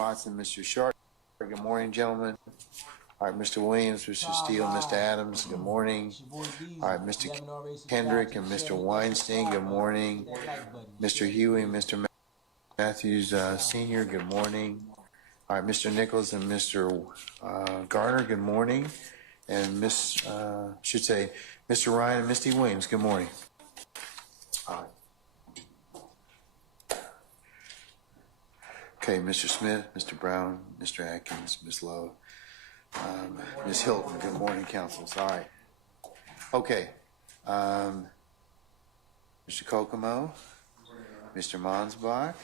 Botts and Mr. Sharp. Good morning, gentlemen. All right, Mr. Williams, Mr. Steele, Mr. Adams, good morning. All right, Mr. Kendrick and Mr. Weinstein, good morning. Mr. Huey and Mr. Matthews, Senior, good morning. All right, Mr. Nichols and Mr. Garner, good morning. And Mr. Ryan and Misty Williams, good morning. All right. Okay, Mr. Smith, Mr. Brown, Mr. Atkins, Ms. Lowe, Ms. Hilton, good morning, councils. All right. Okay. Mr. Kokomo, Mr. Monsbach,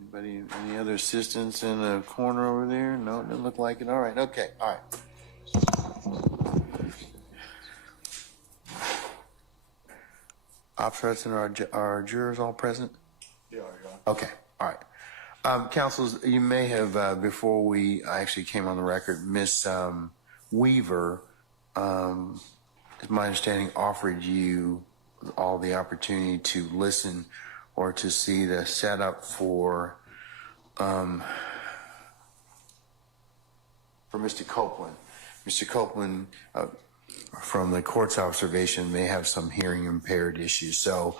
anybody, any other assistants in the corner over there? No, it doesn't look like it. All right, okay, all right. Officers and our jurors all present? Yeah. Okay, all right. Councils, you may have, before we actually came on the record, Miss Weaver, is my understanding, offered you all the opportunity to listen or to see the setup for Mr. Copeland. Mr. Copeland, from the court's observation, may have some hearing impaired issues. So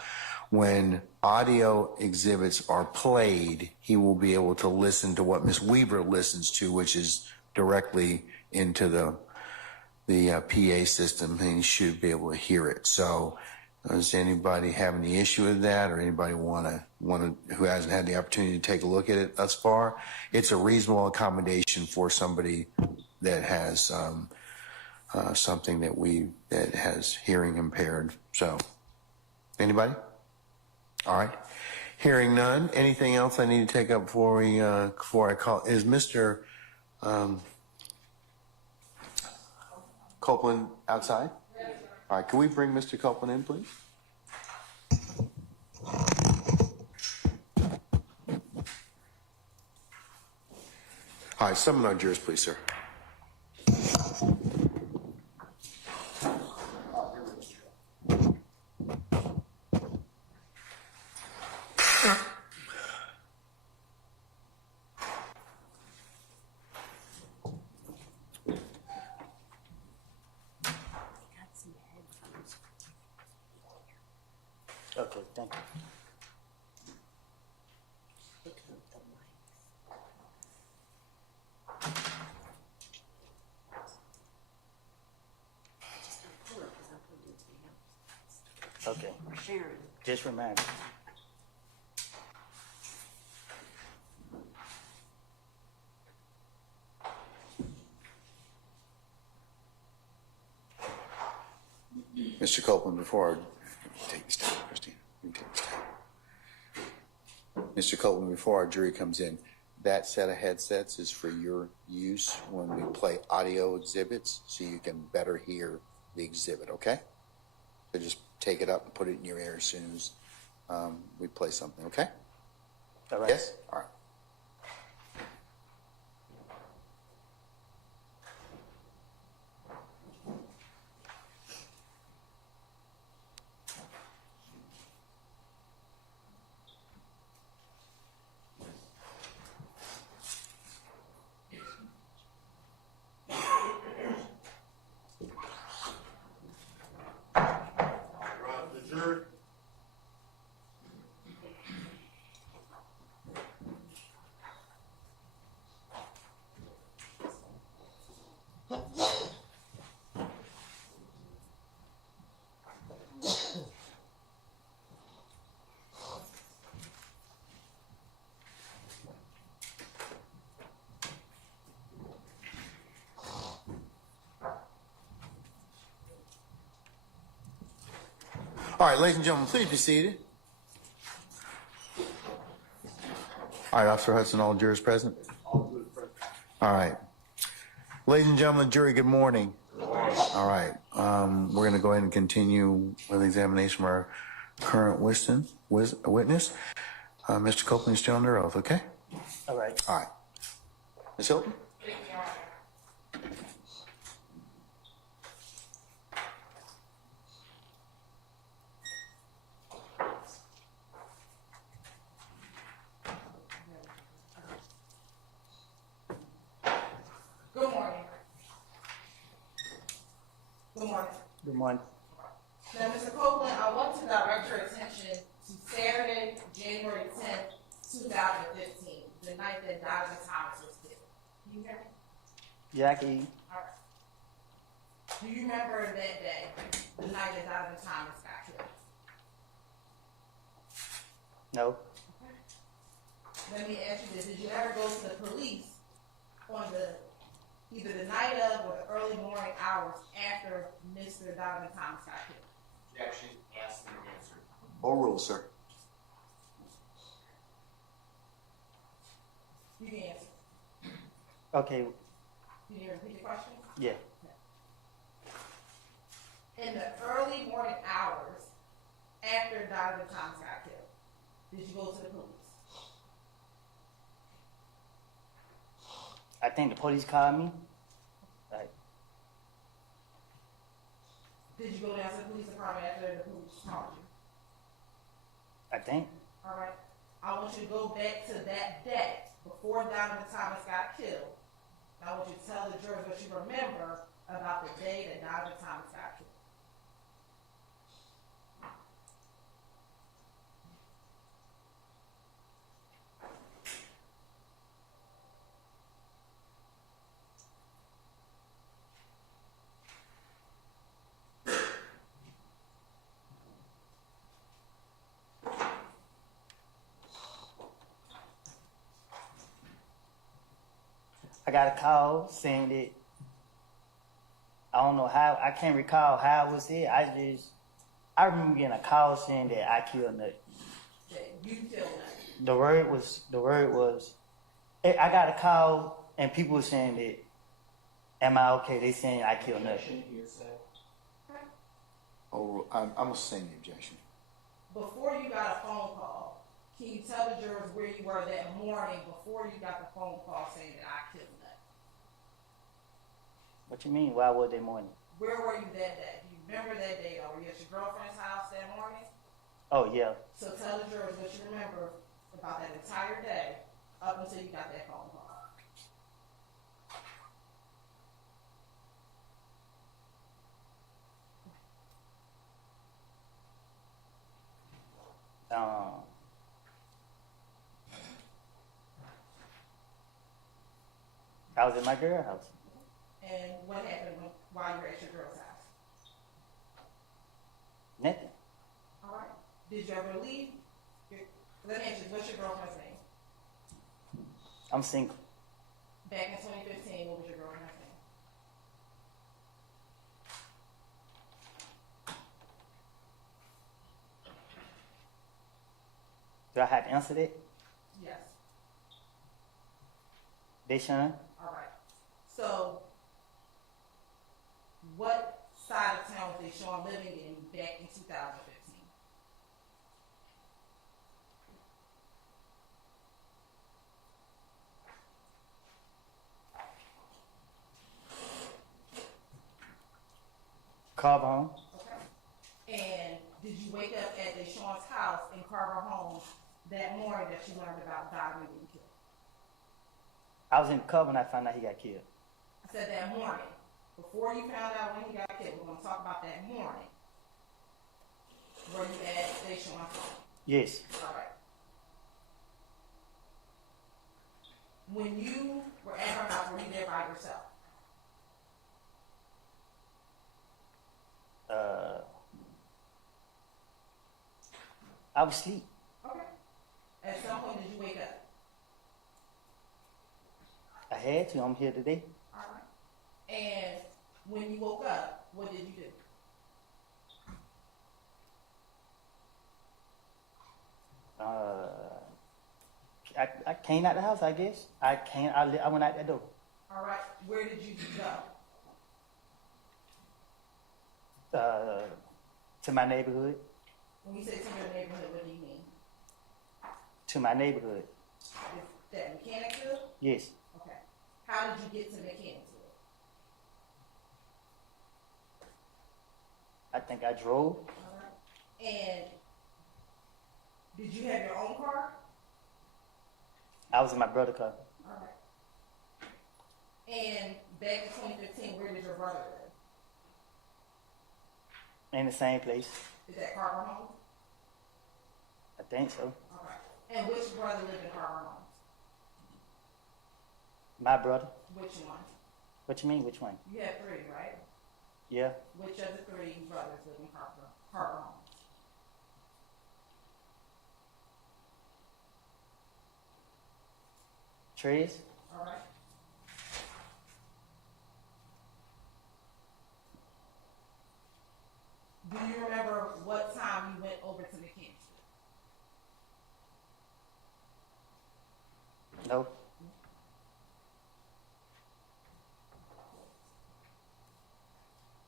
when audio exhibits are played, he will be able to listen to what Ms. Weaver listens to, which is directly into the PA system, and he should be able to hear it. So does anybody have any issue with that, or anybody who hasn't had the opportunity to take a look at it thus far? It's a reasonable accommodation for somebody that has something that has hearing impaired. So anybody? All right. Hearing none. Anything else I need to take up before I call? Is Mr. Copeland outside? Yes, all right. Can we bring Mr. Copeland in, please? All right. Summon our jurors, please, sir. Okay, thank you. Okay. Sharon. Just remind me. Mr. Copeland, before I take this down, Christine. You take this down. Mr. Copeland, before our jury comes in, that set of headsets is for your use when we play audio exhibits, so you can better hear the exhibit, okay? So just take it up and put it in your ear as soon as we play something, okay? All right. Yes? All right. All right, ladies and gentlemen, please be seated. All right, Officer Hudson, all jurors present? All right. Ladies and gentlemen, jury, good morning. All right. We're going to go ahead and continue with the examination of our current witness. Mr. Copeland, you're still under oath, okay? All right. All right. Ms. Hilton? Good morning. Now, Mr. Copeland, I want to direct your attention to Saturday, January 10th, 2015, the night that Donovan Thomas was killed. Do you hear me? Yeah, I can hear you. All right. Do you remember that day, the night that Donovan Thomas got killed? No. Let me ask you this. Did you ever go to the police on either the night of or the early morning hours after Mr. Donovan Thomas got killed? Objection, asked and answered. Overruled, sir. You can answer. Okay. Can you repeat the question? Yeah. In the early morning hours after Donovan Thomas got killed, did you go to the police? I think the police called me. Like, Did you go down to the police department after the police called you? I think. All right. I want you to go back to that day before Donovan Thomas got killed. I want you to tell the jurors what you remember about the day that Donovan Thomas got killed. I got a call saying that I don't know how, I can't recall how it was it. I remember getting a call saying that I killed Nut. That you killed him. The word was, I got a call and people were saying that, am I okay? They saying I killed Nut. Objection, hearsay. Oh, I'm gonna sustain the objection. Before you got a phone call, can you tell the jurors where you were that morning before you got the phone call saying that I killed Nut? What you mean? Why was they morning? Where were you that day? Do you remember that day? Or were you at your girlfriend's house that morning? Oh yeah. So tell the jurors what you remember about that entire day up until you got that phone call. I was at my girl house. And what happened while you were at your girl's house? Nothing. All right. Did you ever leave? Let me ask you, what's your girlfriend's name? I'm single. Back in 2015, what was your girlfriend's name? Do I have to answer that? Yes. Deshaun? All right. So, what side of town was Deshaun living in back in 2015? Carbone? Okay. And did you wake up at Deshaun's house in Carver Home that morning that you learned about Donovan being killed? I was in the car when I found out he got killed. I said that morning. Before you found out when he got killed, we're going to talk about that morning. Were you at Deshaun's home? Yes. All right. When you were at her house, were you there by yourself? I was asleep. Okay. At some point, did you wake up? I had to. I'm here today. All right. And when you woke up, what did you do? I came out the house, I guess. I went out that door. All right. Where did you go? To my neighborhood. When you say to your neighborhood, what do you mean? To my neighborhood. Is that Mechanicsville? Yes. Okay. How did you get to Mechanicsville? I think I drove. All right. And did you have your own car? I was in my brother's car. All right. And back in 2015, where did your brother live? In the same place. Is that Carver Homes? I think so. Okay. And which brother lived in Carver Homes? My brother. Which one? What you mean? Which one? You have three, right? Yeah. Which of the three brothers live in Carver Homes? Trees. All right. Do you remember what time you went over to Mechanicsville? No.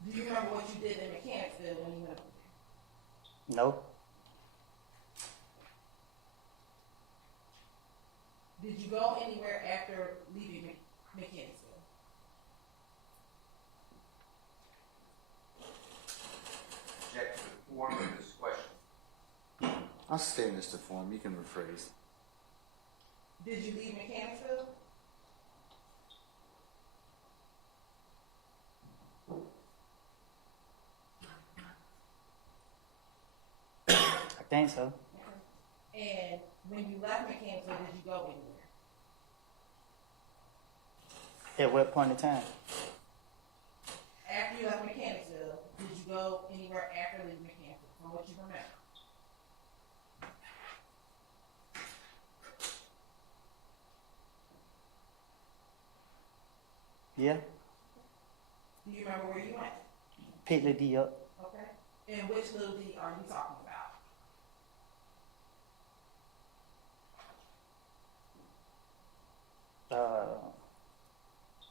Do you remember what you did in Mechanicsville when you went over there? No. Did you go anywhere after leaving Mechanicsville? Object to the form of this question. I'll stay in this form. You can rephrase. Did you leave Mechanicsville? I think so. And when you left Mechanicsville, did you go anywhere? At what point in time? After you left Mechanicsville, did you go anywhere after leaving Mechanicsville, from what you remember? Yeah. Do you remember where you went? Pick the D up. Okay. And which little D are you talking about?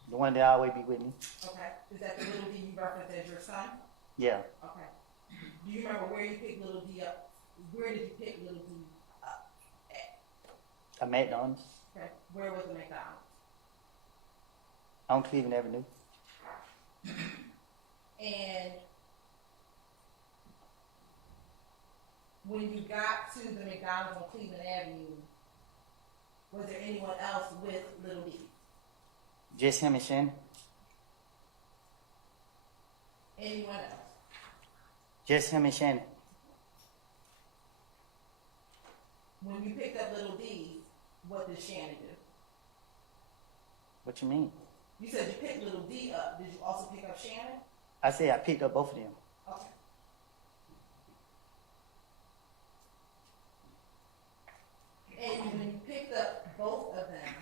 The one that always be with me. Okay. Is that the little D you referenced as your son? Yeah. Okay. Do you remember where you picked little D up? Where did you pick little D up at? A McDonald's Okay. Where was the McDonald's? on Cleveland Avenue. And when you got to the McDonald's on Cleveland Avenue, was there anyone else with little D? Just him and Shannon. Anyone else? Just him and Shannon. When you picked up little D, what did Shannon do? What you mean? You said you picked little D up. Did you also pick up Shannon? I said I picked up both of them. Okay. And when you picked up both of them,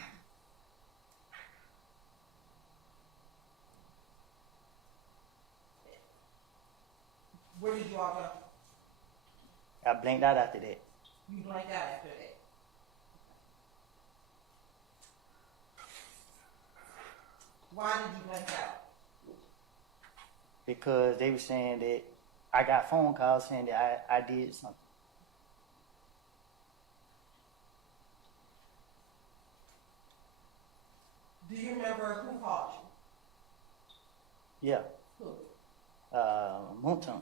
where did you all go? I blinked out after that. You blanked out after that. Why did you blank out? Because they were saying that I got phone calls saying that I did something. Do you remember who called you? Yeah. Who? Moonton.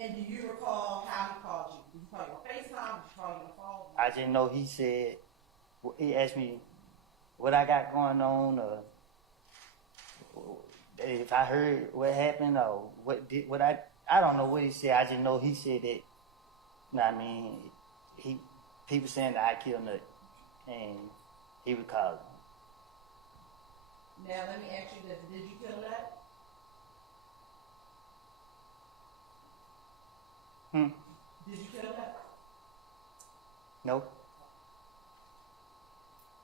And do you recall how he called you? Did he call you on FaceTime? Did he call you on the phone? I just know he said, he asked me what I got going on, or if I heard what happened, or what I don't know what he said. I just know he said that, you know what I mean, people saying that I killed Nut, and he was calling. Now let me ask you this: did you kill that? Did you kill that? No.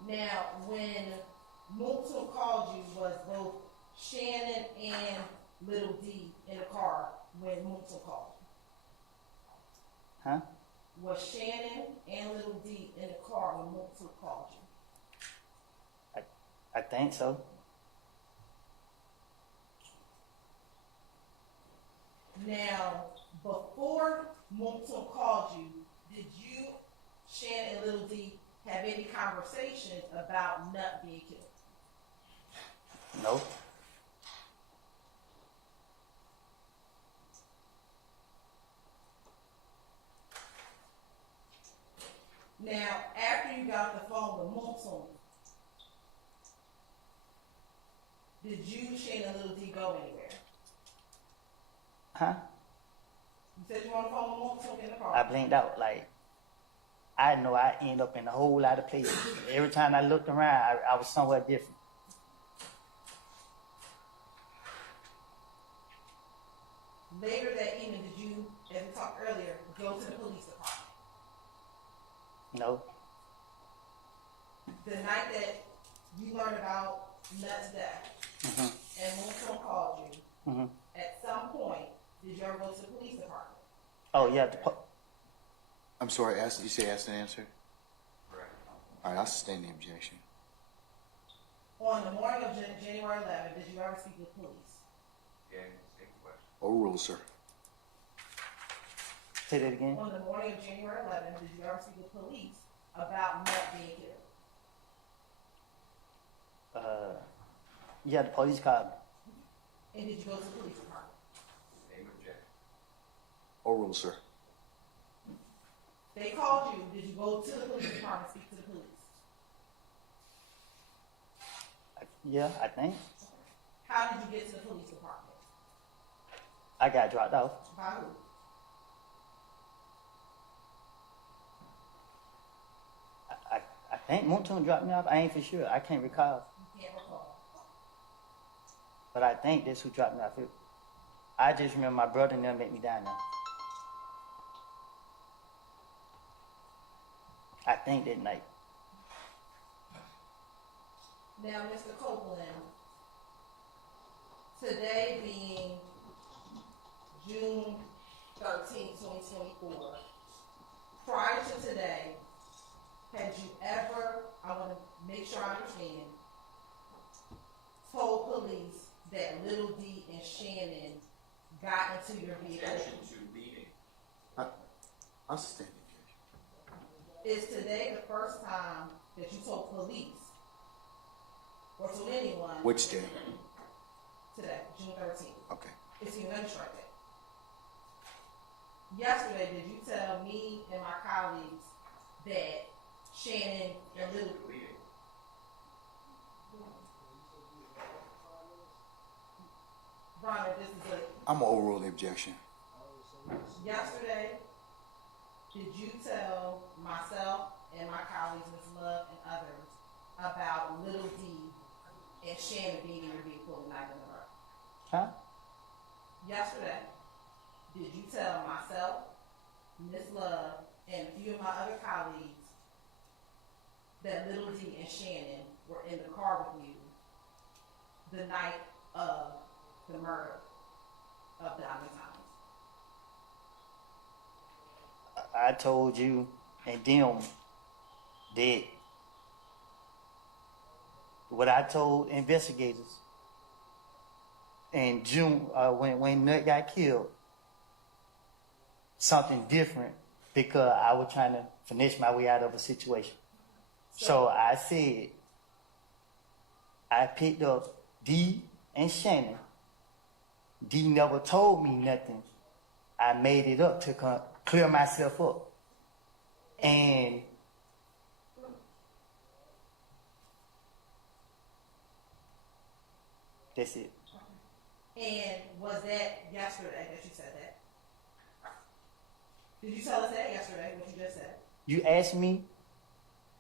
Now, when Moulton called you, was both Shannon and Little D in the car when Moulton called you? Huh? Was Shannon and Little D in the car when Moulton called you? I think so. Now, before Moulton called you, did you, Shannon and Little D, have any conversations about Nut being killed? No. Now, after you got off the phone with Moulton, Did you, Shane, and Little D go anywhere? Huh? You said you were on the phone with Moon in the car. I blinked out. Like, I know I end up in a whole lot of places. Every time I looked around, I was somewhere different. Later that evening, did you, as we talked earlier, go to the police department? No. The night that you learned about Nut's death, and Moon called you, at some point, did you ever go to the police department? Oh, yeah. I'm sorry, you say asked and answered? Correct. All right, I'll sustain the objection. On the morning of January 11th, did you ever speak with police? Again, same question. Overruled, sir. Say that again. On the morning of January 11th, did you ever speak with police about Nut being killed? Yeah, the police called me. And did you go to the police department? Same objection. Overruled, sir. They called you. Did you go to the police department, speak to the police? Yeah, I think. How did you get to the police department? I got dropped off. By who? I think Moontoon dropped me off. I ain't for sure. I can't recall. You can't recall. But I think that's who dropped me off. I just remember my brother and them let me down there. I think that night. Now, Mr. Copeland, today being June 13, 2024, prior to today, had you ever, I want to make sure I understand, told police that Little D and Shannon got into your vehicle? Objection to leading. I'll sustain the objection. Is today the first time that you told police or told anyone? Which day? Today, June 13th. Okay. It's you, let me strike that. Yesterday, did you tell me and my colleagues that Shannon and Objection Little... to leading. Bronner, this is a... I'm gonna overrule the objection. Yesterday, did you tell myself and my colleagues, Ms. Love and others, about Little D and Shannon being in your vehicle the night of the murder? Huh? Yesterday, did you tell myself, Ms. Love, and a few of my other colleagues that Little D and Shannon were in the car with you the night of the murder of Diamond Thomas? I told you and them that what I told investigators in June when Nut got killed, something different because I was trying to finesse my way out of a situation. So I said, I picked up D and Shannon. D never told me nothing. I made it up to clear myself up. And that's it. And was that yesterday that you said that? Did you tell us that yesterday, what you just said? You asked me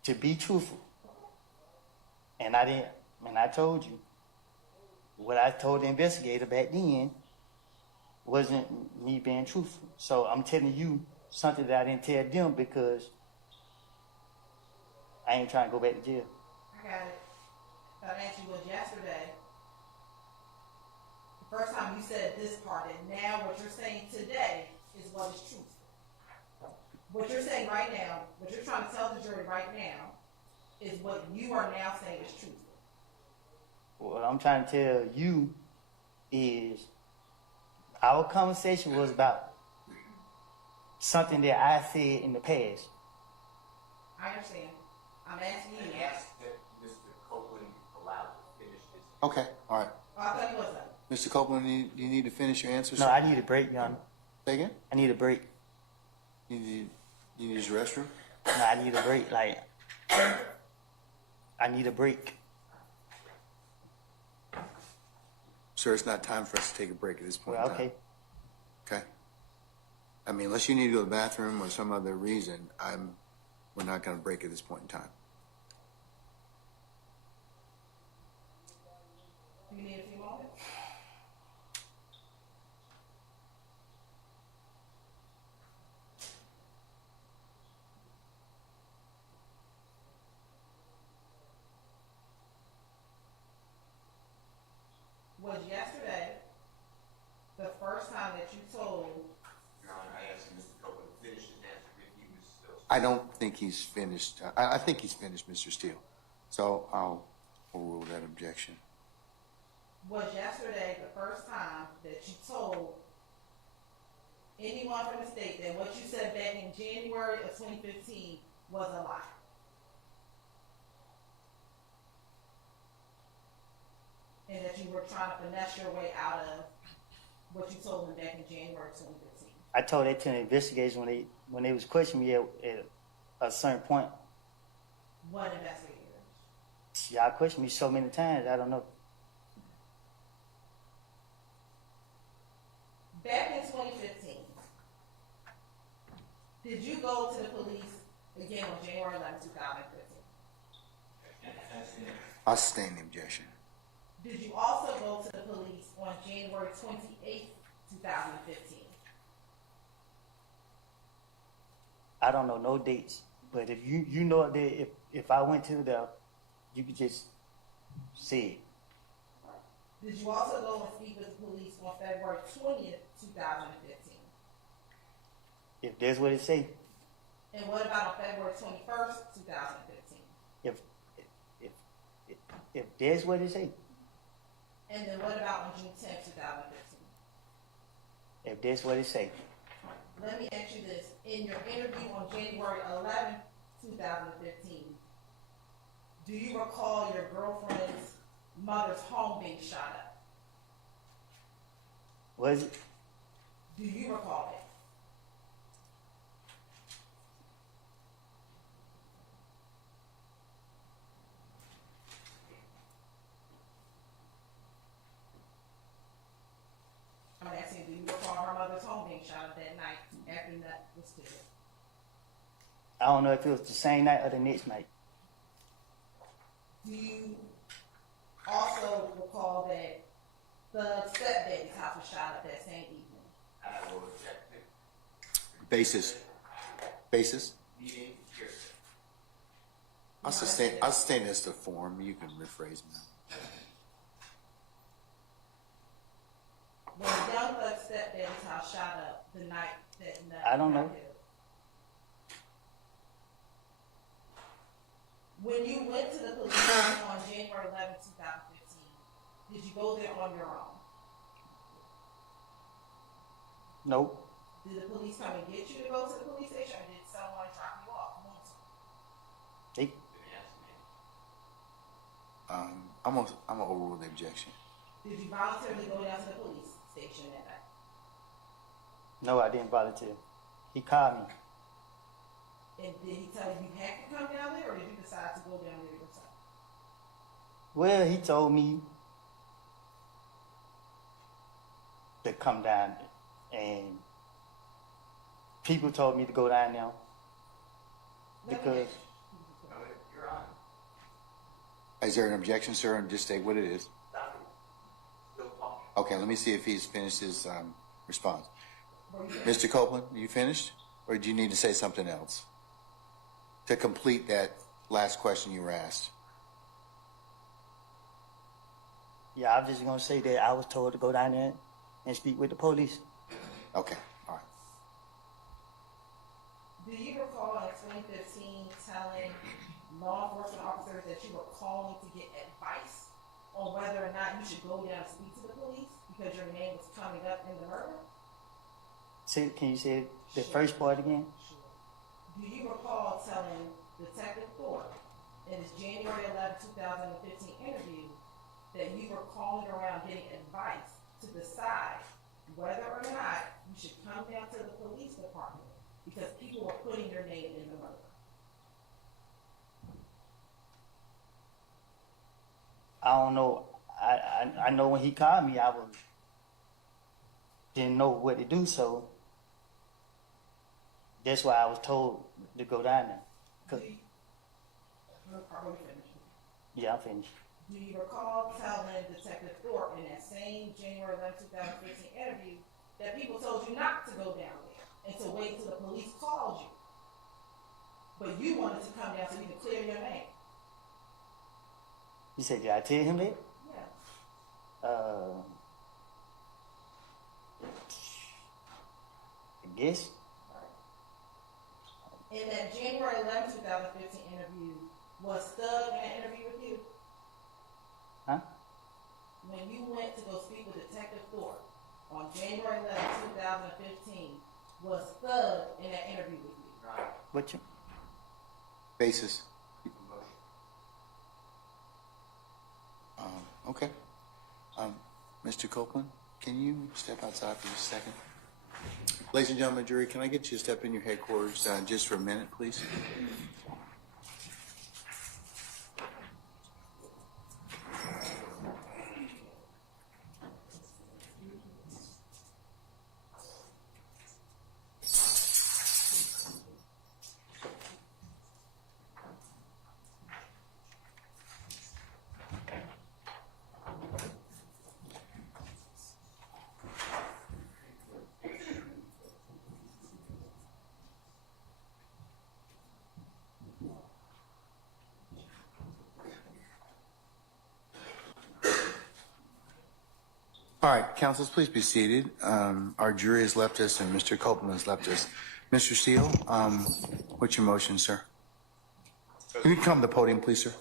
to be truthful. And I didn't, and I told you. What I told the investigator back then wasn't me being truthful. So I'm telling you something that I didn't tell them because I ain't trying to go back to jail. I got it. That answer was yesterday. The first time you said this part, and now what you're saying today is what is truthful. What you're saying right now, what you're trying to tell the jury right now, is what you are now saying is truthful. What I'm trying to tell you is our conversation was about something that I said in the past. I understand. I'm asking you. And ask that Mr. Copeland allowed to finish his. Okay, all right. Oh, I thought he was done. Mr. Copeland, you need to finish your answer, No, sir? I need a break, Your Honor. Say again? I need a break. You need to use the restroom? No, I need a break. Like, I need a break. Sir, it's not time for us to take a break at this point Well, in time. okay. Okay? I mean, unless you need to go to the bathroom or some other reason, we're not gonna break at this point in time. Do you need a few moments? Was yesterday the first time that you told? Your Honor, I asked Mr. Copeland to finish his answer if he was still. I don't think he's finished. I think he's finished, Mr. Steele. So I'll overrule that objection. Was yesterday the first time that you told anyone from the state that what you said back in January of 2015 was a lie? And that you were trying to finesse your way out of what you told them back in January 2015? I told that to the investigators when they was questioning me at a certain point. What investigators? Y'all questioned me so many times, I don't know. Back in 2015, did you go to the police again on January 11, 2015? I'll sustain the objection. Did you also go to the police on January 28, 2015? I don't know no dates, but if you know that if I went to the, you could just see it. Did you also go and speak with the police on February 20th, 2015? If that's what it say, And what about on February 21st, 2015? if that's what it say, And then what about on June 10th, 2015? if that's what it say, Let me ask you this. In your interview on January 11th, 2015, do you recall your girlfriend's mother's home being shot up? was it? Do you recall it? I'm asking, do you recall her mother's home being shot up that night after that was killed? I don't know if it was the same night or the next night. Do you also recall that the stepdaddy's house was shot up that same evening? I will object to Basis. meeting here. I'll sustain this to form. You can rephrase me. When young thug's stepdaddy's house shot up the night that I don't know. When you went to the police on January 11, 2015, did you go there on your own? Nope. Did the police come and get you to go to the police station, or did someone drop you off? They, I'm gonna overrule the objection. Did you voluntarily go down to the police station that night? no, I didn't volunteer. He called me. And did he tell you you had to come down there, or did you decide to go down there yourself? Well, he told me to come down, and people told me to go down there because You're on. Is there an objection, sir? And just state what it is. Still talking. Okay, let me see if he's finished his response. Were you Mr. Copeland, you finished? Or do you need to say something else to complete that last question you were asked? yeah, I'm just gonna say that I was told to go down there and speak with the police. Okay, all right. Do you recall in 2015 telling law enforcement officers that you were calling to get advice on whether or not you should go down and speak to the police because your name was coming up in the murder? Say, can you say the first part again? Sure. Do you recall telling Detective Thorpe in his January 11, 2015 interview that you were calling around getting advice to decide whether or not you should come down to the police department because people were putting your name in the murder? I don't know. I know when he called me, didn't know what to do, so that's why I was told to go down there. Yeah, I'm finished. Do you recall telling Detective Thorpe in that same January 11, 2015 interview that people told you not to go down there and to wait till the police called you? But you wanted to come down so you could clear your name. You said, did I tell him that? Yeah. I guess. In that January 11, 2015 interview, was Thug in that interview with you? Huh? When you went to go speak with Detective Thorpe on January 11, 2015, was Thug in that interview with you? Right. What you? Basis. Okay. Mr. Copeland, can you step outside for just a second? Ladies and gentlemen, jury, can I get you to step in your headquarters just for a minute, please? All right, councils, please be seated. Our jury has left us and Mr. Copeland has left us. Mr. Steele, what's your motion, sir? Can you come to the podium, please, sir?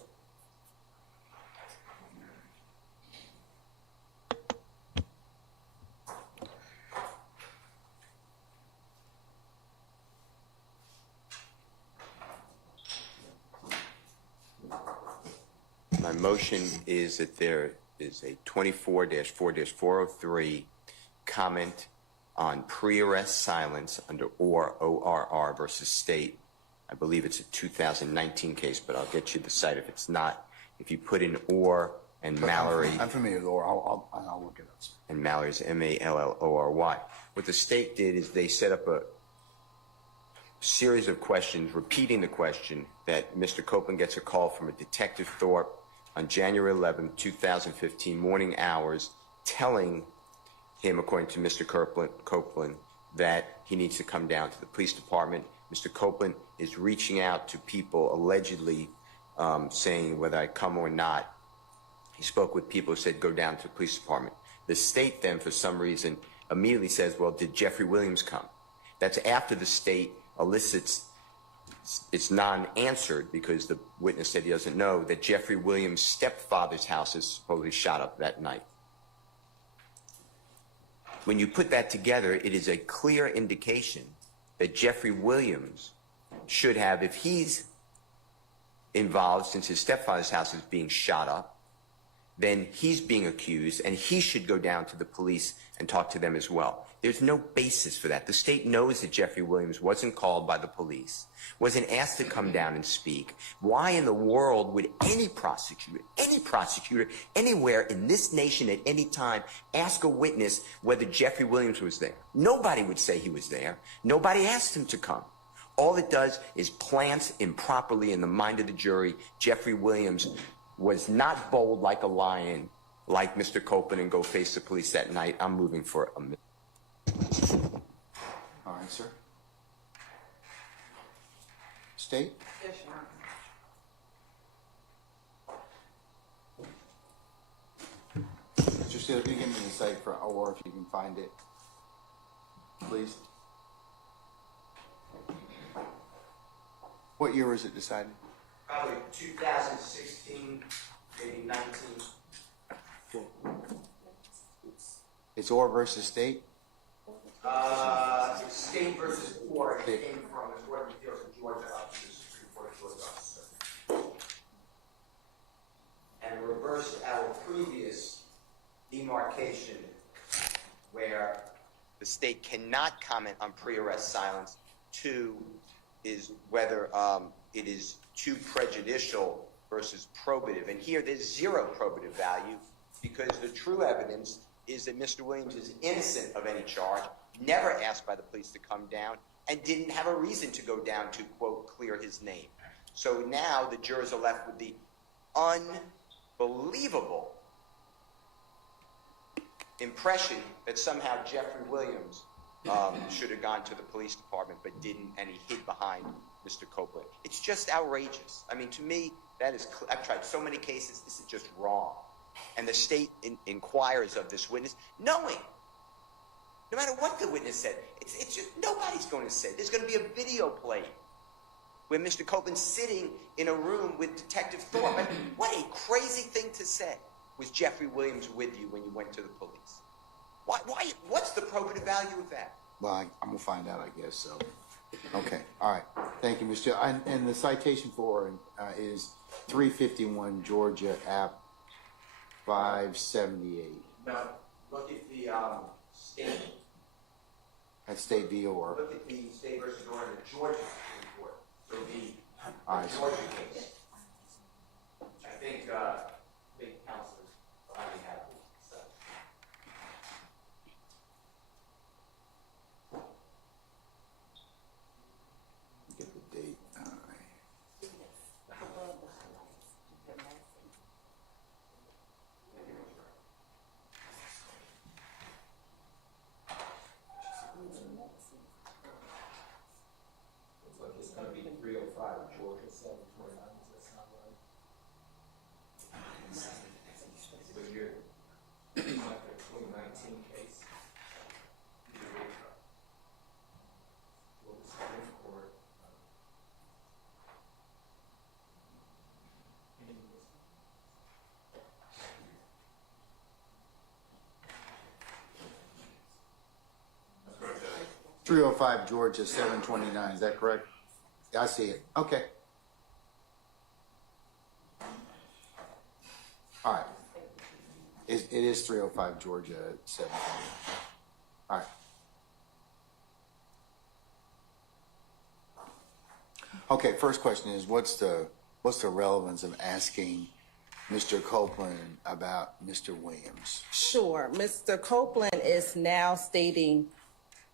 My motion is that there is a 24-4-403 comment on pre-arrest silence under ORR versus state. I believe it's a 2019 case, but I'll get you the site if it's not. If you put in OR and Mallory. I'm familiar with OR. I'll look it up, sir. And Mallory's MALLORY. What the state did is they set up a series of questions, repeating the question that Mr. Copeland gets a call from a Detective Thorpe on January 11, 2015, morning hours, telling him, according to Mr. Copeland, that he needs to come down to the police department. Mr. Copeland is reaching out to people allegedly saying whether I come or not. He spoke with people who said go down to the police department. The state then, for some reason, immediately says, well, did Jeffrey Williams come? That's after the state elicits, it's non-answered because the witness said he doesn't know, that Jeffrey Williams' stepfather's house is supposedly shot up that night. When you put that together, it is a clear indication that Jeffrey Williams should have, if he's involved, since his stepfather's house is being shot up, then he's being accused and he should go down to the police and talk to them as well. There's no basis for that. The state knows that Jeffrey Williams wasn't called by the police, wasn't asked to come down and speak. Why in the world would any prosecutor anywhere in this nation at any time ask a witness whether Jeffrey Williams was there? Nobody would say he was there. Nobody asked him to come. All it does is plant improperly in the mind of the jury Jeffrey Williams was not bold like a lion, like Mr. Copeland, and go face the police that night. I'm moving for a minute. All right, sir. State? Yes, Your Honor. Mr. Steele, if you give me the site for OR, if you can find it, please. What year was it decided? Probably 2016, maybe 19. It's OR versus state? It's state versus OR. It came from the Court of Appeals in Georgia up to the Supreme Court of Georgia. And reverse our previous demarcation where the state cannot comment on pre-arrest silence. 2 is whether it is too prejudicial versus probative. And here there's zero probative value because the true evidence is that Mr. Williams is innocent of any charge, never asked by the police to come down, and didn't have a reason to go down to, quote, clear his name. So now the jurors are left with the unbelievable impression that somehow Jeffrey Williams should have gone to the police department but didn't, and he hid behind Mr. Copeland. It's just outrageous. I mean, to me, that is, I've tried so many cases, this is just wrong. And the state inquires of this witness, knowing, no matter what the witness said, it's just, nobody's going to say. There's going to be a video played where Mr. Copeland's sitting in a room with Detective Thorpe. I mean, what a crazy thing to say. Was Jeffrey Williams with you when you went to the police? Why, what's the probative value of that? Well, I'm going to find out, I guess, so. Okay, all right. Thank you, Mr. Steele. And the citation for is 351 Georgia App 578. No, look at the state. That's state v. or. Look at the state versus or in the Georgia Supreme Court. So the All right. Georgia case. I think big counselors finally have it. So. Get the date. All right. Looks like it's going to be 305 Georgia 729. Does that sound right? So you're like a 2019 case. Georgia Supreme Court. That's what it says. 305 Georgia 729. Is that correct? Yeah, I see it. Okay. All right. It is 305 Georgia 729. All right. Okay, first question is what's the relevance of asking Mr. Copeland about Mr. Williams? Sure. Mr. Copeland is now stating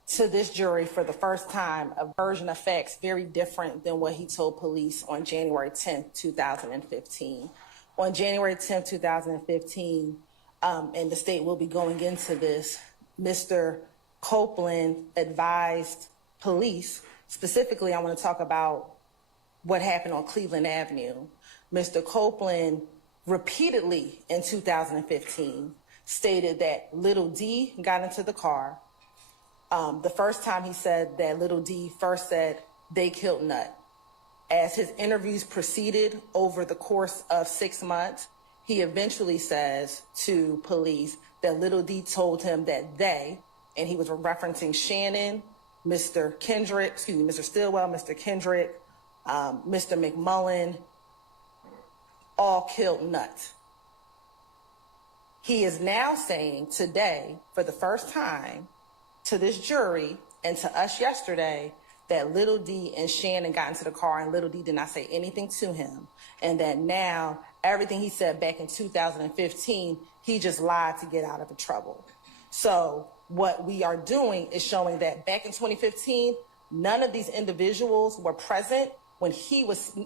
to this jury for the first time a version of facts very different than what he told police on January 10th, 2015. On January 10th, 2015, and the state will be going into this, Mr. Copeland advised police, specifically I want to talk about what happened on Cleveland Avenue. Mr. Copeland repeatedly in 2015 stated that Little D got into the car. The first time he said that Little D first said they killed Nut. As his interviews proceeded over the course of 6 months, he eventually says to police that Little D told him that they, and he was referencing Shannon, Mr. Kendrick, Mr. Stillwell, Mr. Kendrick, Mr. McMullen, all killed Nut. He is now saying today, for the first time, to this jury and to us yesterday, that Little D and Shannon got into the car and Little D did not say anything to him. And that now everything he said back in 2015, he just lied to get out of the trouble. So what we are doing is showing that back in 2015, none of these individuals were present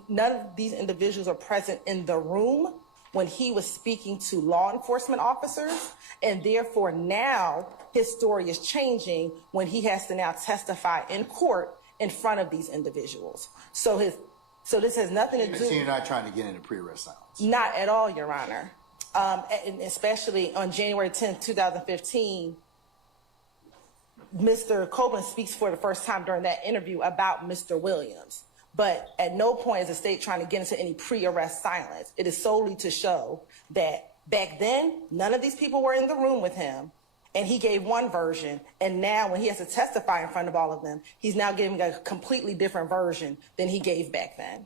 none of these individuals are present in the room when he was speaking to law enforcement officers. And therefore now his story is changing when he has to now testify in court in front of these individuals. So this has nothing to do. So you're not trying to get into pre-arrest silence? Not at all, Your Honor. And especially on January 10th, 2015, Mr. Copeland speaks for the first time during that interview about Mr. Williams. But at no point is the state trying to get into any pre-arrest silence. It is solely to show that back then, none of these people were in the room with him, and he gave one version. And now when he has to testify in front of all of them, he's now giving a completely different version than he gave back then.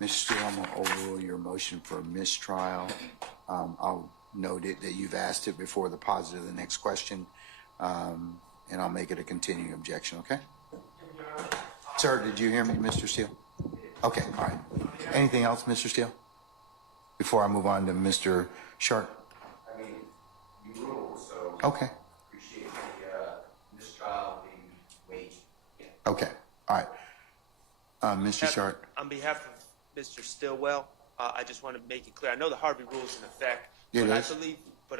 Mr. Steele, I'm going to overrule your motion for a mistrial. I'll note it that you've asked it before the positive of the next question, and I'll make it a continuing objection, okay? Sir, did you hear me, Mr. Steele? Okay, all right. Anything else, Mr. Steele? before I move on to Mr. Sharp? I mean, you ruled, so Okay. appreciate the mistrial being waged. Okay. All right. Mr. Sharp. On behalf of Mr. Stillwell, I just want to make it clear. I know the Harvey rule is in effect, It but is.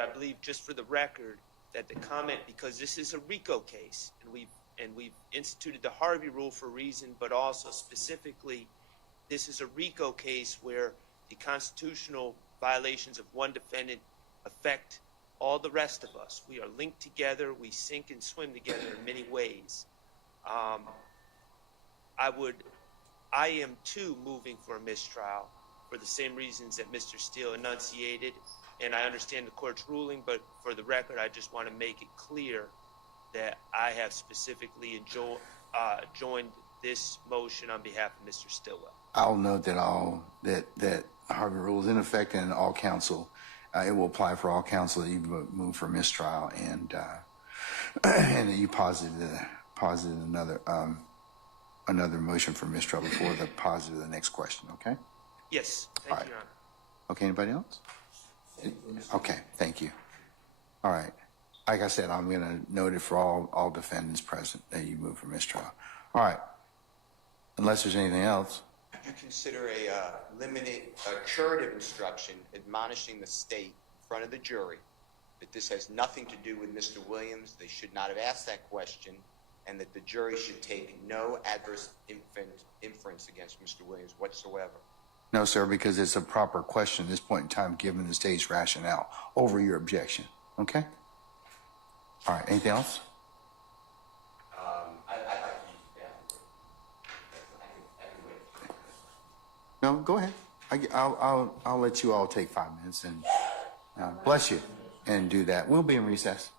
I believe just for the record that the comment, because this is a RICO case, and we've instituted the Harvey rule for a reason, but also specifically, this is a RICO case where the constitutional violations of one defendant affect all the rest of us. We are linked together. We sink and swim together in many ways. I am too moving for a mistrial for the same reasons that Mr. Steele enunciated, and I understand the court's ruling, but for the record, I just want to make it clear that I have specifically joined this motion on behalf of Mr. Stillwell. I'll note that Harvey rule is in effect and all counsel. It will apply for all counsel that you move for mistrial, and and that you posited another motion for mistrial before the positive of the next question. Okay. Yes, thank All right. you, Your Honor. Okay. Anybody else? Okay. Thank you. All right. Like I said, I'm going to note it for all defendants present that you move for mistrial. All right. Unless there's anything else. You consider a curative instruction admonishing the state in front of the jury that this has nothing to do with Mr. Williams, they should not have asked that question, and that the jury should take no adverse inference against Mr. Williams whatsoever? No, sir, because it's a proper question at this point in time, given the state's rationale over your objection. Okay? All right. Anything else? I'd like to use it down. I can wait. No, go ahead. I'll let you all take 5 minutes and bless you and do that. We'll be in recess.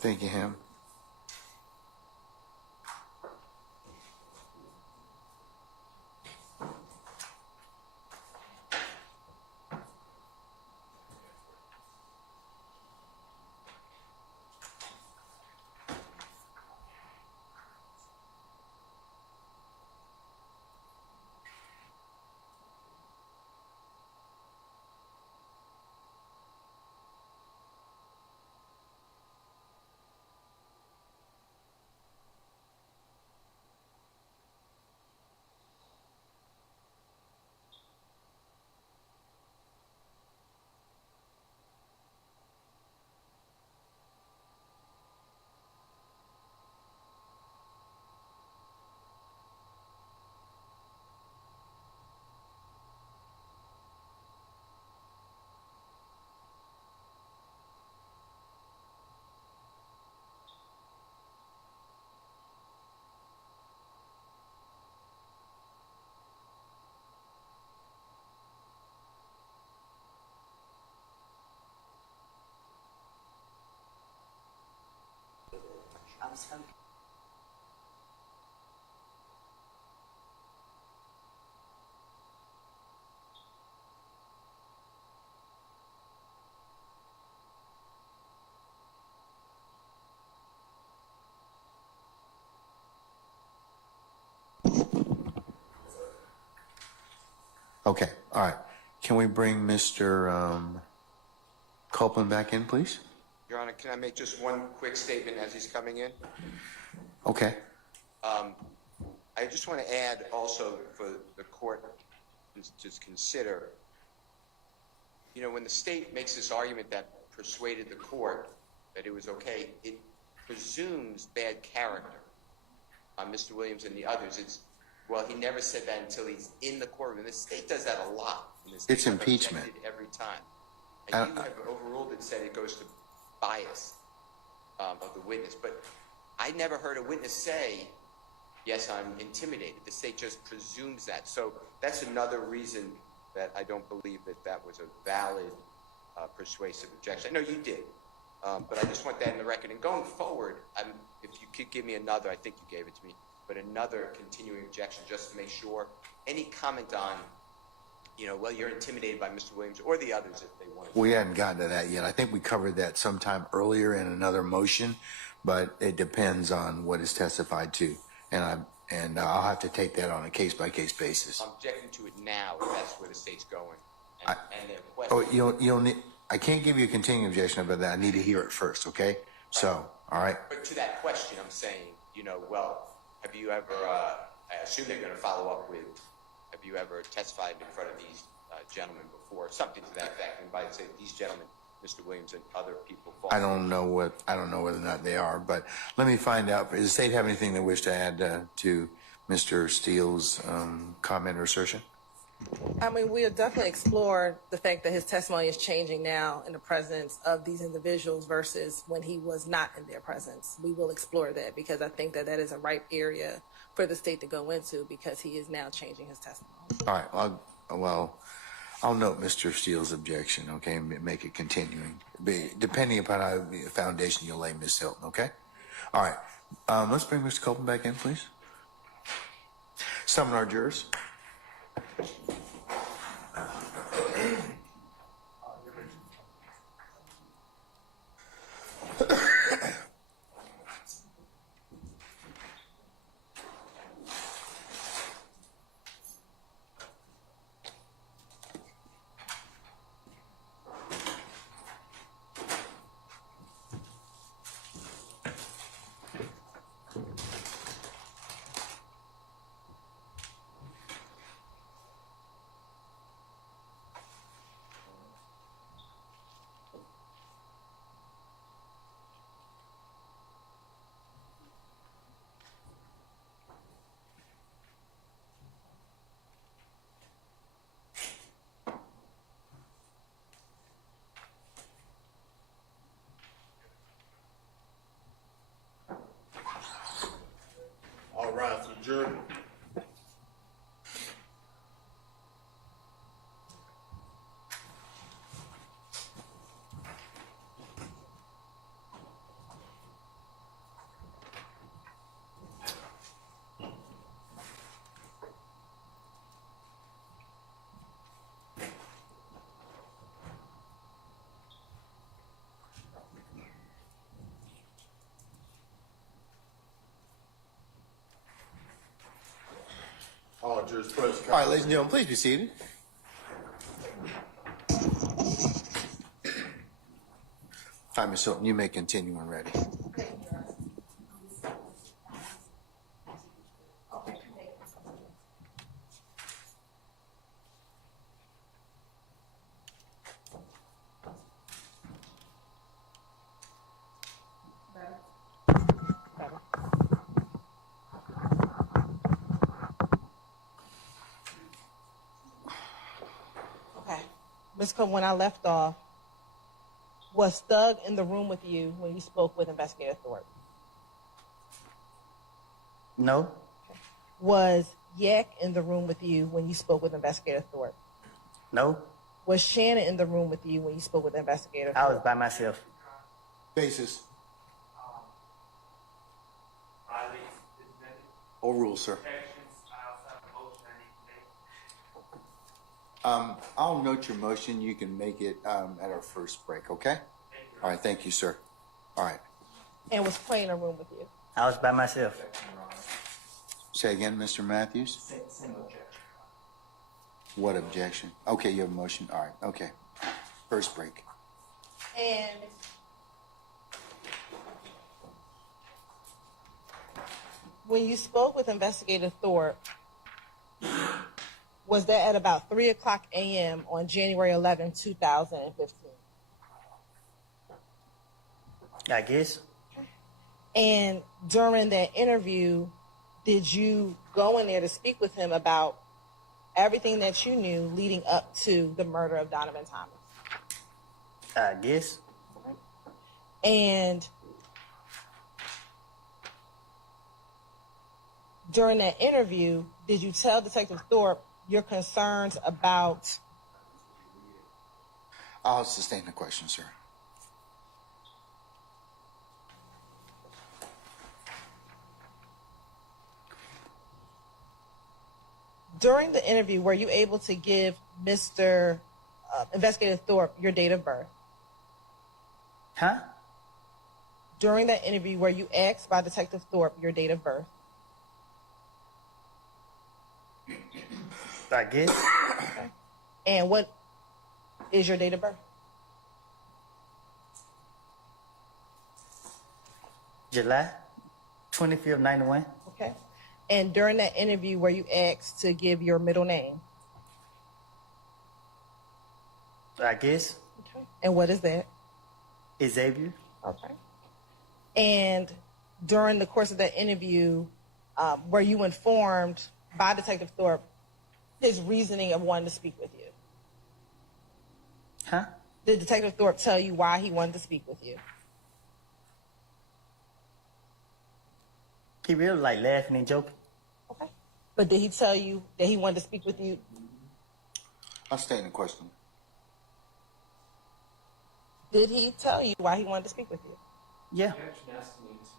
thank you, Ham. Okay, all right. Can we bring Mr. Copeland back in, please? Your Honor, can I make just one quick statement as he's coming in? Okay. I just want to add also for the court to consider, you know, when the state makes this argument that persuaded the court that it was okay, it presumes bad character on Mr. Williams and the others. It's, well, he never said that until he's in the courtroom. And the state does that a lot. It's impeachment. Every time. And you have overruled and said it goes to bias of the witness. But I never heard a witness say, yes, I'm intimidated. The state just presumes that. So that's another reason that I don't believe that that was a valid persuasive objection. I know you did, but I just want that in the record. And going forward, if you could give me another, I think you gave it to me, but another continuing objection just to make sure any comment on, you know, well, you're intimidated by Mr. Williams or the others if they want to. We hadn't gotten to that yet. I think we covered that sometime earlier in another motion, but it depends on what is testified to. And I'll have to take that on a case-by-case basis. I'm objecting to it now if that's where the state's going. And their question. Oh, you'll need, I can't give you a continuing objection about that. I need to hear it first, okay? Right. So, all right. But to that question, I'm saying, you know, well, have you ever, I assume they're going to follow up with, have you ever testified in front of these gentlemen before? Something to that effect. And by saying these gentlemen, Mr. Williams and other people. I don't know whether or not they are, but let me find out. Does the state have anything they wish to add to Mr. Steele's comment or assertion? I mean, we'll definitely explore the fact that his testimony is changing now in the presence of these individuals versus when he was not in their presence. We will explore that because I think that that is a ripe area for the state to go into because he is now changing his testimony. All right. I'll note Mr. Steele's objection, okay, and make it continuing, depending upon how the foundation you'll lay, Ms. Hilton, okay? All right. Let's bring Mr. Copeland back in, please. Summon our jurors. Officers, press All right, ladies and gentlemen, please be seated. All right, Ms. Hilton, you may continue when ready. Okay. Ms. Cook, when I left off, was Thug in the room with you when you spoke with Investigator Thorpe? No, Was Yak in the room with you when you spoke with Investigator Thorpe? no, Was Shannon in the room with you when you spoke with Investigator I Thorpe? was by myself. Basis. Overruled, sir. I'll note your motion. You can make it at our first break, okay? All right, thank you, sir. All right. And was Quay in the room with you? I was by myself. Say again, Mr. Matthews? Same objection. What objection? Okay, you have a motion. All right, okay. First break. And when you spoke with Investigator Thorpe, was that at about 3 o'clock a.m. on January 11, 2015? I guess. And during that interview, did you go in there to speak with him about everything that you knew leading up to the murder of Donovan Thomas? I guess. And during that interview, did you tell Detective Thorpe your concerns about? I'll sustain the question, sir. During the interview, were you able to give Mr. Investigator Thorpe your date of birth? Huh? During that interview, were you asked by Detective Thorpe your date of birth? I guess. Okay. And what is your date of birth? July 25th, 91. Okay. And during that interview, were you asked to give your middle name? I guess. Okay. And what is that? Xavier. Okay. And during the course of that interview, were you informed by Detective Thorpe his reasoning of wanting to speak with you? Huh? Did Detective Thorpe tell you why he wanted to speak with you? He really like laughing and joking. Okay. But did he tell you that he wanted to speak with you? I'll sustain the question. Did he tell you why he wanted to speak with you? Yeah.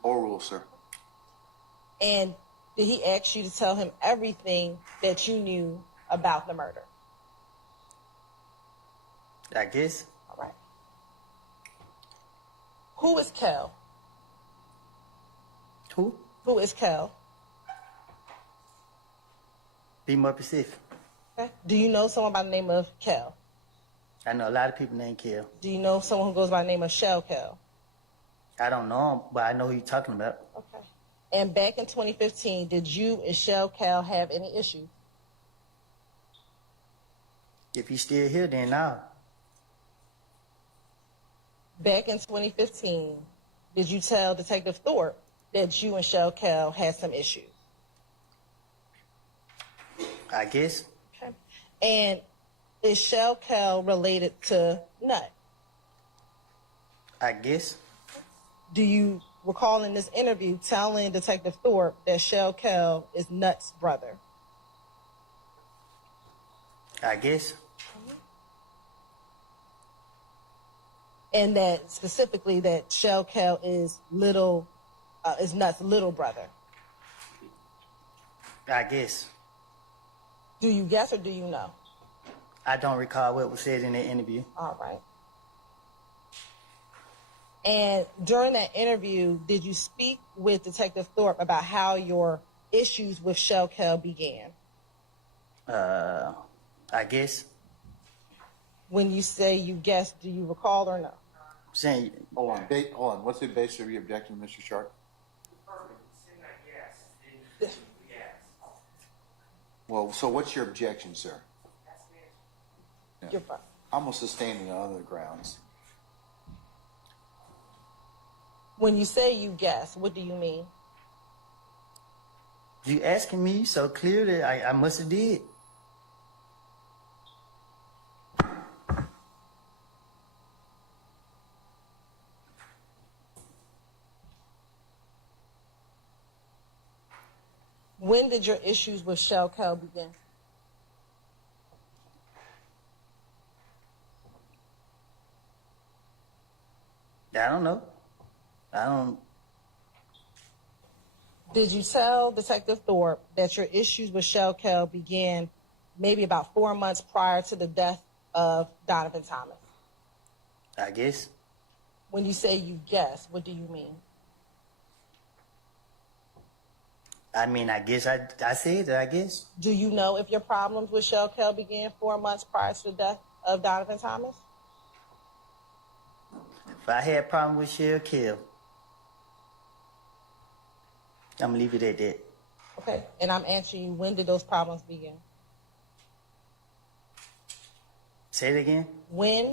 Overruled, sir. And did he ask you to tell him everything that you knew about the murder? I guess. All right. Who is Kel? Who? Who is Kel? Be more specific. Okay. Do you know someone by the name of Kel? I know a lot of people named Kel. Do you know someone who goes by the name of Shell Kel? I don't know him, but I know who you're talking about. Okay. And back in 2015, did you and Shell Cal have any issues? If he's still here, then no. Back in 2015, did you tell Detective Thorpe that you and Shell Cal had some issues? I guess. Okay. And is Shell Cal related to Nut? I guess. Do you recall in this interview telling Detective Thorpe that Shell Cal is Nut's brother? I guess. And that specifically that Shell Cal is Nut's little brother? I guess. Do you guess or do you know? I don't recall what was said in the interview. All right. And during that interview, did you speak with Detective Thorpe about how your issues with Shell Cal began? I guess. When you say you guess, do you recall or no? Saying, Hold on. What's the basis of your objection, Mr. Sharp? Well, so what's your objection, sir? Yeah. You're fine. I'm gonna sustain it on other grounds. When you say you guess, what do you mean? you asking me so clearly, I must have did. When did your issues with Shell Cal begin? I don't know. I don't. Did you tell Detective Thorpe that your issues with Shell Cal began maybe about 4 months prior to the death of Donovan Thomas? I guess. When you say you guess, what do you mean? I mean, I guess I said it, I guess. Do you know if your problems with Shell Cal began 4 months prior to the death of Donovan Thomas? If I had a problem with Shell Kill, I'm going to leave it at that. Okay, and I'm answering you, when did those problems begin? Say it again. When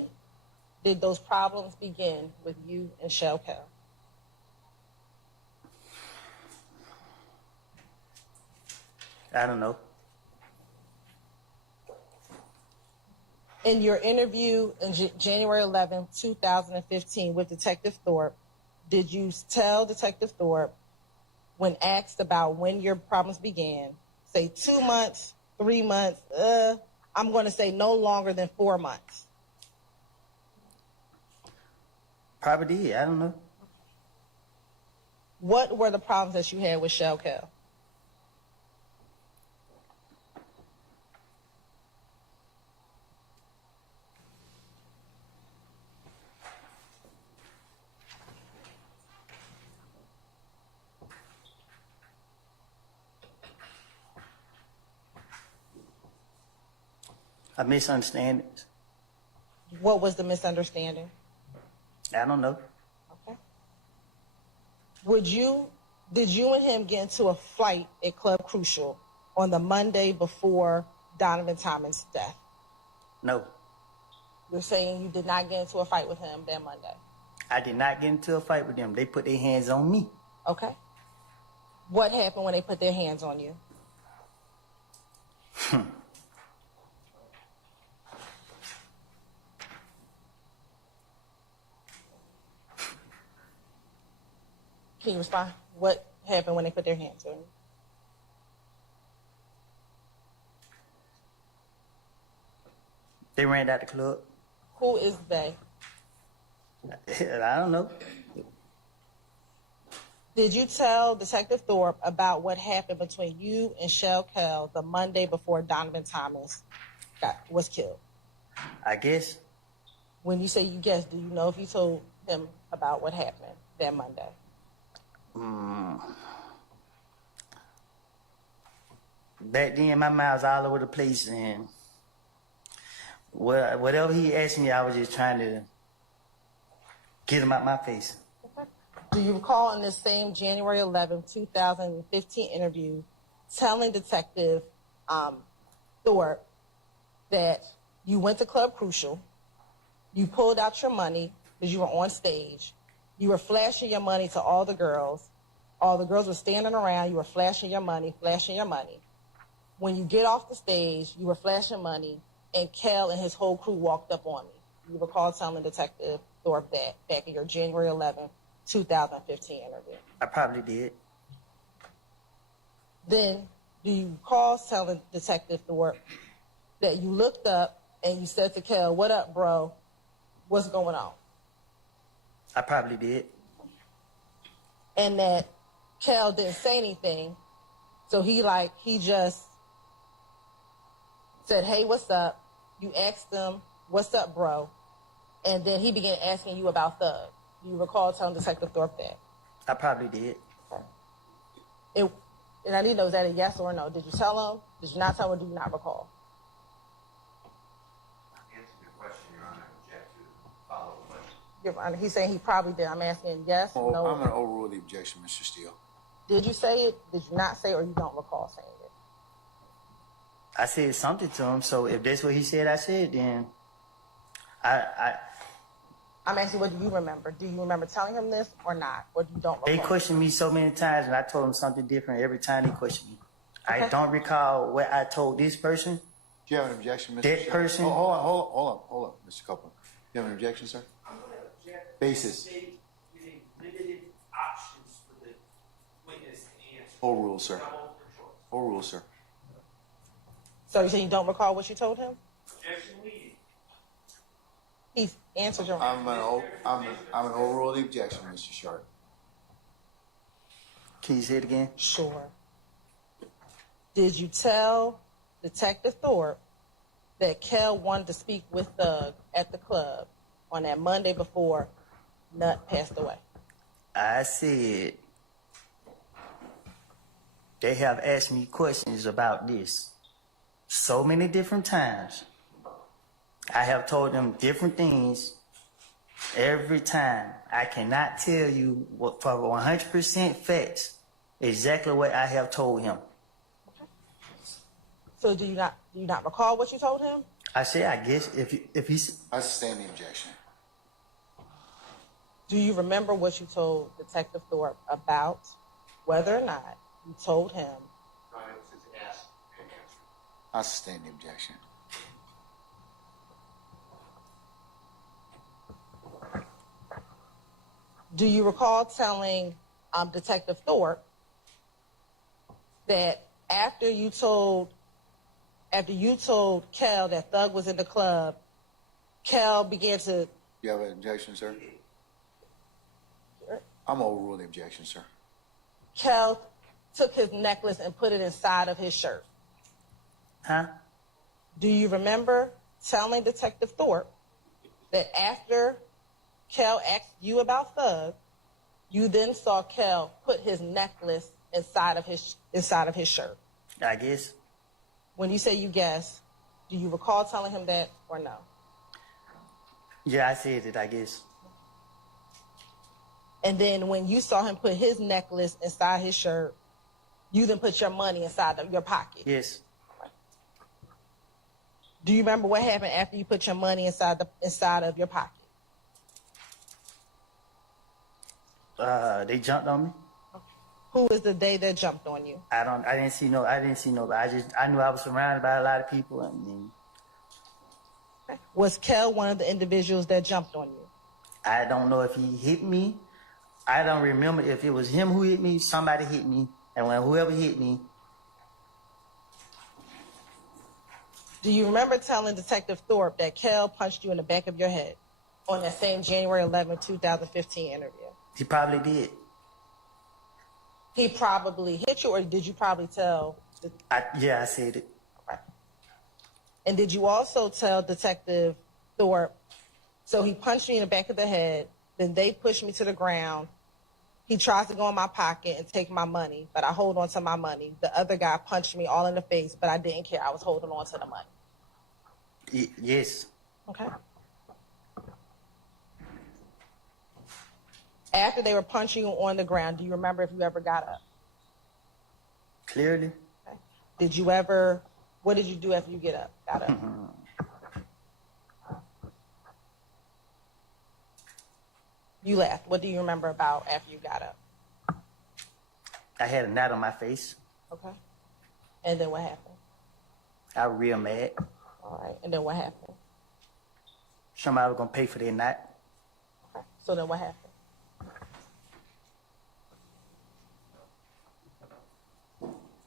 did those problems begin with you and Shell Cal? I don't know. In your interview in January 11, 2015 with Detective Thorpe, did you tell Detective Thorpe, when asked about when your problems began, say 2 months, 3 months, I'm going to say no longer than 4 months? Probably did. I don't know. What were the problems that you had with Shell Cal? A misunderstanding. What was the misunderstanding? I don't know. Okay. Did you and him get into a fight at Club Crucial on the Monday before Donovan Thomas' death? No. You're saying you did not get into a fight with him that Monday? I did not get into a fight with them. They put their hands on me. Okay. What happened when they put their hands on you? Can you respond? What happened when they put their hands on you? They ran out the club. Who is they? I don't know. Did you tell Detective Thorpe about what happened between you and Shell Cal the Monday before Donovan Thomas was killed? I guess. When you say you guess, do you know if you told him about what happened that Monday? Back then, my mind was all over the place, and whatever he asked me, I was just trying to get him out my face. Okay. Do you recall in this same January 11, 2015 interview telling Detective Thorpe that you went to Club Crucial, you pulled out your money because you were on stage, you were flashing your money to all the girls were standing around, you were flashing your money. When you get off the stage, you were flashing money, and Cal and his whole crew walked up on me. You recall telling Detective Thorpe that back in your January 11, 2015 interview? I probably did. Then, do you recall telling Detective Thorpe that you looked up and you said to Cal, "What up, bro? What's going on?" I probably did. And that Cal didn't say anything, so he just said, "Hey, what's up?" You asked him, "What's up, bro?" And then he began asking you about Thug. Do you recall telling Detective Thorpe that? I probably did. And I need to know, is that a yes or a no? Did you tell him Did you not tell him or do you not recall? Answer the question, Your Honor. I object to the follow-up question. Your Honor, he's saying he probably did. I'm asking yes, Oh, no. I'm going to overrule the objection, Mr. Steele. Did you say it? Did you not say it, or you don't recall saying it? I said something to him, so if that's what he said, I said, then I'm asking, what do you remember? Do you remember telling him this or not? Or you don't recall? they questioned me so many times, and I told them something different every time they questioned me. Okay. I don't recall what I told this person. Do you have an objection, Mr. That Steele? person- Oh, hold on, Mr. Copeland. Do you have an objection, sir? I'm going to object. Basis. Giving limited options for the witness to answer. Overrule, sir. Not multiple choice. Overrule, sir. So you say you don't recall what you told him? Objection leading. He's answered your. I'm gonna overrule the objection, Mr. Sharp. Can you say it again? Sure. Did you tell Detective Thorpe that Kel wanted to speak with Thug at the club on that Monday before Nut passed away? I said they have asked me questions about this so many different times. I have told them different things every time. I cannot tell you what, for 100% facts exactly what I have told him. So do you not recall what you told him? I said, I guess if he's I sustain the objection. Do you remember what you told Detective Thorpe about whether or not you told him? I sustain the objection. Do you recall telling Detective Thorpe that after you told Kel that Thug was in the club, Kel began to... You have an objection, sir? I'm gonna overrule the objection, sir. Kel took his necklace and put it inside of his shirt. huh? Do you remember telling Detective Thorpe that after Kel asked you about Thug, you then saw Kel put his necklace inside of his shirt? I guess. When you say you guess, do you recall telling him that or no? Yeah, I said it, I guess. And then when you saw him put his necklace inside his shirt, you then put your money inside of your pocket. Yes. Do you remember what happened after you put your money inside of your pocket? They jumped on me. Who was the day that jumped on you? I didn't see no. I knew I was surrounded by a lot of people, and Was Kel one of the individuals that jumped on you? I don't know if he hit me. I don't remember if it was him who hit me. Somebody hit me, and when whoever hit me, Do you remember telling Detective Thorpe that Kel punched you in the back of your head on that same January 11, 2015 interview? he probably did. He probably hit you, or did you probably tell? Yeah, I said it. Right. And did you also tell Detective Thorpe, so he punched me in the back of the head, then they pushed me to the ground. He tries to go in my pocket and take my money, but I hold on to my money. The other guy punched me all in the face, but I didn't care. I was holding on to the money. Yes. Okay. After they were punching you on the ground, do you remember if you ever got up? Clearly. Okay. What did you do after you got up? You laughed. What do you remember about after you got up? I had a knot on my face. Okay. And then what happened? I was real mad. All right. And then what happened? Somebody was gonna pay for their knot. Okay. So then what happened?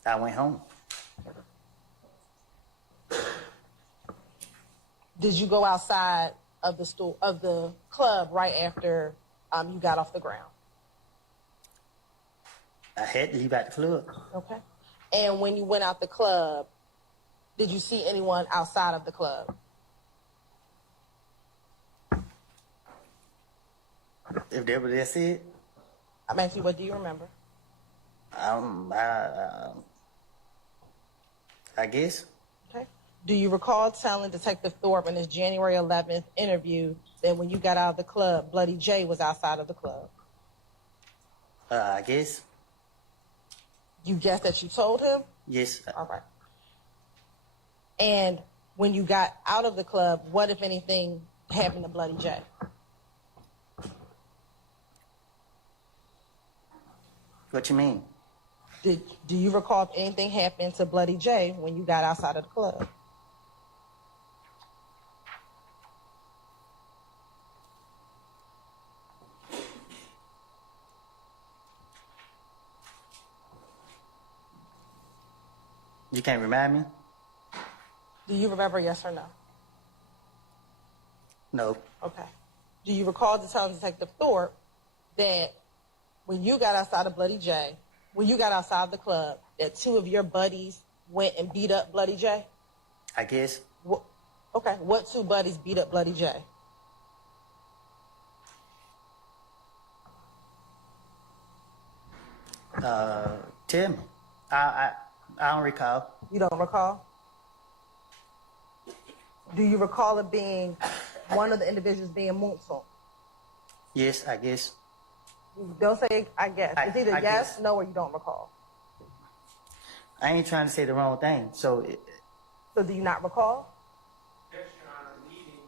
I went home. Did you go outside of the club right after you got off the ground? I had to leave out the club. Okay. And when you went out the club, did you see anyone outside of the club? If that's it, I'm asking you, what do you remember? I guess. Okay. Do you recall telling Detective Thorpe in his January 11th interview that when you got out of the club, Bloody J was outside of the club? I guess. You guess that you told him? Yes. All right. And when you got out of the club, what, if anything, happened to Bloody J? What you mean? Do you recall if anything happened to Bloody J when you got outside of the club? You can't remind me? Do you remember, yes or no? No. Okay. Do you recall telling Detective Thorpe that when you got outside of Bloody J, when you got outside of the club, that two of your buddies went and beat up Bloody J? I guess. Okay. What two buddies beat up Bloody J? Tell me. I don't recall. You don't recall? Do you recall it being one of the individuals being Moonsong? Yes, I guess. Don't say I guess. It's either I yes, guess. no, or you don't recall. I ain't trying to say the wrong thing. So, So do you not recall?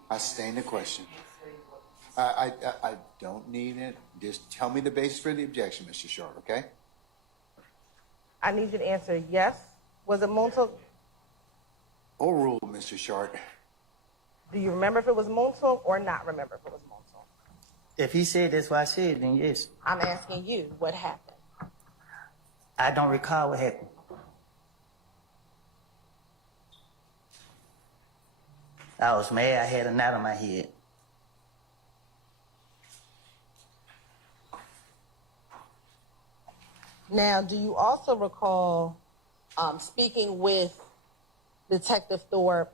I sustain the question. I don't need it. Just tell me the basis for the objection, Mr. Short, okay? I need you to answer yes. Was it Moonsong? Overruled, Mr. Short. Do you remember if it was Moonsong or not remember if it was Moonsong? if he said that's what I said, then yes. I'm asking you what happened. I don't recall what happened. I was mad. I had a knot on my head. Now, do you also recall speaking with Detective Thorpe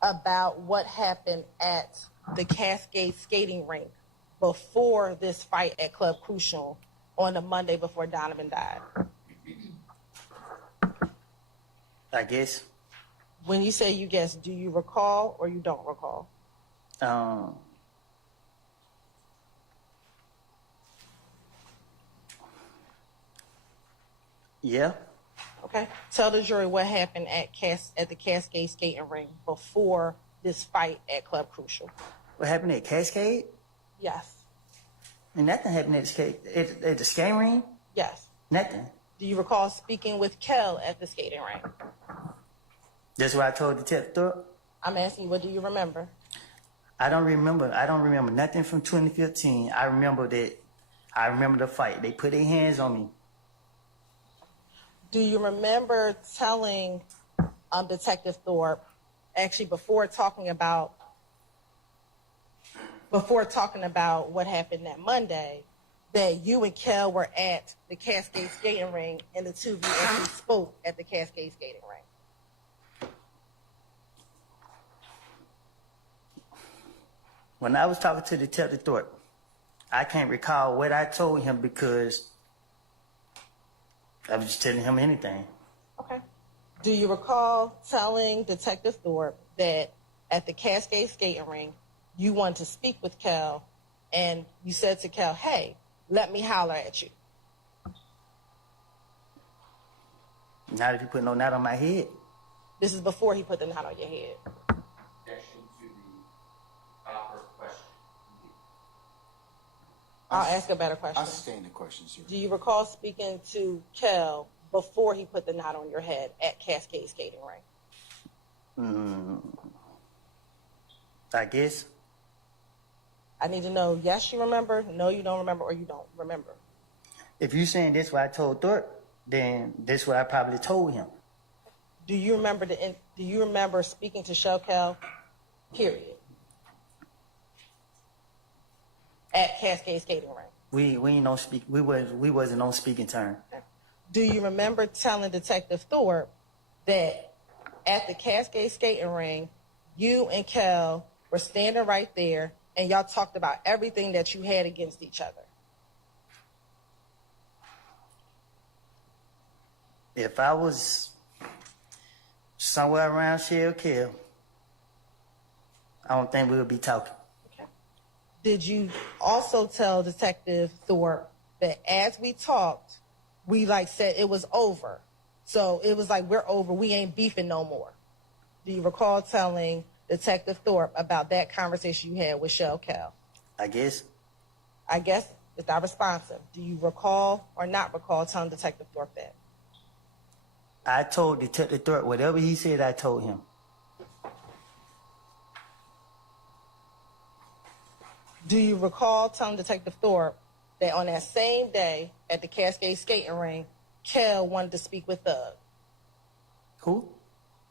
about what happened at the Cascade skating rink before this fight at Club Crucial on the Monday before Donovan died? I guess. When you say you guess, do you recall or you don't recall? Yeah. Okay. Tell the jury what happened at the Cascade skating rink before this fight at Club Crucial. What happened at Cascade? Yes. And nothing happened at the skating ring? Yes. Nothing. Do you recall speaking with Kel at the skating rink? That's what I told Detective Thorpe. I'm asking you, what do you remember? I don't remember nothing from 2015. I remember the fight. They put their hands on me. Do you remember telling Detective Thorpe, actually before talking about what happened that Monday, that you and Kel were at the Cascade skating ring and the two of you actually spoke at the Cascade skating ring? When I was talking to Detective Thorpe, I can't recall what I told him because I was just telling him anything. Okay. Do you recall telling Detective Thorpe that at the Cascade skating ring, you wanted to speak with Kel and you said to Kel, hey, let me holler at you? Not if you put no knot on my head. This is before he put the knot on your head. Objection to the proper question. I'll ask a better I question. sustain the question, sir. Do you recall speaking to Kel before he put the knot on your head at Cascade skating ring? I guess. I need to know, yes, you remember, no, you don't remember, or you don't remember. If you saying this what I told Thorpe, then this what I probably told him. Do you remember speaking to Kel, period, at Cascade skating ring? We ain't no speak. We wasn't on speaking term. Do you remember telling Detective Thorpe that at the Cascade skating ring, you and Kel were standing right there and y'all talked about everything that you had against each other? If I was somewhere around Shell Kill, I don't think we'll be talking. Okay. Did you also tell Detective Thorpe that as we talked, we like said it was over? So it was like, we're over, we ain't beefing no more. Do you recall telling Detective Thorpe about that conversation you had with Shell Cal? I guess. I guess it's not responsive. Do you recall or not recall telling Detective Thorpe that? I told Detective Thorpe whatever he said, I told him. Do you recall telling Detective Thorpe that on that same day at the Cascade skating ring, Kel wanted to speak with Thug? Who?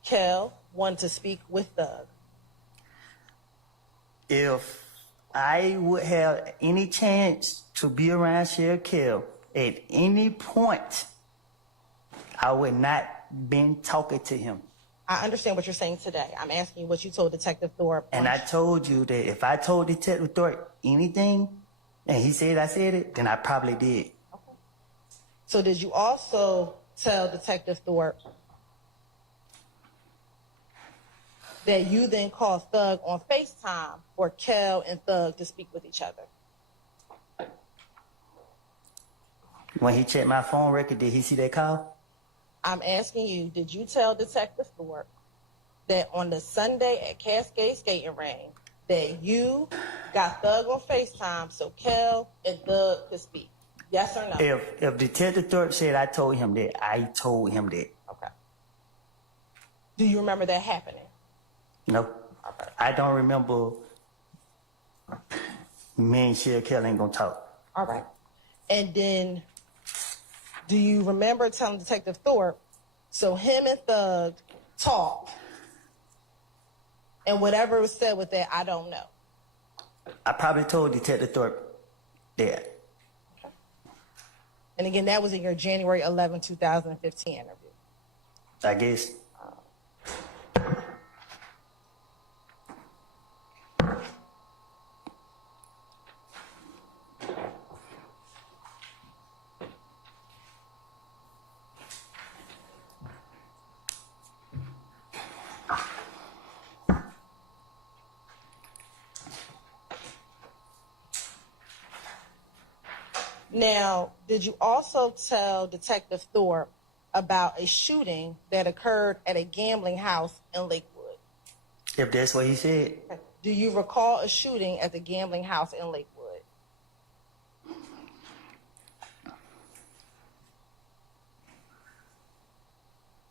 Kel wanted to speak with Thug. If I would have any chance to be around Shell Kill at any point, I would not been talking to him. I understand what you're saying today. I'm asking you what you told Detective Thorpe. And I told you that if I told Detective Thorpe anything, and he said I said it, then I probably did. Okay. So did you also tell Detective Thorpe that you then called Thug on FaceTime for Kel and Thug to speak with each other? When he checked my phone record, did he see that call? I'm asking you, did you tell Detective Thorpe that on the Sunday at Cascade Skating Ring that you got Thug on FaceTime so Kel and Thug could speak? Yes or no? If Detective Thorpe said I told him that, I told him that. Okay. Do you remember that happening? No. Okay. I don't remember me and Shell Kill ain't gonna talk. All right. And then, do you remember telling Detective Thorpe, so him and Thug talked, and whatever was said with that, I don't know? I probably told Detective Thorpe that. Okay. And again, that was in your January 11, 2015 interview. I guess. Now, did you also tell Detective Thorpe about a shooting that occurred at a gambling house in Lakewood? If that's what he said. Okay. Do you recall a shooting at the gambling house in Lakewood?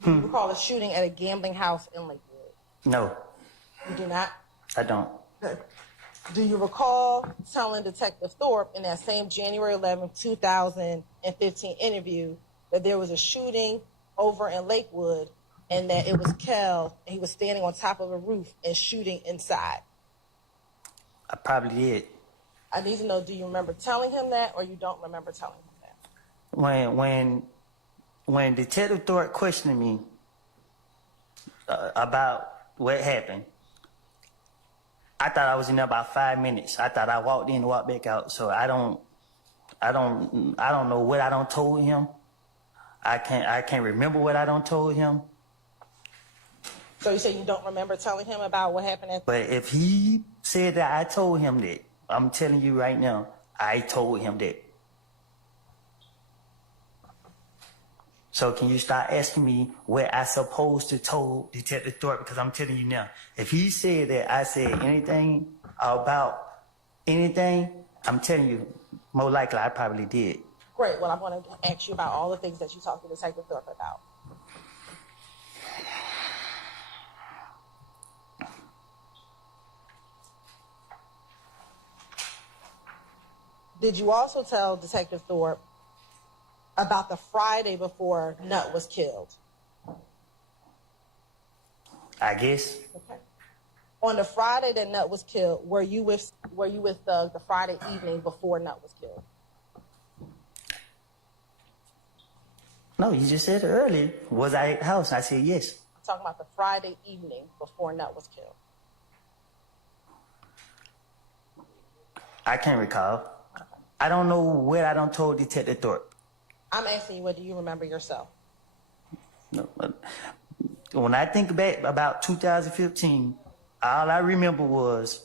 Do you recall a shooting at a gambling house in Lakewood? No, You do not? I don't. Okay. Do you recall telling Detective Thorpe in that same January 11, 2015 interview that there was a shooting over in Lakewood and that it was Kel and he was standing on top of a roof and shooting inside? I probably did. I need to know, do you remember telling him that or you don't remember telling him that? When Detective Thorpe questioned me about what happened, I thought I was in there about 5 minutes. I thought I walked in and walked back out. So I don't know what I don't told him. I can't remember what I don't told him. So you say you don't remember telling him about what happened at? But if he said that I told him that, I'm telling you right now, I told him that. So can you start asking me what I supposed to told Detective Thorpe? Because I'm telling you now, if he said that I said anything about anything, I'm telling you, more likely I probably did. Great. Well, I want to ask you about all the things that you talked to Detective Thorpe about. Did you also tell Detective Thorpe about the Friday before Nut was killed? I guess. Okay. On the Friday that Nut was killed, were you with Thug the Friday evening before Nut was killed? No, you just said it earlier. Was I at the house? I said yes. I'm talking about the Friday evening before Nut was killed. I can't recall. Okay. I don't know what I don't told Detective Thorpe. I'm asking you, what do you remember yourself? No, When I think back about 2015, all I remember was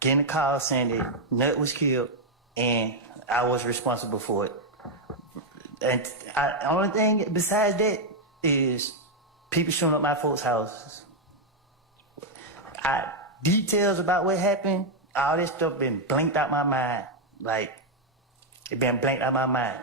getting a call saying that Nut was killed and I was responsible for it. And only thing besides that is people showing up at my folks' houses. Details about what happened, all this stuff been blanked out my mind. Like, it been blanked out my mind.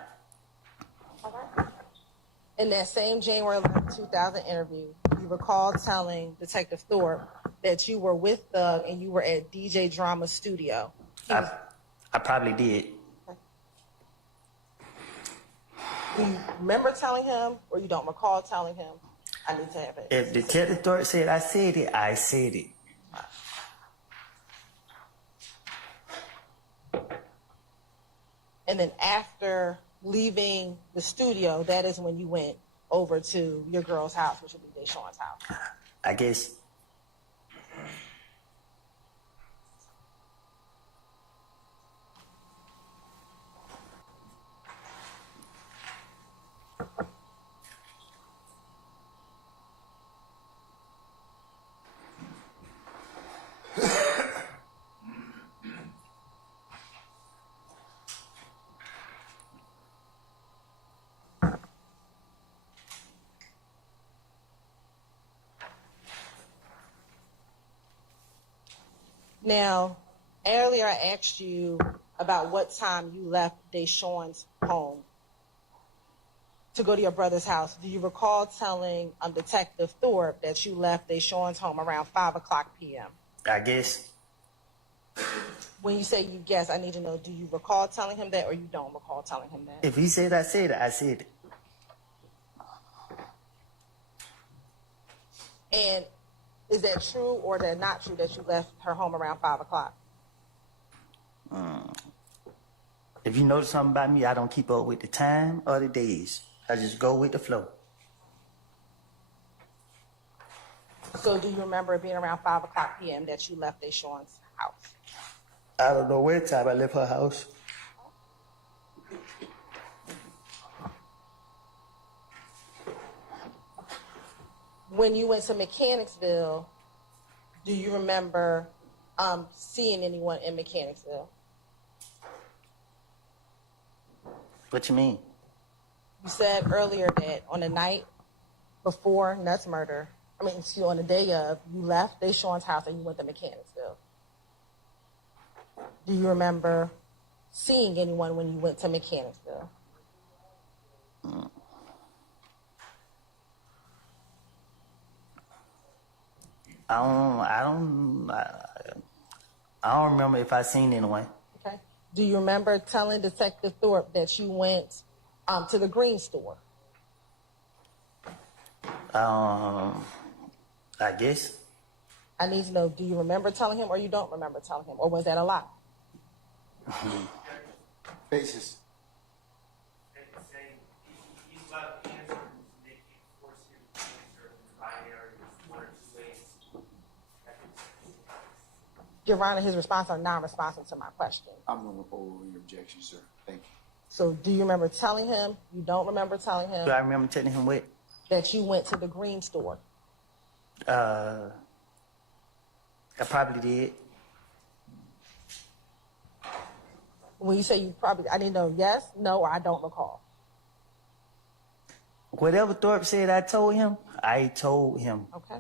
In that same January 11, 2000 interview, you recall telling Detective Thorpe that you were with Thug and you were at DJ Drama's studio. I probably did. Do you remember telling him, or you don't recall telling him? I need to have it. If Detective Thorpe said I said it, I said it. And then after leaving the studio, that is when you went over to your girl's house, which would be Deshaun's house. I guess. Now, earlier I asked you about what time you left Deshaun's home to go to your brother's house. Do you recall telling Detective Thorpe that you left Deshaun's home around 5 o'clock p.m.? I guess. When you say you guess, I need to know, do you recall telling him that or you don't recall telling him that? If he said I said it, I said it. And is that true or that not true that you left her home around 5 o'clock? If you notice something about me, I don't keep up with the time or the days. I just go with the flow. So do you remember it being around 5 o'clock p.m. that you left Deshaun's house? I don't know what time I left her house. When you went to Mechanicsville, do you remember seeing anyone in Mechanicsville? What you mean? You said earlier that on the night before Nutt's murder, on the day of, you left Deshaun's house and you went to Mechanicsville. Do you remember seeing anyone when you went to Mechanicsville? I don't remember if I seen anyone. Okay. Do you remember telling Detective Thorpe that you went to the green store? I guess. I need to know, do you remember telling him or you don't remember telling him? Or was that a lie? Basis. Your Honor, his response are non-responsive to my question. I'm going to overrule your objection, sir. Thank you. So do you remember telling him? You don't remember telling him Do I remember telling him what? that you went to the green store? I probably did. When you say you probably, I didn't know yes, no, or I don't recall. Whatever Thorpe said I told him, I told him. Okay.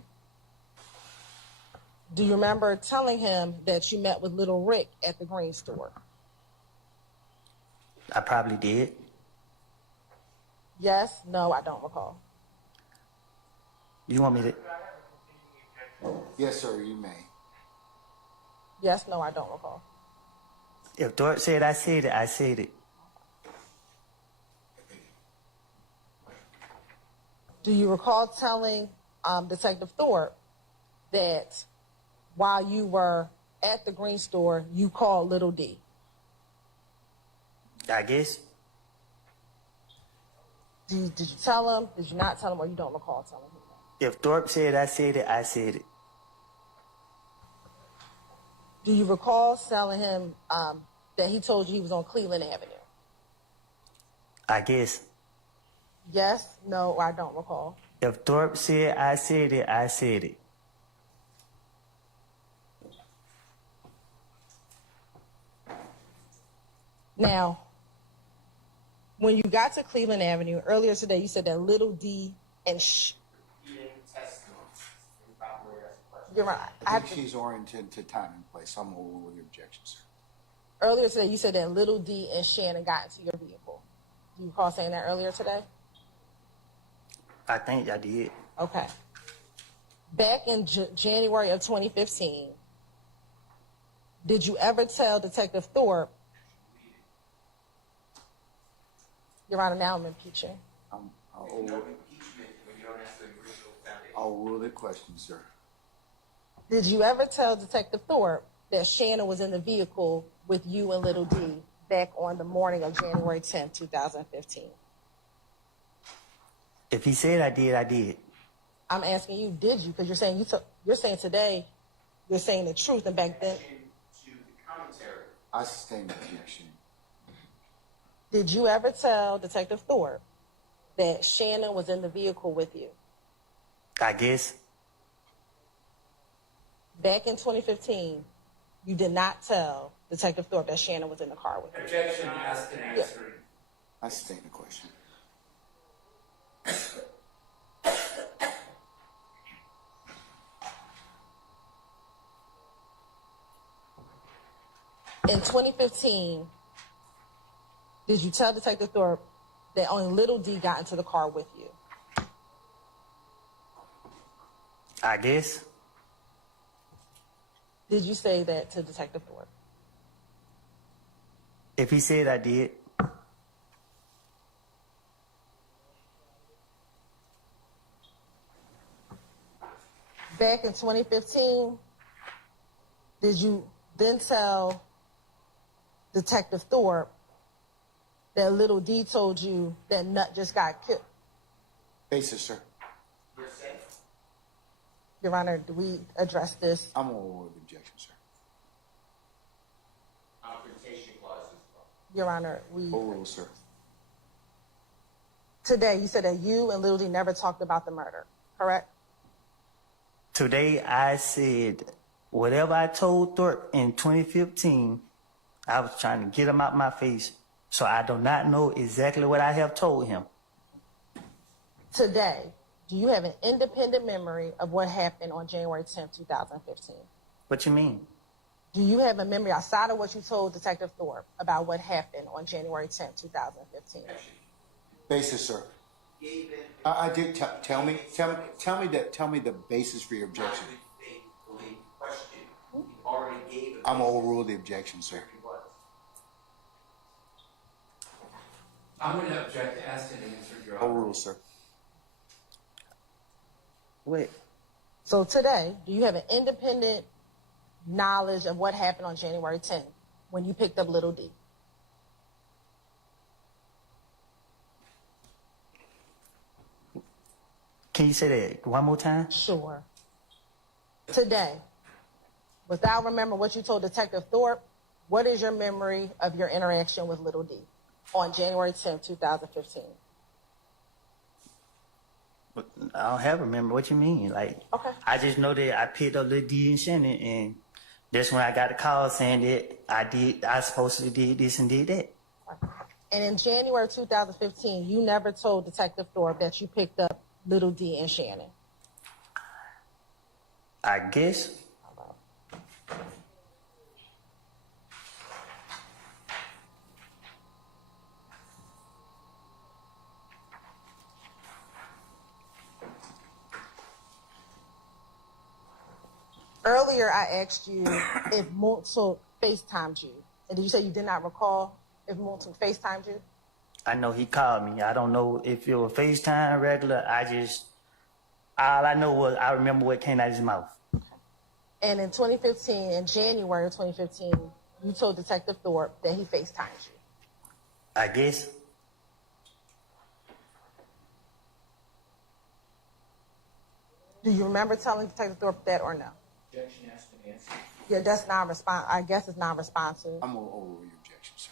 Do you remember telling him that you met with Little Rick at the green store? I probably did. Yes, no, I don't recall. You want me to? Yes, sir, you may. Yes, no, I don't recall. If Thorpe said I said it, I said it. Do you recall telling Detective Thorpe that while you were at the green store, you called Little D? I guess. Did you tell him? Did you not tell him, or you don't recall telling him that? If Thorpe said I said it, I said it. Do you recall telling him that he told you he was on Cleveland Avenue? I guess. Yes, no, or I don't recall. If Thorpe said I said it, I said it. Now, when you got to Cleveland Avenue earlier today, you said that Little D and You didn't test them. You probably asked a question. you're right. I think she's oriented to time and place. I'm over with the objection, sir. Earlier today, you said that Little D and Shannon got into your vehicle. Do you recall saying that earlier today? I think I did. Okay. Back in January of 2015, did you ever tell Detective Thorpe? Your Honor, now I'm impeaching. I'll No impeachment when you don't ask the original foundation. rule the question, sir. Did you ever tell Detective Thorpe that Shannon was in the vehicle with you and Little D back on the morning of January 10th, 2015? If he said I did, I did. I'm asking you, did you? Because you're saying you're saying today, you're saying the truth, and back then, To the commentary. I sustain the objection. did you ever tell Detective Thorpe that Shannon was in the vehicle with you? I guess. Back in 2015, you did not tell Detective Thorpe that Shannon was in the car with you. Objection, asked and answered. I sustain the question. In 2015, did you tell Detective Thorpe that only Little D got into the car with you? I guess. Did you say that to Detective Thorpe? If he said I did. Back in 2015, did you then tell Detective Thorpe that Little D told you that Nut just got killed? Basis, sir. You're safe. Your Honor, do we address this? I'm over with the objection, sir. Confrontation clause as well. Your Honor, we Overruled, sir. today you said that you and Little D never talked about the murder, correct? Today I said whatever I told Thorpe in 2015, I was trying to get him out my face. So I do not know exactly what I have told him. Today, do you have an independent memory of what happened on January 10th, 2015? What you mean? Do you have a memory outside of what you told Detective Thorpe about what happened on January 10th, 2015? Basis, sir. I did tell me the basis for your objection. Question. You already gave I'm overruled the objection, sir. I wouldn't object to ask and answer, Your Honor. Overruled, sir. Wait. So today, do you have an independent knowledge of what happened on January 10th when you picked up Little D? Can you say that one more time? Sure. Today, without remembering what you told Detective Thorpe, what is your memory of your interaction with Little D on January 10th, 2015? But I don't have a memory. What you mean? Like, Okay. I just know that I picked up Lil D and Shannon, and that's when I got the call saying that I supposed to did this and did that. And in January 2015, you never told Detective Thorpe that you picked up Little D and Shannon. I guess. Earlier, I asked you if Moontook FaceTimed you. And did you say you did not recall if Moontook FaceTimed you? I know he called me. I don't know if it was FaceTime regular. All I know was I remember what came out of his mouth. And in 2015, in January of 2015, you told Detective Thorpe that he FaceTimed you. I guess. Do you remember telling Detective Thorpe that or no? Objection, asked and answered. Yeah, that's non-responsive. I guess it's non-responsive. I'm over your objection, sir.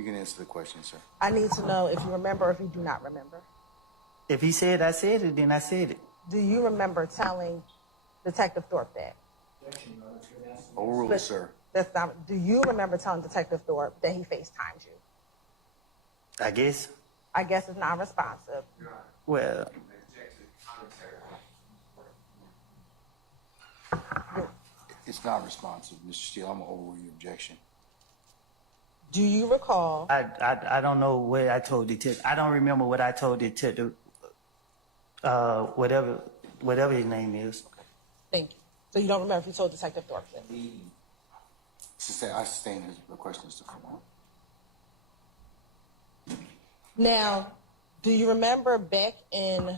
You can answer the question, sir. I need to know if you remember or if you do not remember. If he said I said it, then I said it. Do you remember telling Detective Thorpe that? Overruled, sir. That's not. Do you remember telling Detective Thorpe that he FaceTimed you? I guess. I guess it's non-responsive. Well, It's not responsive, Mr. Steele. I'm gonna overrule your objection. Do you recall? I don't know what I told detective. I don't remember what I told detective. Whatever his name is. Thank you. So you don't remember if you told Detective Thorpe that? I sustain the question, Mr. Coleman. Now, do you remember back in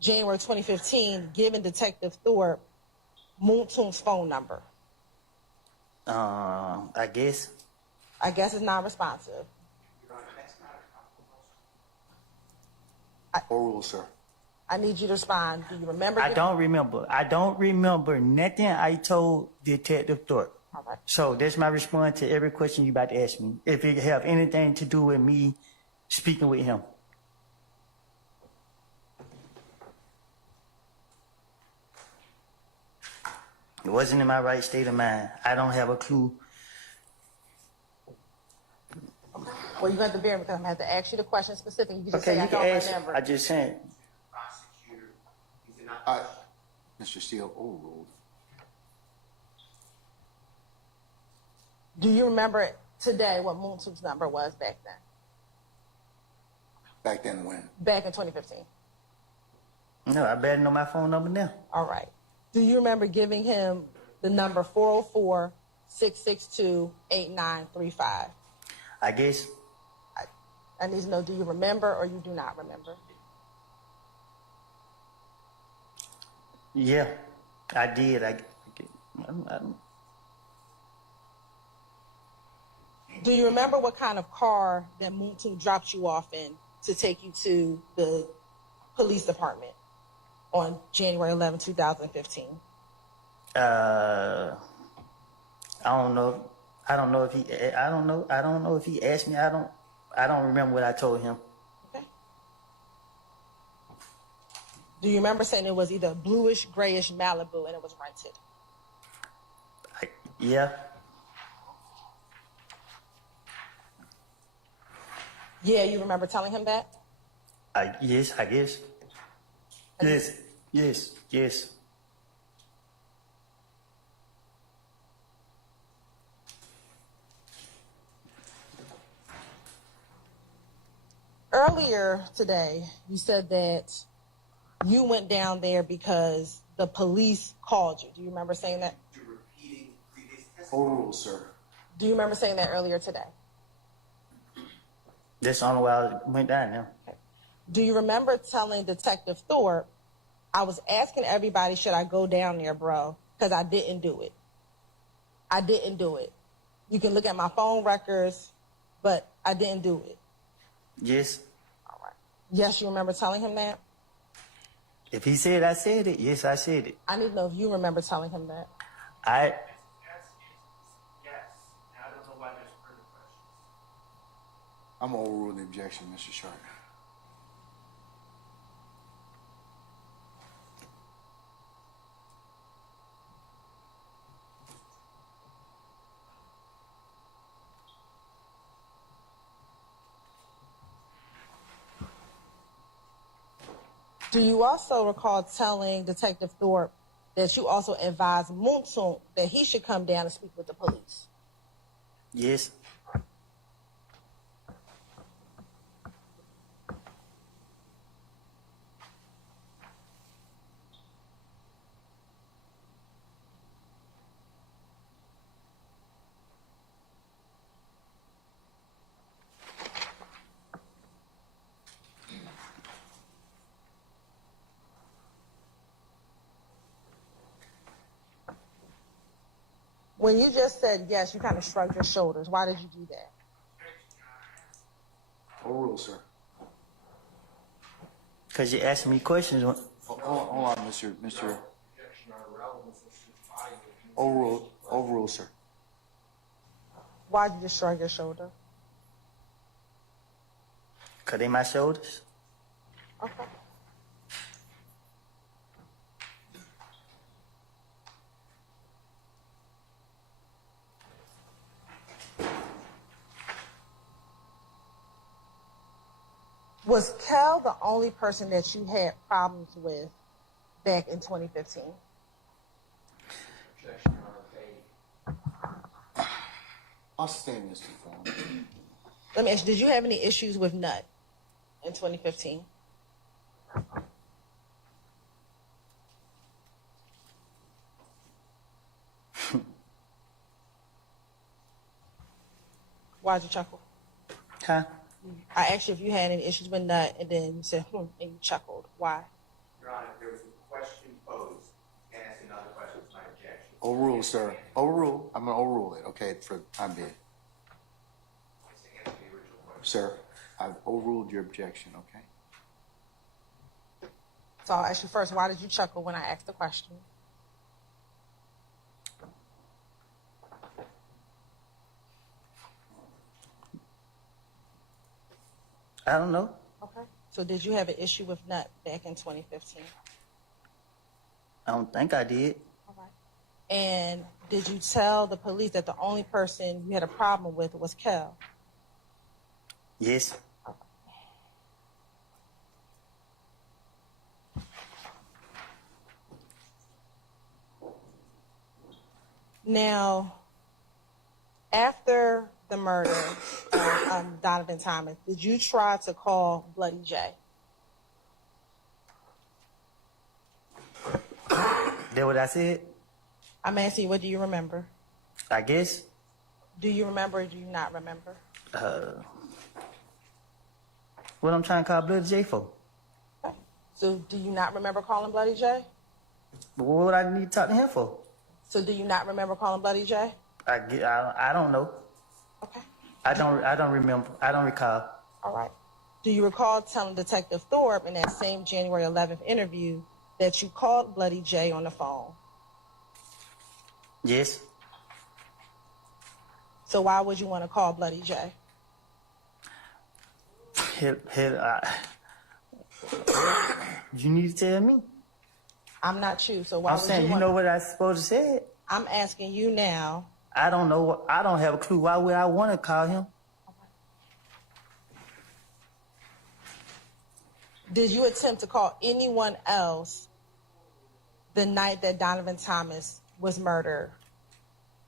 January 2015 giving Detective Thorpe Moontoon's phone number? I guess. I guess it's non-responsive. Overruled, sir. I need you to respond. Do you remember? I don't remember. I don't remember nothing I told Detective Thorpe. All right. So that's my response to every question you about to ask me. If it have anything to do with me speaking with him. It wasn't in my right state of mind. I don't have a clue. Well, you have to bear with me because I'm going to have to ask you the question specific. You can just Okay, say, you I can don't ask. remember. I just said. Prosecutor, he's not. Mr. Steele, overruled. Do you remember today what Moontoon's number was back then? Back then when? Back in 2015. No, I better know my phone number now. All right. Do you remember giving him the number 404-662-8935? I guess. I need to know, do you remember or you do not remember? Yeah, I did. Do you remember what kind of car that Moontoon dropped you off in to take you to the police department on January 11, 2015? I don't know. I don't know if he. I don't know. I don't know if he asked me. I don't remember what I told him. Okay. Do you remember saying it was either bluish, grayish Malibu and it was rented? Yeah. Yeah, you remember telling him that? Yes, I guess. Yes. Earlier today, you said that you went down there because the police called you. Do you remember saying that? Overruled, sir. Do you remember saying that earlier today? That's the only way I went down there. Okay. Do you remember telling Detective Thorpe, I was asking everybody, should I go down there, bro? Because I didn't do it. I didn't do it. You can look at my phone records, but I didn't do it. Yes. All right. Yes, you remember telling him that? If he said I said it, yes, I said it. I need to know if you remember telling him that. Yes. I don't know why there's further questions. I'm gonna overrule the objection, Mr. Sharp. Do you also recall telling Detective Thorpe that you also advised Moontoon that he should come down and speak with the police? Yes. When you just said yes, you kind of shrugged your shoulders. Why did you do that? Overruled, sir. Because you asked me questions. Hold on, Mr. Overruled, sir. Why did you just shrug your shoulder? 'Cause they my shoulders. Okay. Was Kel the only person that you had problems with back in 2015? Objection, Your Honor, paid. I'll stand Mr. Thorne. Let me ask you, did you have any issues with Nut in 2015? Why'd you chuckle? Huh? I asked you if you had any issues with Nut, and then you said, and you chuckled. Why? Your Honor, there was a question posed. And ask another question. It's my objection. Overrule, sir. Overrule. I'm gonna overrule it, okay, for the time being. It's to answer the original question. Sir, I've overruled your objection, okay? So I'll ask you first, why did you chuckle when I asked the question? I don't know. Okay. So did you have an issue with Nut back in 2015? I don't think I did. All right. And did you tell the police that the only person you had a problem with was Kel? Yes. Now, after the murder of Donovan Thomas, did you try to call Bloody J? That what I said? I'm asking you, what do you remember? I guess. Do you remember or do you not remember? What I'm trying to call Bloody J for? Okay. So do you not remember calling Bloody J? But what would I need to talk to him for? So do you not remember calling Bloody J? I don't know. Okay. I don't remember. I don't recall. All right. Do you recall telling Detective Thorpe in that same January 11th interview that you called Bloody J on the phone? Yes. So why would you want to call Bloody J? You need to tell me. I'm not you, so why I'm would saying, you you want... know what I supposed to say? I'm asking you now. I don't know. I don't have a clue. Why would I want to call him? Did you attempt to call anyone else the night that Donovan Thomas was murdered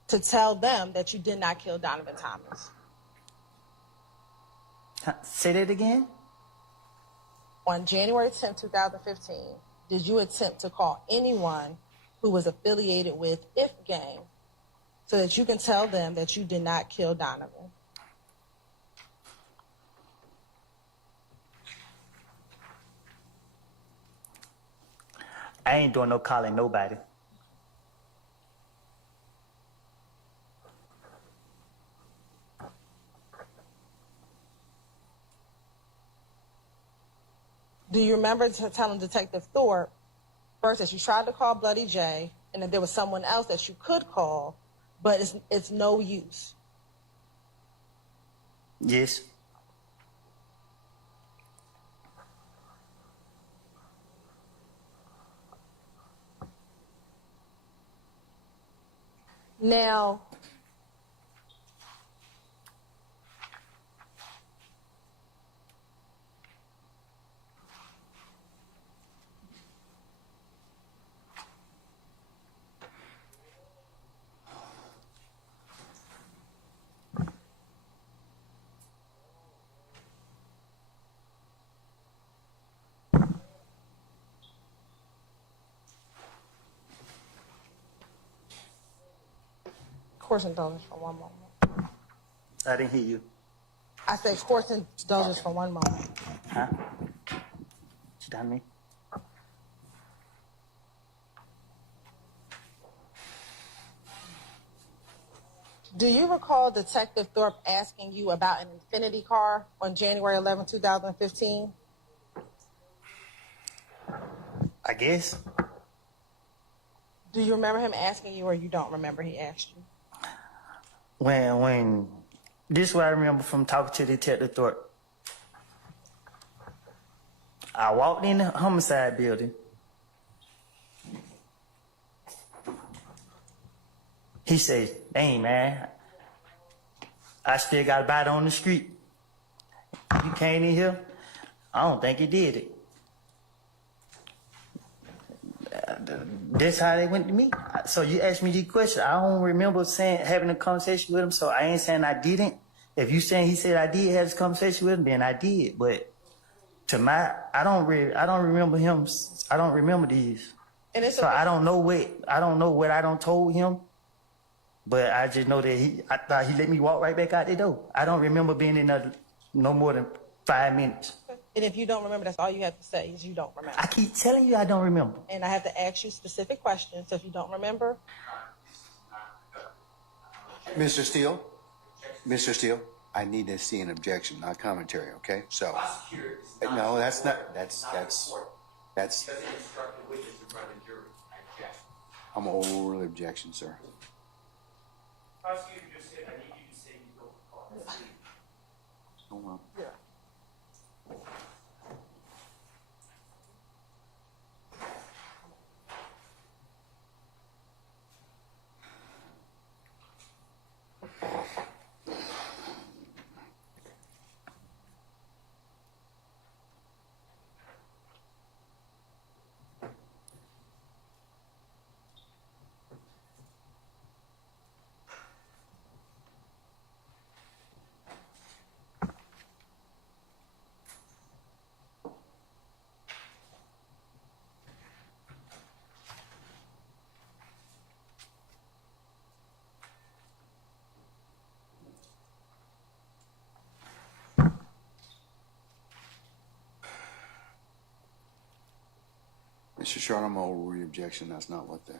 to tell them that you did not kill Donovan Thomas? Say that again? On January 10, 2015, did you attempt to call anyone who was affiliated with If Gang so that you can tell them that you did not kill Donovan? I ain't doing no calling nobody. Do you remember telling Detective Thorpe first that you tried to call Bloody J and that there was someone else that you could call, but it's no use? Yes. Now, course indulgence for one moment. I didn't hear you. I said course indulgence for one moment. Huh? You done me? Do you recall Detective Thorpe asking you about an Infinity car on January 11, 2015? I guess. Do you remember him asking you, or you don't remember he asked you? When this is what I remember from talking to Detective Thorpe. I walked in the homicide building. He says, "Dang, man, I still got a bite on the street. You came in here? I don't think he did it." That's how they went to me. So you asked me these questions. I don't remember having a conversation with him, so I ain't saying I didn't. If you saying he said I did have this conversation with him, then I did. But I don't remember him. I don't remember these. And it's So I don't know what I don't told him. But I just know that I thought he let me walk right back out the door. I don't remember being in there no more than 5 minutes. And if you don't remember, that's all you have to say is you don't remember. I keep telling you I don't remember. And I have to ask you specific questions. So if you don't remember, Mr. Steele, I need to see an objection, not commentary, okay? So, Prosecutor is not. no, that's not, That's that's, doesn't instruct the witness in front of the jury. I object. I'm overly objection, sir. Prosecutor just said, I need you to say you don't recall. Hold on. Mr. Short, I'm over the objection. That's not what the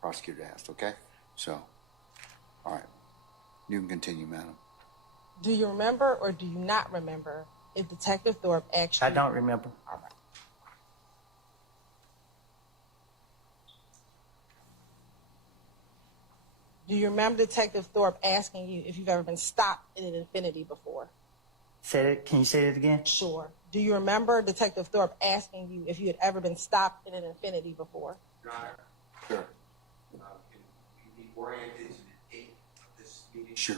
prosecutor asked, okay? So, all right. You can continue, madam. do you remember or do you not remember if Detective Thorpe actually? I don't remember. All right. Do you remember Detective Thorpe asking you if you've ever been stopped in an Infinity before? Can you say it again? Sure. Do you remember Detective Thorpe asking you if you had ever been stopped in an Infinity before? Your Honor, Sure. can we be oriented to the date of this meeting? Sure.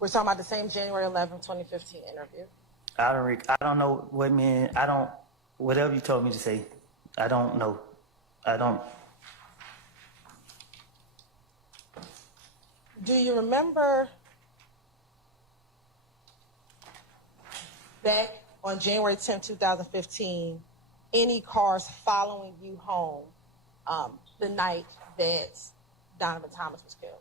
We're talking about the same January 11, 2015 interview. I don't know what mean. Whatever you told me to say, I don't know. I don't. Do you remember back on January 10, 2015, any cars following you home the night that Donovan Thomas was killed?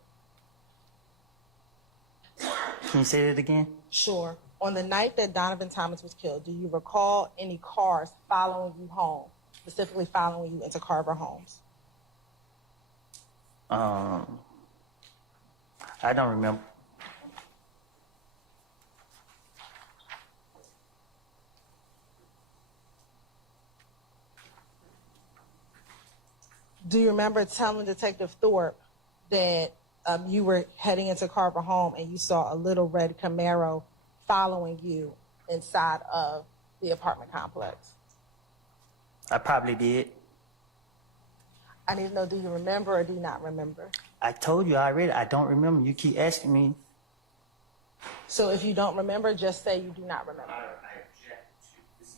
Can you say it again? Sure. On the night that Donovan Thomas was killed, do you recall any cars following you home, specifically following you into Carver Homes? I don't remember. Do you remember telling Detective Thorpe that you were heading into Carver Home and you saw a little red Camaro following you inside of the apartment complex? I probably did. I need to know, do you remember or do you not remember? I told you already. I don't remember. You keep asking me. So if you don't remember, just say you do not Your remember. Honor, I object to this.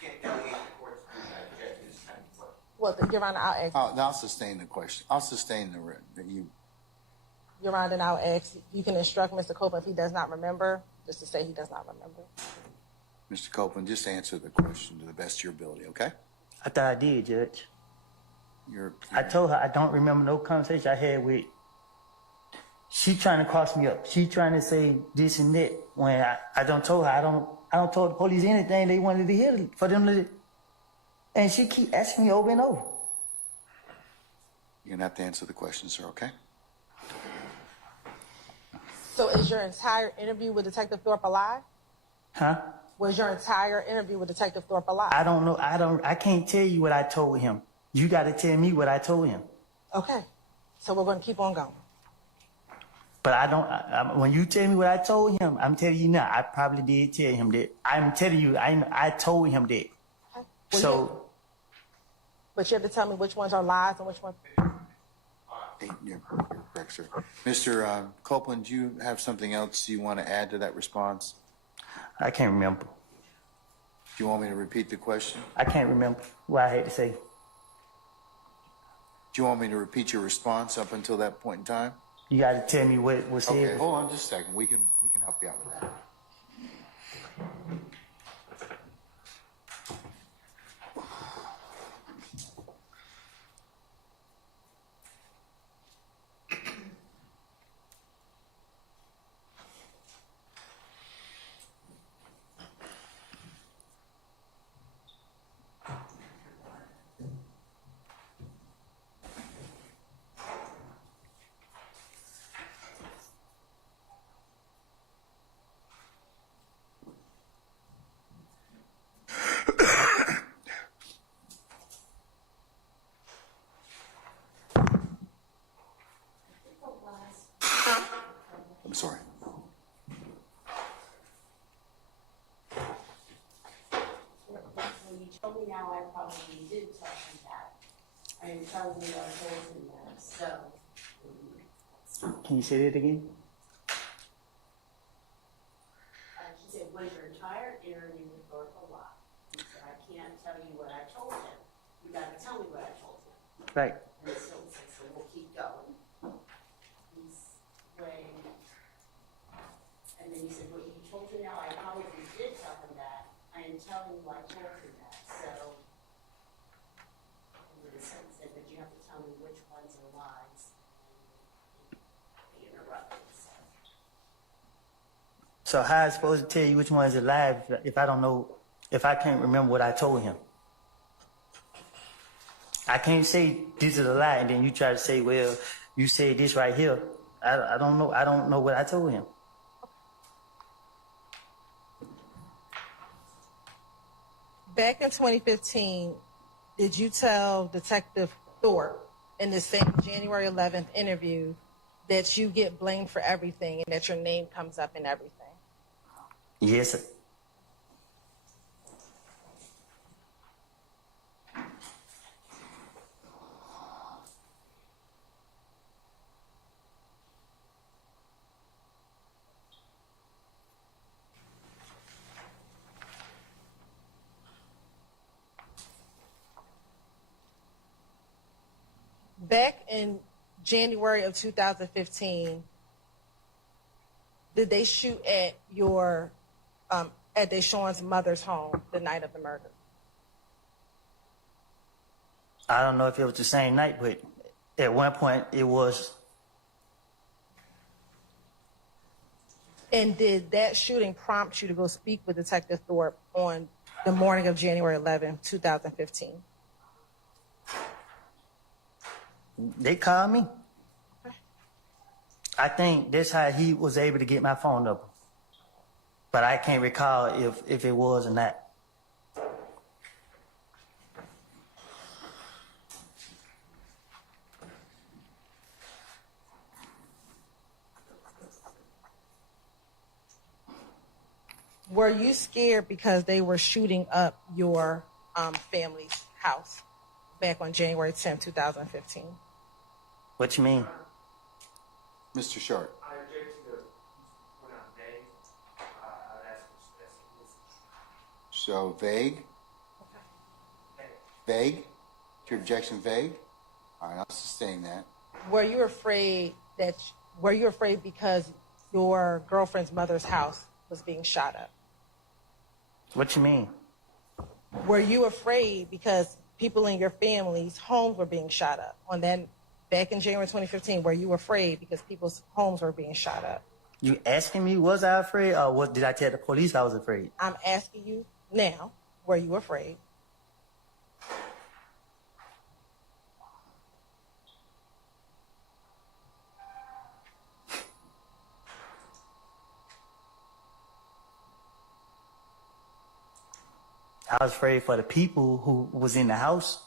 You can't delegate the court's view. I object to this kind of question. Well, Your Honor, I'll ask. I'll sustain the question. I'll sustain the you. Your Honor, then I'll ask. You can instruct Mr. Copeland if he does not remember, just to say he does not remember. Mr. Copeland, just answer the question to the best of your ability, okay? I thought I did, Judge. You're I told her I don't remember no conversation I had with. She trying to cross me up. She trying to say this and that when I don't told her I don't tell the police anything they wanted to hear for them to. And she keep asking me over and over. You're gonna have to answer the question, sir, okay? So is your entire interview with Detective Thorpe alive? Huh? Was your entire interview with Detective Thorpe alive? I don't know. I can't tell you what I told him. You got to tell me what I told him. Okay. So we're going to keep on going. But I don't. When you tell me what I told him, I'm telling you now. I probably did tell him that. I'm telling you, I told him that. So, But you have to tell me which ones are lies and which ones. You're correct, sir. Mr. Copeland, do you have something else you want to add to that response? I can't remember. Do you want me to repeat the question? I can't remember what I had to say. Do you want me to repeat your response up until that point in time? You got to tell me what was said. Okay, hold on just a second. We can help you out with that. I'm sorry. When you told me now, I probably did tell him that. I am telling you I told him that, so. Can you say that again? She said, was your entire interview with Thorpe a lie? He said, I can't tell you what I told him. You gotta tell me what I told him. Right. And so we'll keep going. He's weighing. And then he said, well, you told me now, I probably did tell him that. I am telling you I told him that, so. And then he said, but you have to tell me which ones are lies. And he interrupted, so. So how I supposed to tell you which one is a lie if I don't know, if I can't remember what I told him? I can't say this is a lie and then you try to say, well, you said this right here. I don't know. I don't know what I told him. Back in 2015, did you tell Detective Thorpe in the same January 11th interview that you get blamed for everything and that your name comes up in everything? Yes, sir. Back in January of 2015, did they shoot at your at Deshaun's mother's home the night of the murder? I don't know if it was the same night, but at one point it was. And did that shooting prompt you to go speak with Detective Thorpe on the morning of January 11, 2015? They called me. I think that's how he was able to get my phone number. But I can't recall if it was or not. Were you scared because they were shooting up your family's house back on January 10, 2015? What you mean? Mr. Sharp. I object to the pronoun they. I would ask for specificity. So vague? Vague? Is your objection vague? All right, I'll sustain that. Were you afraid because your girlfriend's mother's house was being shot up? What you mean? Were you afraid because people in your family's homes were being shot up on that back in January 2015? Were you afraid because people's homes were being shot up? You asking me, was I afraid, or what did I tell the police I was afraid? I'm asking you now, were you afraid? I was afraid for the people who was in the house.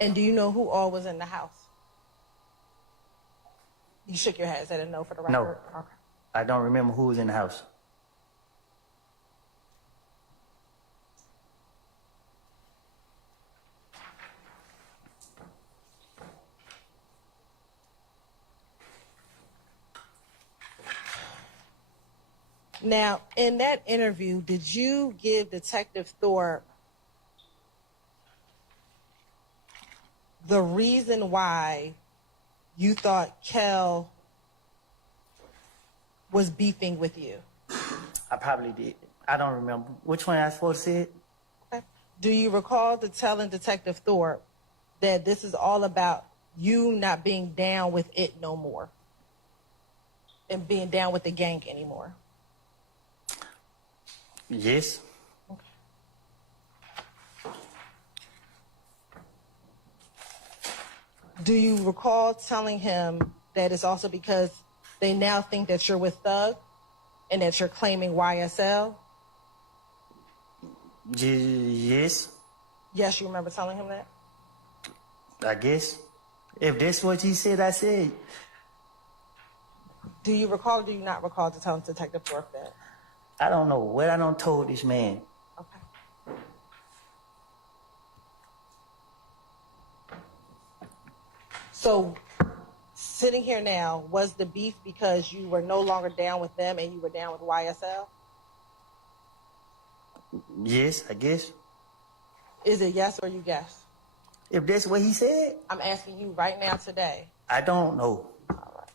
And do you know who all was in the house? You shook your head. Is that a no for the record? No. Okay. I don't remember who was in the house. Now, in that interview, did you give Detective Thorpe the reason why you thought Kel was beefing with you? I probably did. I don't remember. Which one I supposed to say it? Okay. Do you recall telling Detective Thorpe that this is all about you not being down with it no more and being down with the gang anymore? Yes. Do you recall telling him that it's also because they now think that you're with Thug and that you're claiming YSL? Yes, Yes, you remember telling him that? I guess. If that's what he said, I said. Do you recall or do you not recall to tell Detective Thorpe that? I don't know what I done told this man. Okay. So, sitting here now, was the beef because you were no longer down with them and you were down with YSL? Yes, I guess. Is it yes or you guess? If that's what he said, I'm asking you right now today. I don't know. All right.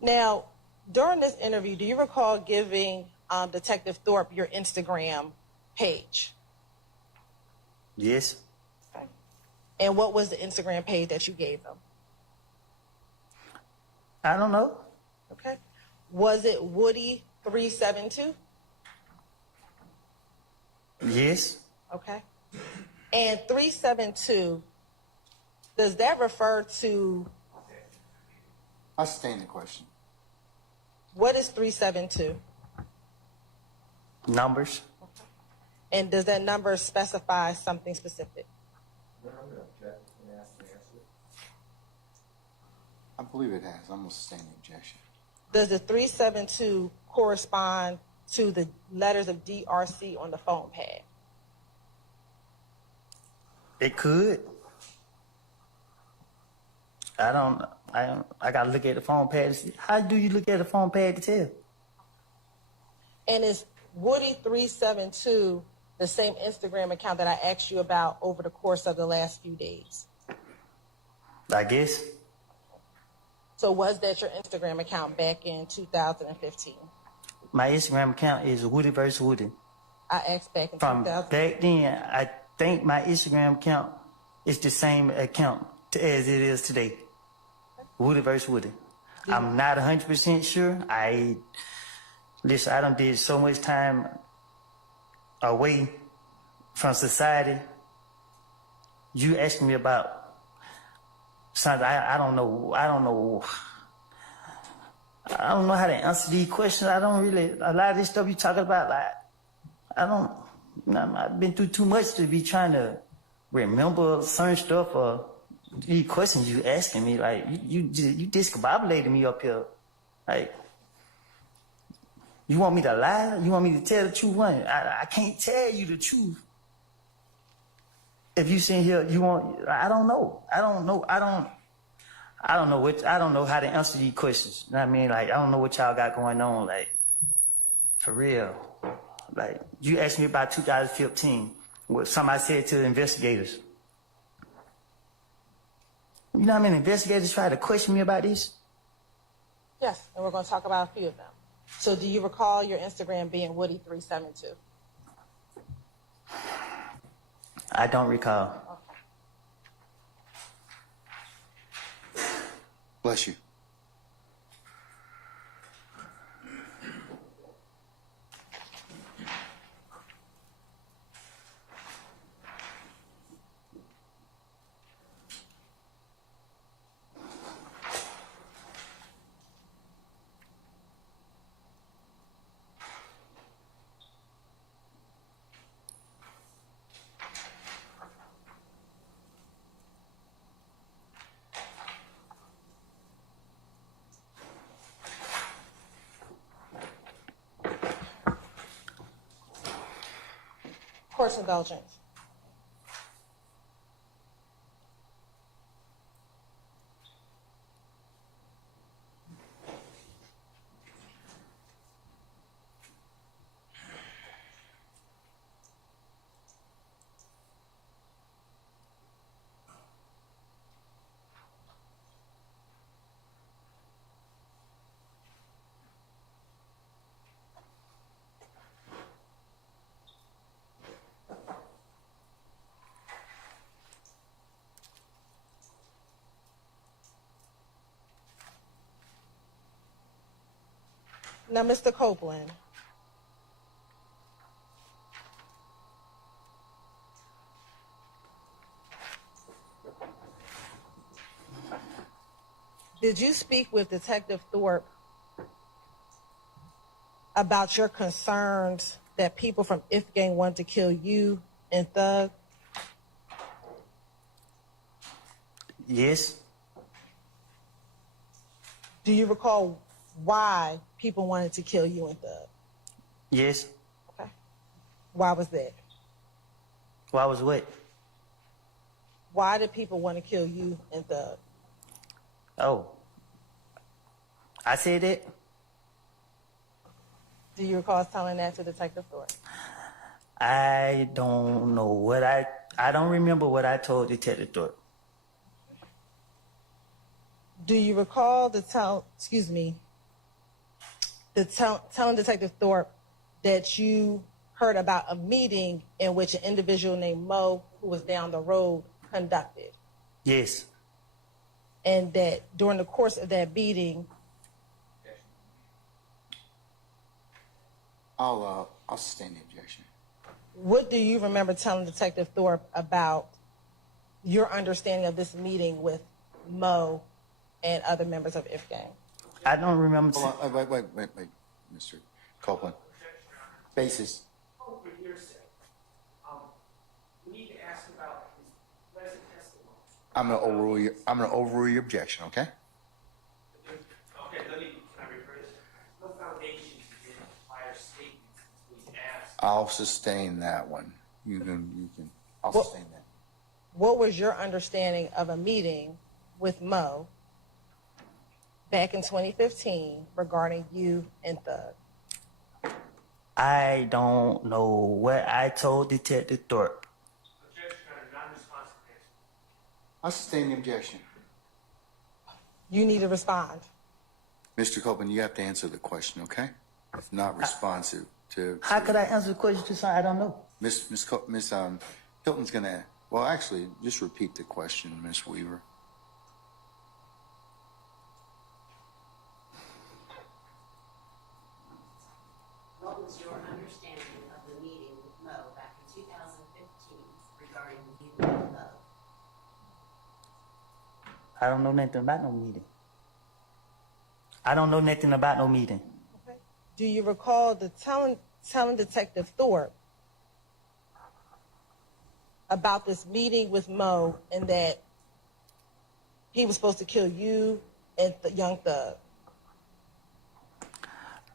Now, during this interview, do you recall giving Detective Thorpe your Instagram page? Yes. Okay. And what was the Instagram page that you gave him? I don't know. Okay. Was it Woody372? Yes. Okay. And 372, does that refer to, I stand the question. what is 372? Numbers. And does that number specify something specific? No, I'm gonna object and ask the answer. I believe it has. I'm going to sustain the objection. Does the 372 correspond to the letters of DRC on the phone pad? It could. I gotta look at the phone pad to see. How do you look at the phone pad to tell? And is Woody372 the same Instagram account that I asked you about over the course of the last few days? I guess. So was that your Instagram account back in 2015? My Instagram account is Woody vs. Woody. I asked back in From 2000. back then, I think my Instagram account is the same account as it is today. Woody vs. Woody. I'm not 100% sure. I done did so much time away from society. You asking me about something I don't know. I don't know how to answer these questions. A lot of this stuff you talking about, like, I've been through too much to be trying to remember certain stuff or these questions you asking me. Like, you discombobulated me up here. Like, you want me to lie? You want me to tell the truth? I can't tell you the truth. If you sit here, I don't know. I don't know how to answer these questions. You know what I mean? Like, I don't know what y'all got going on. Like, for real. Like, you asked me about 2015, what somebody said to the investigators. You know how many investigators tried to question me about this? Yes, and we're going to talk about a few of them. So do you recall your Instagram being Woody372? I don't recall. Okay. Bless you. Court's indulgence. Now, Mr. Copeland, did you speak with Detective Thorpe about your concerns that people from Ifgang wanted to kill you and Thug? Yes. Do you recall why people wanted to kill you and Thug? Yes. Okay. Why was that? Why was what? Why did people want to kill you and Thug? Oh. I said that? Do you recall telling that to Detective Thorpe? I don't know what I don't remember what I told Detective Thorpe. Do you recall telling Detective Thorpe that you heard about a meeting in which an individual named Mo, who was down the road, conducted? Yes. And that during the course of that meeting, I'll sustain the objection. what do you remember telling Detective Thorpe about your understanding of this meeting with Mo and other members of Ifgang? I don't remember. Hold on, wait, Mr. Copeland. Basis. Oh, for hearsay. We need to ask about his present testimony. I'm gonna overrule your objection, okay? Okay, can I rephrase? No foundation to give prior statements we asked. I'll sustain that one. I'll sustain that. What was your understanding of a meeting with Mo back in 2015 regarding you and Thug? I don't know what I told Detective Thorpe. Objection on a non-responsive answer. I'll sustain the objection. You need to respond. Mr. Copeland, you have to answer the question, okay? If not responsive to... How could I answer the question to something I don't know? Miss Hilton's gonna... Well, actually, just repeat the question, Miss Weaver. What was your understanding of the meeting with Mo back in 2015 regarding you and Mo? I don't know nothing about no meeting. I don't know nothing about no meeting. Okay. Do you recall telling Detective Thorpe about this meeting with Mo and that he was supposed to kill you and young Thug?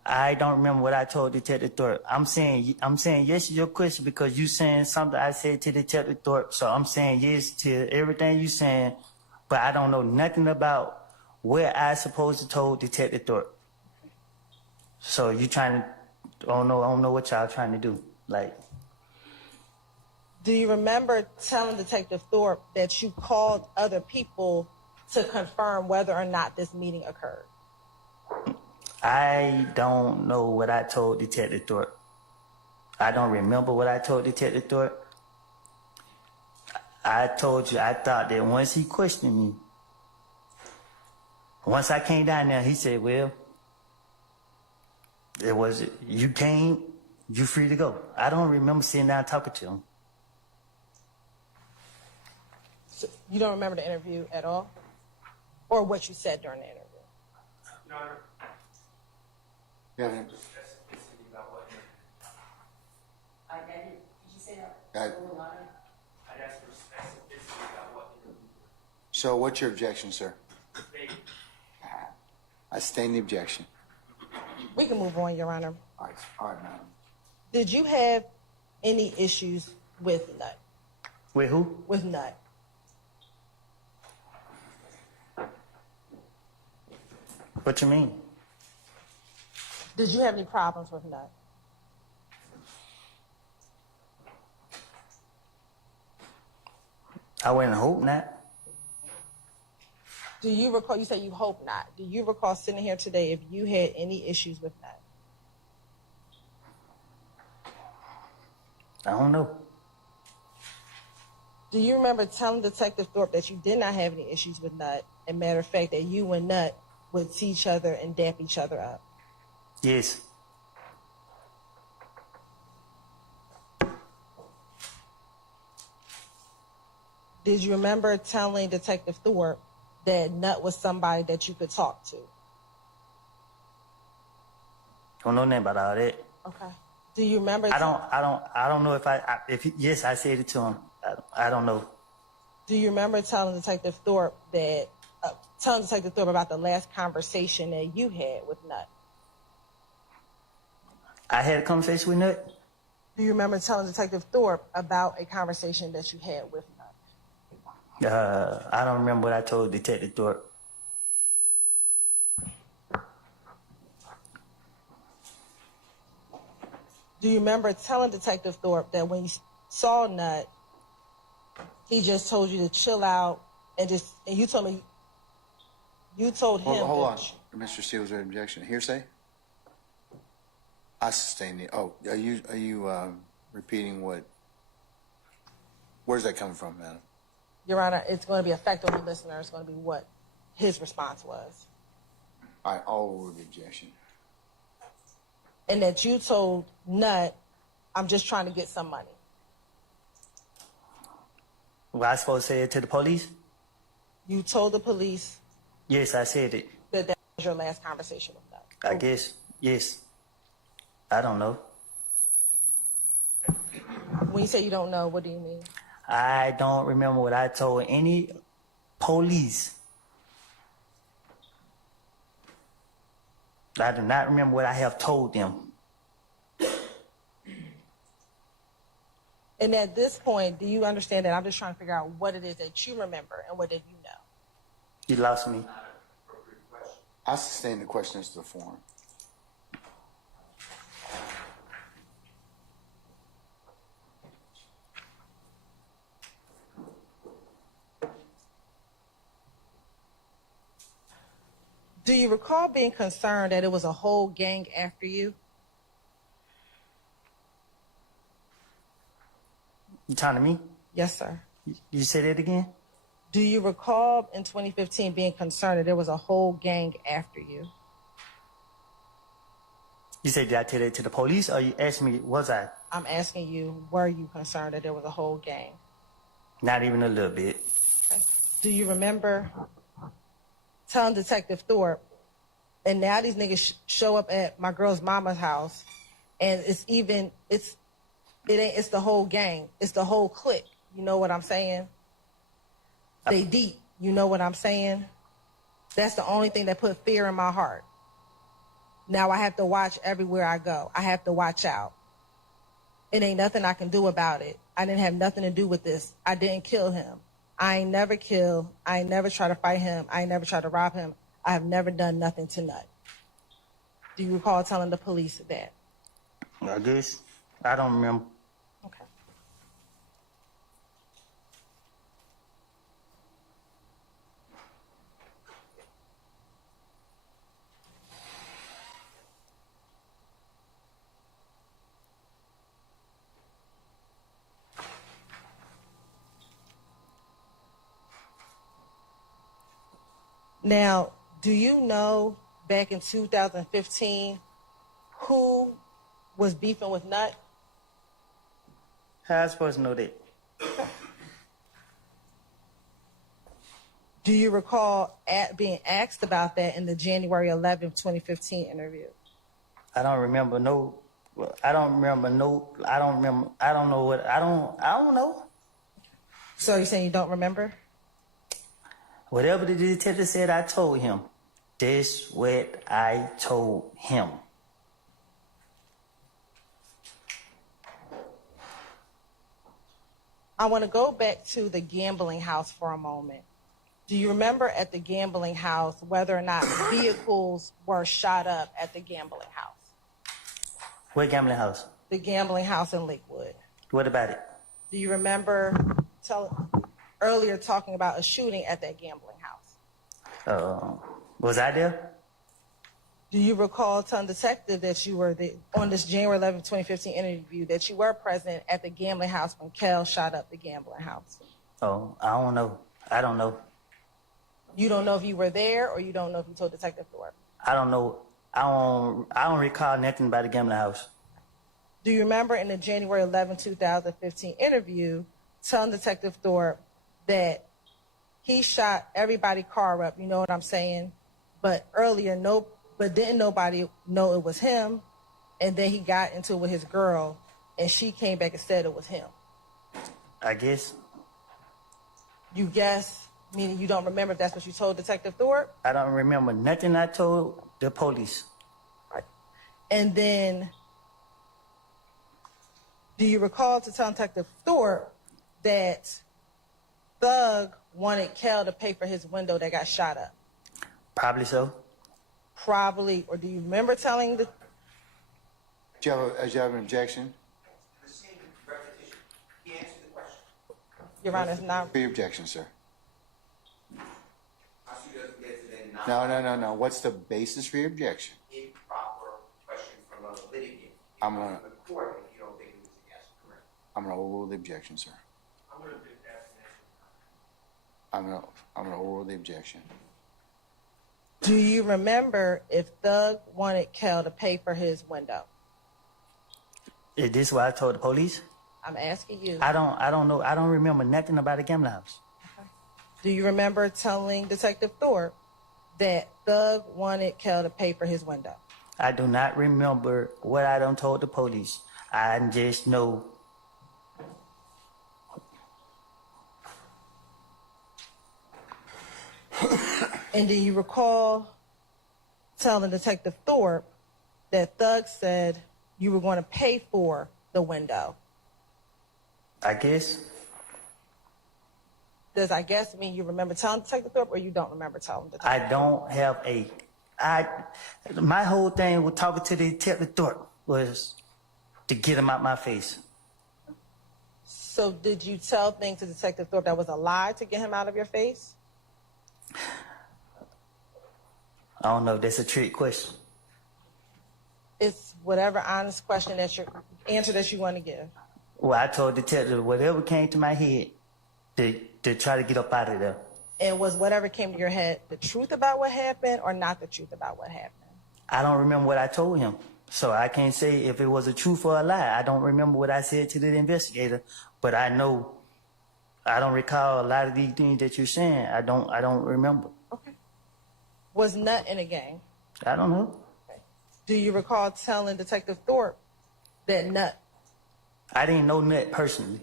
I don't remember what I told Detective Thorpe. I'm saying yes to your question because you saying something I said to Detective Thorpe. So I'm saying yes to everything you saying, but I don't know nothing about where I supposed to told Detective Thorpe. So you trying to, I don't know what y'all trying to do. Like, Do you remember telling Detective Thorpe that you called other people to confirm whether or not this meeting occurred? I don't know what I told Detective Thorpe. I don't remember what I told Detective Thorpe. I told you I thought that once he questioned me, once I came down there, he said, well, it was, you came, you free to go. I don't remember sitting down talking to him. So you don't remember the interview at all? Or what you said during the interview? Your Honor, Yeah. specificity about what Did you say that? I- Your Honor? I'd ask for specificity about what interview. So what's your objection, sir? They, I sustain the objection. We can move on, Your Honor. All right, madam. Did you have any issues with Nut? With who? With Nut. What you mean? Did you have any problems with Nut? I wouldn't hope not. Do you recall, you say you hope not. Do you recall sitting here today if you had any issues with Nut? I don't know. Do you remember telling Detective Thorpe that you did not have any issues with Nut? And matter of fact, that you and Nut would see each other and dap each other up? Yes. Did you remember telling Detective Thorpe that Nut was somebody that you could talk to? Don't know nothing about all that. Okay. Do you remember? I don't know yes, I said it to him. I don't know. Do you remember telling Detective Thorpe about the last conversation that you had with Nut? I had a conversation with Nut. Do you remember telling Detective Thorpe about a conversation that you had with Nut? I don't remember what I told Detective Thorpe. Do you remember telling Detective Thorpe that when you saw Nut, he just told you to chill out and you told him. Hold on, Mr. Steele's objection. Hearsay? I sustain it. Oh, are you repeating what? Where's that coming from, madam? Your Honor, it's going to be effective on the listener. It's going to be what his response was. I overrule the objection. And that you told Nut, I'm just trying to get some money. Well, I supposed to say it to the police? You told the police Yes, I said it. that was your last conversation with Nut. I guess, yes. I don't know. When you say you don't know, what do you mean? I don't remember what I told any police. I do not remember what I have told them. And at this point, do you understand that I'm just trying to figure out what it is that you remember and what did you know? You lost me. I sustain the question as to the form. Do you recall being concerned that it was a whole gang after you? You talking to me? Yes, sir. You say that again? Do you recall in 2015 being concerned that there was a whole gang after you? You said, did I tell that to the police, or you asked me, was I? I'm asking you, were you concerned that there was a whole gang? Not even a little bit. Okay. Do you remember telling Detective Thorpe, and now these niggas show up at my girl's mama's house, and it's the whole gang. It's the whole clique. You know what I'm saying? They deep. You know what I'm saying? That's the only thing that put fear in my heart. Now I have to watch everywhere I go. I have to watch out. It ain't nothing I can do about it. I didn't have nothing to do with this. I didn't kill him. I ain't never killed. I ain't never tried to fight him. I ain't never tried to rob him. I have never done nothing to Nut. Do you recall telling the police that? I guess. I don't remember. Okay. Now, do you know back in 2015 who was beefing with Nut? How I supposed to know that? Do you recall being asked about that in the January 11th, 2015 interview? I don't remember no. I don't know what. I don't know. So you're saying you don't remember? Whatever the detective said, I told him. That's what I told him. I want to go back to the gambling house for a moment. Do you remember at the gambling house whether or not vehicles were shot up at the gambling house? What gambling house? The gambling house in Lakewood. What about it? Do you remember earlier talking about a shooting at that gambling house? Was I there? Do you recall telling the detective that you were on this January 11, 2015 interview that you were present at the gambling house when Kel shot up the gambling house? Oh, I don't know. I don't know. You don't know if you were there, or you don't know if you told Detective Thorpe? I don't know. I don't recall nothing about the gambling house. Do you remember in the January 11, 2015 interview telling Detective Thorpe that he shot everybody's car up, you know what I'm saying? But didn't nobody know it was him, and then he got into it with his girl, and she came back and said it was him. I guess. You guess, meaning you don't remember if that's what you told Detective Thorpe? I don't remember nothing I told the police. Right. And then, do you recall to tell Detective Thorpe that Thug wanted Kel to pay for his window that got shot up? Probably so. Probably, or do you remember telling the... Do you have an objection? The same repetition. He answered the question. Your Honor, it's not... For your objection, sir. Prosecutor doesn't get to then No. What's the basis for your objection? improper question from a litigant. I'm gonna- The court, if you don't think it was a yes, correct. I'm going to overrule the objection, sir. I'm gonna be asking I'm going to overrule the objection. Do you remember if Thug wanted Kel to pay for his window? Is this what I told the police? I'm asking you. I don't know. I don't remember nothing about the gambling house. Do you remember telling Detective Thorpe that Thug wanted Kel to pay for his window? I do not remember what I done told the police. I just know. And do you recall telling Detective Thorpe that Thug said you were going to pay for the window? I guess. Does I guess mean you remember telling Detective Thorpe, or you don't remember telling Detective? I don't have my whole thing with talking to the Detective Thorpe was to get him out my face. So did you tell things to Detective Thorpe that was a lie to get him out of your face? I don't know if that's a trick question. It's whatever honest question answer that you want to give. Well, I told the detective whatever came to my head to try to get up out of there. And was whatever came to your head the truth about what happened, or not the truth about what happened? I don't remember what I told him, so I can't say if it was a truth or a lie. I don't remember what I said to the investigator, but I know I don't recall a lot of these things that you're saying. I don't remember. Okay. Was Nut in a gang? I don't know. Okay. Do you recall telling Detective Thorpe that Nut? I didn't know Nut personally.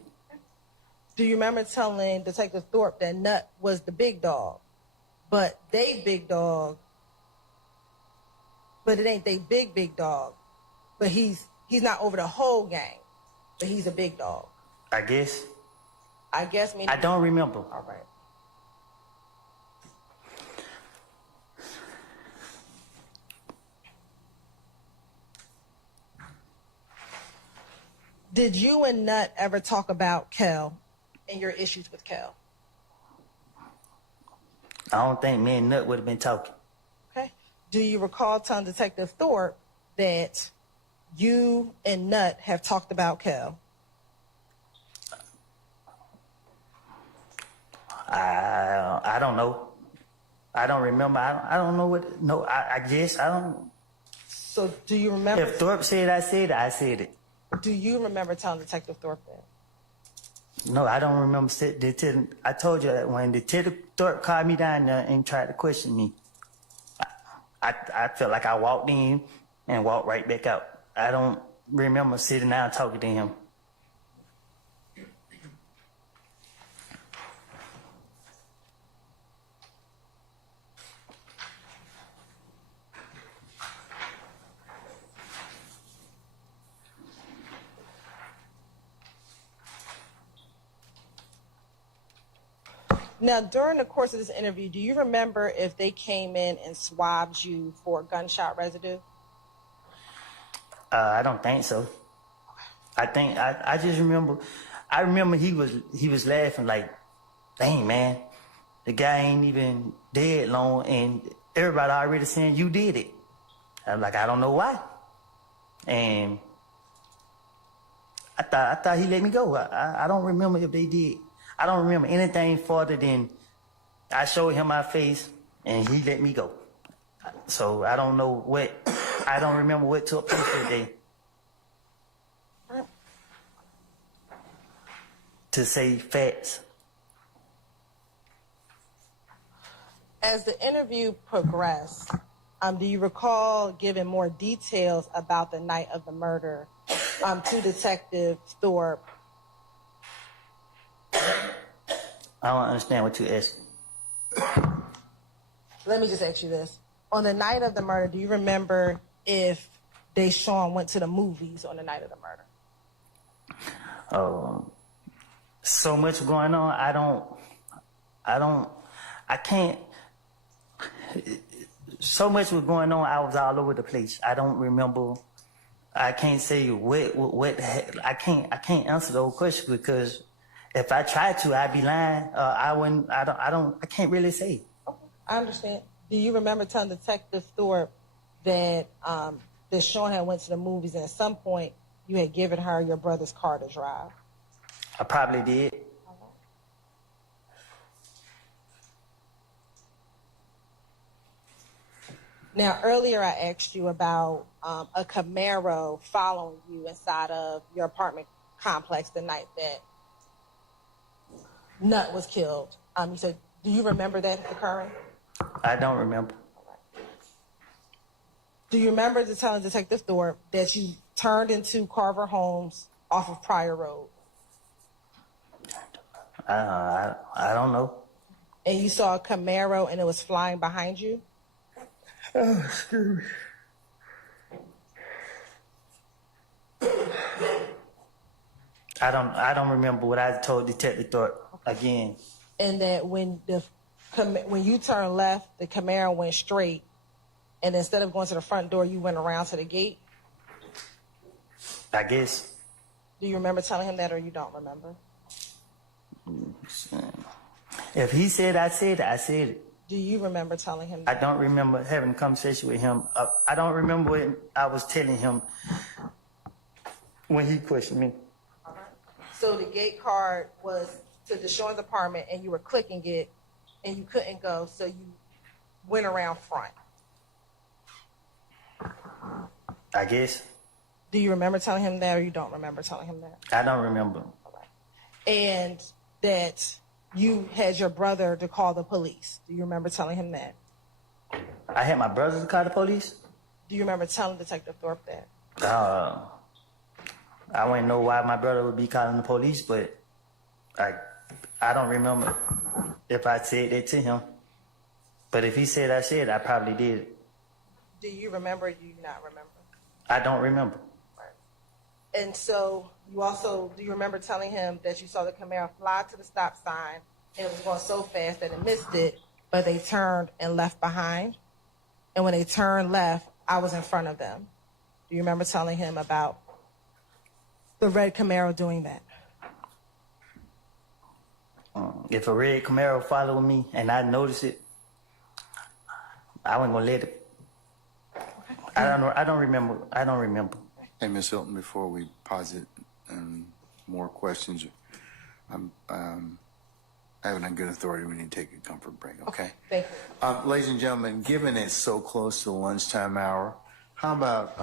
Do you remember telling Detective Thorpe that Nut was the big dog, but they big dog, but it ain't they big dog, but he's not over the whole gang, but he's a big dog? I guess. I guess meaning... I don't remember. All right. Did you and Nut ever talk about Kel and your issues with Kel? I don't think me and Nut would have been talking. Okay. Do you recall telling Detective Thorpe that you and Nut have talked about Kel? I don't know. I don't remember. I don't know what. No, I guess I don't. So do you remember? If Thorpe said I said it, I said it. Do you remember telling Detective Thorpe that? No, I don't remember. I told you that when Detective Thorpe called me down there and tried to question me, I felt like I walked in and walked right back out. I don't remember sitting down talking to him. Now, during the course of this interview, do you remember if they came in and swabbed you for gunshot residue? I don't think so. I just remember. I remember he was laughing like, "Dang man, the guy ain't even dead long, and everybody already saying you did it." I'm like, I don't know why, and I thought he let me go. I don't remember if they did. I don't remember anything further than I showed him my face and he let me go. So I don't know what. I don't remember what took place that day. To say facts. As the interview progressed, do you recall giving more details about the night of the murder to Detective Thorpe? I don't understand what you asked. Let me just ask you this. On the night of the murder, do you remember if Deshaun went to the movies on the night of the murder? So much going on. I can't. So much was going on. I was all over the place. I don't remember. I can't say what. I can't answer those questions because if I tried to, I'd be lying. I wouldn't. I can't really say. Okay, I understand. Do you remember telling Detective Thorpe that Deshaun had went to the movies and at some point you had given her your brother's car to drive? I probably did. Now, earlier I asked you about a Camaro following you inside of your apartment complex the night that Nut was killed. You said, do you remember that occurring? I don't remember. Do you remember telling Detective Thorpe that you turned into Carver Homes off of Pryor Road? I don't know. And you saw a Camaro and it was flying behind you? Oh, excuse me. I don't remember what I told Detective Thorpe again. And that when you turned left, the Camaro went straight, and instead of going to the front door, you went around to the gate? I guess. Do you remember telling him that, or you don't remember? If he said I said it, I said it. Do you remember telling him that? I don't remember having a conversation with him. I don't remember what I was telling him when he questioned me. All right. So the gate card was to Deshaun's apartment, and you were clicking it, and you couldn't go, so you went around front. I guess. Do you remember telling him that, or you don't remember telling him that? I don't remember. All right. And that you had your brother to call the police. Do you remember telling him that? I had my brother to call the police? Do you remember telling Detective Thorpe that? I wouldn't know why my brother would be calling the police, but I don't remember if I said that to him. But if he said I said, I probably did. Do you remember or do you not remember? I don't remember. Right. And so do you remember telling him that you saw the Camaro fly to the stop sign and it was going so fast that it missed it, but they turned and left behind? And when they turned left, I was in front of them. Do you remember telling him about the red Camaro doing that? If a red Camaro followed me and I noticed it, I wasn't gonna let it. I don't remember. Hey, Ms. Hilton, before we posit more questions, I'm having a good authority. We need to take a comfort break, okay? Thank you. Ladies and gentlemen, given it's so close to the lunchtime hour, how about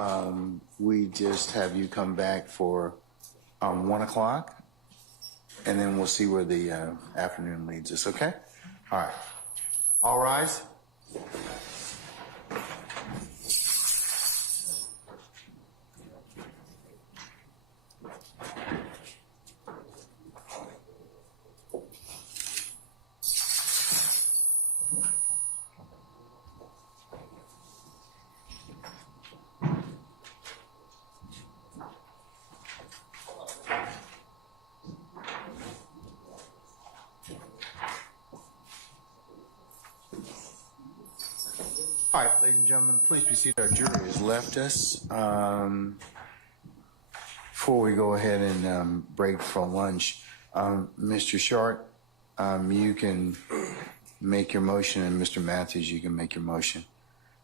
we just have you come back for 1 o'clock, and then we'll see where the afternoon leads us, okay? All right. All rise. All right, ladies and gentlemen, please be seated. Our jury has left us. Before we go ahead and break for lunch, Mr. Short, you can make your motion, and Mr. Matthews, you can make your motion.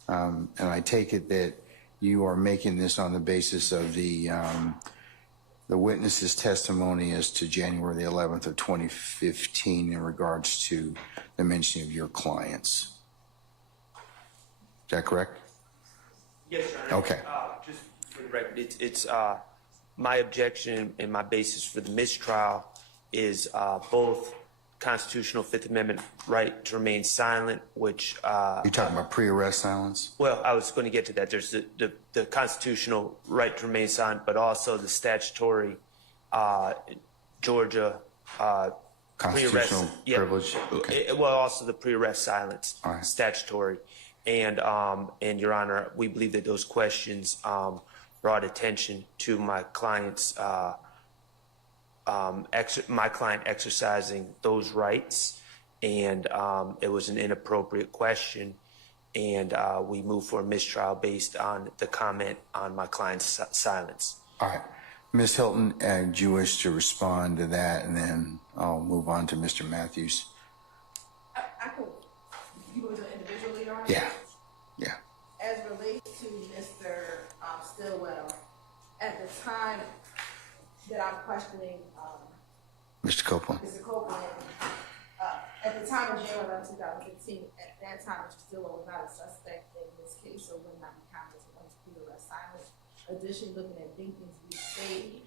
And I take it that you are making this on the basis of the witness's testimony as to January the 11th of 2015 in regards to the mentioning of your clients. Is that correct? Yes, Your Honor. Okay. Just for the record, it's my objection and my basis for the mistrial is both constitutional Fifth Amendment right to remain silent, which You're talking about pre-arrest silence? well, I was going to get to that. There's the constitutional right to remain silent, but also the statutory Georgia Constitutional pre-arrest privilege? Okay. well, also the pre-arrest silence All right. statutory, and Your Honor, we believe that those questions brought attention to my client's my client exercising those rights, and it was an inappropriate question, and we moved for a mistrial based on the comment on my client's silence. All right. Ms. Hilton, do you wish to respond to that, and then I'll move on to Mr. Matthews? I could, you go to individually, Your Honor? Yeah. Yeah. As relates to Mr. Stillwell, at the time that I'm questioning Mr. Copeland? Mr. Copeland, at the time of January 11, 2015, at that time, Mr. Stillwell was not a suspect in this case, so would not be counted as one to arrest silence. Additionally, looking at Dinkins v. State.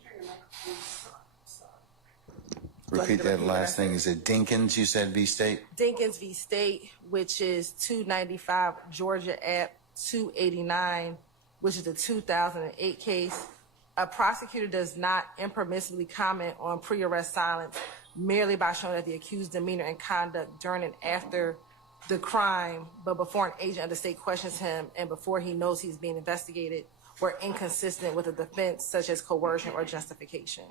Repeat that last thing. Is it Dinkins, you said, v. State? Dinkins v. State, which is 295 Georgia App 289, which is the 2008 case. A prosecutor does not impermissibly comment on pre-arrest silence merely by showing that the accused demeanor and conduct during and after the crime, but before an agent of the state questions him and before he knows he's being investigated, were inconsistent with a defense such as coercion or justification.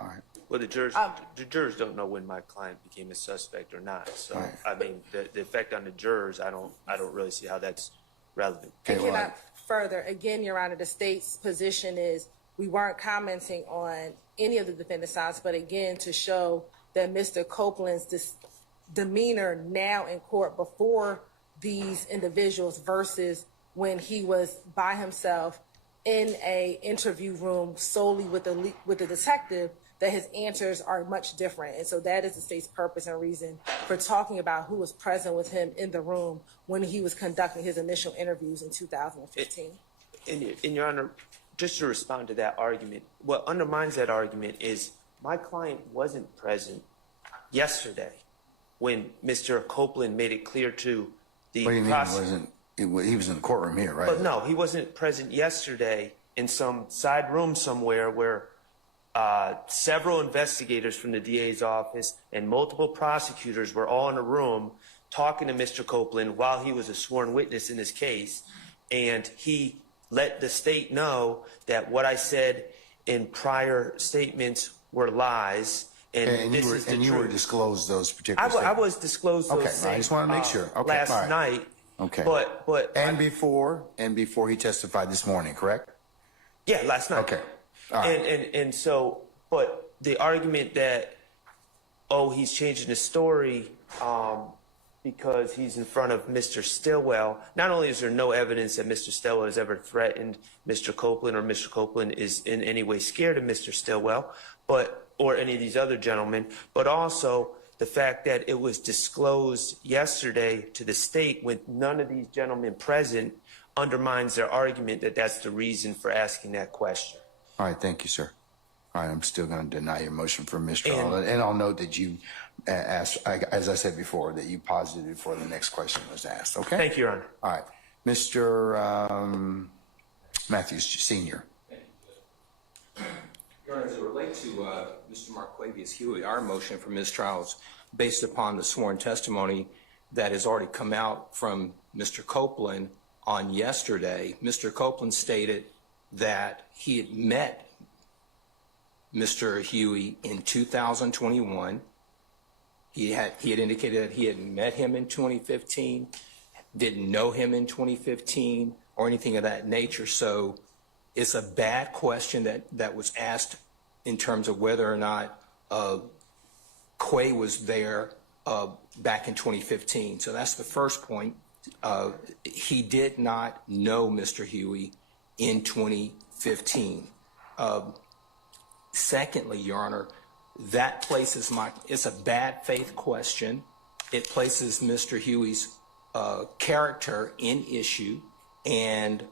All right. Well, the jurors don't know when my client became a suspect or not. So, Right. I mean, the effect on the jurors, I don't really see how that's relevant. And Okay, cannot further, again, Your Honor, the state's position is we weren't commenting on any of the defendant's silence, but again, to show that Mr. Copeland's demeanor now in court before these individuals versus when he was by himself in a interview room solely with the detective, that his answers are much different. And so that is the state's purpose and reason for talking about who was present with him in the room when he was conducting his initial interviews in 2015. And Your Honor, just to respond to that argument, what undermines that argument is my client wasn't present yesterday when Mr. Copeland made it clear to the What do you mean prosecutor. he was in the courtroom here, right? But no, he wasn't present yesterday in some side room somewhere where several investigators from the DA's office and multiple prosecutors were all in a room talking to Mr. Copeland while he was a sworn witness in this case. And he let the state know that what I said in prior statements were lies. And this is the you were truth. disclosed those particular I statements? was disclosed those Okay, I same, just want to make sure. Okay, last all right. night. Okay. But And before he testified this morning, correct? yeah, last night. Okay. All right. And so, but the argument that, oh, he's changing the story because he's in front of Mr. Stillwell, not only is there no evidence that Mr. Stillwell has ever threatened Mr. Copeland or Mr. Copeland is in any way scared of Mr. Stillwell, or any of these other gentlemen, but also the fact that it was disclosed yesterday to the state with none of these gentlemen present undermines their argument that that's the reason for asking that question. All right, thank you, sir. All right, I'm still going to deny your motion for mistrial. And I'll note that you asked, as I said before, that you posited before the next question was asked, okay? Thank you, Your Honor. All right. Mr. Matthews, Sr. Your Honor, as it relates to Mr. Marquavius Huey, our motion for mistrial is based upon the sworn testimony that has already come out from Mr. Copeland on yesterday. Mr. Copeland stated that he had met Mr. Huey in 2021. He had indicated that he had met him in 2015, didn't know him in 2015 or anything of that nature. So it's a bad question that was asked in terms of whether or not Quay was there back in 2015. So that's the first point. He did not know Mr. Huey in 2015. Secondly, Your Honor, that places it's a bad faith question. It places Mr. Huey's character in issue, and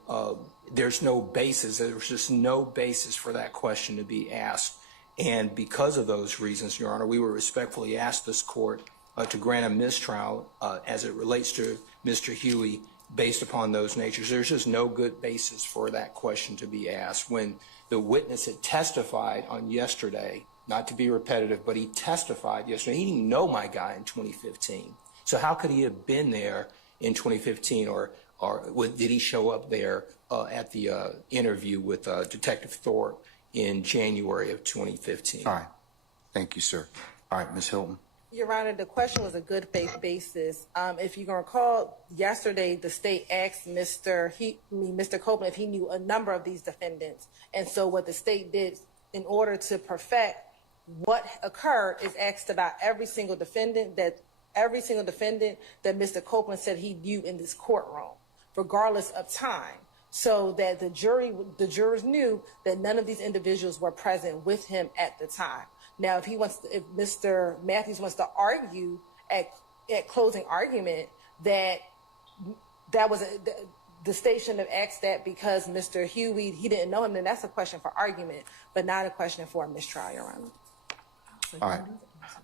there's no basis. There's just no basis for that question to be asked. And because of those reasons, Your Honor, we would respectfully ask this court to grant a mistrial as it relates to Mr. Huey based upon those natures. There's just no good basis for that question to be asked. When the witness had testified on yesterday, not to be repetitive, but he testified yesterday, he didn't know my guy in 2015. So how could he have been there in 2015, or did he show up there at the interview with Detective Thorpe in January of 2015? All right. Thank you, sir. All right, Ms. Hilton. Your Honor, the question was a good faith basis. If you can recall, yesterday the state asked Mr. Copeland if he knew a number of these defendants. And so what the state did in order to perfect what occurred is asked about every single defendant that Mr. Copeland said he knew in this courtroom, regardless of time, so that the jurors knew that none of these individuals were present with him at the time. Now, if Mr. Matthews wants to argue at closing argument that was the state shouldn't have asked that because Mr. Huey, he didn't know him, then that's a question for argument, but not a question for a mistrial, Your Honor. All right.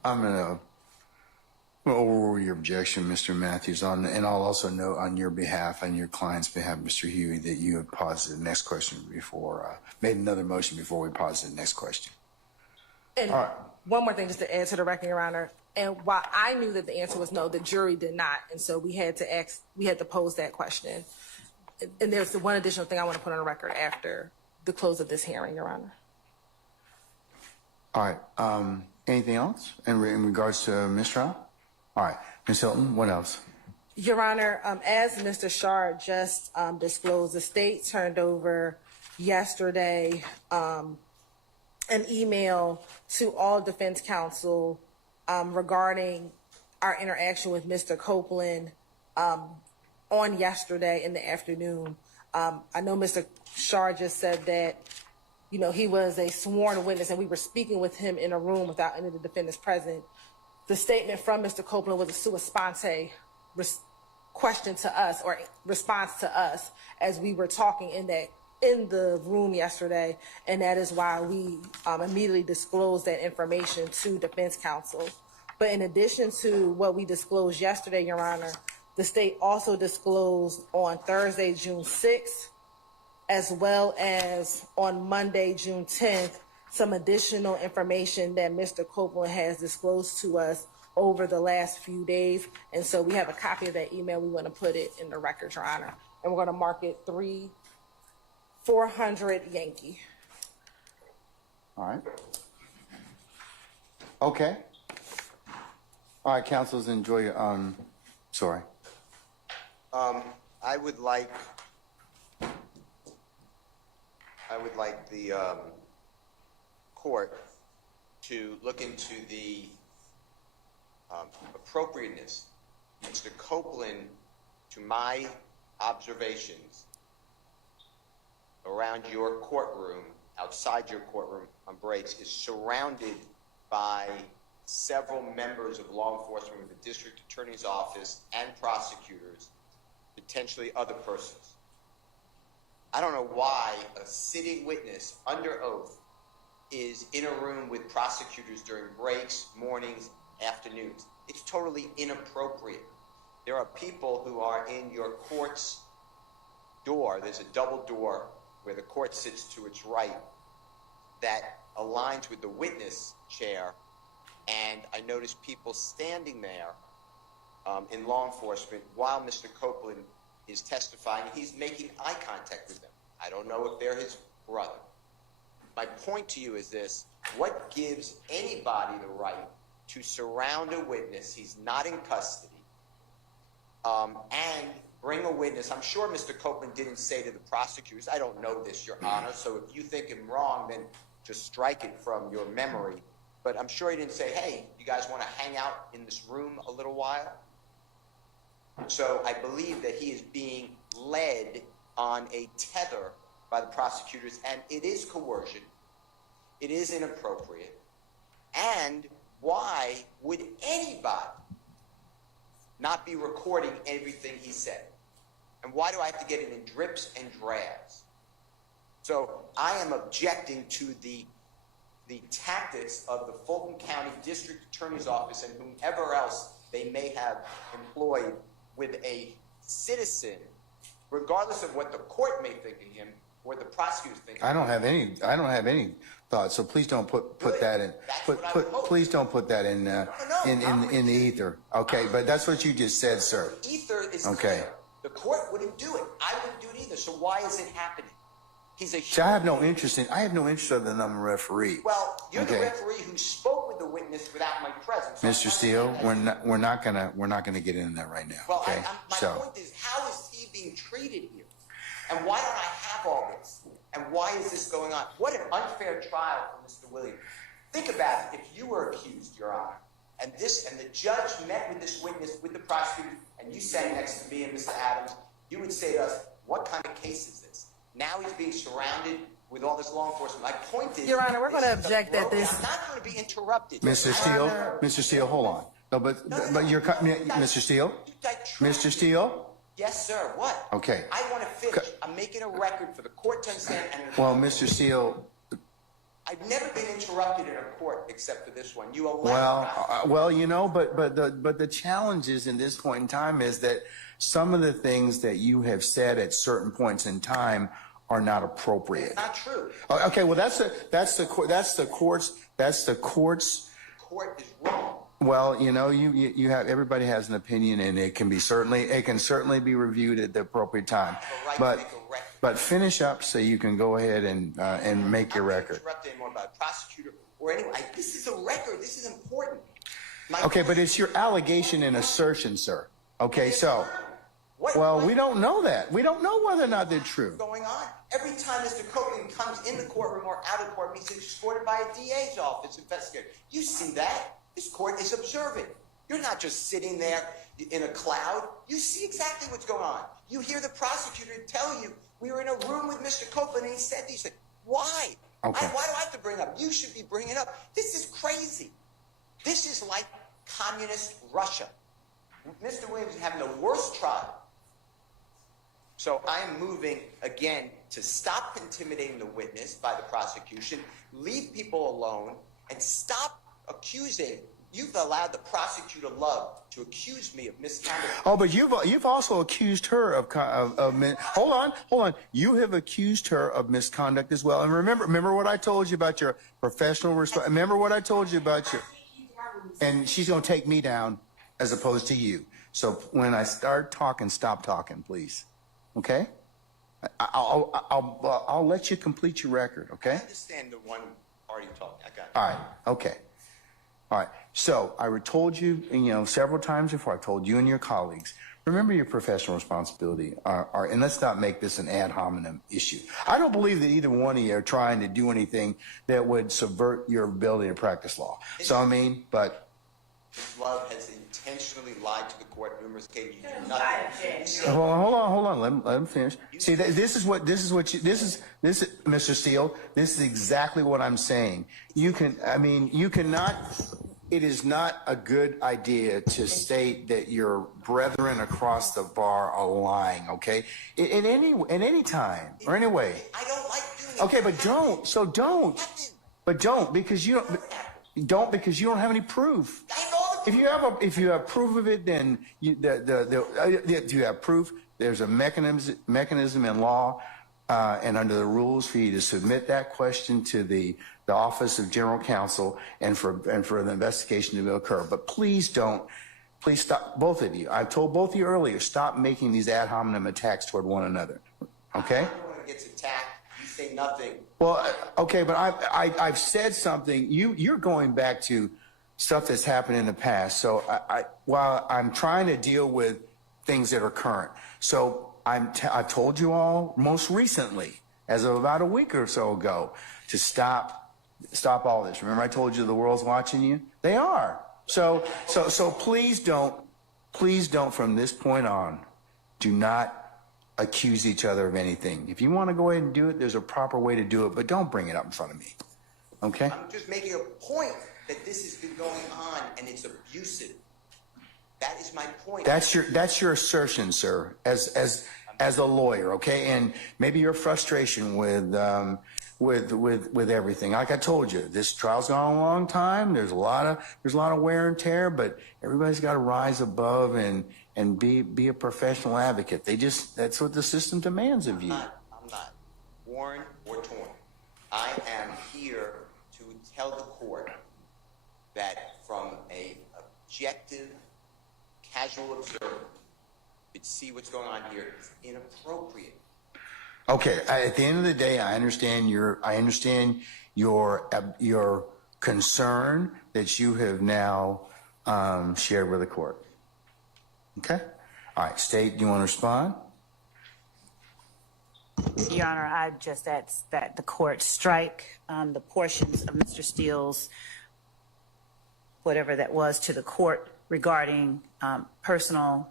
I'm going to overrule your objection, Mr. Matthews, and I'll also note on your behalf and your client's behalf, Mr. Huey, that you have paused the next question before, made another motion before we paused the next question. And all right. One more thing just to add to the record, Your Honor. And while I knew that the answer was no, the jury did not. And so we had to pose that question. And there's the one additional thing I want to put on the record after the close of this hearing, Your Honor. All right. Anything else in regards to mistrial? All right. Ms. Hilton, what else? Your Honor, as Mr. Shard just disclosed, the state turned over yesterday an email to all defense counsel regarding our interaction with Mr. Copeland on yesterday in the afternoon. I know Mr. Shard just said that, you know, he was a sworn witness and we were speaking with him in a room without any of the defendants present. The statement from Mr. Copeland was a sua sponte question to us, or response to us, as we were talking in the room yesterday, and that is why we immediately disclosed that information to defense counsel. But in addition to what we disclosed yesterday, Your Honor, the state also disclosed on Thursday, June 6th, as well as on Monday, June 10th, some additional information that Mr. Copeland has disclosed to us over the last few days. And so we have a copy of that email. We want to put it in the record, Your Honor. And we're going to mark it 400 Yankee. All right. Okay. All right, counsels, enjoy your, sorry. I would like the court to look into the appropriateness. Mr. Copeland, to my observations around your courtroom, outside your courtroom on breaks, is surrounded by several members of law enforcement with the district attorney's office and prosecutors, potentially other persons. I don't know why a sitting witness under oath is in a room with prosecutors during breaks, mornings, afternoons. It's totally inappropriate. There are people who are in your court's door. There's a double door where the court sits to its right that aligns with the witness chair, and I noticed people standing there in law enforcement while Mr. Copeland is testifying. He's making eye contact with them. I don't know if they're his brother. My point to you is this: what gives anybody the right to surround a witness? He's not in custody, and bring a witness. I'm sure Mr. Copeland didn't say to the prosecutors, I don't know this, Your Honor, so if you think I'm wrong, then just strike it from your memory. But I'm sure he didn't say, hey, you guys want to hang out in this room a little while? So I believe that he is being led on a tether by the prosecutors, and it is coercion. It is inappropriate. And why would anybody not be recording everything he said? And why do I have to get it in drips and drabs? So I am objecting to the tactics of the Fulton County District Attorney's Office and whomever else they may have employed with a citizen, regardless of what the court may think of him or the prosecutors think. I don't have any thoughts. So please don't put that in. Please don't put that in in the ether. Okay, but that's what you just said, sir. Ether is okay. Clear. The court wouldn't do it. I wouldn't do it either. So why is it happening? He's a. See, I have no interest other than I'm a referee. Well, you're the referee who spoke with the witness without my presence. Mr. Steele, we're not gonna get into that right now. Well, okay? my point is, how is he being treated here? And why don't I have all this? And why is this going on? What an unfair trial for Mr. Williams. Think about it. If you were accused, Your Honor, and the judge met with this witness, with the prosecutor, and you sat next to me and Mr. Adams, you would say to us, what kind of case is this? Now he's being surrounded with all this law enforcement. My point is, Your Honor, we're going to object that this. I'm not going to be interrupted. Mr. Steele, hold on. No, but you're Mr. Steele? Mr. Steele? Yes, sir. What? Okay. I want to finish. I'm making a record for the court to understand. Well, Mr. Steele. I've never been interrupted in a court except for this one. You allow. Well, you know, but the challenge is in this point in time is that some of the things that you have said at certain points in time are not appropriate. It's not true. Okay. Well, that's the court's. The court is wrong. Well, you know, you have everybody has an opinion, and it can certainly be reviewed at the appropriate time. But finish up so you can go ahead and make your record. Interrupt anyone by a prosecutor or anyone. This is a record. This is important. Okay, but it's your allegation and assertion, sir. Okay, so. Well, we don't know that. We don't know whether or not they're true. What's going on? Every time Mr. Copeland comes in the courtroom or out of the courtroom, he's escorted by a DA's office investigator. You see that? This court is observant. You're not just sitting there in a cloud. You see exactly what's going on. You hear the prosecutor tell you, we were in a room with Mr. Copeland and he said these things. Why? Okay. Why do I have to bring up? You should be bringing it up. This is crazy. This is like communist Russia. Mr. Williams is having the worst trial. So I am moving, again, to stop intimidating the witness by the prosecution, leave people alone, and stop accusing. You've allowed the prosecutor Love to accuse me of misconduct. Oh, but you've also accused her of hold on. You have accused her of misconduct as well. And remember what I told you about your professional responsibility. Remember what I told you about your. And she's going to take me down as opposed to you. So when I start talking, stop talking, please. Okay? I'll let you complete your record. Okay? I understand the one party talking. I got it. All right. Okay. All right. So I told you, several times before, I told you and your colleagues, remember your professional responsibility. And let's not make this an ad hominem issue. I don't believe that either one of you are trying to do anything that would subvert your ability to practice law. But. Love has intentionally lied to the court numerous occasions. You do nothing. Hold on. Let him finish. See, this is Mr. Steele. This is exactly what I'm saying. You cannot. It is not a good idea to state that your brethren across the bar are lying. Okay, in any time or any way. I don't like doing it. Okay, but don't. So don't. But don't because you don't because you don't have any proof. If you have proof of it, then you have proof. There's a mechanism in law and under the rules for you to submit that question to the Office of General Counsel and for the investigation to occur. But please stop, both of you. I told both of you earlier, stop making these ad hominem attacks toward one another. Okay? Everyone gets attacked. You say nothing. Well, okay, but I've said something. You're going back to stuff that's happened in the past. So while I'm trying to deal with things that are current. So I've told you all most recently, as of about a week or so ago, to stop all this. Remember I told you the world's watching you? They are. So please don't from this point on, do not accuse each other of anything. If you want to go ahead and do it, there's a proper way to do it, but don't bring it up in front of me. Okay? I'm just making a point that this has been going on and it's abusive. That is my point. That's your assertion, sir, as a lawyer, okay? And maybe your frustration with everything. Like I told you, this trial's gone a long time. There's a lot of wear and tear, but everybody's got to rise above and be a professional advocate. That's what the system demands of you. I'm not worn or torn. I am here to tell the court that from a objective, casual observer, to see what's going on here is inappropriate. Okay, at the end of the day, I understand your concern that you have now shared with the court. Okay? All right, State, do you want to respond? Your Honor, I just ask that the court strike the portions of Mr. Steele's, whatever that was, to the court regarding personal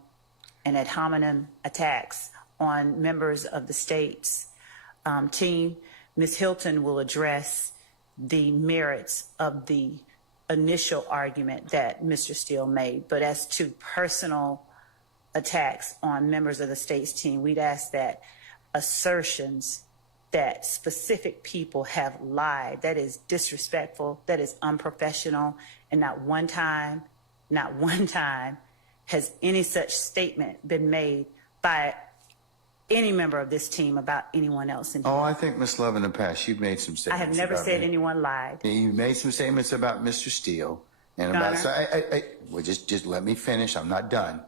and ad hominem attacks on members of the state's team. Ms. Hilton will address the merits of the initial argument that Mr. Steele made. But as to personal attacks on members of the state's team, we'd ask that assertions that specific people have lied, that is disrespectful, that is unprofessional, and not one time has any such statement been made by any member of this team about anyone else. Oh, I think, Ms. Love, in the past, you've made some statements. I have never said anyone lied. You've made some statements about Mr. Steele and Your about. Honor. Well, just let me finish. I'm not done.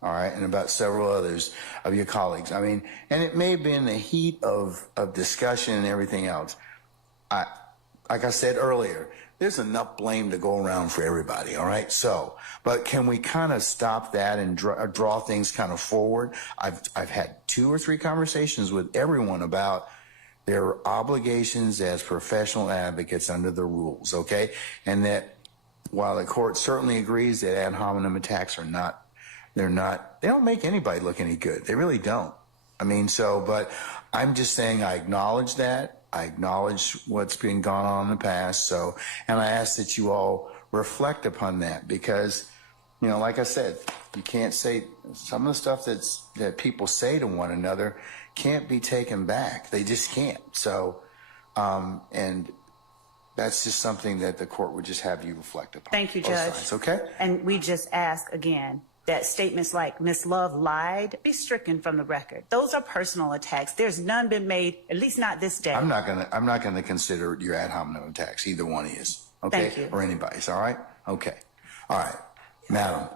All right, and about several others of your colleagues. I mean, and it may have been the heat of discussion and everything else. Like I said earlier, there's enough blame to go around for everybody, all right? So, but can we kind of stop that and draw things kind of forward? I've had 2 or 3 conversations with everyone about their obligations as professional advocates under the rules, okay? And that while the court certainly agrees that ad hominem attacks they don't make anybody look any good. They really don't. I mean, but I'm just saying I acknowledge that. I acknowledge what's been gone on in the past. And I ask that you all reflect upon that because, like I said, you can't say some of the stuff that people say to one another can't be taken back. They just can't. So, and that's just something that the court would just have you reflect upon. Thank you, Both Judge. sides, okay? And we just ask again that statements like Ms. Love lied be stricken from the record. Those are personal attacks. There's none been made, at least not this day. I'm not gonna consider your ad hominem attacks. Either one is, okay? Thank you. Or anybody's, all right? Okay. All right, Madam.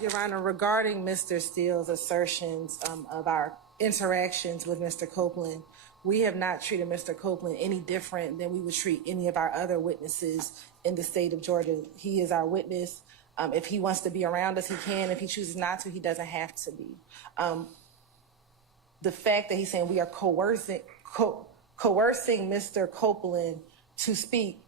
Your Honor, regarding Mr. Steele's assertions of our interactions with Mr. Copeland, we have not treated Mr. Copeland any different than we would treat any of our other witnesses in the state of Georgia. He is our witness. If he wants to be around us, he can. If he chooses not to, he doesn't have to be. The fact that he's saying we are coercing Mr. Copeland to speak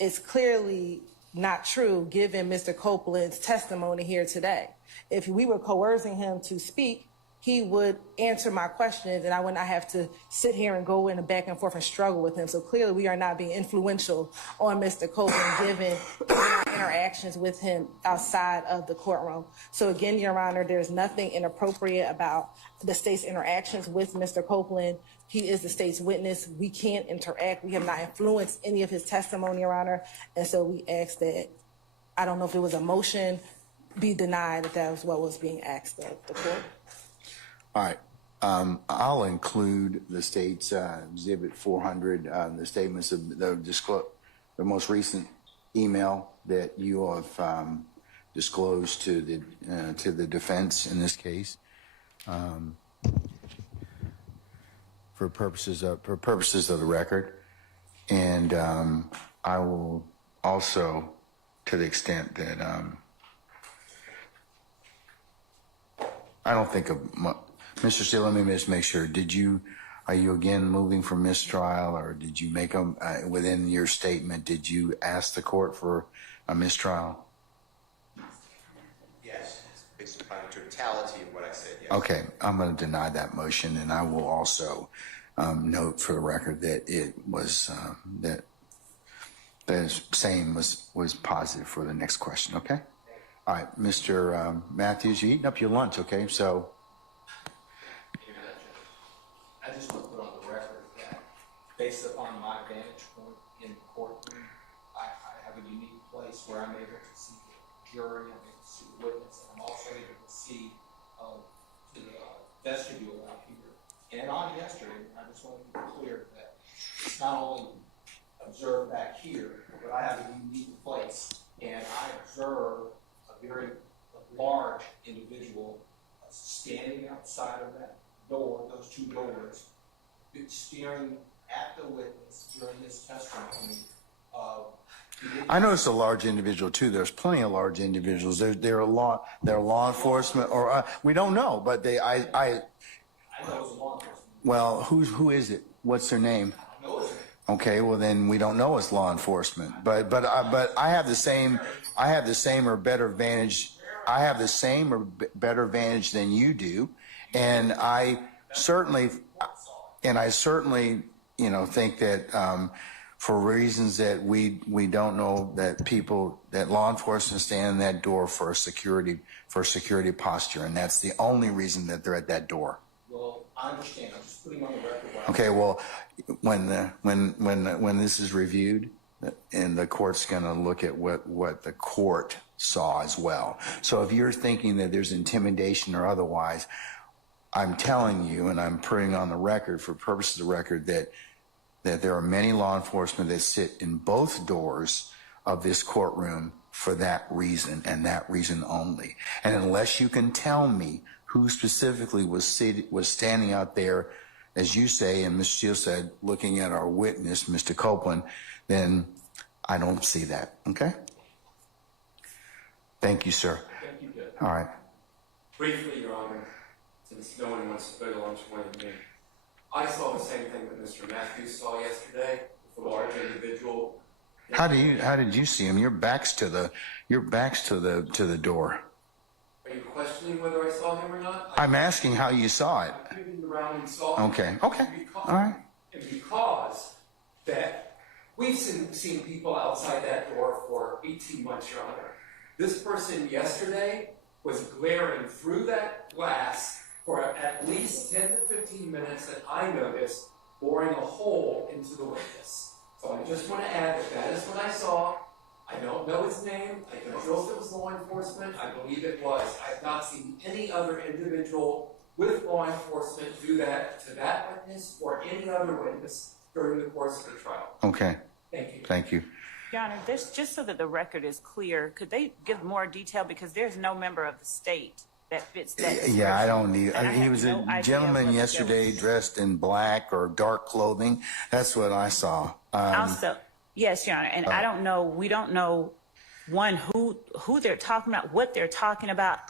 is clearly not true given Mr. Copeland's testimony here today. If we were coercing him to speak, he would answer my questions and I would not have to sit here and go in a back and forth and struggle with him. So clearly we are not being influential on Mr. Copeland given our interactions with him outside of the courtroom. So again, Your Honor, there's nothing inappropriate about the state's interactions with Mr. Copeland. He is the state's witness. We can't interact. We have not influenced any of his testimony, Your Honor. And so we ask that, I don't know if it was a motion, be denied if that was what was being asked of the court. All right. I'll include the state's Exhibit 400, the statements of the most recent email that you have disclosed to the defense in this case, for purposes of the record, and I will also to the extent that I don't think of Mr. Steele. Let me just make sure. Are you again moving for mistrial, or did you make them within your statement? Did you ask the court for a mistrial? Yes, based upon the totality of what I said, yes. Okay, I'm going to deny that motion, and I will also note for the record that it was that the same was positive for the next question. Okay. All right, Mr. Matthews, you're eating up your lunch. Okay, so. I just want to put on the record that based upon my vantage point in the courtroom, I have a unique place where I'm able to see the jury, I'm able to see the witness, and I'm also able to see the vestibule out here. And on yesterday, I just want to be clear that it's not only observed back here, but I have a unique place, and I observe a very large individual standing outside of that door, those two doors, staring at the witness during his testimony. I noticed a large individual too. There's plenty of large individuals. They're law enforcement, or we don't know, but I know it's law enforcement. Well, who is it? What's their name? I know it's Okay, well then we don't know it's law enforcement. But I have the same or better vantage. I have the same or better vantage than you do, and I certainly think that for reasons that we don't know, that law enforcement stand in that door for security posture, and that's the only reason that they're at that door. Well, I understand. I'm just putting on the record. Okay, well, when this is reviewed, and the court's going to look at what the court saw as well. So if you're thinking that there's intimidation or otherwise, I'm telling you, and I'm putting on the record for purposes of the record, that there are many law enforcement that sit in both doors of this courtroom for that reason and that reason only. And unless you can tell me who specifically was standing out there, as you say, and Mr. Steele said, looking at our witness, Mr. Copeland, then I don't see that. Okay? Thank you, sir. Thank you, Judge. All right. Briefly, Your Honor, since no one wants to go to lunch with me, I saw the same thing that Mr. Matthews saw yesterday, with a large individual. How did you see him? Your back's to the door. Are you questioning whether I saw him or not? I'm asking how you saw it. I pivoted around and saw him. Okay. Because, All right. And because that we've seen people outside that door for 18 months, Your Honor. This person yesterday was glaring through that glass for at least 10 to 15 minutes that I noticed, boring a hole into the witness. So I just want to add that is what I saw. I don't know his name. I don't know if it was law enforcement. I believe it was. I have not seen any other individual with law enforcement do that to that witness or any other witness during the course of the trial. Okay. Thank you. Thank you. Your Honor, just so that the record is clear, could they give more detail, because there's no member of the state that fits that description. Yeah, I don't need. And I He have was no a idea gentleman whether yesterday there was- dressed in black or dark clothing. That's what I saw. Also, yes, Your Honor, and I don't know. We don't know who they're talking about, what they're talking about.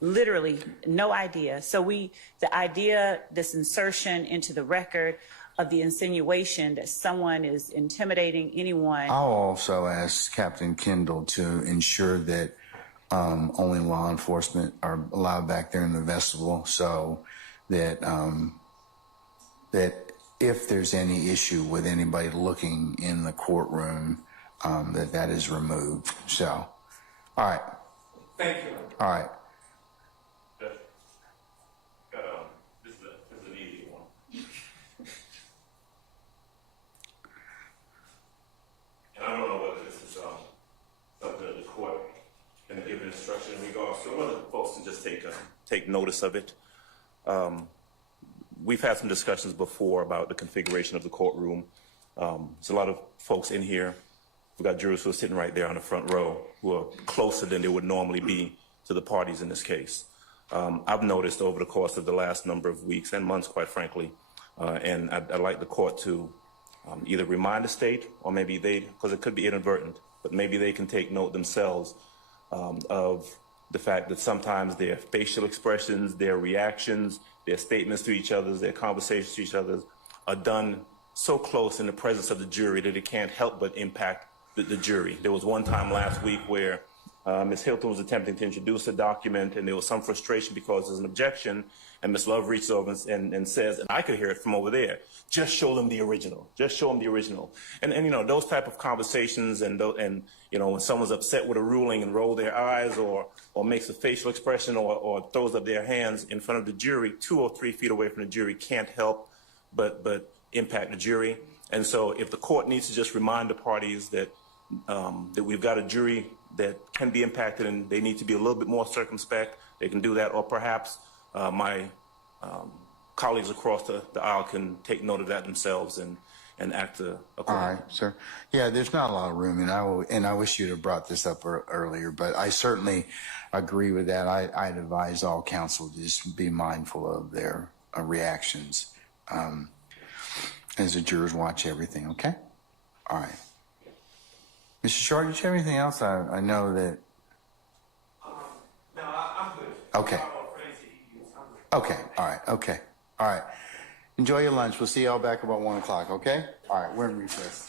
Literally, no idea. So the idea, this insertion into the record of the insinuation that someone is intimidating anyone. I'll also ask Captain Kendall to ensure that only law enforcement are allowed back there in the vestibule, so that that if there's any issue with anybody looking in the courtroom, that is removed. So, all right. Thank you. All right. This is an easy one. And I don't know whether this is something that the court can give instruction in regards to. Whether folks can just take notice of it. We've had some discussions before about the configuration of the courtroom. There's a lot of folks in here. We've got jurors who are sitting right there on the front row who are closer than they would normally be to the parties in this case. I've noticed over the course of the last number of weeks and months, quite frankly, and I'd like the court to either remind the state or maybe because it could be inadvertent, but maybe they can take note themselves of the fact that sometimes their facial expressions, their reactions, their statements to each other, their conversations to each other are done so close in the presence of the jury that it can't help but impact the jury. There was one time last week where Ms. Hilton was attempting to introduce a document, and there was some frustration because there's an objection, and Ms. Love reaches over and says, and I could hear it from over there, just show them the original. Just show them the original. And you know, those type of conversations and you know, when someone's upset with a ruling and roll their eyes or makes a facial expression or throws up their hands in front of the jury, 2 or 3 feet away from the jury, can't help but impact the jury. And so if the court needs to just remind the parties that that we've got a jury that can be impacted and they need to be a little bit more circumspect, they can do that, or perhaps my colleagues across the aisle can take note of that themselves and act accordingly. All right, sir. Yeah, there's not a lot of room, and I wish you'd have brought this up earlier, but I certainly agree with that. I'd advise all counsel to just be mindful of their reactions as the jurors watch everything, okay? All right. Mr. Short, did you have anything else? I know that... No, I'm good. Okay. Okay, all right, okay. All right. Enjoy your lunch. We'll see y'all back about 1 o'clock, okay? All right, we're in recess.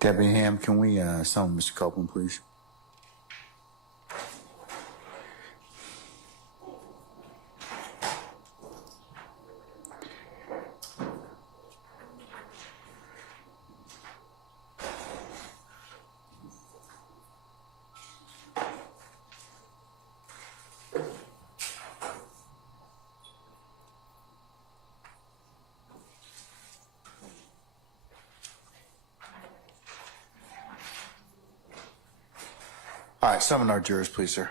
Deputy Ham, can we summon Mr. Copeland, please? All right, summon our jurors, please, sir.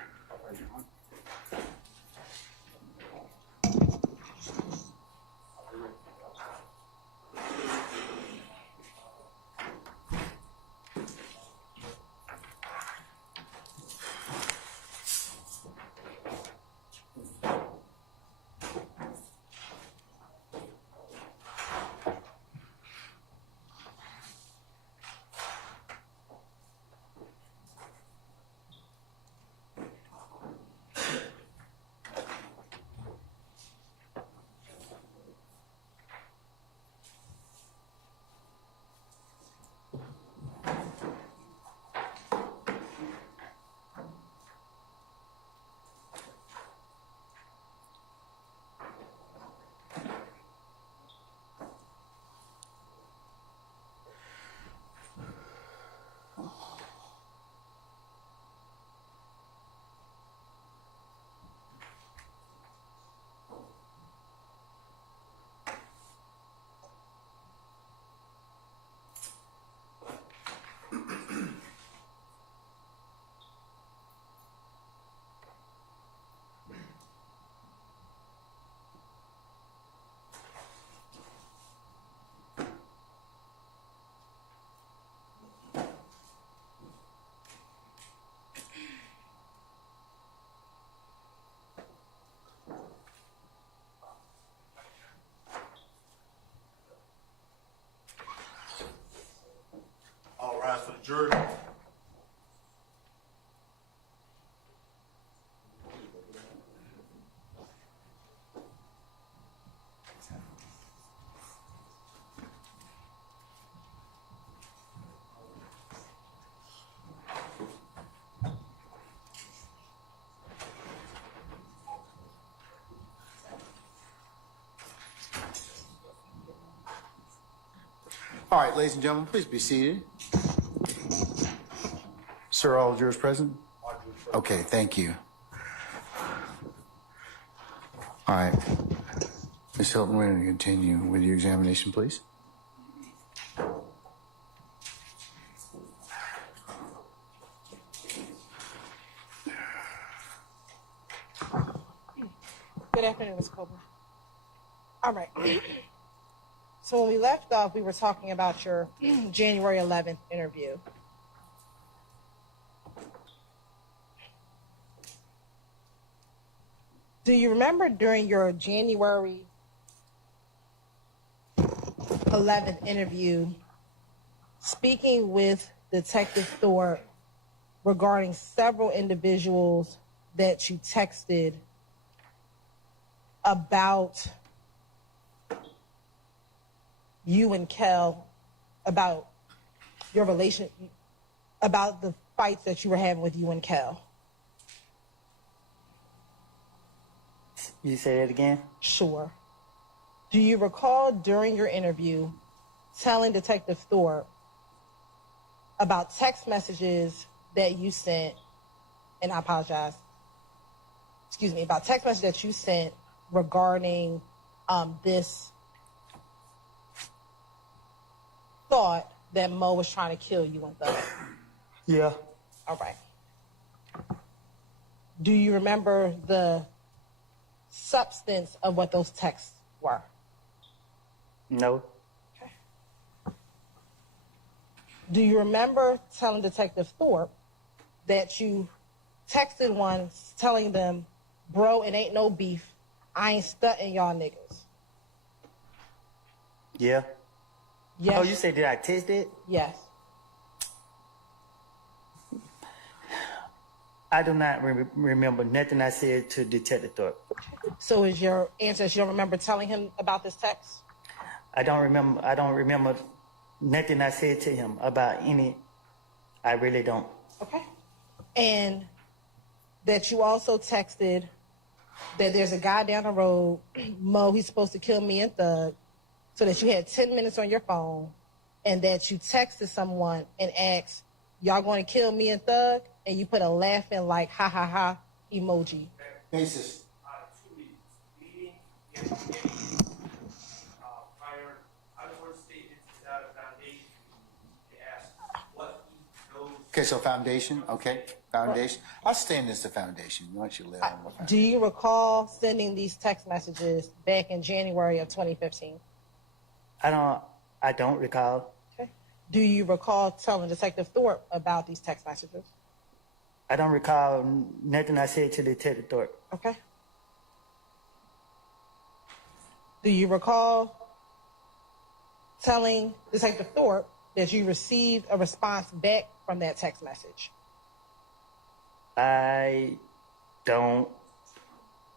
All rise for the jury. All right, ladies and gentlemen, please be seated. Sir, all jurors present? Okay, thank you. All right. Ms. Hilton, we're going to continue with your examination, please. Good afternoon, Ms. Copeland. All right. So when we left off, we were talking about your January 11th interview. Do you remember during your January 11th interview speaking with Detective Thorpe regarding several individuals that you texted about you and Kel, about your relation, about the fights that you were having with you and Kel? You say that again? Sure. Do you recall during your interview telling Detective Thorpe about text messages that you sent, and I apologize, excuse me, about text messages that you sent regarding this thought that Mo was trying to kill you and Thug? Yeah. All right. Do you remember the substance of what those texts were? No. Okay. Do you remember telling Detective Thorpe that you texted one telling them, bro, it ain't no beef. I ain't stunting y'all niggas? Yeah. Yes. Oh, you said, did I text it? Yes. I do not remember nothing I said to Detective Thorpe. So is your answer that you don't remember telling him about this text? I don't remember Nothing I said to him about any, I really don't. Okay. And that you also texted that there's a guy down the road, Mo, he's supposed to kill me and Thug, so that you had 10 minutes on your phone, and that you texted someone and asked, y'all going to kill me and Thug? And you put a laughing like ha ha ha emoji. Basis. 2 weeks. Meeting, prior out-of-court statements without a foundation. They asked what he knows. Okay, so foundation, okay, foundation. I'll stand as the foundation. Why don't you lay on the foundation? Do you recall sending these text messages back in January of 2015? I don't recall. Okay. Do you recall telling Detective Thorpe about these text messages? I don't recall nothing I said to Detective Thorpe. Okay. Do you recall telling Detective Thorpe that you received a response back from that text message? I don't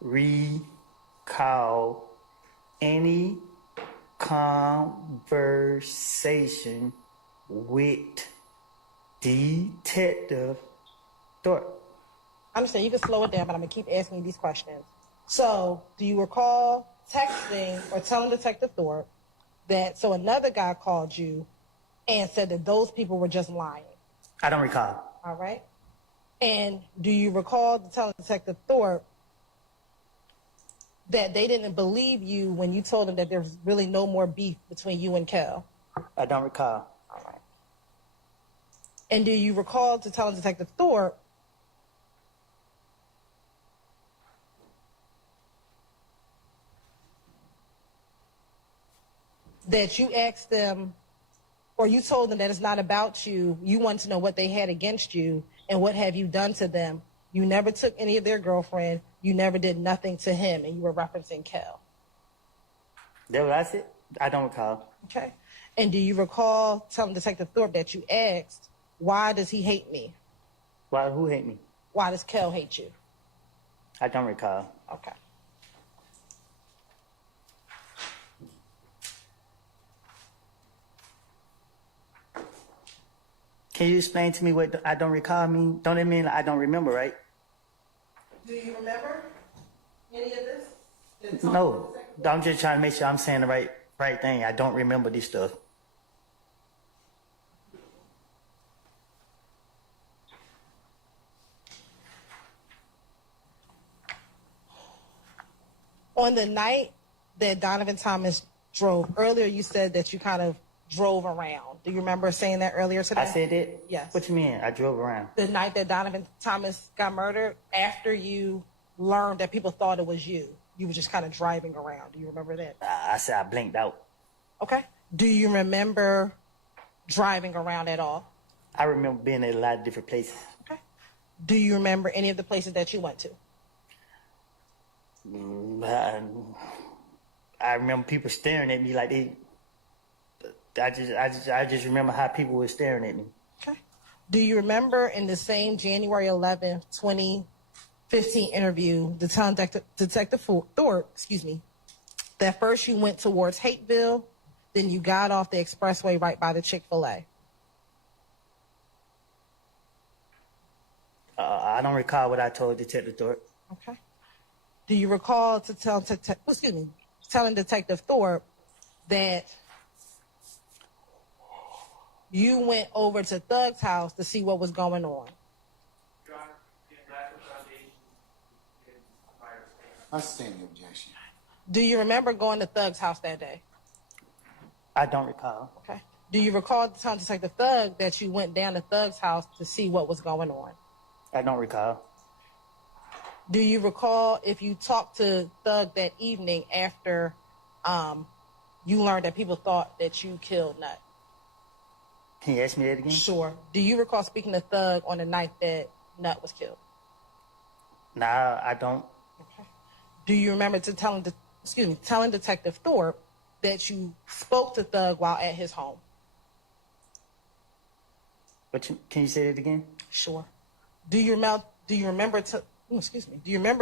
recall any conversation with Detective Thorpe. I understand you can slow it down, but I'm going to keep asking you these questions. So, do you recall texting or telling Detective Thorpe that so another guy called you and said that those people were just lying? I don't recall. All right. And do you recall telling Detective Thorpe that they didn't believe you when you told them that there's really no more beef between you and Kel? I don't recall. All right. And do you recall to telling Detective Thorpe that you asked them, or you told them that it's not about you, you want to know what they had against you and what have you done to them? You never took any of their girlfriend. You never did nothing to him, and you were referencing Kel. That what I said? I don't recall. Okay. And do you recall telling Detective Thorpe that you asked, why does he hate me? Why? Who hate me? Why does Kel hate you? I don't recall. Okay. Can you explain to me what I don't recall mean? Don't it mean I don't remember, right? Do you remember any of this? No. I'm just trying to make sure I'm saying the right thing. I don't remember this stuff. On the night that Donovan Thomas drove, earlier you said that you kind of drove around. Do you remember saying that earlier today? I said it? Yes. What you mean? I drove around. The night that Donovan Thomas got murdered, after you learned that people thought it was you, you were just kind of driving around. Do you remember that? I said I blinked out. Okay. Do you remember driving around at all? I remember being at a lot of different places. Okay. Do you remember any of the places that you went to? I remember people staring at me like they. I just remember how people were staring at me. Okay. Do you remember in the same January 11th, 2015 interview, Detective Thorpe, that first you went towards Hateville, then you got off the expressway right by the Chick-fil-A? I don't recall what I told Detective Thorpe. Okay. Do you recall telling Detective Thorpe that you went over to Thug's house to see what was going on? Your Honor, in lack of foundation, in prior statements. I stand the objection. Do you remember going to Thug's house that day? I don't recall. Okay. Do you recall telling Detective Thug that you went down to Thug's house to see what was going on? I don't recall. Do you recall if you talked to Thug that evening after you learned that people thought that you killed Nut? Can you ask me that again? Sure. Do you recall speaking to Thug on the night that Nut was killed? Nah, I don't. Okay. Do you remember telling Detective Thorpe that you spoke to Thug while at his home? Can you say that again? Sure. Do you remember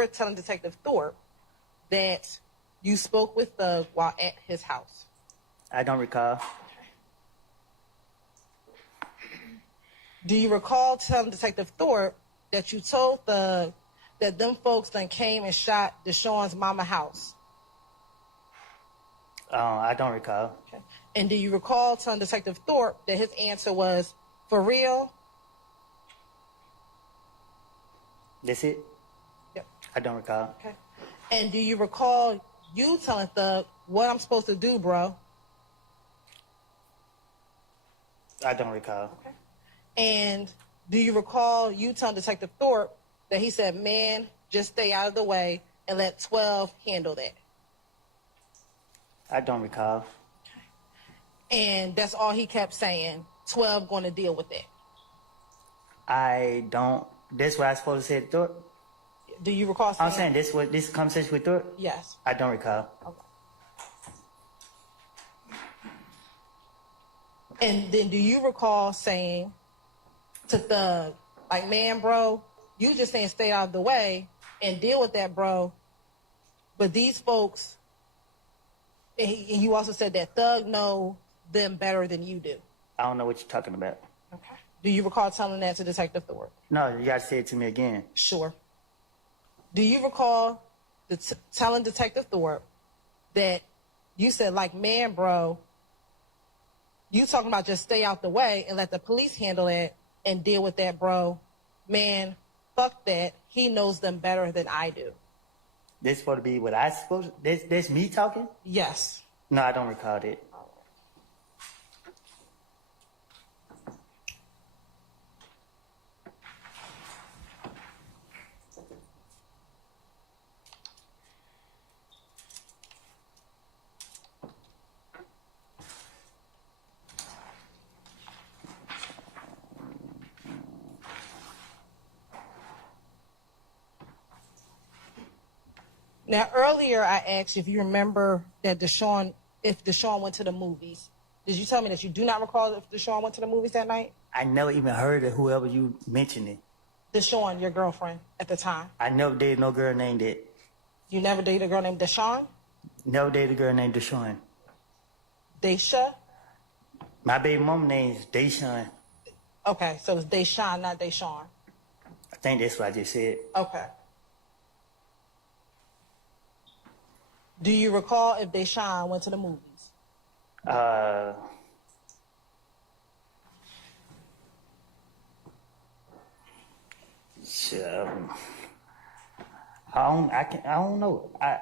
telling Detective Thorpe that you spoke with Thug while at his house? I don't recall. Do you recall telling Detective Thorpe that you told Thug that them folks then came and shot Deshaun's mama house? I don't recall. Okay. And do you recall telling Detective Thorpe that his answer was, for real? That's it? Yep. I don't recall. Okay. And do you recall you telling Thug what I'm supposed to do, bro? I don't recall. Okay. And do you recall you telling Detective Thorpe that he said, man, just stay out of the way and let 12 handle that? I don't recall. And that's all he kept saying, 12 going to deal with that. I don't. That's what I supposed to say to Thorpe? Do you recall saying I'm saying this conversation with Thorpe? Yes. I don't recall. Okay. And then do you recall saying to Thug, like, man, bro, you just saying stay out of the way and deal with that, bro. But these folks, and you also said that Thug know them better than you do. I don't know what you're talking about. Okay. Do you recall telling that to Detective Thorpe? No, you gotta say it to me again. Sure. Do you recall telling Detective Thorpe that you said, like, man, bro, you talking about just stay out the way and let the police handle it and deal with that, bro. Man, fuck that. He knows them better than I do. This supposed to be what I supposed to, this me talking? Yes. No, I don't recall that. Now, earlier I asked if you remember that if Deshaun went to the movies. Did you tell me that you do not recall if Deshaun went to the movies that night? I never even heard of whoever you mentioned it. Deshaun, your girlfriend at the time. I never dated no girl named that. You never dated a girl named Deshaun? Never dated a girl named Deshaun. Desha? My baby mama name is Deshaun. Okay, so it's Deshaun, not Deshaun. I think that's what I just said. Okay. Do you recall if Deshaun went to the movies? I don't know. I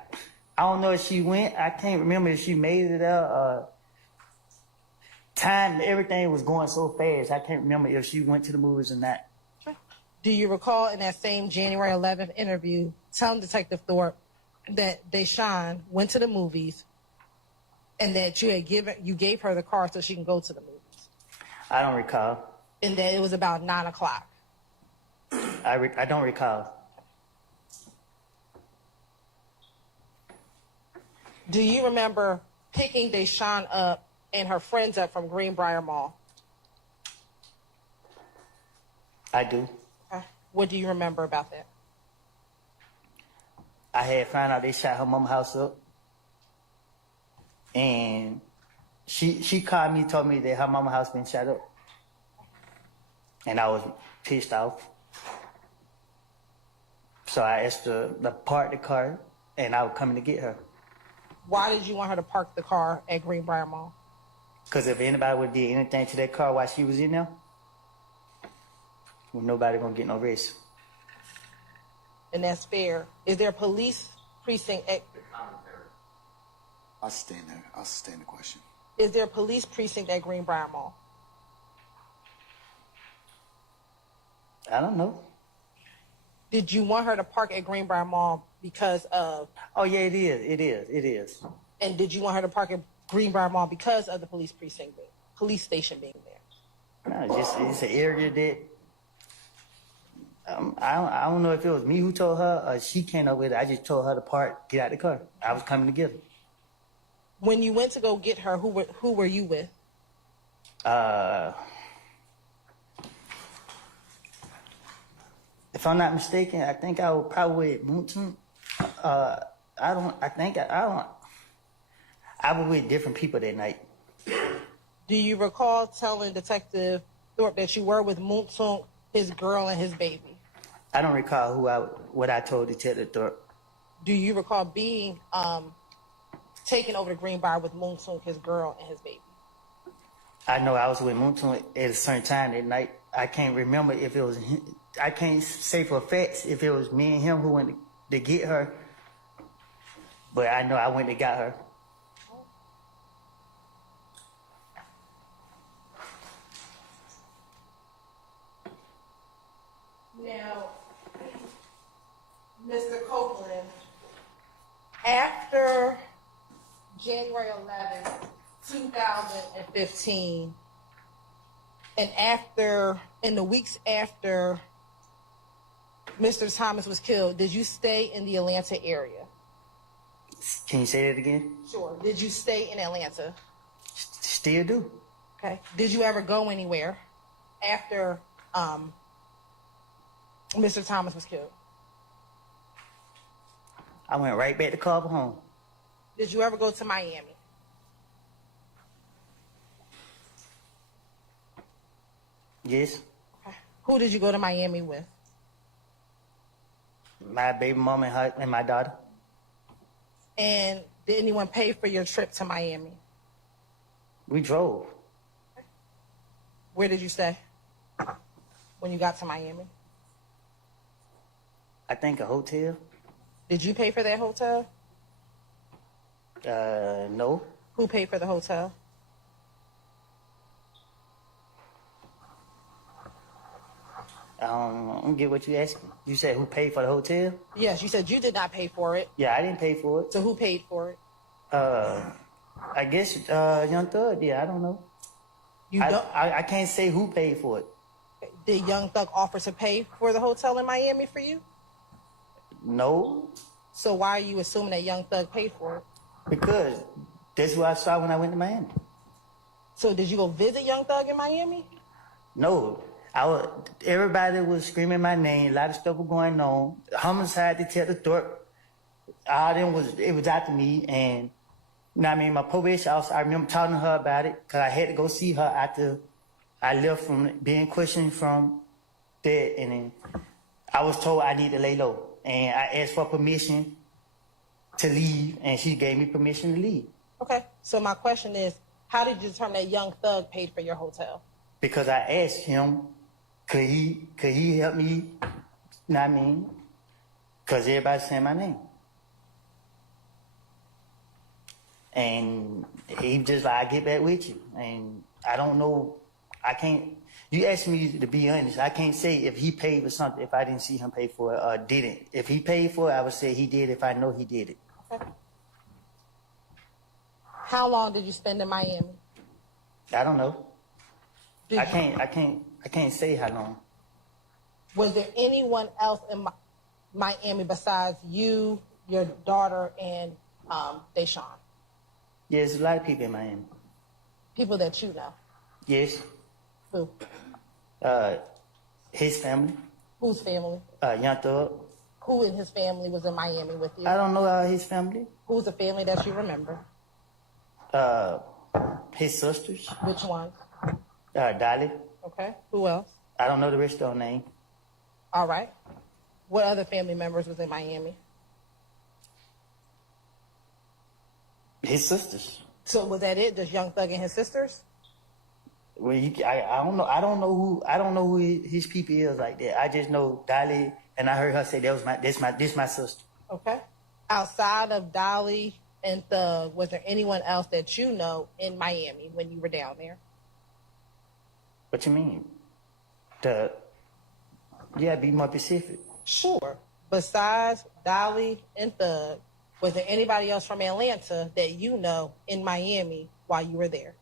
don't know if she went. I can't remember if she made it out. Time, everything was going so fast. I can't remember if she went to the movies or not. Do you recall in that same January 11th interview telling Detective Thorpe that Deshaun went to the movies and that you gave her the car so she can go to the movies? I don't recall. And that it was about 9 o'clock. I don't recall. Do you remember picking Deshaun up and her friends up from Greenbrier Mall? I do. What do you remember about that? I had found out they shot her mama house up. And she called me, told me that her mama house been shot up. And I was pissed off. So I asked her to park the car, and I was coming to get her. Why did you want her to park the car at Greenbrier Mall? Because if anybody would did anything to that car while she was in there, well, nobody gonna get no arrest. And that's fair. Is there a police precinct at... I'll stand there. I'll stand the question. Is there a police precinct at Greenbrier Mall? I don't know. Did you want her to park at Greenbrier Mall because of... Oh, yeah, it is. And did you want her to park at Greenbrier Mall because of the police station being there? No, it's an area that... I don't know if it was me who told her or she came up with it. I just told her to park, get out the car. I was coming to get her. When you went to go get her, who were you with? If I'm not mistaken, I think I was probably with Moonton. I was with different people that night. Do you recall telling Detective Thorpe that you were with Moonsung, his girl, and his baby? I don't recall what I told Detective Thorpe. Do you recall being taken over to Greenbrier with Moonsung, his girl, and his baby? I know I was with Moonton at a certain time that night. I can't remember if it was him. I can't say for a fact if it was me and him who went to get her, but I know I went to get her. Now, Mr. Copeland, after January 11th, 2015, and in the weeks after Mr. Thomas was killed, did you stay in the Atlanta area? Can you say that again? Sure. Did you stay in Atlanta? Still do. Okay. Did you ever go anywhere after Mr. Thomas was killed? I went right back to Carver home. Did you ever go to Miami? Yes. Okay. Who did you go to Miami with? My baby mom and my daughter. And did anyone pay for your trip to Miami? We drove. Where did you stay when you got to Miami? I think a hotel. Did you pay for that hotel? No. Who paid for the hotel? I don't get what you asking. You said who paid for the hotel? Yes, you said you did not pay for it. Yeah, I didn't pay for it. So who paid for it? I guess Young Thug. Yeah, I don't know. I can't say who paid for it. Did Young Thug offer to pay for the hotel in Miami for you? No. So why are you assuming that Young Thug paid for it? Because that's what I saw when I went to Miami. So did you go visit Young Thug in Miami? No. Everybody was screaming my name. A lot of stuff was going on. Homicide Detective Thorpe. It was after me. And, you know what I mean, my probation officer, I remember talking to her about it because I had to go see her after I left from being questioned from that. And then I was told I need to lay low. And I asked for permission to leave, and she gave me permission to leave. Okay. So my question is, how did you determine that Young Thug paid for your hotel? Because I asked him, could he help me? You know what I mean? Because everybody's saying my name. And he just like, I get back with you. And I don't know, you asked me to be honest, I can't say if he paid for something if I didn't see him pay for it or didn't. If he paid for it, I would say he did if I know he did it. Okay. How long did you spend in Miami? I don't know. I can't say how long. Was there anyone else in Miami besides you, your daughter, and Deshaun? Yes, a lot of people in Miami. People that you know? Yes. Who? His family. Whose family? Young Thug. Who in his family was in Miami with you? I don't know his family. Who's the family that you remember? His sisters. Which ones? Dolly. Okay. Who else? I don't know the rest of their name. All right. What other family members was in Miami? His sisters. So was that it? Just Young Thug and his sisters? Well, I don't know. I don't know who his people is like that. I just know Dolly, and I heard her say this my sister. Okay. Outside of Dolly and Thug, was there anyone else that you know in Miami when you were down there? What you mean? Be more specific. Sure. Besides Dolly and Thug, was there anybody else from Atlanta that you know in Miami while you were there?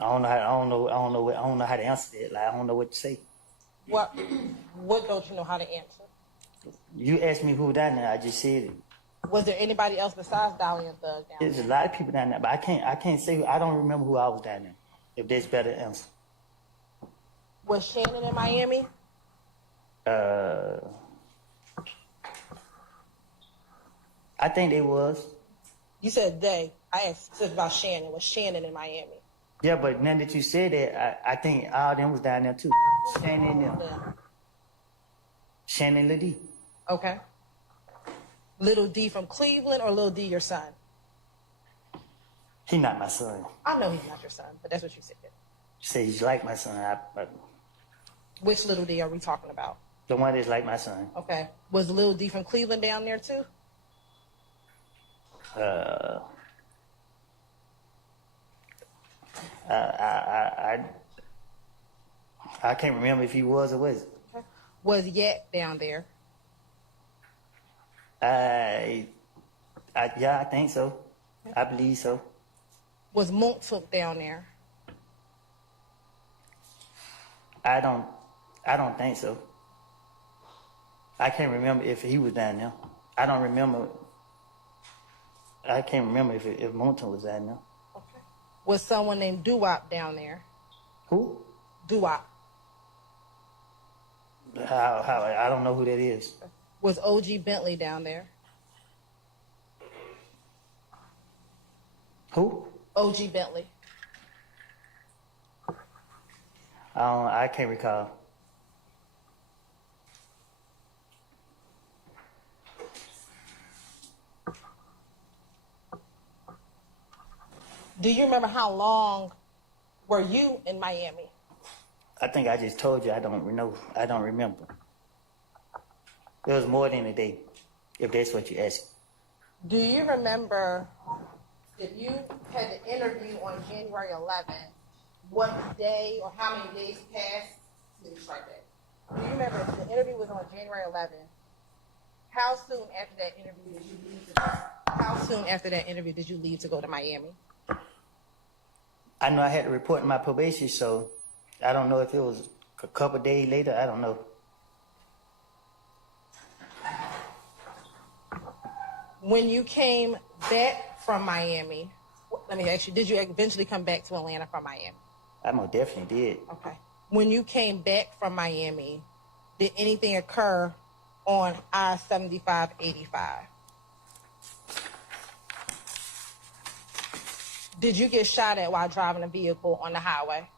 I don't know how to answer that. Like, I don't know what to say. What don't you know how to answer? You asked me who down there. I just said it. Was there anybody else besides Dolly and Thug down there? There's a lot of people down there, but I can't say. I don't remember who I was down there. If that's better answer. Was Shannon in Miami? I think they was. You said they. I asked about Shannon. Was Shannon in Miami? Yeah, but now that you said that, I think all them was down there too. Shannon and them. Yeah. Shannon Liddy. Okay. Little D from Cleveland or Little D your son? He not my son. I know he's not your son, but that's what you said. You say he's like my son. Which Little D are we talking about? The one that's like my son. Okay. Was Little D from Cleveland down there too? I can't remember if he was or wasn't. Okay. Was Yak down there? Yeah, I think so. I believe so. Was Montauk down there? I don't think so. I can't remember if he was down there. I don't remember. I can't remember if Montauk was down there. Okay. Was someone named Duwop down there? Who? Duwop. How? I don't know who that is. Was OG Bentley down there? Who? OG Bentley. I can't recall. Do you remember how long were you in Miami? I think I just told you I don't know. I don't remember. It was more than a day, if that's what you asked. Do you remember if you had the interview on January 11th, what day or how many days passed? Let me strike that. Do you remember if the interview was on January 11th? How soon after that interview did you leave? How soon after that interview did you leave to go to Miami? I know I had to report my probation, so I don't know if it was a couple days later. I don't know. When you came back from Miami, let me ask you, did you eventually come back to Atlanta from Miami? I most definitely did. Okay. When you came back from Miami, did anything occur on I-75/85? Did you get shot at while driving a vehicle on the highway?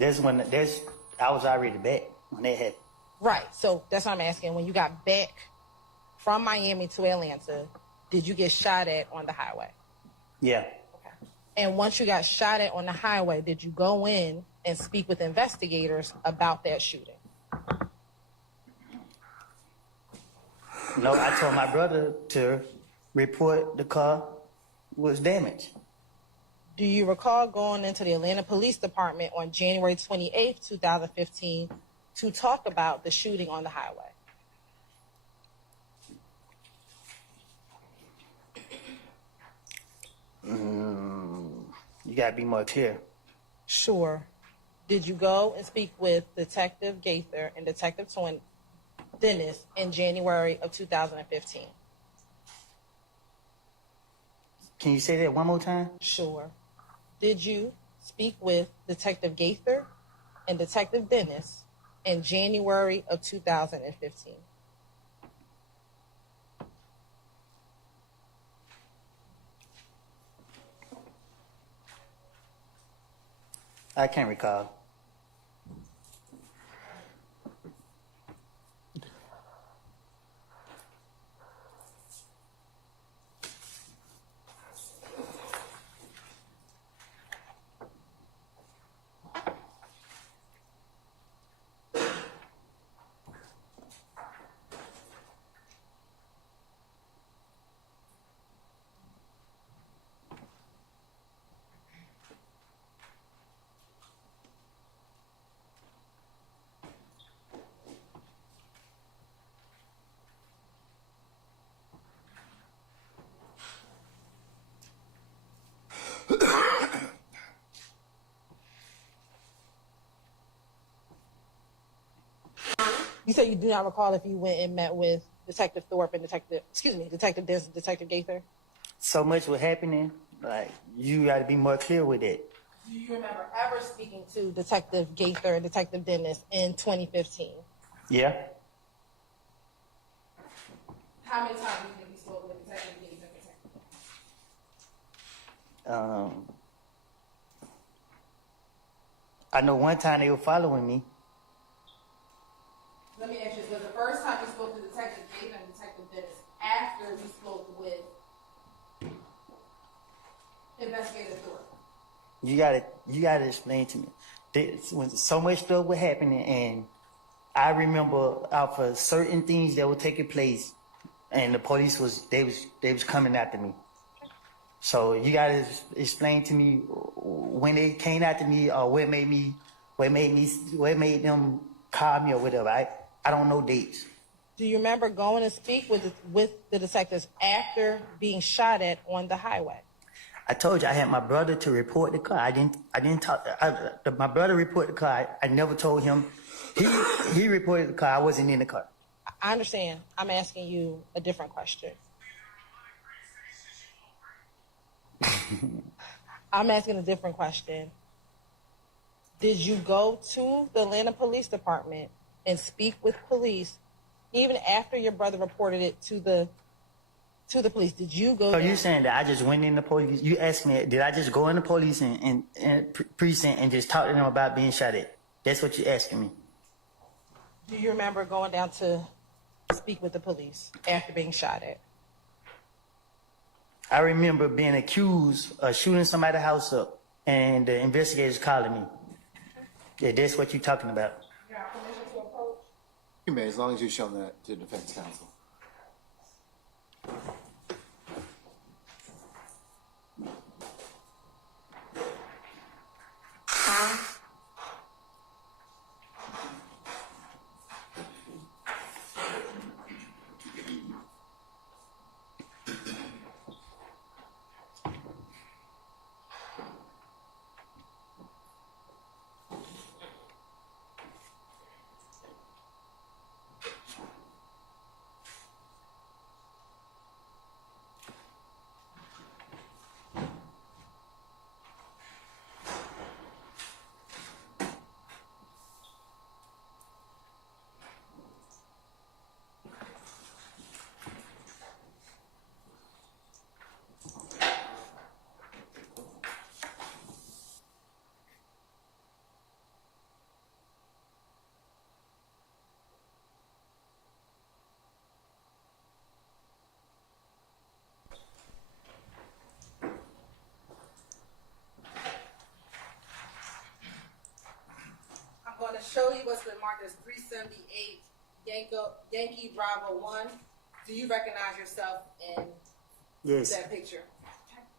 I was already back when that happened. Right. So that's what I'm asking. When you got back from Miami to Atlanta, did you get shot at on the highway? Yeah. Okay. And once you got shot at on the highway, did you go in and speak with investigators about that shooting? No, I told my brother to report the car was damaged. Do you recall going into the Atlanta Police Department on January 28th, 2015 to talk about the shooting on the highway? You gotta be more clear. Sure. Did you go and speak with Detective Gaither and Detective Dennis in January of 2015? Can you say that one more time? Sure. Did you speak with Detective Gaither and Detective Dennis in January of 2015? I can't recall. You say you do not recall if you went and met with Detective Thorpe and Detective Dennis and Detective Gaither? So much was happening. Like, you gotta be more clear with it. Do you remember ever speaking to Detective Gaither and Detective Dennis in 2015? Yeah. How many times do you think you spoke with Detective Gaither and Detective Dennis? I know one time they were following me. Let me ask you this. Was the first time you spoke to Detective Gaither and Detective Dennis after you spoke with Investigator Thorpe? You gotta explain to me. When so much stuff was happening, and I remember for certain things that were taking place, and the police was coming after me. So you gotta explain to me when they came after me, or what made them call me or whatever. I don't know dates. Do you remember going to speak with the detectives after being shot at on the highway? I told you I had my brother to report the car. I didn't talk. My brother reported the car. I never told him. He reported the car. I wasn't in the car. I understand. I'm asking you a different question. I'm asking a different question. Did you go to the Atlanta Police Department and speak with police even after your brother reported it to the police? Did you go? So you saying that I just went in the police? You asked me, did I just go in the police and precinct and just talk to them about being shot at? That's what you're asking me. Do you remember going down to speak with the police after being shot at? I remember being accused of shooting somebody's house up, and the investigators calling me. Yeah, that's what you're talking about. You got permission to approach? You may, as long as you show that to defense counsel. I'm going to show you what's been marked as 378 Yankee Bravo 1. Do you recognize yourself in Yes. that picture?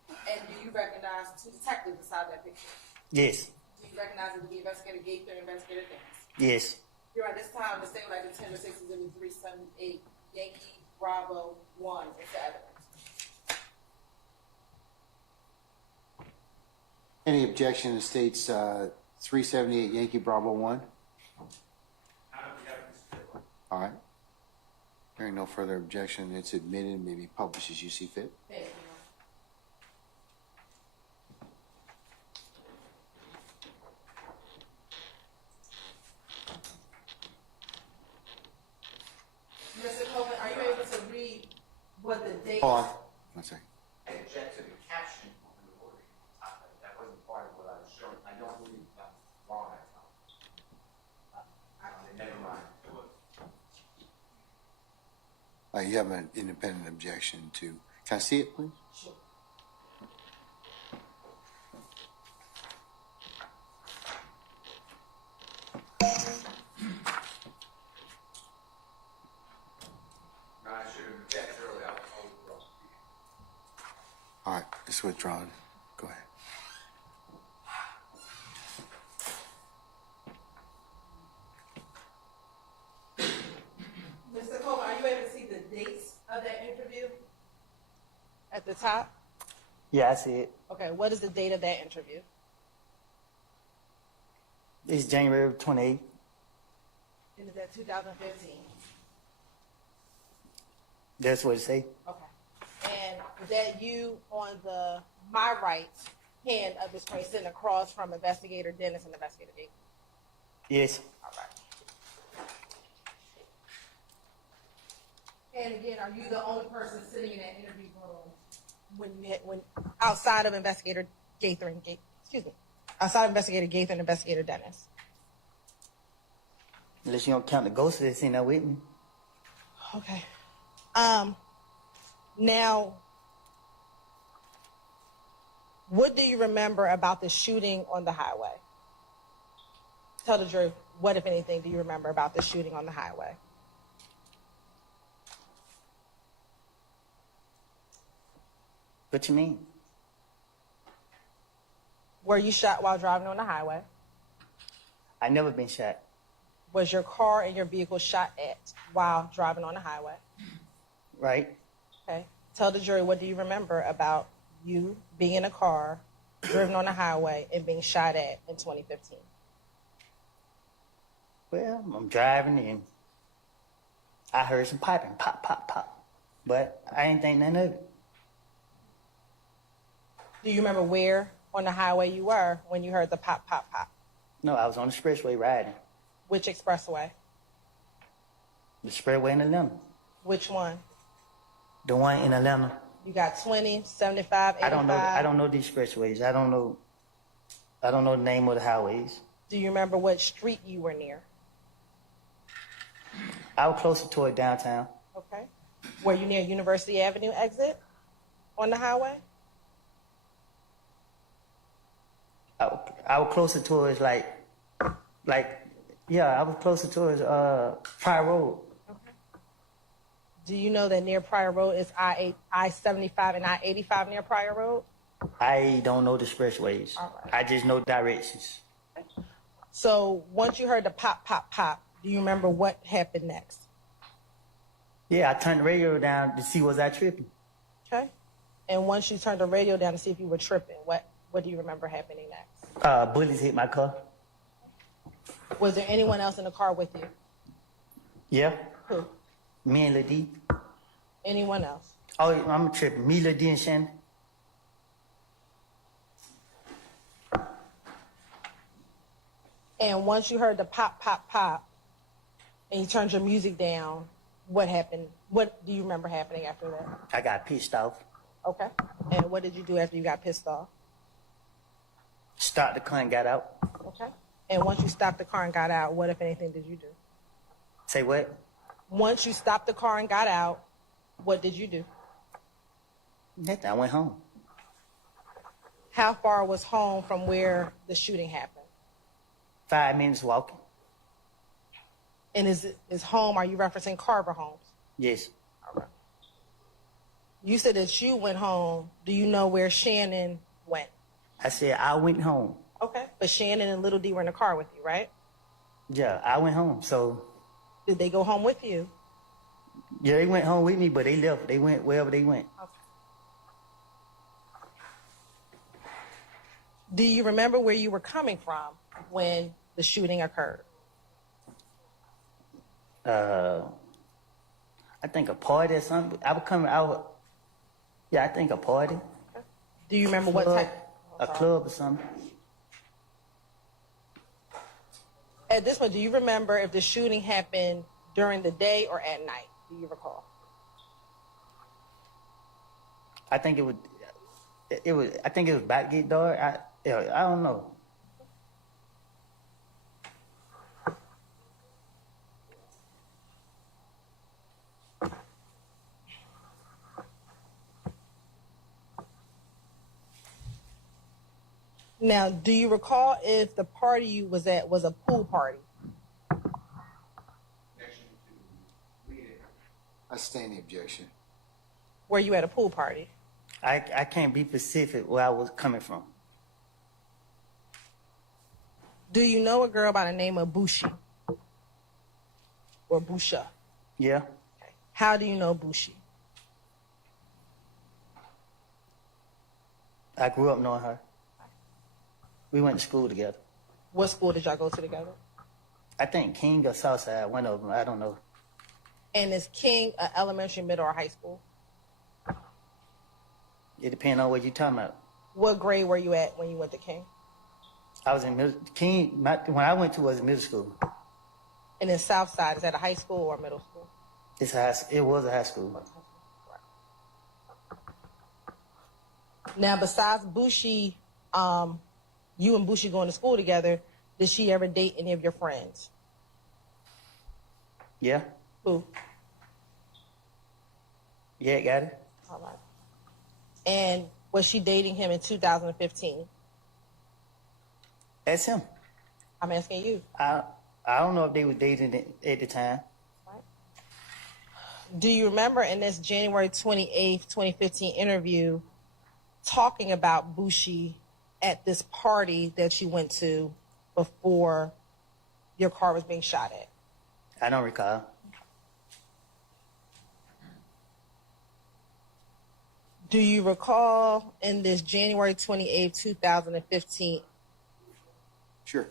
And do you recognize two detectives beside that picture? Yes. Do you recognize it to be Investigator Gaither and Investigator Dennis? Yes. You're at this time, the same like the 10 or 6 is in the 378 Yankee Bravo 1 is the evidence. Any objection to states 378 Yankee Bravo 1? All right. Hearing no further objection, it's admitted, may be published as you see fit. Thank you. Mr. Coleman, are you able to read what the date? Hold on. 1 second. I object to the caption on the wording. That wasn't part of what I was showing. I don't believe that was wrong. Never mind. You have an independent objection to. Can I see it, please? Sure. I should have objected earlier. All right, it's withdrawn. Go ahead. Mr. Coleman, are you able to see the dates of that interview at the top? Yeah, I see it. Okay, what is the date of that interview? It's January 28th. And is that 2015? That's what it say. Okay. And is that you on the my right hand of this person sitting across from Investigator Dennis and Investigator Gates? Yes. All right. And again, are you the only person sitting in that interview room when outside of Investigator Gaither and outside of Investigator Gaither and Investigator Dennis? Unless you don't count the ghosts that's in there with me. Okay. Now, what do you remember about the shooting on the highway? Tell the jury, what, if anything, do you remember about the shooting on the highway? What you mean? Were you shot while driving on the highway? I never been shot. Was your car and your vehicle shot at while driving on the highway? Right? Okay. Tell the jury, what do you remember about you being in a car, driven on the highway, and being shot at in 2015? Well, I'm driving and I heard some piping, pop, pop, pop. But I ain't think nothing of it. Do you remember where on the highway you were when you heard the pop, pop, pop? No, I was on the expressway riding. Which expressway? The expressway in Atlanta. Which one? The one in Atlanta. You got 20, 75, 85? I don't know the expressways. I don't know the name of the highways. Do you remember what street you were near? I was closer toward downtown. Okay. Were you near University Avenue exit on the highway? I was closer towards I was closer towards Pryor Road. Okay. Do you know that near Pryor Road is I-75 and I-85 near Pryor Road? I don't know the expressways. All right. I just know directions. So once you heard the pop, pop, pop, do you remember what happened next? Yeah, I turned the radio down to see was I tripping. Okay. And once you turned the radio down to see if you were tripping, what do you remember happening next? Bullets hit my car. Was there anyone else in the car with you? Yeah. Who? Me and Ladie. Anyone else? Oh, I'm tripping. Me, Ladie, and Shannon. And once you heard the pop, pop, pop, and you turned your music down, what happened? What do you remember happening after that? I got pissed off. Okay. And what did you do after you got pissed off? Stopped the car and got out. Okay. And once you stopped the car and got out, what, if anything, did you do? Say what? Once you stopped the car and got out, what did you do? Nothing. I went home. How far was home from where the shooting happened? 5 minutes walking. And is home, are you referencing Carver Homes? Yes. All right. You said that you went home. Do you know where Shannon went? I said I went home. Okay. But Shannon and Little D were in the car with you, right? Yeah, I went home. So, Did they go home with you? yeah, they went home with me, but they left. They went wherever they went. Okay. Do you remember where you were coming from when the shooting occurred? I think a party or something. I think a party. Do you remember what type? A club or something. At this point, do you remember if the shooting happened during the day or at night? Do you recall? I think it was about to get dark. I don't know. Now, do you recall if the party you was at was a pool party? I stand the objection. Were you at a pool party? I can't be specific where I was coming from. Do you know a girl by the name of Bushi? Or Busha? Yeah. Okay. How do you know Bushi? I grew up knowing her. We went to school together. What school did y'all go to together? I think King or Southside, one of them. I don't know. And is King elementary, middle, or high school? It depends on what you're talking about. What grade were you at when you went to King? I was in King. When I went to was middle school. And then Southside, is that a high school or middle school? It was a high school. Now, besides Bushi, you and Bushi going to school together, did she ever date any of your friends? Yeah. Who? Yeah, got it. All right. And was she dating him in 2015? That's him. I'm asking you. I don't know if they were dating at the time. Right. Do you remember in this January 28th, 2015 interview talking about Bushi at this party that you went to before your car was being shot at? I don't recall. Do you recall in this January 28th, 2015? Sure.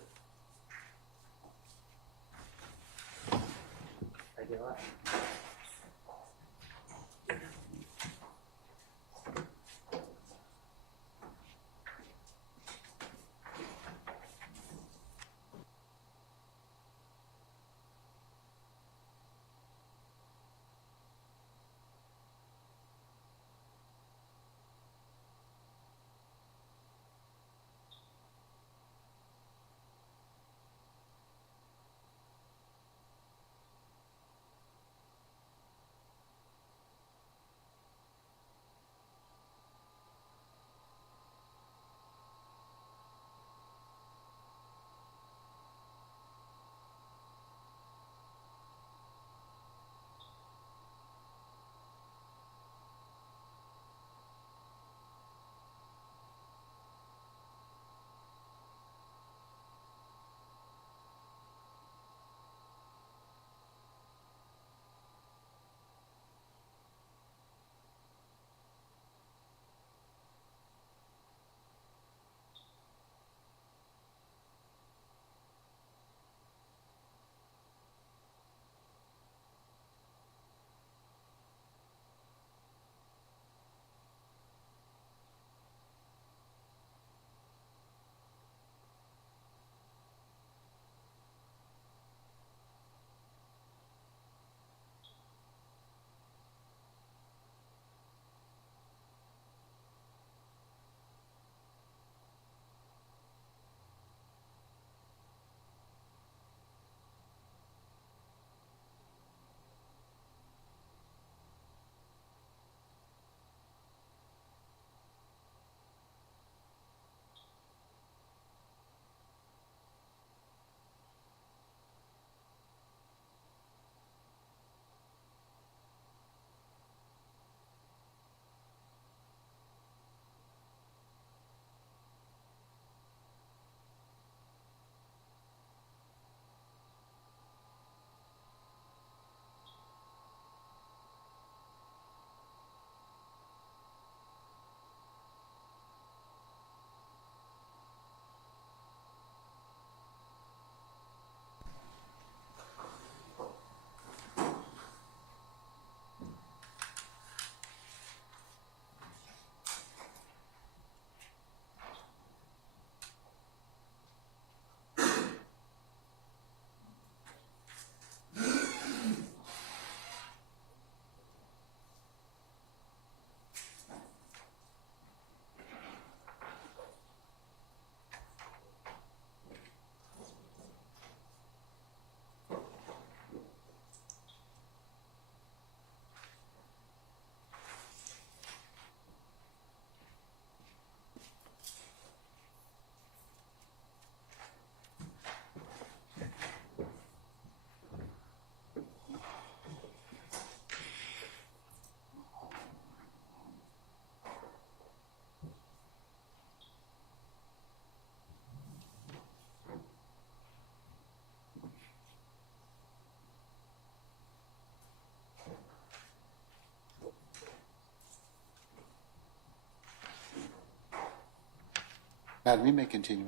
Madam, you may continue.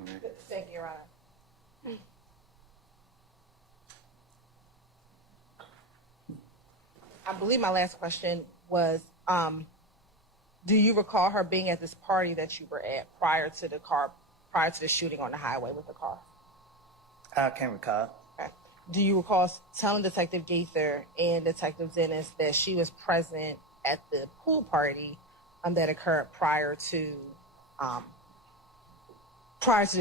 Thank you, Your Honor. I believe my last question was, Do you recall her being at this party that you were at prior to the shooting on the highway with the car? I can't recall. Okay. Do you recall telling Detective Gaither and Detective Dennis that she was present at the pool party that occurred prior to the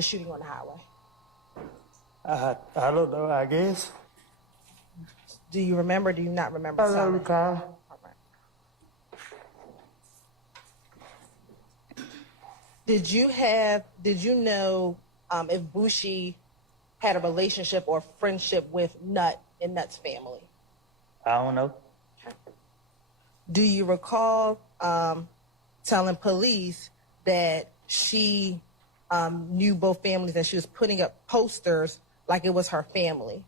shooting on the highway? I don't know, I guess. Do you remember? Do you not remember? I don't recall. All right. Did you know if Bushi had a relationship or friendship with Nut and Nut's family? I don't know. Do you recall telling police that she knew both families and she was putting up posters like it was her family?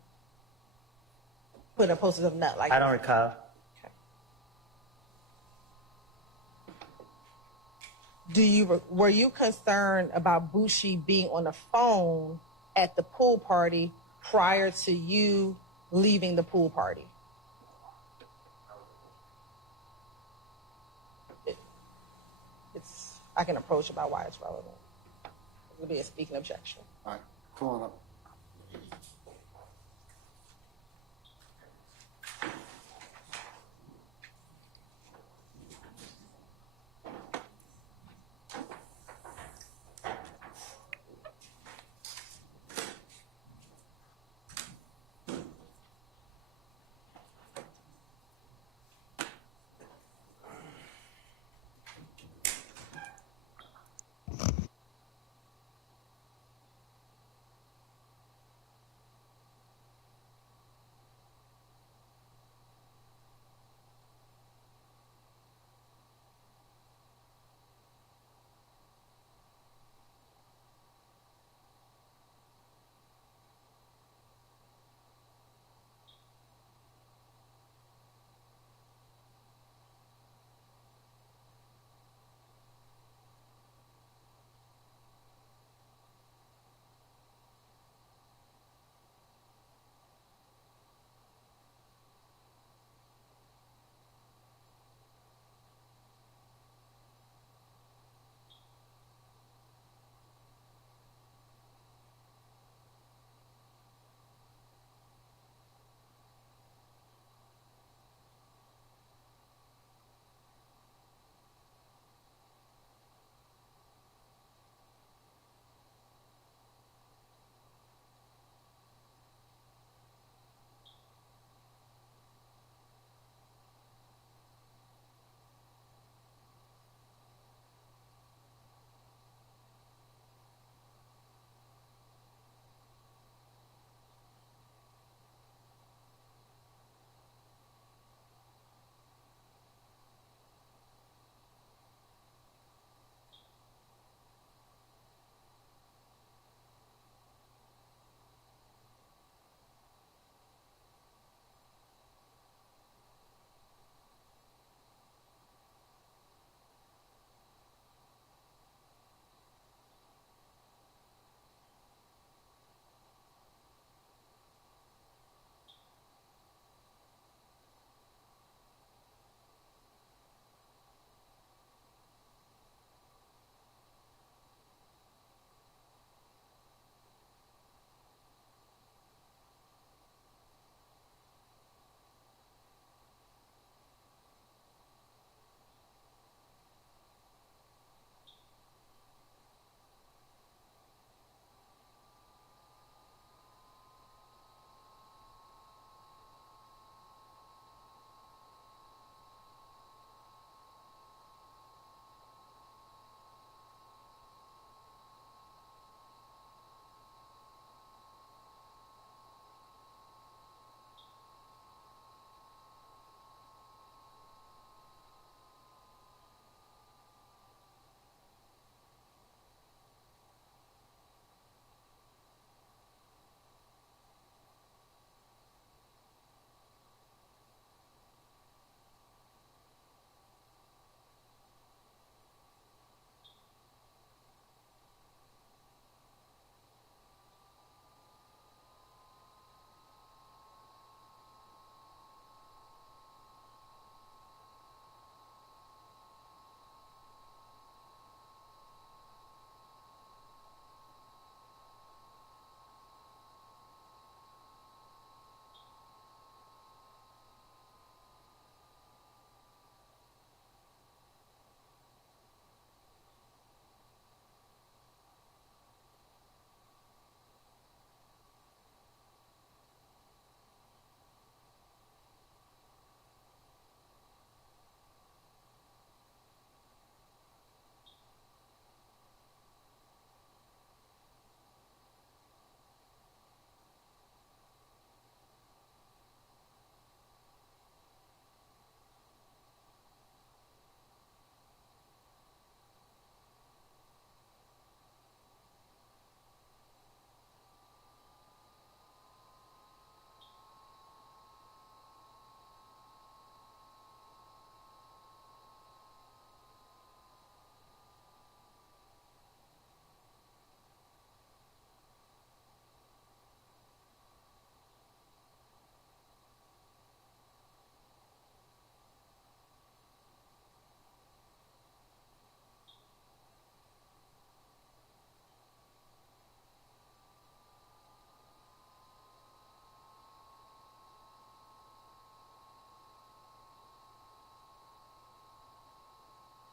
Putting up posters of Nut. Like I don't recall. Okay. Were you concerned about Bushi being on the phone at the pool party prior to you leaving the pool party? I can approach about why it's relevant. It'll be a speaking objection. All right, come on up.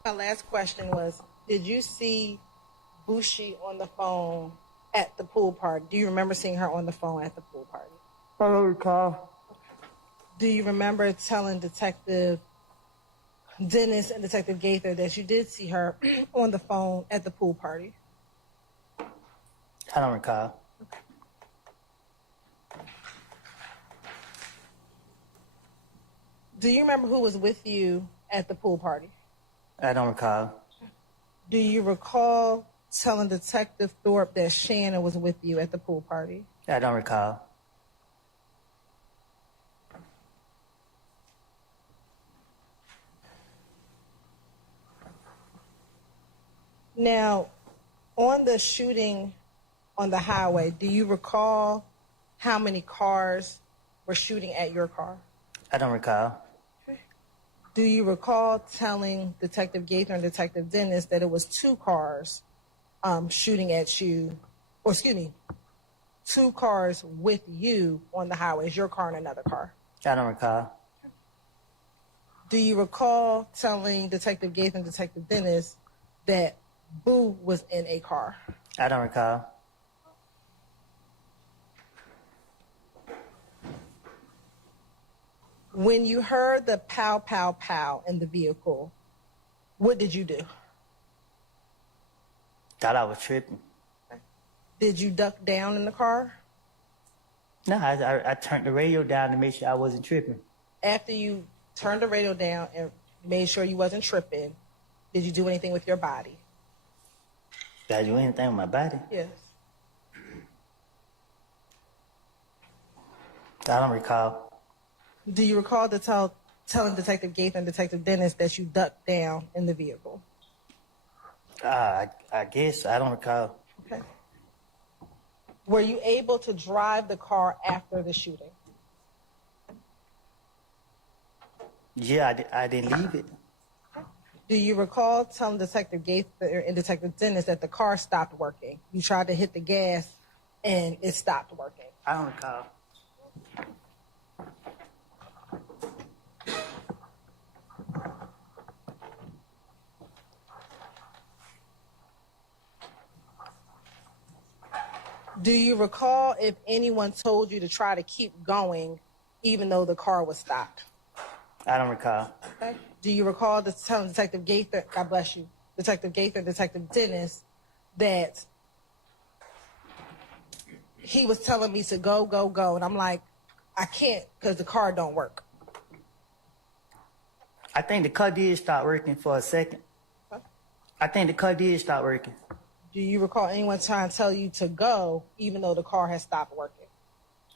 My last question was, did you see Bushi on the phone at the pool party? Do you remember seeing her on the phone at the pool party? I don't recall. Do you remember telling Detective Dennis and Detective Gaither that you did see her on the phone at the pool party? I don't recall. Do you remember who was with you at the pool party? I don't recall. Do you recall telling Detective Thorpe that Shannon was with you at the pool party? I don't recall. Now, on the shooting on the highway, do you recall how many cars were shooting at your car? I don't recall. Do you recall telling Detective Gaither and Detective Dennis that it was 2 cars shooting at you, or excuse me, 2 cars with you on the highway, your car and another car? I don't recall. Do you recall telling Detective Gaither and Detective Dennis that Boo was in a car? I don't recall. When you heard the pow, pow, pow in the vehicle, what did you do? Thought I was tripping. Did you duck down in the car? No, I turned the radio down to make sure I wasn't tripping. After you turned the radio down and made sure you wasn't tripping, did you do anything with your body? Did I do anything with my body? Yes. I don't recall. Do you recall telling Detective Gaither and Detective Dennis that you ducked down in the vehicle? I guess. I don't recall. Okay. Were you able to drive the car after the shooting? Yeah, I didn't leave it. Do you recall telling Detective Gaither and Detective Dennis that the car stopped working? You tried to hit the gas and it stopped working. I don't recall. Do you recall if anyone told you to try to keep going even though the car was stopped? I don't recall. Okay. Do you recall telling Detective Gaither, God bless you, Detective Gaither and Detective Dennis that he was telling me to go, go, go, and I'm like, I can't because the car don't work? I think the car did start working for a second. Huh? I think the car did start working. Do you recall anyone trying to tell you to go even though the car has stopped working?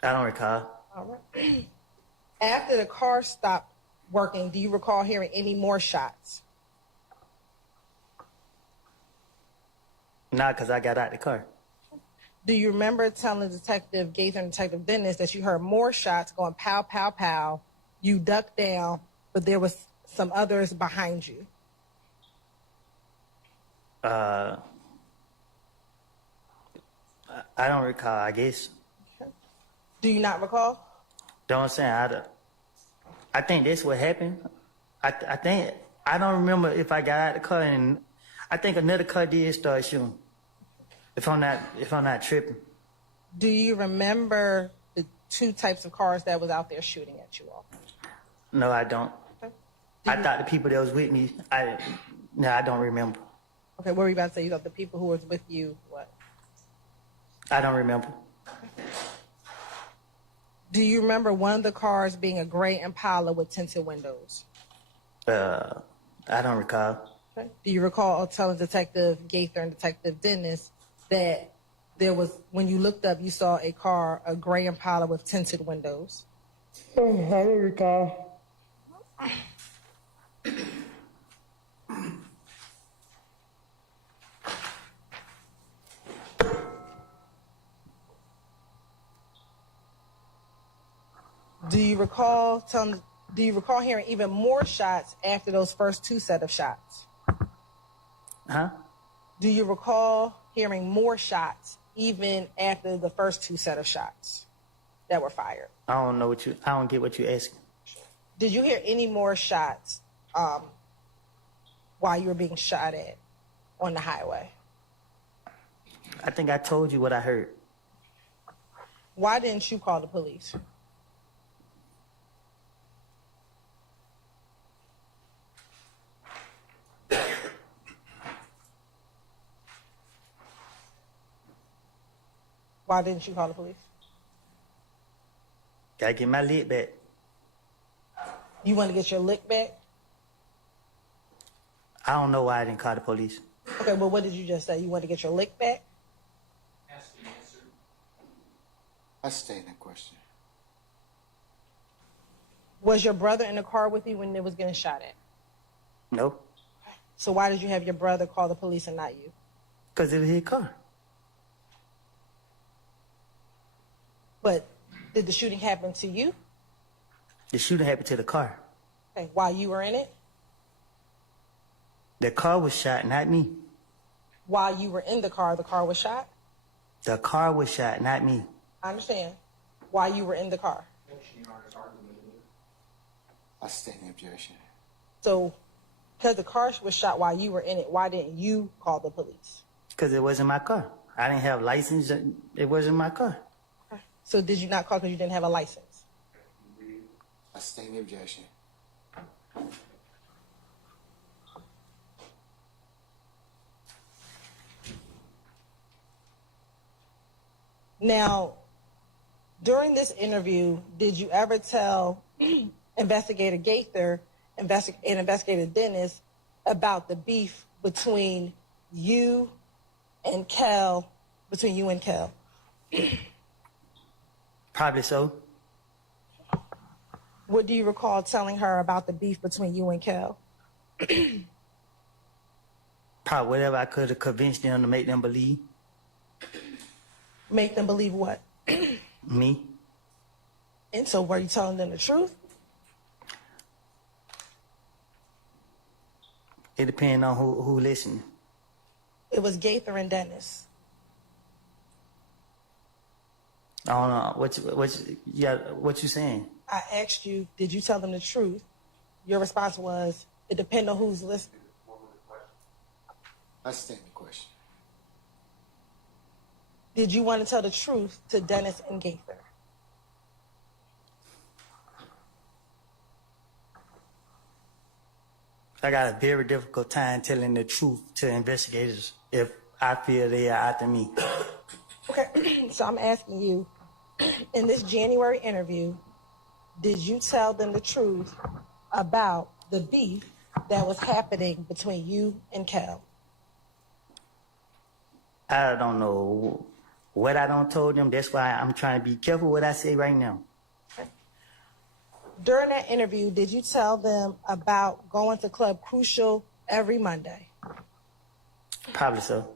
I don't recall. All right. After the car stopped working, do you recall hearing any more shots? Not because I got out the car. Do you remember telling Detective Gaither and Detective Dennis that you heard more shots going pow, pow, pow, you ducked down, but there was some others behind you? I don't recall, I guess. Okay. Do you not recall? Don't say I think that's what happened. I think I don't remember if I got out the car, and I think another car did start shooting. If I'm not tripping. Do you remember the 2 types of cars that was out there shooting at you all? No, I don't. Okay. I thought the people that was with me. I don't remember. Okay, what were you about to say? You thought the people who was with you, what? I don't remember. Do you remember one of the cars being a gray Impala with tinted windows? I don't recall. Okay. Do you recall telling Detective Gaither and Detective Dennis that there was, when you looked up, you saw a car, a gray Impala with tinted windows? I don't recall. Do you recall hearing even more shots after those first 2 set of shots? Huh? Do you recall hearing more shots even after the first 2 set of shots that were fired? I don't get what you're asking. Did you hear any more shots while you were being shot at on the highway? I think I told you what I heard. Why didn't you call the police? Why didn't you call the police? Gotta get my lick back. You want to get your lick back? I don't know why I didn't call the police. Okay, well, what did you just say? You want to get your lick back? Ask and answer. I stay in that question. Was your brother in the car with you when it was getting shot at? No, So why did you have your brother call the police and not you? because it was his car. But did the shooting happen to you? The shooting happened to the car. Okay, while you were in it? The car was shot, not me. While you were in the car was shot? The car was shot, not me. I understand. While you were in the car. I stay in the objection. So, because the car was shot while you were in it, why didn't you call the police? Because it wasn't my car. I didn't have license. It wasn't my car. So did you not call because you didn't have a license? I stay in the objection. Now, during this interview, did you ever tell Investigator Gaither and Investigator Dennis about the beef between you and Kel, Probably so. What do you recall telling her about the beef between you and Kel? Probably whatever I could have convinced them to make them believe. Make them believe what? Me. And so were you telling them the truth? It depends on who listening. It was Gaither and Dennis. I don't know. What you saying? I asked you, did you tell them the truth? Your response was, it depends on who's listening. I stay in the question. Did you want to tell the truth to Dennis and Gaither? I got a very difficult time telling the truth to investigators if I feel they are after me. Okay, so I'm asking you, in this January interview, did you tell them the truth about the beef that was happening between you and Kel? I don't know what I don't told them. That's why I'm trying to be careful what I say right now. During that interview, did you tell them about going to Club Crucial every Monday? Probably so.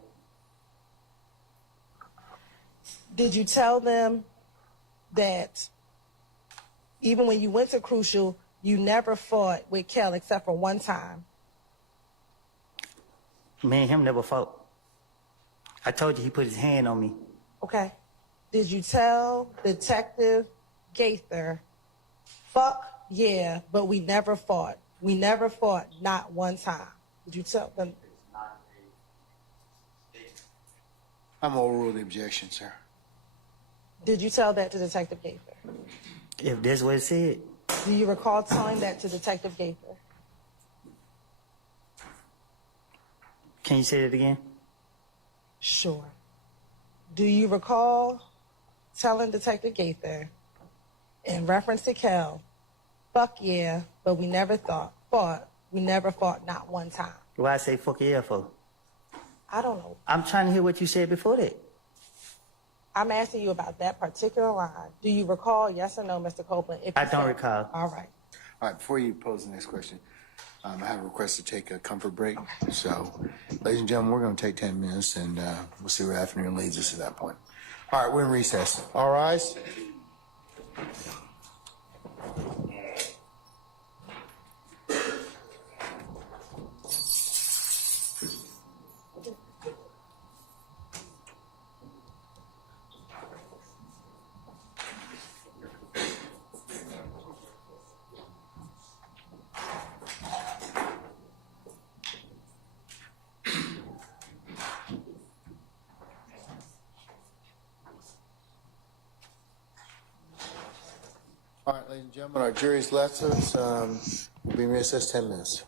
Did you tell them that even when you went to Crucial, you never fought with Kel except for one time? Me and him never fought. I told you he put his hand on me. Okay. Did you tell Detective Gaither, fuck yeah, but we never fought? We never fought, not one time. Did you tell them? I'm overrule the objection, sir. Did you tell that to Detective Gaither? If that's what it said. Do you recall telling that to Detective Gaither? Can you say that again? Sure. Do you recall telling Detective Gaither, in reference to Kel, fuck yeah, but we never fought, not one time? Why I say fuck yeah for? I don't know. I'm trying to hear what you said before that. I'm asking you about that particular line. Do you recall, yes or no, Mr. Copeland? If you I don't said- recall. All right. All right, before you pose the next question, I have a request to take a comfort break. So, ladies and gentlemen, we're going to take 10 minutes, and we'll see where afternoon leads us at that point. All right, we're in recess. All rise. All right, ladies and gentlemen, our jury's left us. We'll be in recess 10 minutes.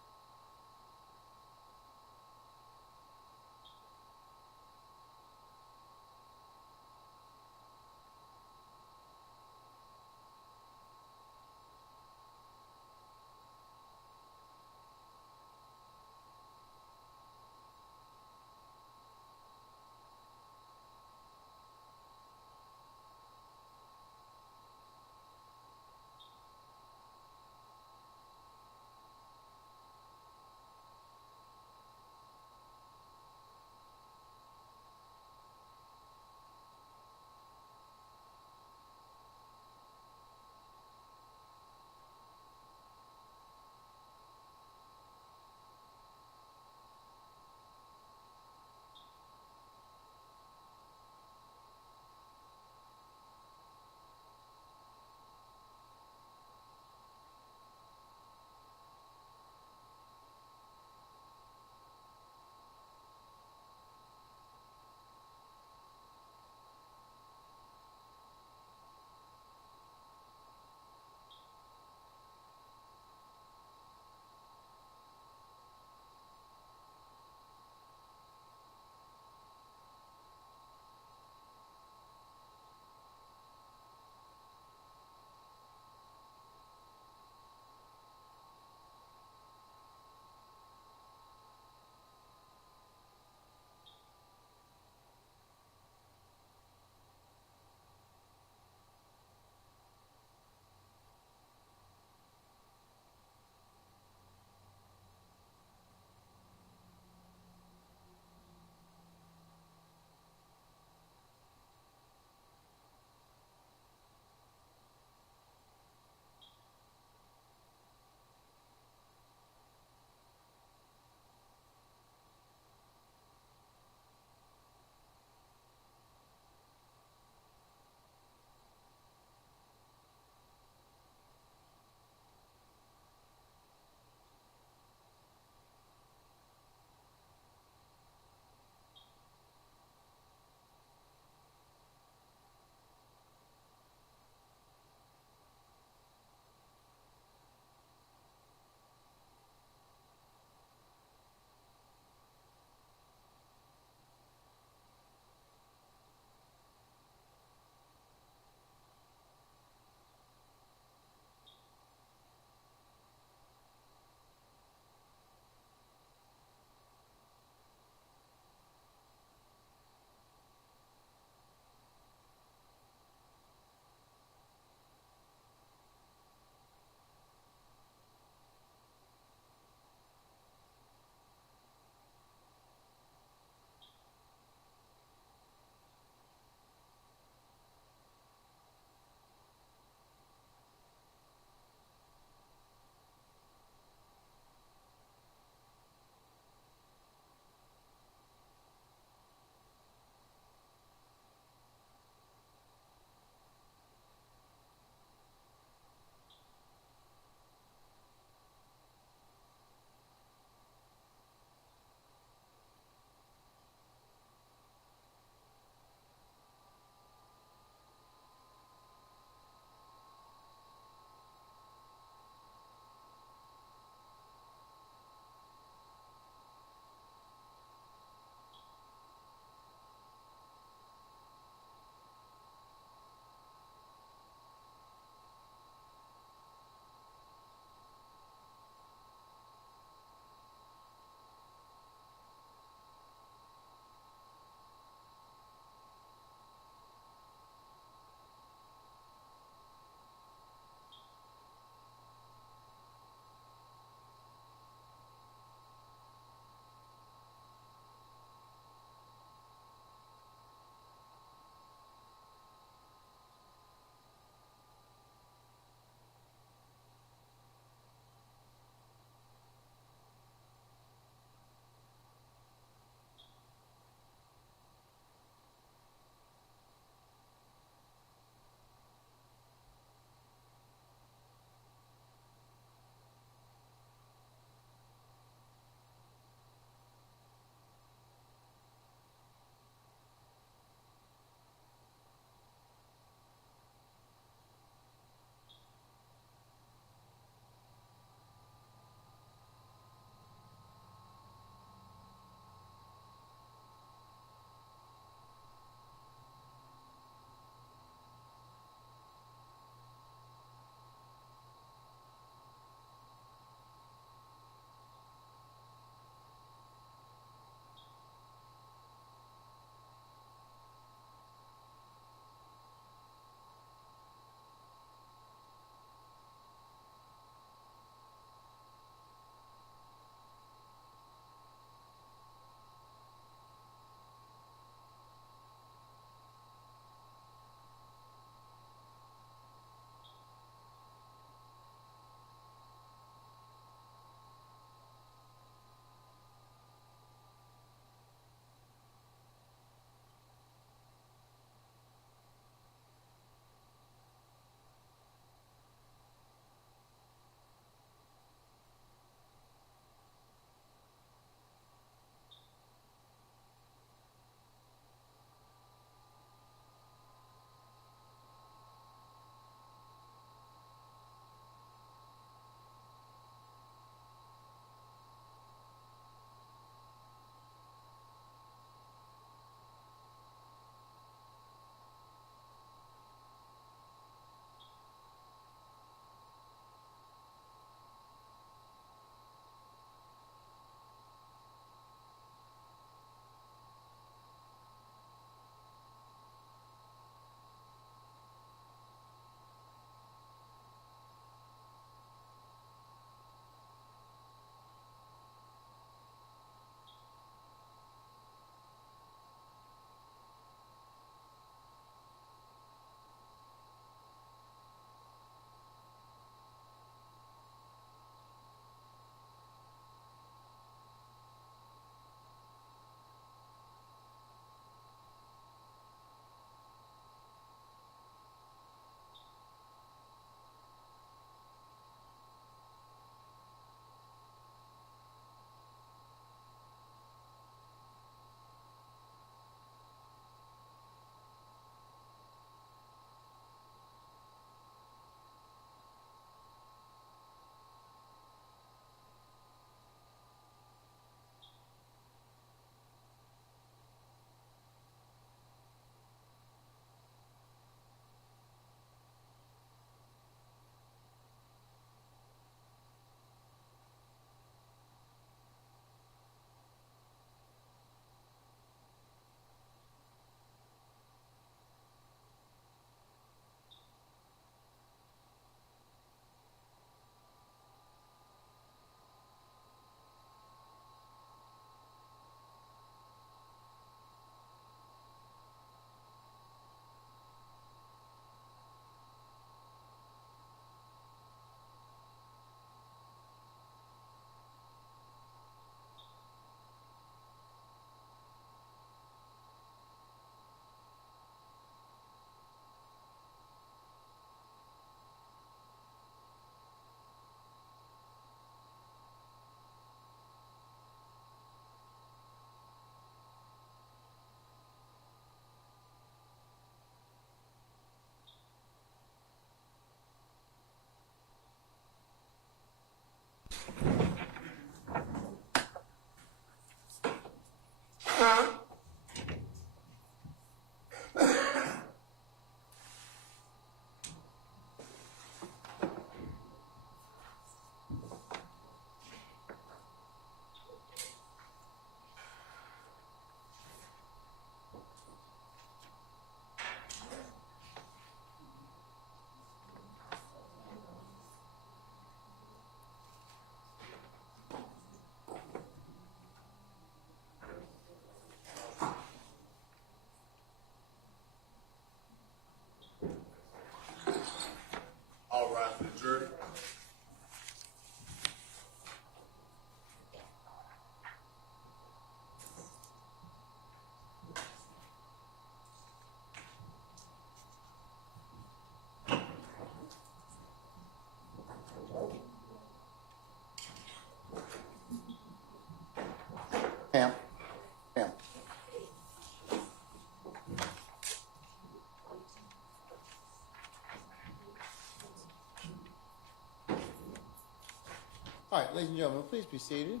All right, ladies and gentlemen, please be seated.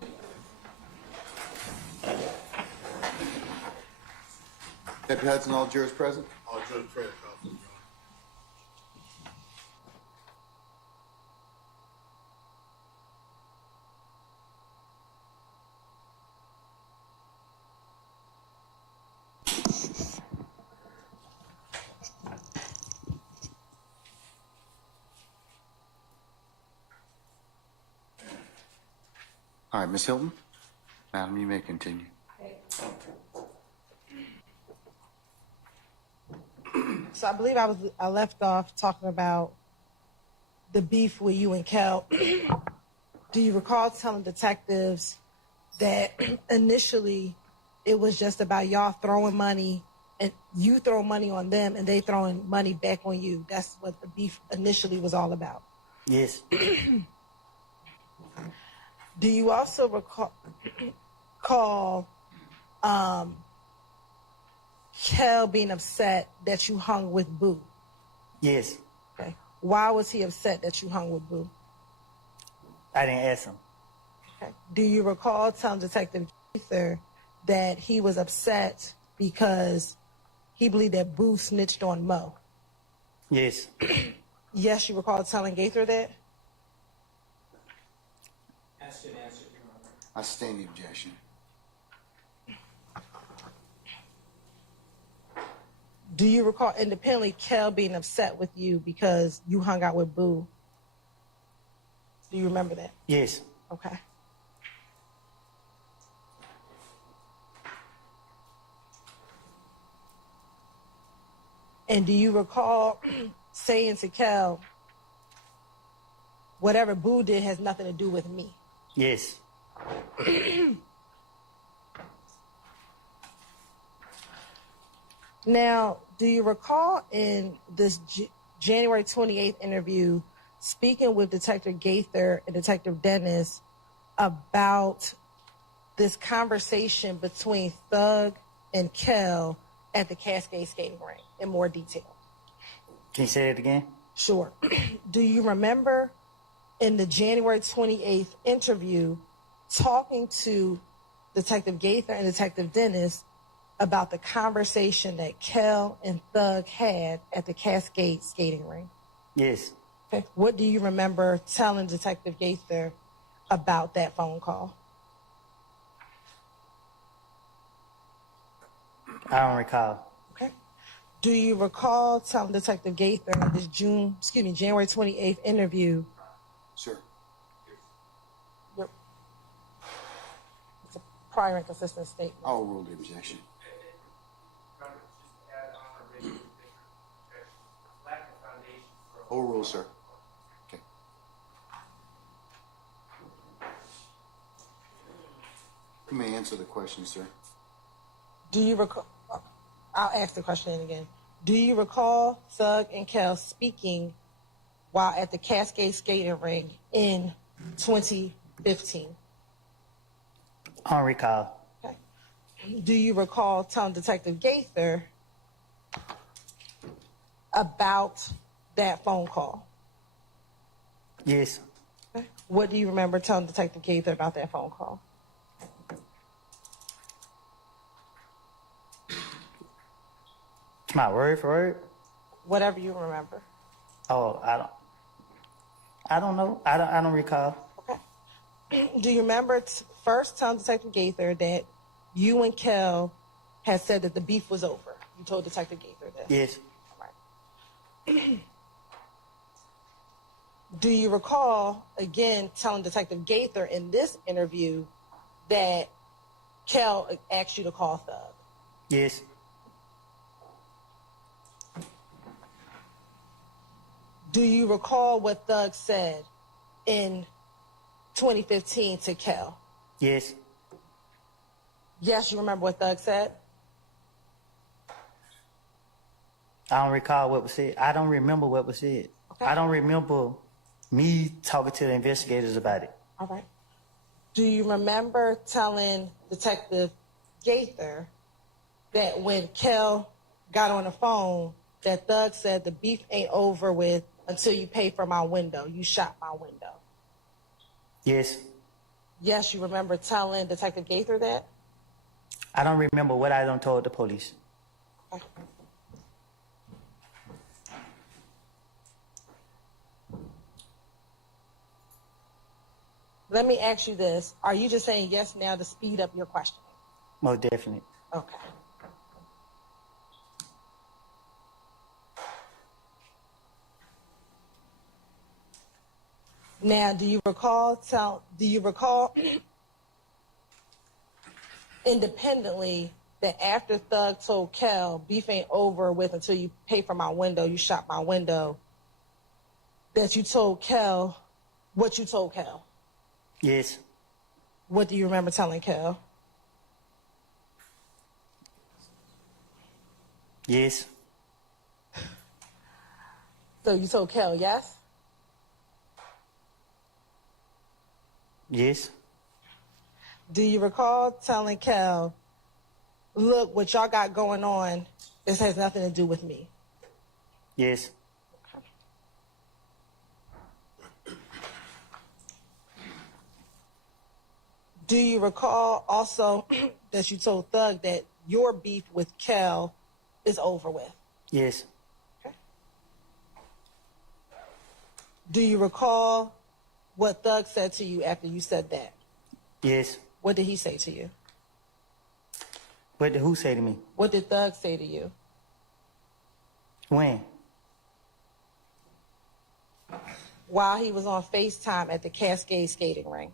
Deputy Hudson, all jurors present? All jurors present, Counsel, Your Honor. All right, Ms. Hilton? Madam, you may continue. So I believe I left off talking about the beef with you and Kel. Do you recall telling detectives that initially it was just about y'all throwing money and you throw money on them and they throwing money back on you? That's what the beef initially was all about. Yes. Do you also recall Kel being upset that you hung with Boo? Yes. Okay. Why was he upset that you hung with Boo? I didn't ask him. Okay. Do you recall telling Detective Gaither that he was upset because he believed that Boo snitched on Mo? Yes. Yes, you recall telling Gaither that? Asked and answered, Your Honor. I sustain the objection. Do you recall independently Kel being upset with you because you hung out with Boo? Do you remember that? Yes. Okay. And do you recall saying to Kel, whatever Boo did has nothing to do with me? Yes. Now, do you recall in this January 28th interview speaking with Detective Gaither and Detective Dennis about this conversation between Thug and Kel at the Cascade skating rink in more detail? Can you say that again? Sure. Do you remember in the January 28th interview talking to Detective Gaither and Detective Dennis about the conversation that Kel and Thug had at the Cascade skating rink? Yes. Okay. What do you remember telling Detective Gaither about that phone call? I don't recall. Okay. Do you recall telling Detective Gaither in this January 28th interview? Sir. It's a prior and consistent statement. I'll rule the objection. Overrule, sir. Okay. You may answer the question, sir. Do you recall? I'll ask the question again. Do you recall Thug and Kel speaking while at the Cascade skating rink in 2015? I don't recall. Okay. Do you recall telling Detective Gaither about that phone call? Yes. Okay. What do you remember telling Detective Gaither about that phone call? My word for word? Whatever you remember. Oh, I don't know. I don't recall. Okay. Do you remember first telling Detective Gaither that you and Kel had said that the beef was over? You told Detective Gaither this. Yes. All right. Do you recall, again, telling Detective Gaither in this interview that Kel asked you to call Thug? Yes. Do you recall what Thug said in 2015 to Kel? Yes. Yes, you remember what Thug said? I don't recall what was said. I don't remember what was said. Okay. I don't remember me talking to the investigators about it. All right. Do you remember telling Detective Gaither that when Kel got on the phone, that Thug said the beef ain't over with until you pay for my window? You shot my window. Yes. Yes, you remember telling Detective Gaither that? I don't remember what I done told the police. Okay. Let me ask you this. Are you just saying yes now to speed up your questioning? Most definitely. Okay. Now, do you recall independently that after Thug told Kel, beef ain't over with until you pay for my window, you shot my window, that you told Kel what you told Kel? Yes. What do you remember telling Kel? Yes. So you told Kel, yes? Yes. Do you recall telling Kel, look, what y'all got going on, this has nothing to do with me? Yes. Do you recall also that you told Thug that your beef with Kel is over with? Yes. Okay. Do you recall what Thug said to you after you said that? Yes. What did he say to you? What did who say to me? What did Thug say to you? When? While he was on FaceTime at the Cascade skating ring.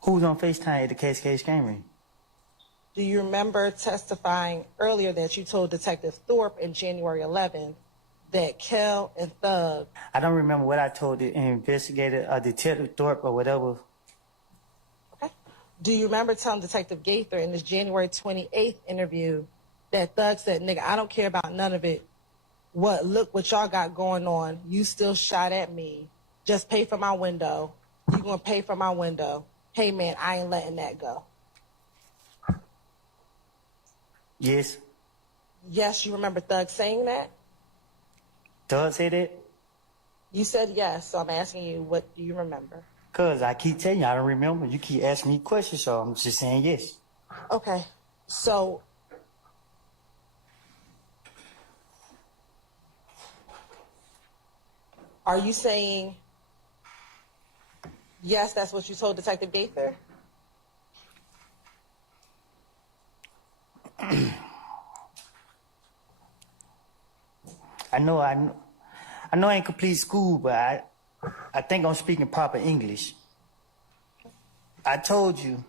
Who was on FaceTime at the Cascade game ring? Do you remember testifying earlier that you told Detective Thorpe in January 11th that Kel and Thug... I don't remember what I told the investigator, Detective Thorpe or whatever. Okay. Do you remember telling Detective Gaither in this January 28th interview that Thug said, nigga, I don't care about none of it. Look what y'all got going on. You still shot at me. Just pay for my window. You gonna pay for my window. Hey man, I ain't letting that go. Yes. Yes, you remember Thug saying that? Thug said that? You said yes, so I'm asking you, what do you remember? Cause I keep telling you I don't remember. You keep asking me questions, so I'm just saying yes. Okay, so are you saying yes, that's what you told Detective Gaither? I know I ain't complete school, but I think I'm speaking proper English. I told you,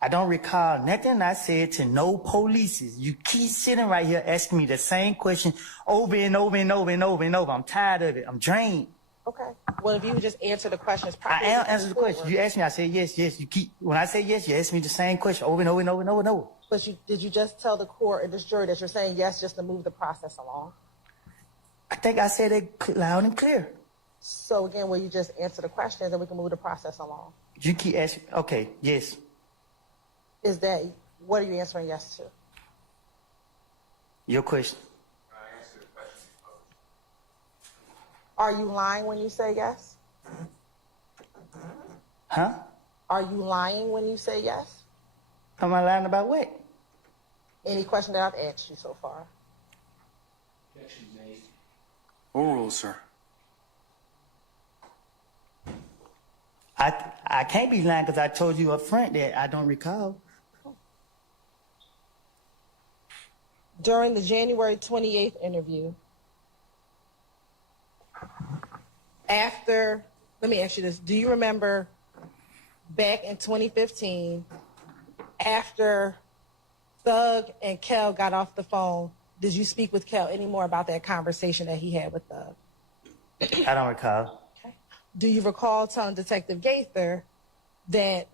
I don't recall nothing I said to no polices. You keep sitting right here asking me the same question over and over and over and over and over. I'm tired of it. I'm drained. Okay. Well, if you would just answer the questions I properly. am answering the question. You asked me, I said yes, yes. You keep, when I say yes, you ask me the same question over and over and over and over and over. But did you just tell the court and this jury that you're saying yes just to move the process along? I think I said it loud and clear. So again, will you just answer the questions and we can move the process along? You keep asking, okay, yes. Is that, what are you answering yes to? Your question. Are you lying when you say yes? Huh? Are you lying when you say yes? Am I lying about what? Any question that I've asked you so far? Oral, sir. I can't be lying because I told you up front that I don't recall. During the January 28th interview, let me ask you this. Do you remember back in 2015, after Thug and Kel got off the phone, did you speak with Kel any more about that conversation that he had with Thug? I don't recall. Okay. Do you recall telling Detective Gaither that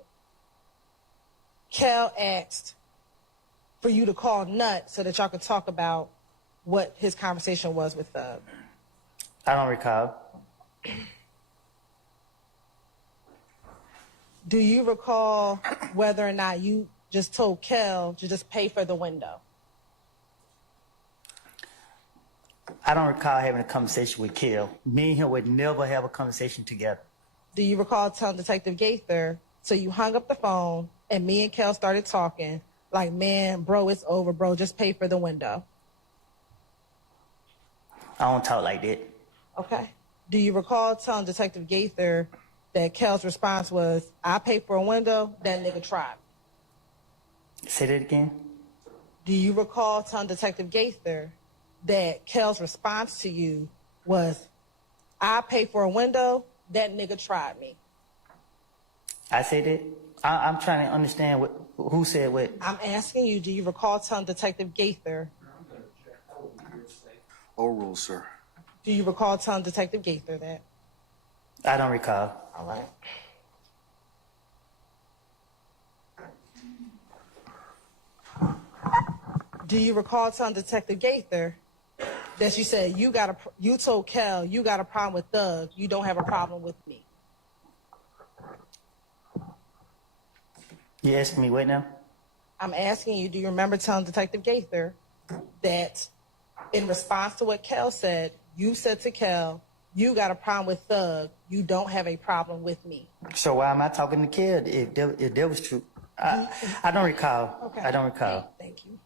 Kel asked for you to call Nut so that y'all could talk about what his conversation was with Thug? I don't recall. Do you recall whether or not you just told Kel to just pay for the window? I don't recall having a conversation with Kel. Me and him would never have a conversation together. Do you recall telling Detective Gaither, so you hung up the phone and me and Kel started talking like, man, bro, it's over, bro, just pay for the window? I don't talk like that. Okay. Do you recall telling Detective Gaither that Kel's response was, I pay for a window, that nigga tried me? Say that again? Do you recall telling Detective Gaither that Kel's response to you was, I pay for a window, that nigga tried me? I said that? I'm trying to understand who said what. I'm asking you, do you recall telling Detective Gaither? Overruled, sir. Do you recall telling Detective Gaither that? I don't recall. All right. Do you recall telling Detective Gaither that you said you told Kel you got a problem with Thug, you don't have a problem with me? You asking me what now? I'm asking you, do you remember telling Detective Gaither that in response to what Kel said, you said to Kel, you got a problem with Thug, you don't have a problem with me? So why am I talking to Kel if that was true? I don't recall. Okay. I don't recall. Thank you.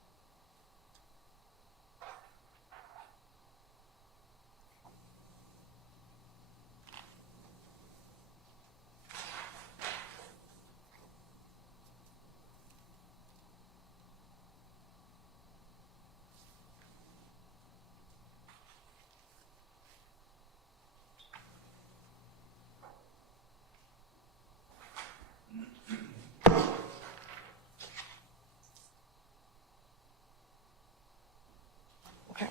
Okay.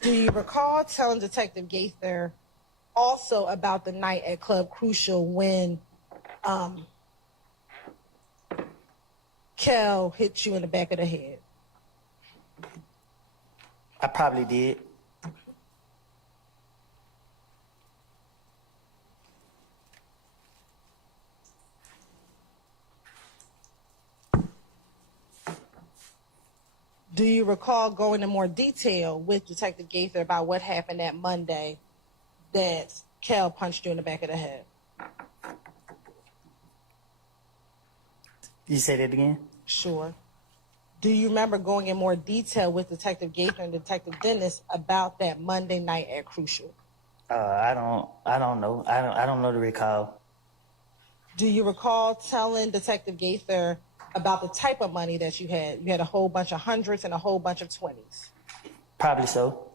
Do you recall telling Detective Gaither also about the night at Club Crucial when Kel hit you in the back of the head? I probably did. Do you recall going in more detail with Detective Gaither about what happened that Monday that Kel punched you in the back of the head? You say that again? Sure. Do you remember going in more detail with Detective Gaither and Detective Dennis about that Monday night at Crucial? I don't know. I don't know to recall. Do you recall telling Detective Gaither about the type of money that you had? You had a whole bunch of hundreds and a whole bunch of 20s. Probably so.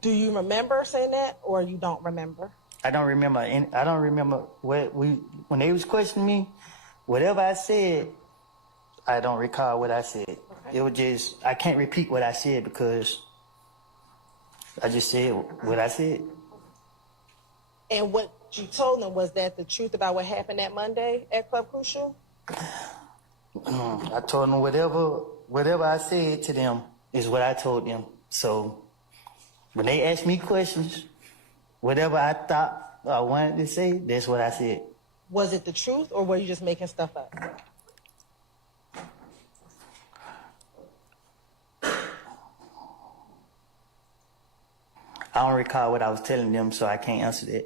Do you remember saying that, or you don't remember? I don't remember. I don't remember when they was questioning me. Whatever I said, I don't recall what I said. Okay. It was just I can't repeat what I said because I just said what I said. And what you told them, was that the truth about what happened that Monday at Club Crucial? I told them whatever I said to them is what I told them. So when they asked me questions, whatever I thought I wanted to say, that's what I said. Was it the truth, or were you just making stuff up? I don't recall what I was telling them, so I can't answer that.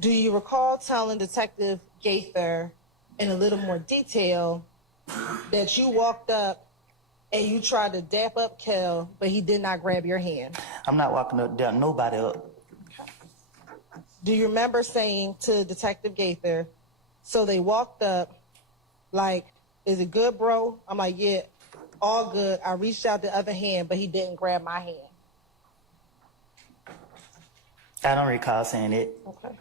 Do you recall telling Detective Gaither in a little more detail that you walked up and you tried to dap up Kel, but he did not grab your hand? I'm not walking up there, nobody up. Do you remember saying to Detective Gaither, so they walked up, like, is it good, bro? I'm like, yeah, all good. I reached out the other hand, but he didn't grab my hand. I don't recall saying it. Okay.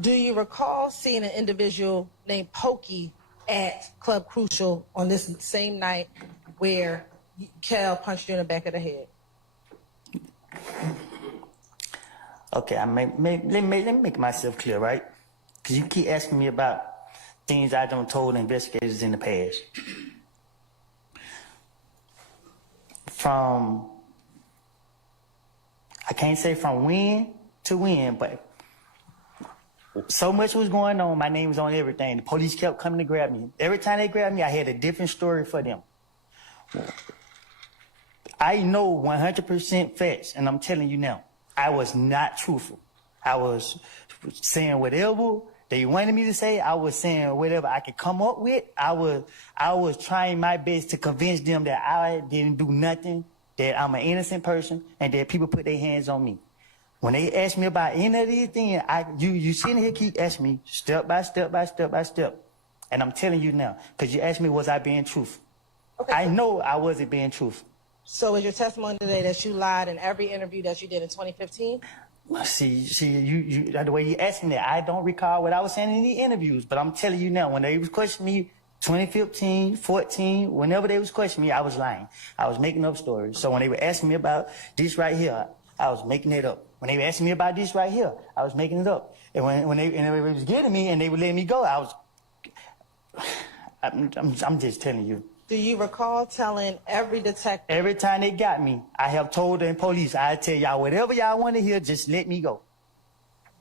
Do you recall seeing an individual named Pokey at Club Crucial on this same night where Kel punched you in the back of the head? Okay, let me make myself clear, right? Because you keep asking me about things I don't told investigators in the past. I can't say from when to when, but so much was going on. My name was on everything. The police kept coming to grab me. Every time they grabbed me, I had a different story for them. I know 100% facts, and I'm telling you now, I was not truthful. I was saying whatever they wanted me to say. I was saying whatever I could come up with. I was trying my best to convince them that I didn't do nothing, that I'm an innocent person, and that people put their hands on me. When they ask me about any of these things, you sitting here keep asking me step by step by step by step. And I'm telling you now, because you asked me, was I being truthful? Okay, I know I wasn't being truthful. So is your testimony today that you lied in every interview that you did in 2015? See, you the way you asking that, I don't recall what I was saying in the interviews, but I'm telling you now, when they was questioning me 2015, 14, whenever they was questioning me, I was lying. I was making up stories. So when they were asking me about this right here, I was making it up. When they were asking me about this right here, I was making it up. And when they was getting me and they would let me go, I'm just telling you. Do you recall telling every detective? Every time they got me, I have told the police, I tell y'all whatever y'all want to hear, just let me go.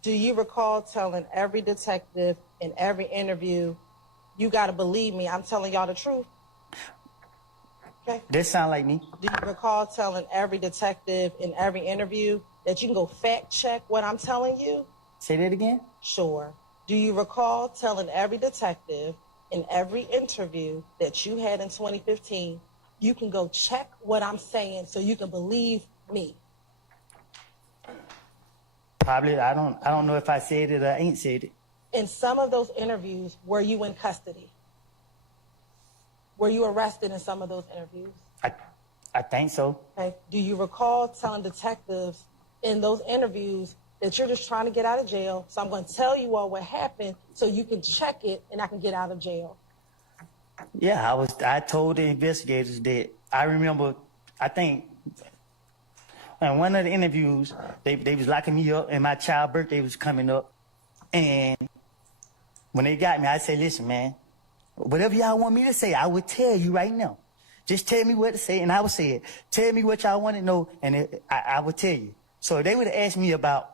Do you recall telling every detective in every interview, you got to believe me, I'm telling y'all the truth? Okay. That sound like me. Do you recall telling every detective in every interview that you can go fact check what I'm telling you? Say that again? Sure. Do you recall telling every detective in every interview that you had in 2015, you can go check what I'm saying so you can believe me? Probably. I don't know if I said it or I ain't said it. In some of those interviews, were you in custody? Were you arrested in some of those interviews? I think so. Okay. Do you recall telling detectives in those interviews that you're just trying to get out of jail, so I'm going to tell you all what happened so you can check it and I can get out of jail? Yeah, I told the investigators that I remember, I think, in one of the interviews, they was locking me up and my child's birthday was coming up. And when they got me, I said, listen, man, whatever y'all want me to say, I would tell you right now. Just tell me what to say and I would say it. Tell me what y'all want to know and I would tell you. So if they would have asked me about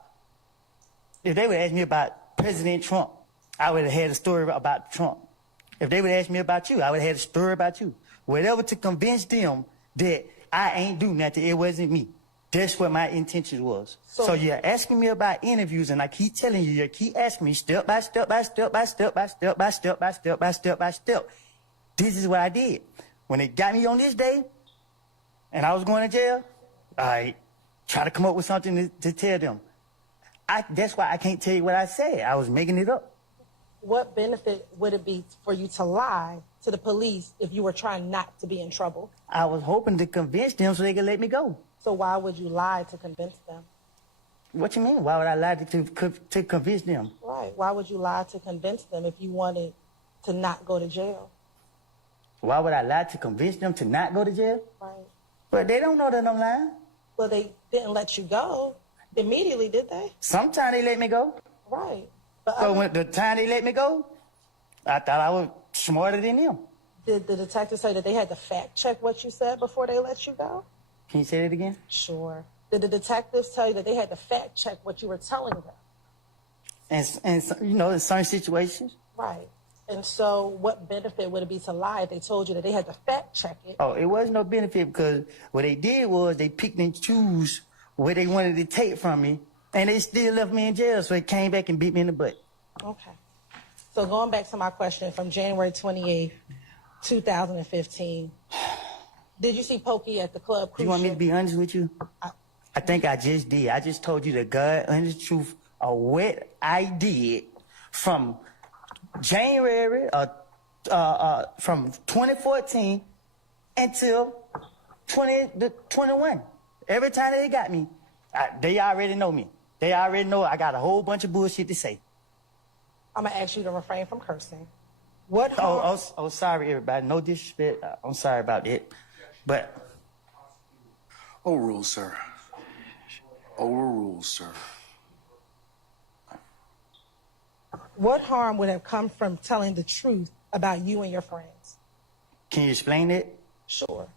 President Trump, I would have had a story about Trump. If they would ask me about you, I would have had a story about you. Whatever to convince them that I ain't do nothing, it wasn't me. That's what my intention was. So you're asking me about interviews, and I keep telling you, you keep asking me step by step by step by step by step by step by step by step by step. This is what I did. When they got me on this day, and I was going to jail, I try to come up with something to tell them. That's why I can't tell you what I said. I was making it up. What benefit would it be for you to lie to the police if you were trying not to be in trouble? I was hoping to convince them so they could let me go. So why would you lie to convince them? What you mean? Why would I lie to convince them? Right. Why would you lie to convince them if you wanted to not go to jail? Why would I lie to convince them to not go to jail? Right. But they don't know that I'm lying. Well, they didn't let you go immediately, did they? Sometimes they let me go. Right. But So when the time they let me go, I thought I was smarter than them. did the detective say that they had to fact check what you said before they let you go? Can you say that again? Sure. Did the detectives tell you that they had to fact check what you were telling them? And you know, in certain situations. Right. And so what benefit would it be to lie if they told you that they had to fact check it? Oh, it was no benefit because what they did was they picked and chose what they wanted to take from me, and they still left me in jail, so they came back and beat me in the butt. Okay. So going back to my question from January 28th, 2015, did you see Pokey at the club cruise You want me to ship? be honest with you? I think I just did. I just told you the God honest truth of what I did from January from 2014 until 2021. Every time they got me, they already know me. They already know I got a whole bunch of bullshit to say. I'm going to ask you to refrain from cursing. What harm? Oh, sorry, everybody. No disrespect. I'm sorry about that. But Overruled, sir. Overruled, sir. What harm would have come from telling the truth about you and your friends? Can you explain it? Sure.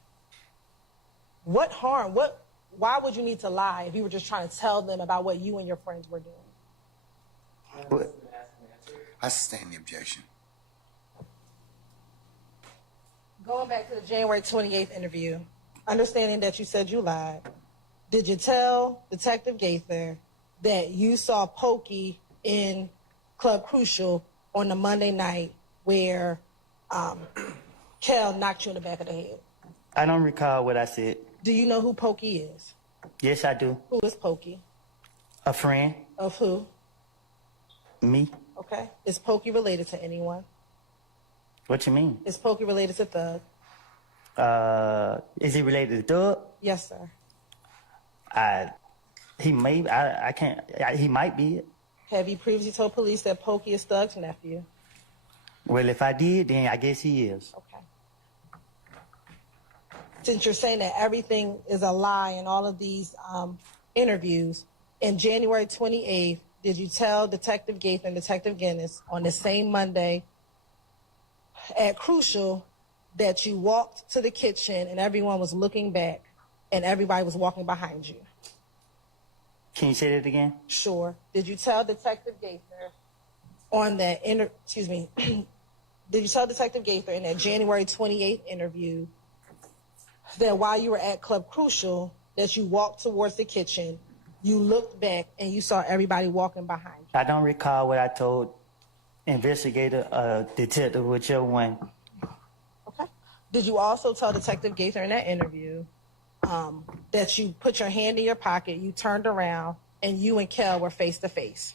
What harm, why would you need to lie if you were just trying to tell them about what you and your friends were doing? What? I sustain the objection. Going back to the January 28th interview, understanding that you said you lied, did you tell Detective Gaither that you saw Pokey in Club Crucial on the Monday night where Kel knocked you in the back of the head? I don't recall what I said. Do you know who Pokey is? Yes, I do. Who is Pokey? A friend. Of who? Me. Okay. Is Pokey related to anyone? What you mean? Is Pokey related to Thug? Is he related to Doug? Yes, sir. He may. I can't. He might be. Have you previously told police that Pokey is Thug's nephew? Well, if I did, then I guess he is. Okay. Since you're saying that everything is a lie in all of these interviews, in January 28th, did you tell Detective Gaither and Detective Guinness on the same Monday at Crucial that you walked to the kitchen and everyone was looking back and everybody was walking behind you? Can you say that again? Sure. Did you tell Detective Gaither on that did you tell Detective Gaither in that January 28th interview that while you were at Club Crucial that you walked towards the kitchen, you looked back and you saw everybody walking behind you? I don't recall what I told investigator, detective, whichever one. Okay. Did you also tell Detective Gaither in that interview that you put your hand in your pocket, you turned around, and you and Kel were face to face?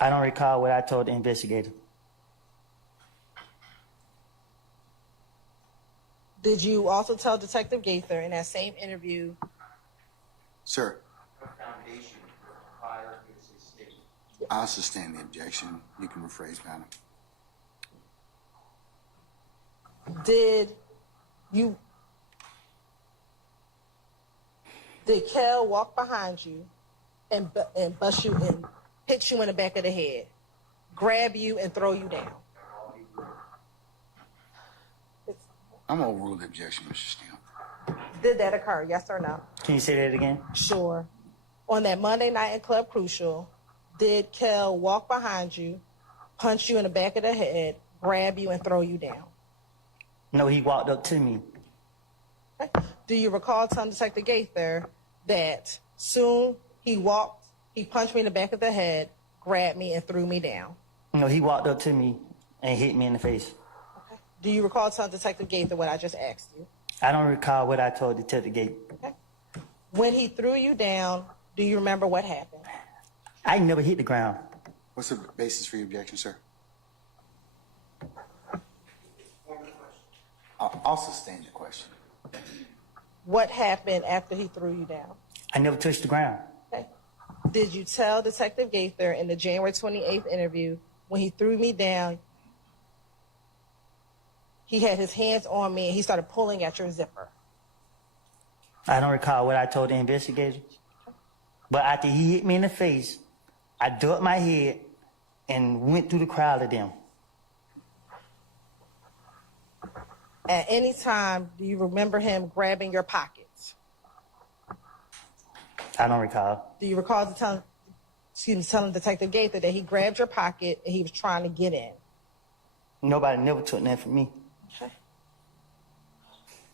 I don't recall what I told the investigator. Did you also tell Detective Gaither in that same interview? Sir, Foundation for prior hearsay statement. I'll sustain the objection. You can rephrase, madam. Did Kel walk behind you and bust you and hit you in the back of the head, grab you and throw you down? I'm going to overrule the objection, Mr. Steele. Did that occur, yes or no? Can you say that again? Sure. On that Monday night in Club Crucial, did Kel walk behind you, punch you in the back of the head, grab you and throw you down? No, he walked up to me. Okay. Do you recall telling Detective Gaither that soon he punched me in the back of the head, grabbed me, and threw me down? No, he walked up to me and hit me in the face. Okay. Do you recall telling Detective Gaither what I just asked you? I don't recall what I told Detective Gaither. Okay. When he threw you down, do you remember what happened? I never hit the ground. What's the basis for your objection, sir? I'll sustain the question. What happened after he threw you down? I never touched the ground. Okay. Did you tell Detective Gaither in the January 28th interview when he threw me down, he had his hands on me and he started pulling at your zipper? I don't recall what I told the investigators. But after he hit me in the face, I ducked my head and went through the crowd of them. At any time, do you remember him grabbing your pockets? I don't recall. Do you recall telling Detective Gaither that he grabbed your pocket and he was trying to get in? Nobody never took that from me. Okay.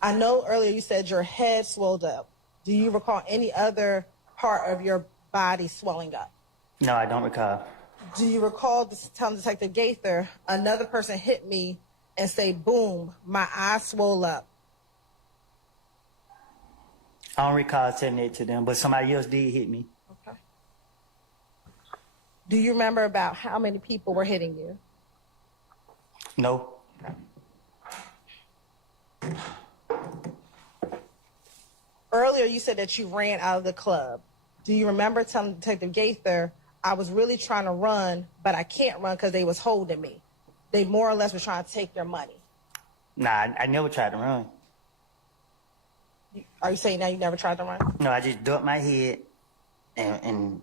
I know earlier you said your head swelled up. Do you recall any other part of your body swelling up? No, I don't recall. Do you recall telling Detective Gaither, another person hit me and say, boom, my eye swole up? I don't recall telling it to them, but somebody else did hit me. Okay. Do you remember about how many people were hitting you? No. Earlier you said that you ran out of the club. Do you remember telling Detective Gaither, I was really trying to run, but I can't run because they was holding me? They more or less were trying to take your money. Nah, I never tried to run. Are you saying now you never tried to run? No, I just ducked my head and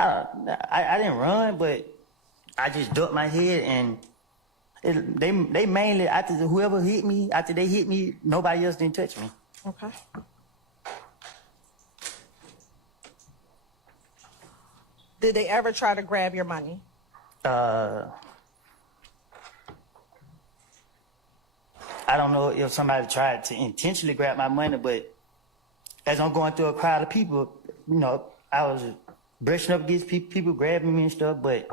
I didn't run, but I just ducked my head, and they mainly, after whoever hit me, after they hit me, nobody else didn't touch me. Okay. Did they ever try to grab your money? I don't know if somebody tried to intentionally grab my money, but as I'm going through a crowd of people, I was brushing up against people grabbing me and stuff, but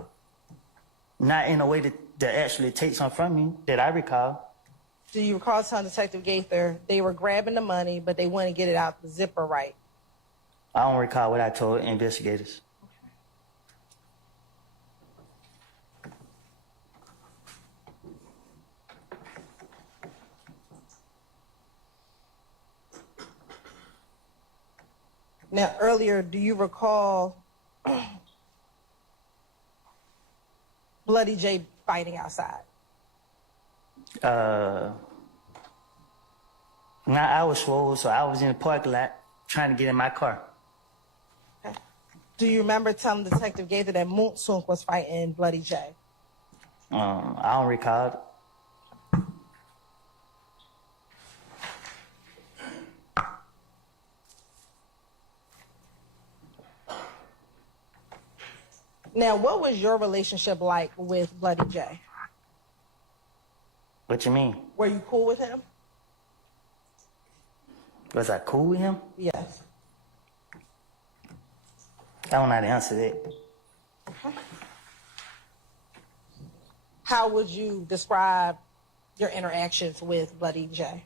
not in a way that actually take something from me that I recall. Do you recall telling Detective Gaither they were grabbing the money, but they wouldn't get it out the zipper right? I don't recall what I told investigators. Now, earlier, do you recall Bloody J fighting outside? Now I was swole, so I was in the parking lot trying to get in my car. Okay. Do you remember telling Detective Gaither that Moonsunk was fighting Bloody J? I don't recall. Now, what was your relationship like with Bloody J? What you mean? Were you cool with him? Was I cool with him? Yes. I don't know how to answer that. Okay. How would you describe your interactions with Bloody J?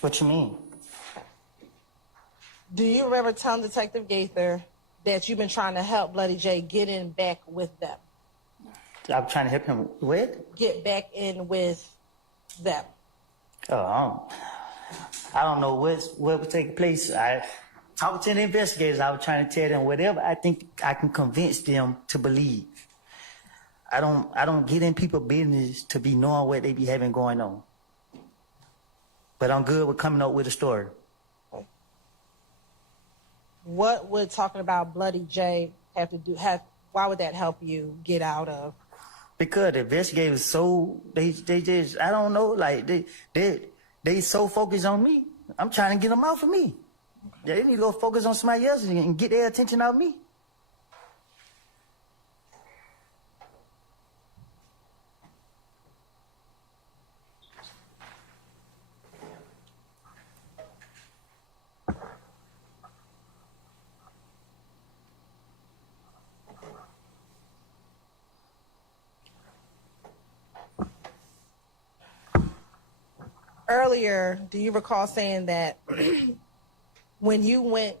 What you mean? Do you remember telling Detective Gaither that you've been trying to help Bloody J get in back with them? I'm trying to help him with? Get back in with them. Oh, I don't know what was taking place. Talking to the investigators, I was trying to tell them whatever I think I can convince them to believe. I don't get in people's business to be knowing what they be having going on. But I'm good with coming up with a story. What would talking about Bloody J have to do? Why would that help you get out of? Because the investigators they just, I don't know, like they so focused on me. I'm trying to get them off of me. They need to go focus on somebody else and get their attention off me. Earlier, do you recall saying that when you went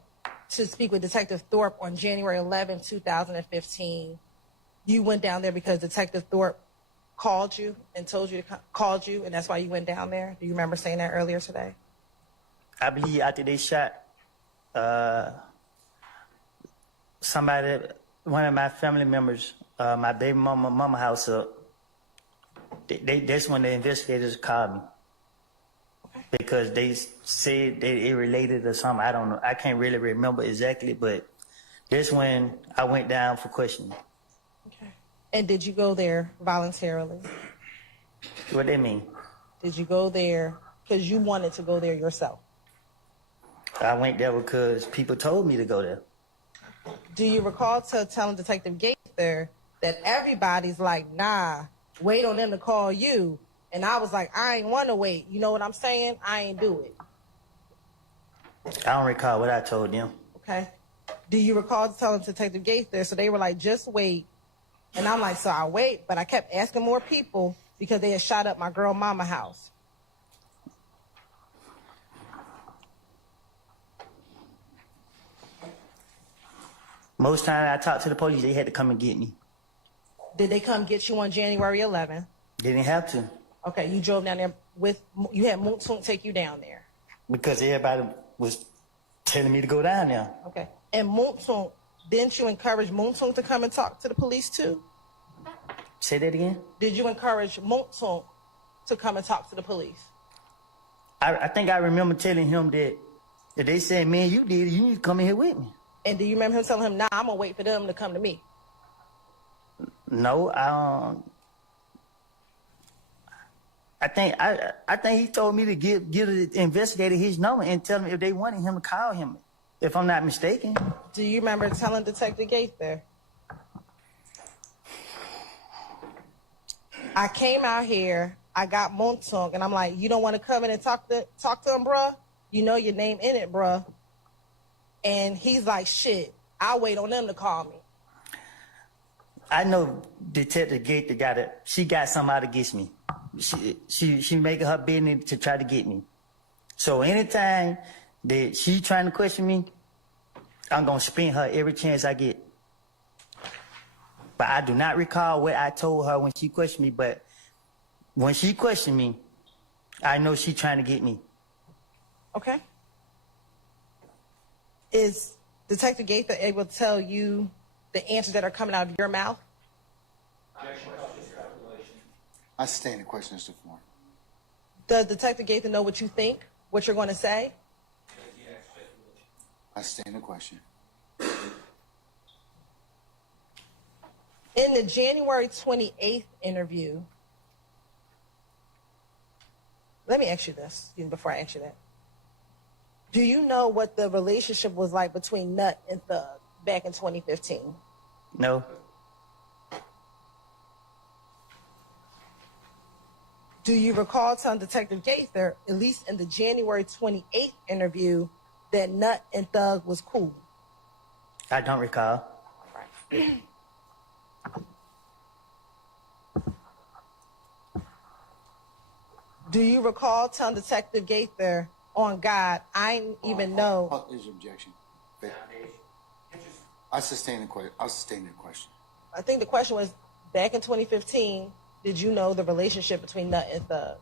to speak with Detective Thorpe on January 11, 2015, you went down there because Detective Thorpe called you and called you, and that's why you went down there? Do you remember saying that earlier today? I believe after they shot somebody, one of my family members, my baby mama house up, that's when the investigators called me. Because they said that it related to something. I don't know. I can't really remember exactly, but that's when I went down for questioning. Okay. And did you go there voluntarily? What they mean? Did you go there because you wanted to go there yourself? I went there because people told me to go there. Do you recall telling Detective Gaither that everybody's like, nah, wait on them to call you? And I was like, I ain't want to wait. You know what I'm saying? I ain't do it. I don't recall what I told them. Okay. Do you recall telling Detective Gaither? So they were like, just wait. And I'm like, so I wait. But I kept asking more people because they had shot up my girl mama house. Most times I talked to the police, they had to come and get me. Did they come get you on January 11th? They didn't have to. Okay, you drove down there you had Moonsunk take you down there. Because everybody was telling me to go down there. Okay. And Moonsunk, didn't you encourage Moonsunk to come and talk to the police too? Say that again? Did you encourage Moonsunk to come and talk to the police? I think I remember telling him that they said, man, you did it. You need to come in here with me. And do you remember him telling him, nah, I'm going to wait for them to come to me? No, I think he told me to give the investigator his number and tell him if they wanted him to call him, if I'm not mistaken. Do you remember telling Detective Gaither, I came out here, I got Montauk, and I'm like, you don't want to come in and talk to him, bruh? You know your name in it, bruh. And he's like, shit, I'll wait on them to call me. I know Detective Gaither she got somebody against me. She making her business to try to get me. So anytime that she trying to question me, I'm gonna spin her every chance I get. But I do not recall what I told her when she questioned me, but when she questioned me, I know she trying to get me. Okay. Is Detective Gaither able to tell you the answers that are coming out of your mouth? I sustain the question, Mr. Floor. Does Detective Gaither know what you think, what you're going to say? I sustain the question. In the January 28th interview, let me ask you this before I ask you that. Do you know what the relationship was like between Nut and Thug back in 2015? No. Do you recall telling Detective Gaither, at least in the January 28th interview, that Nut and Thug was cool? I don't recall. Do you recall telling Detective Gaither, on God, I didn't even know? There's objection. I sustain the question. I'll sustain the question. I think the question was, back in 2015, did you know the relationship between Nut and Thug?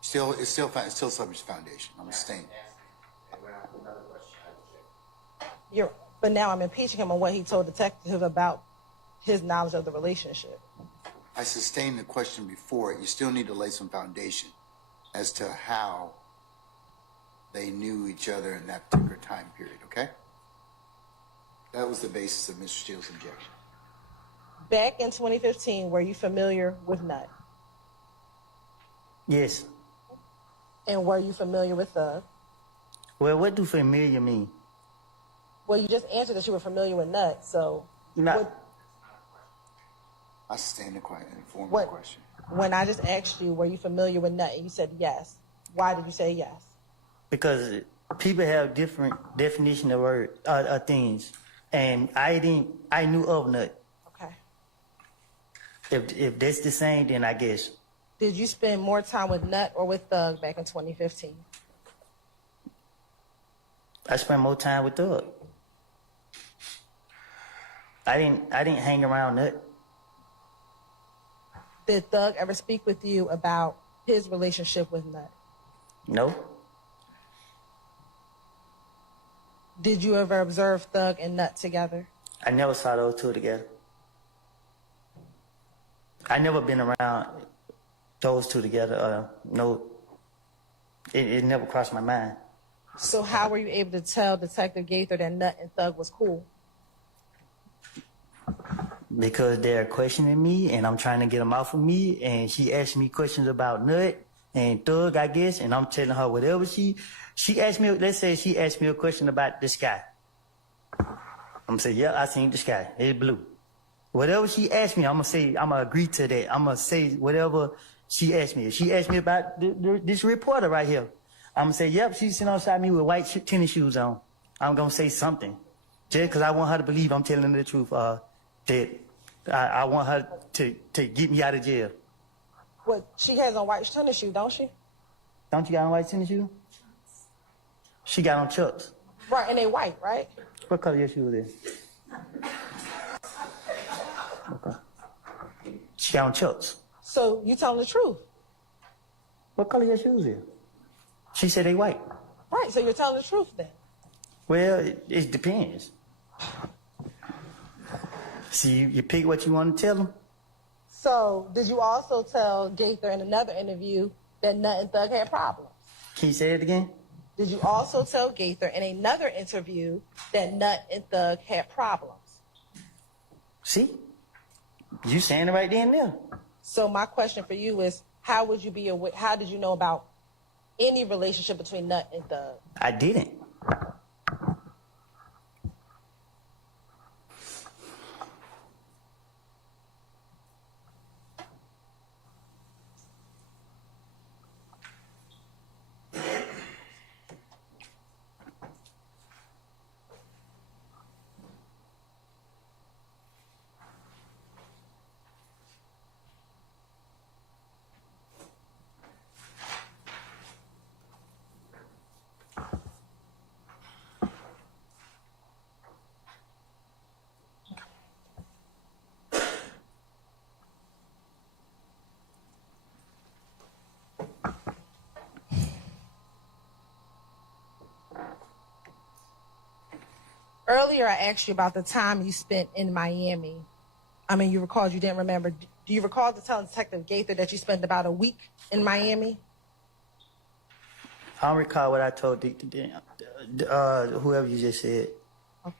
It's still subject to foundation. I'm sustaining. But now I'm impeaching him on what he told detective about his knowledge of the relationship. I sustained the question before it. You still need to lay some foundation as to how they knew each other in that particular time period, okay? That was the basis of Mr. Steele's objection. Back in 2015, were you familiar with Nut? Yes. And were you familiar with Thug? Well, what do familiar mean? Well, you just answered that you were familiar with Nut, so... No. I sustain the question. When I just asked you, were you familiar with Nut, and you said yes. Why did you say yes? Because people have different definition of things, and I knew of Nut. Okay. If that's the same, then I guess. Did you spend more time with Nut or with Thug back in 2015? I spent more time with Thug. I didn't hang around Nut. Did Thug ever speak with you about his relationship with Nut? No. Did you ever observe Thug and Nut together? I never saw those two together. I never been around those two together. No, it never crossed my mind. So how were you able to tell Detective Gaither that Nut and Thug was cool? Because they're questioning me, and I'm trying to get them off of me, and she asked me questions about Nut and Thug, I guess, and I'm telling her whatever she asked me. Let's say she asked me a question about the sky. I'm gonna say, yeah, I seen the sky. It's blue. Whatever she asked me, I'm gonna agree to that. I'm gonna say whatever she asked me. If she asked me about this reporter right here, I'm gonna say, yep, she's sitting outside me with white tennis shoes on. I'm gonna say something, just because I want her to believe I'm telling her the truth. That I want her to get me out of jail. Well, she has on white tennis shoes, don't she? Don't you got on white tennis shoes? She got on Chucks. Right, and they white, right? What color your shoes is? Okay. She got on Chucks. So you telling the truth? What color your shoes is? She said they white. Right, so you're telling the truth then? Well, it depends. See, you pick what you want to tell them. So did you also tell Gaither in another interview that Nut and Thug had problems? Can you say it again? Did you also tell Gaither in another interview that Nut and Thug had problems? See? You saying it right there and there. So my question for you is, how did you know about any relationship between Nut and Thug? I didn't. Earlier, I asked you about the time you spent in Miami. I mean, you recalled you didn't remember. Do you recall telling Detective Gaither that you spent about a week in Miami? I don't recall what I told whoever you just said. Okay.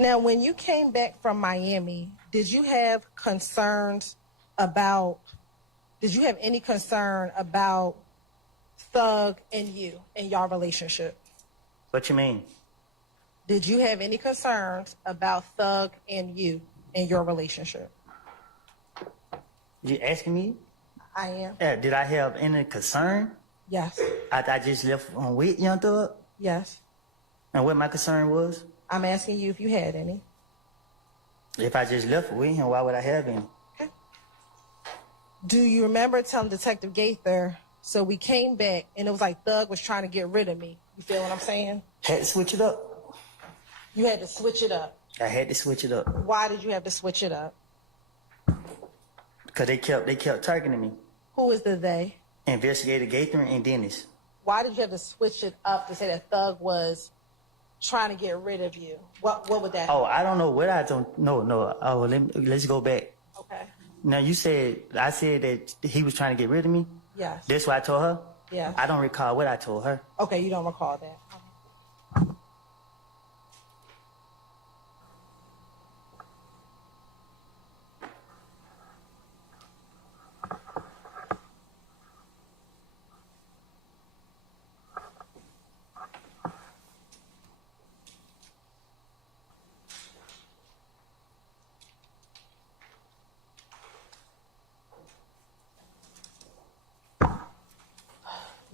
Now, when you came back from Miami, did you have any concern about Thug and you and your relationship? What you mean? Did you have any concerns about Thug and you and your relationship? You asking me? I am. Yeah, did I have any concern? Yes. I just left on with Young Thug? Yes. And what my concern was? I'm asking you if you had any. If I just left with him, why would I have any? Okay. Do you remember telling Detective Gaither, so we came back and it was like Thug was trying to get rid of me? You feel what I'm saying? Had to switch it up. You had to switch it up. I had to switch it up. Why did you have to switch it up? Because they kept targeting me. Who is the they? Investigator Gaither and Dennis. Why did you have to switch it up to say that Thug was trying to get rid of you? What would that? Oh, I don't know what I don't. No. Oh, let's go back. Okay. Now I said that he was trying to get rid of me. Yes. That's what I told her. Yes. I don't recall what I told her. Okay, you don't recall that.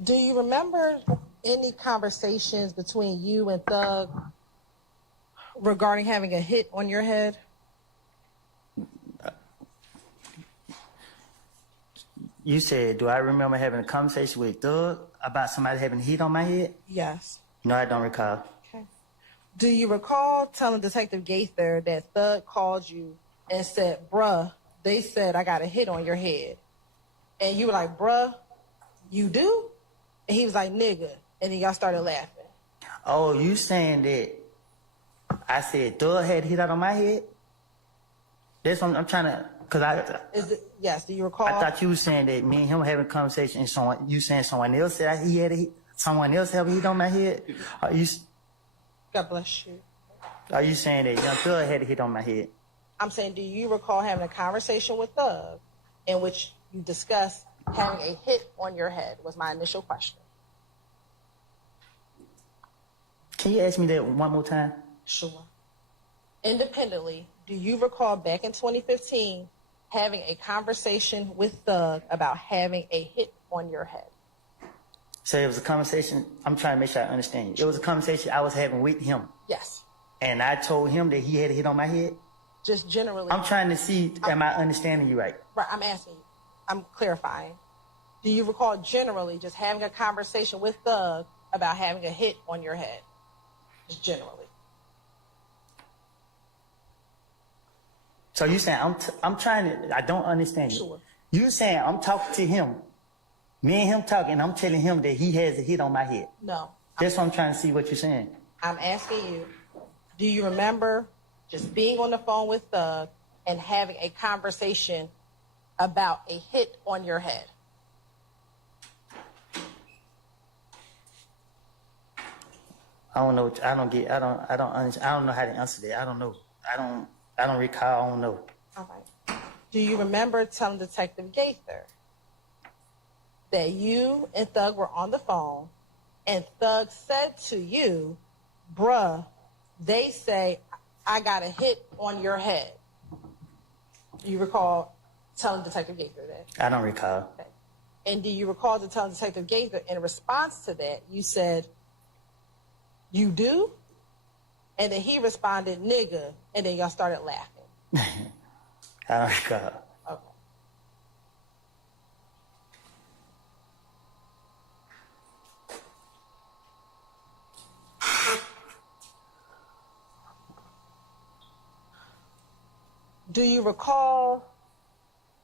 Do you remember any conversations between you and Thug regarding having a hit on your head? You said, do I remember having a conversation with Thug about somebody having a hit on my head? Yes. No, I don't recall. Okay. Do you recall telling Detective Gaither that Thug called you and said, bruh, they said I got a hit on your head? And you were like, bruh, you do? And he was like, nigga. And then y'all started laughing. Oh, you saying that I said Thug had hit out on my head? That's what I'm trying to, yes, do you recall? I thought you were saying that me and him having a conversation and you saying someone else said he had a hit, someone else have a hit on my head? God bless you. Are you saying that Young Thug had a hit on my head? I'm saying, do you recall having a conversation with Thug in which you discussed having a hit on your head, was my initial question. Can you ask me that one more time? Sure. Independently, do you recall back in 2015 having a conversation with Thug about having a hit on your head? So it was a conversation, I'm trying to make sure I understand you. It was a conversation I was having with him. Yes. And I told him that he had a hit on my head? Just generally. I'm trying to see, am I understanding you right? Right, I'm asking you. I'm clarifying. Do you recall generally just having a conversation with Thug about having a hit on your head? Just generally. So you saying, I'm trying to, I don't understand you. Sure. You saying I'm talking to him Me and him talking, I'm telling him that he has a hit on my head. No. That's what I'm trying to see what you're saying. I'm asking you, do you remember just being on the phone with Thug and having a conversation about a hit on your head? I don't know. I don't know how to answer that. I don't know. I don't recall. I don't know. All right. Do you remember telling Detective Gaither that you and Thug were on the phone and Thug said to you, bruh, they say I got a hit on your head? Do you recall telling Detective Gaither that? I don't recall. Okay. And do you recall to tell Detective Gaither in response to that, you said, you do? And then he responded, nigga, and then y'all started laughing. I don't recall. Okay. Do you recall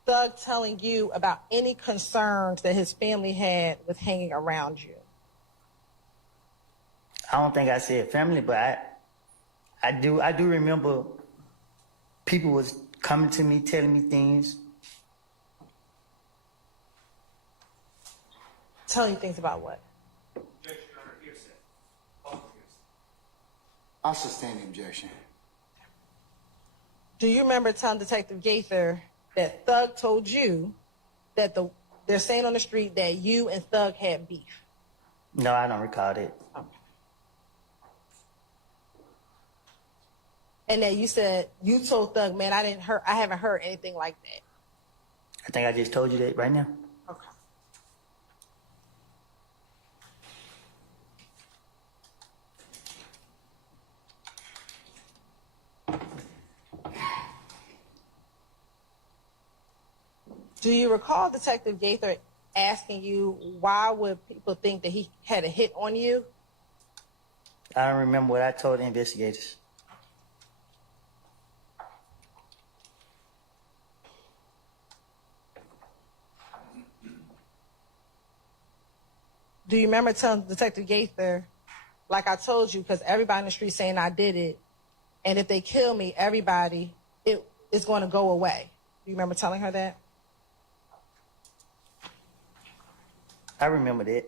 Thug telling you about any concerns that his family had with hanging around you? I don't think I said family, but I do remember people was coming to me, telling me things. Telling you things about what? I'll sustain the objection. Do you remember telling Detective Gaither that Thug told you that they're saying on the street that you and Thug had beef? No, I don't recall that. Okay. And that you said you told Thug, man, I haven't heard anything like that. I think I just told you that right now. Okay. Do you recall Detective Gaither asking you why would people think that he had a hit on you? I don't remember what I told the investigators. Do you remember telling Detective Gaither, like I told you, because everybody in the street saying I did it, and if they kill me, everybody, it's going to go away. Do you remember telling her that? I remember that.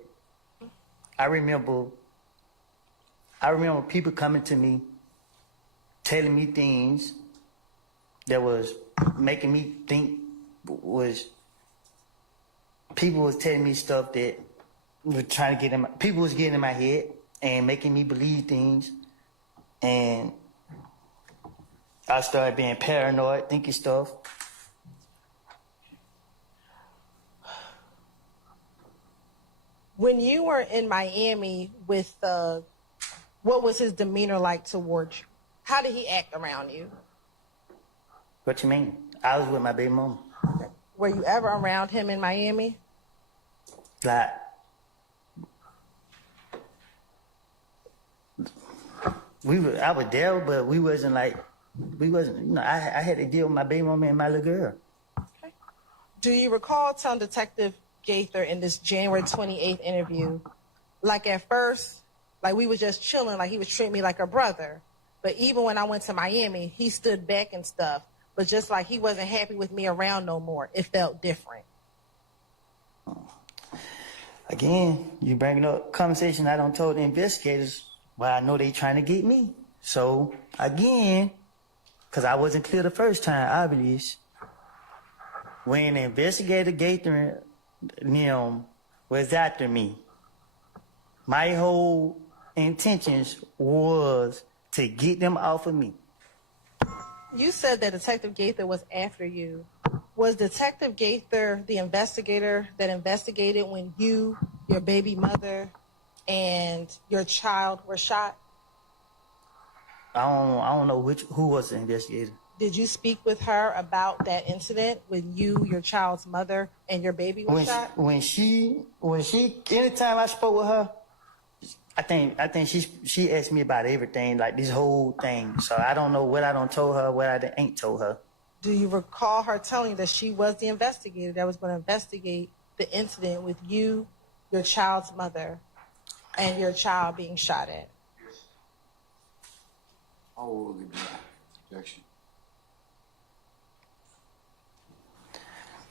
I remember people coming to me, telling me things that was making me think people was telling me stuff that was trying to people was getting in my head and making me believe things, and I started being paranoid, thinking stuff. When you were in Miami with Thug, what was his demeanor like towards you? How did he act around you? What you mean? I was with my baby mama. Were you ever around him in Miami? Like, I was there, but we wasn't, I had to deal with my baby mama and my little girl. Okay. Do you recall telling Detective Gaither in this January 28th interview, like at first, like we was just chilling, like he was treating me like a brother, but even when I went to Miami, he stood back and stuff, but just like he wasn't happy with me around no more, it felt different. Again, you bringing up conversation I done told the investigators, well, I know they trying to get me. So, again, because I wasn't clear the first time, obviously, when investigator Gaither was after me, my whole intentions was to get them off of me. You said that Detective Gaither was after you. Was Detective Gaither the investigator that investigated when you, your baby mother, and your child were shot? I don't know who was the investigator. Did you speak with her about that incident when you, your child's mother, and your baby were shot? Anytime I spoke with her, I think she asked me about everything, like this whole thing. So I don't know what I done told her, what I ain't told her. Do you recall her telling you that she was the investigator that was going to investigate the incident with you, your child's mother, and your child being shot at? How old will he be? Objection.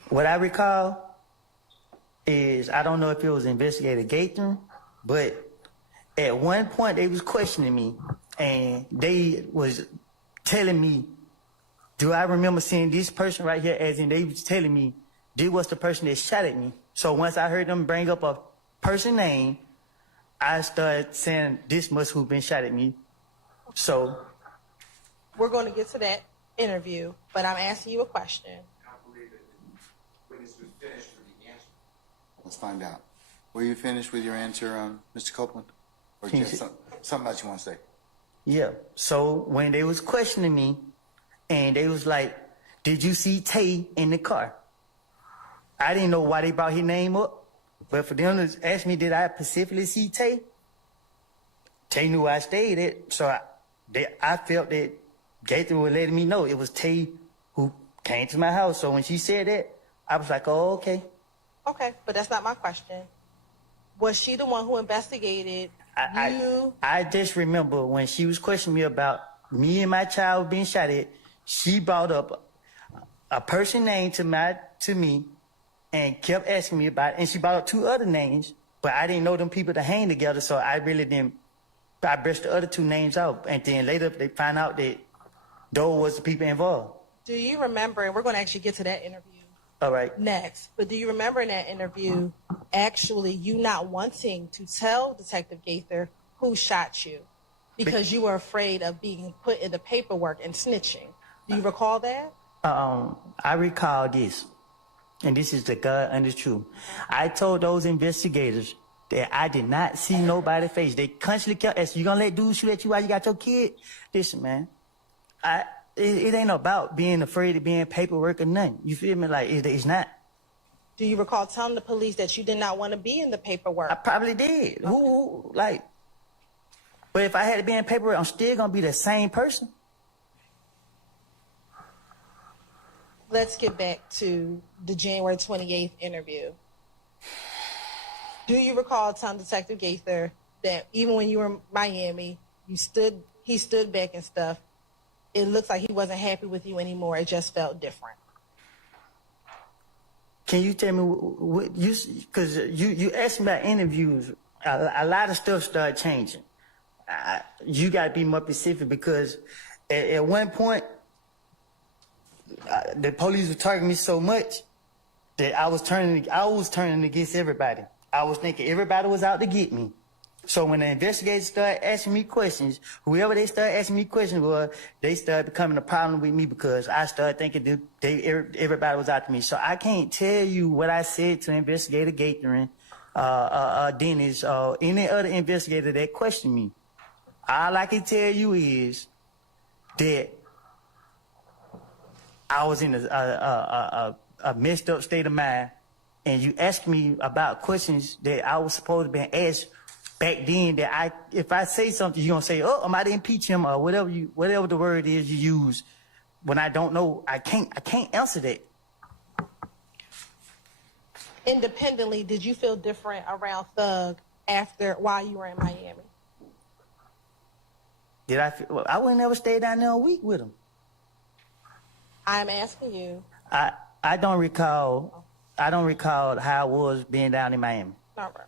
What I recall is, I don't know if it was Investigator Gaither, but at one point they was questioning me, and they was telling me, do I remember seeing this person right here? As in, they was telling me, this was the person that shot at me. So once I heard them bring up a person name, I started saying, this must have been shot at me. So We're going to get to that interview, but I'm asking you a question. I believe that the witness was finished with the answer. Let's find out. Were you finished with your answer, Mr. Copeland? Or Can you just see- something else you want to say? yeah. So when they was questioning me, and they was like, did you see Tay in the car? I didn't know why they brought his name up, but for them to ask me, did I specifically see Tay? Tay knew I stayed at, so I felt that Gaither was letting me know it was Tay who came to my house. So when she said that, I was like, oh, okay. Okay, but that's not my question. Was she the one who investigated you? I just remember when she was questioning me about me and my child being shot at, she brought up a person name to me and kept asking me about it. And she brought up two other names, but I didn't know them people to hang together, so I really didn't. I brushed the other two names out. And then later they found out that those was the people involved. Do you remember, and we're going to actually get to that interview All right. next, but do you remember in that interview actually you not wanting to tell Detective Gaither who shot you because you were afraid of being put in the paperwork and snitching? Do you recall that? I recall this, and this is the God honest truth. I told those investigators that I did not see nobody's face. They constantly kept asking, you gonna let dudes shoot at you while you got your kid? Listen, man, it ain't about being afraid of being paperwork or nothing. You feel me? Like, it's not. Do you recall telling the police that you did not want to be in the paperwork? I probably did. Okay. But if I had to be in paperwork, I'm still gonna be the same person. Let's get back to the January 28th interview. Do you recall telling Detective Gaither that even when you were in Miami, he stood back and stuff, it looks like he wasn't happy with you anymore, it just felt different? Can you tell me what you, because you asked me about interviews, a lot of stuff started changing. You got to be more specific, because at one point, the police were targeting me so much that I was turning against everybody. I was thinking everybody was out to get me. So when the investigators started asking me questions, whoever they started asking me questions was, they started becoming a problem with me, because I started thinking that everybody was out to me. So I can't tell you what I said to Investigator Gaither, Dennis, or any other investigator that questioned me. All I can tell you is that I was in a messed up state of mind, and you asked me about questions that I was supposed to be asked back then, that if I say something, you're gonna say, oh, I might impeach him, or whatever the word is you use. When I don't know, I can't answer that. Independently, did you feel different around Thug while you were in Miami? Did I feel? Well, I wouldn't ever stay down there a week with him. I'm asking you. I don't recall how I was being down in Miami. All right.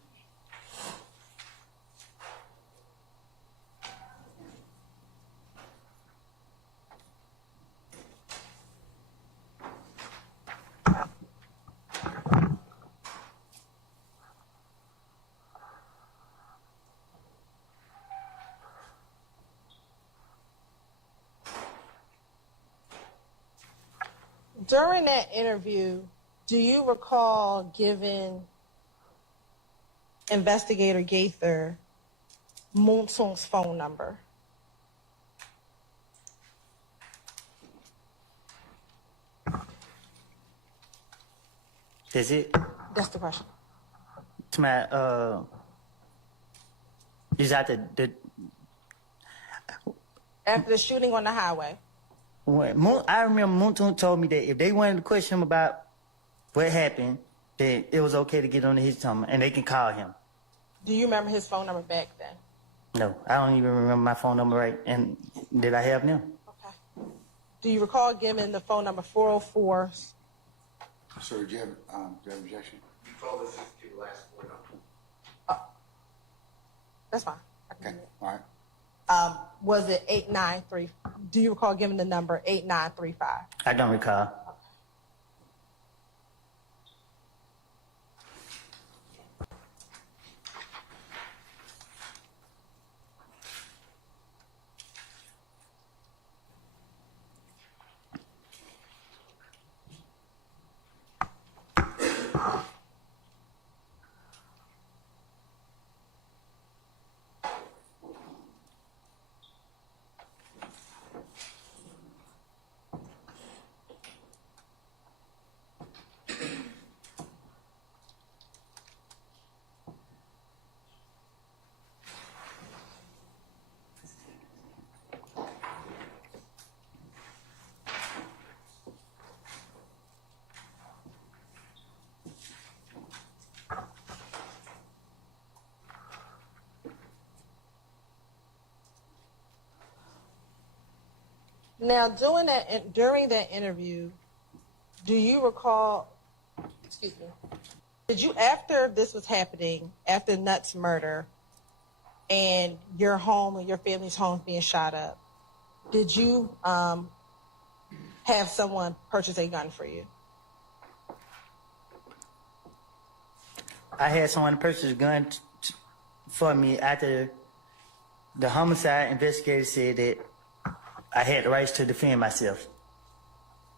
During that interview, do you recall giving Investigator Gaither Moonsung's phone number? Is it? That's the question. To my, is that the After the shooting on the highway. I remember Moontung told me that if they wanted to question him about what happened, that it was okay to get on his number, and they can call him. Do you remember his phone number back then? No, I don't even remember my phone number right. And did I have them? Okay. Do you recall giving the phone number 404? Sir, do you have objection? You told us just to give the last four numbers. That's fine. Okay, all right. Was it 8935? Do you recall giving the number 8935? I don't recall. Now, during that interview, do you recall, excuse me, did you, after this was happening, after Nutt's murder and your home and your family's home being shot up, did you have someone purchase a gun for you? I had someone purchase a gun for me after the homicide investigator said that I had the rights to defend myself.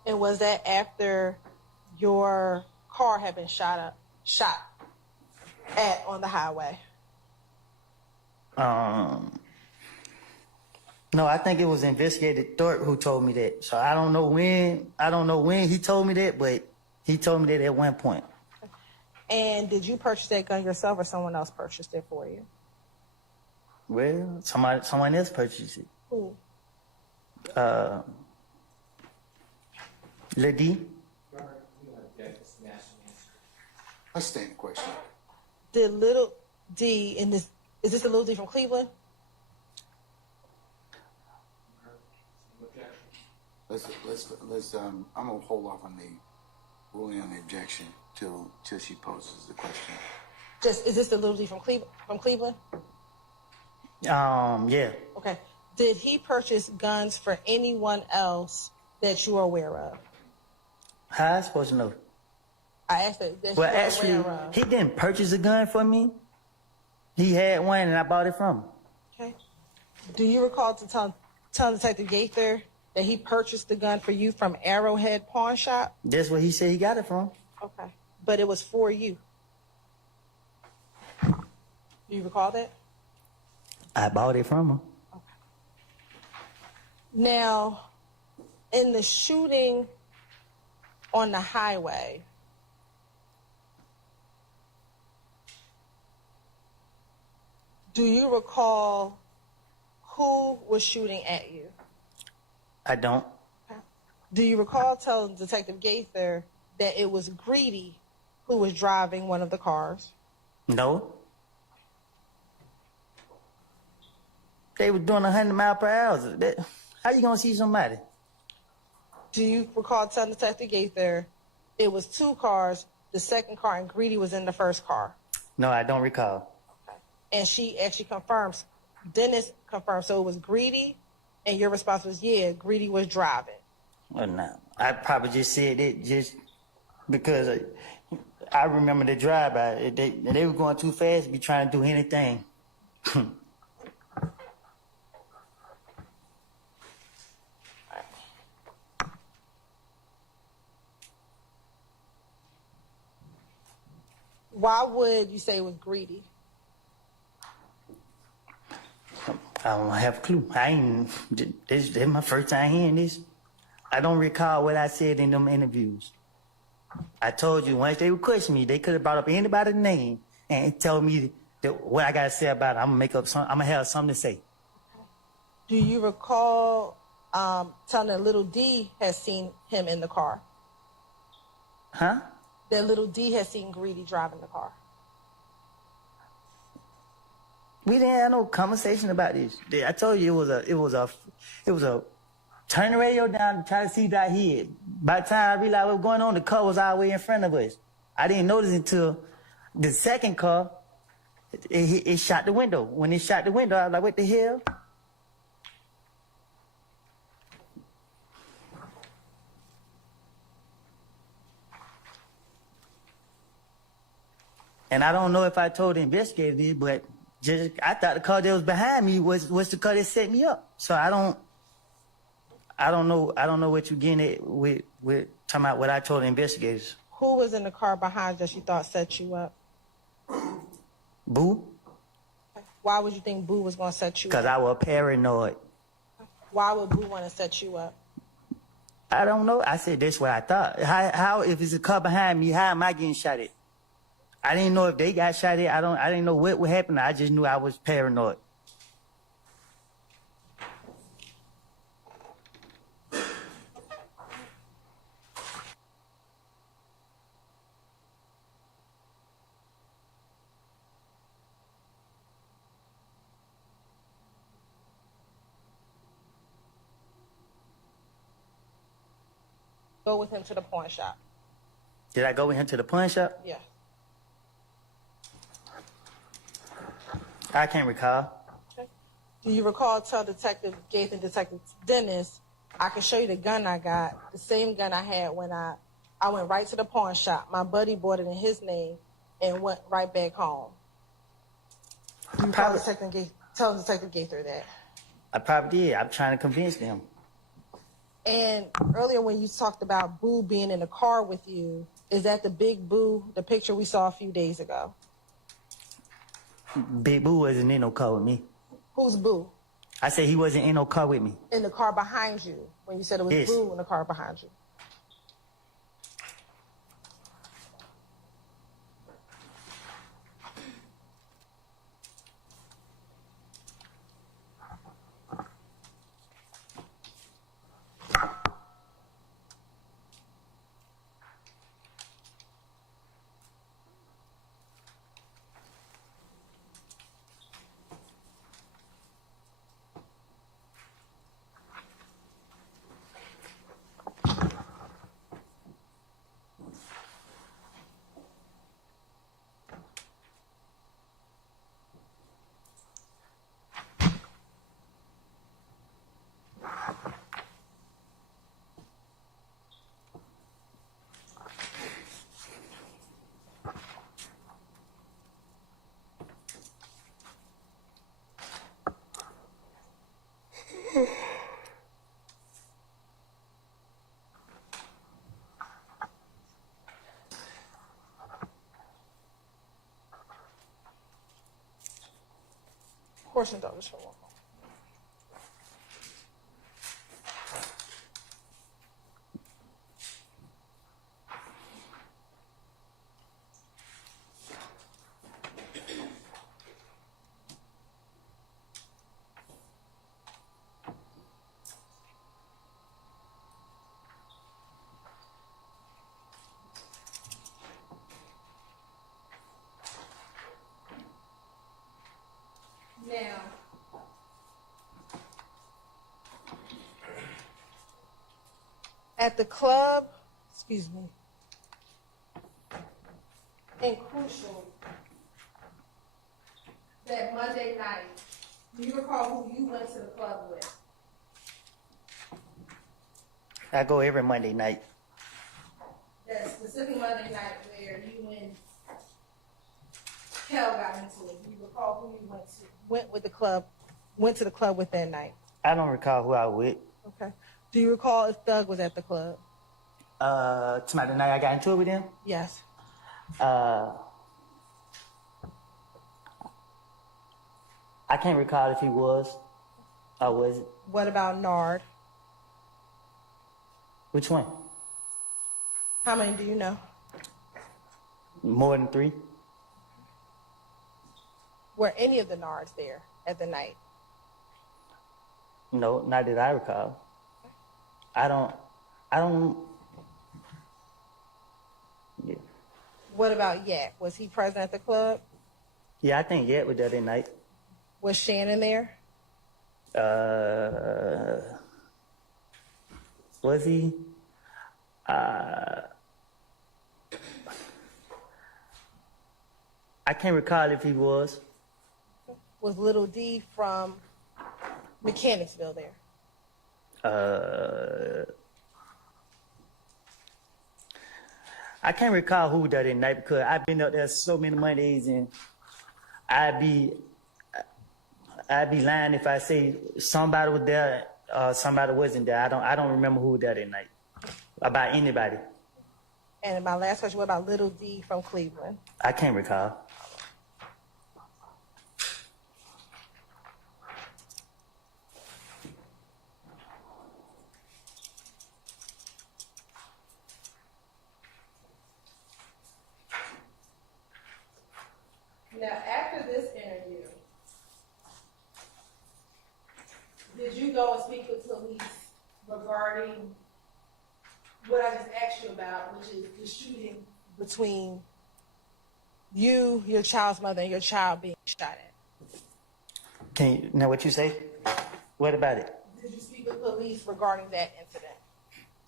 And was that after your car had been shot at on the highway? No, I think it was investigator Thorpe who told me that. So I don't know when he told me that, but he told me that at one point. And did you purchase that gun yourself or someone else purchased it for you? Well, someone else purchased it. Who? Lady. I stand the question. Did Little D in this, is this a Little D from Cleveland? Let's I'm gonna hold off on the ruling on the objection till she poses the question. Is this the Little D from Cleveland? Yeah. Okay. Did he purchase guns for anyone else that you are aware of? How I supposed to know? I asked that. Well, actually, he didn't purchase a gun for me. He had one, and I bought it from him. Okay. Do you recall to tell Detective Gaither that he purchased the gun for you from Arrowhead Pawn Shop? That's where he said he got it from. Okay. But it was for you. Do you recall that? I bought it from him. Now, in the shooting on the highway, do you recall who was shooting at you? I don't. Do you recall telling Detective Gaither that it was Greedy who was driving one of the cars? No. They were doing 100 miles per hour. How you gonna see somebody? Do you recall telling Detective Gaither it was two cars, the second car, and Greedy was in the first car? No, I don't recall. Okay. And she actually confirms, Dennis confirmed, so it was Greedy, and your response was, yeah, Greedy was driving. Well, no. I probably just said it just because I remember the drive-by. They were going too fast to be trying to do anything. Why would you say it was Greedy? I don't have a clue. This is my first time hearing this. I don't recall what I said in them interviews. I told you once they would question me, they could have brought up anybody's name and tell me what I got to say about it. I'm gonna have something to say. Do you recall telling that Little D has seen him in the car? Huh? that little D had seen Greedy driving the car? We didn't have no conversation about this. I told you it was a turn the radio down to try to see that he hit. By the time I realized what was going on, the car was all the way in front of us. I didn't notice until the second car, it shot the window. When it shot the window, I was like, what the hell? And I don't know if I told the investigator this, but I thought the car that was behind me was the car that set me up. So I don't know what you're getting at with talking about what I told the investigators. Who was in the car behind that you thought set you up? Boo? Why would you think Boo was going to set you up? Because I was paranoid. Why would Boo want to set you up? I don't know. I said that's what I thought. How if it's a car behind me, how am I getting shot at? I didn't know if they got shot at. I didn't know what would happen. I just knew I was paranoid. Go with him to the pawn shop. Did I go with him to the pawn shop? Yeah. I can't recall. Okay. Do you recall tell Detective Gaith and Detective Dennis, I can show you the gun I got, the same gun I had when I went right to the pawn shop. My buddy bought it in his name and went right back home. You tell Detective Gaither that. I probably did. I'm trying to convince them. And earlier when you talked about Boo being in the car with you, is that the big Boo, the picture we saw a few days ago? Big Boo wasn't in no car with me. Who's Boo? I said he wasn't in no car with me. In the car behind you, when you said it was Yes. Boo in the car behind you. Portion dollars for one. Now, at the club, excuse me, and crucial, that Monday night, do you recall who you went to the club with? I go every Monday night. That specific Monday night where you and Kel got into it. Do you recall who you went to the club with that night? I don't recall who I was with. Okay. Do you recall if Thug was at the club? Tonight the night I got into it with him? Yes. I can't recall if he was or was it. What about Nard? Which one? How many do you know? More than 3. Were any of the Nards there at the night? No, not that I recall. I don't, yeah. What about Yak? Was he present at the club? Yeah, I think Yet was there that night. Was Shannon there? Was he? I can't recall if he was. Was Little D from Mechanicsville there? I can't recall who was there that night because I've been up there so many Mondays, and I'd be lying if I say somebody was there, somebody wasn't there. I don't remember who was there that night. About anybody. And my last question, what about Little D from Cleveland? I can't recall. Now, after this interview, did you go and speak with police regarding what I just asked you about, which is the shooting between you, your child's mother, and your child being shot at? Can you know what you say? What about it? Did you speak with police regarding that incident?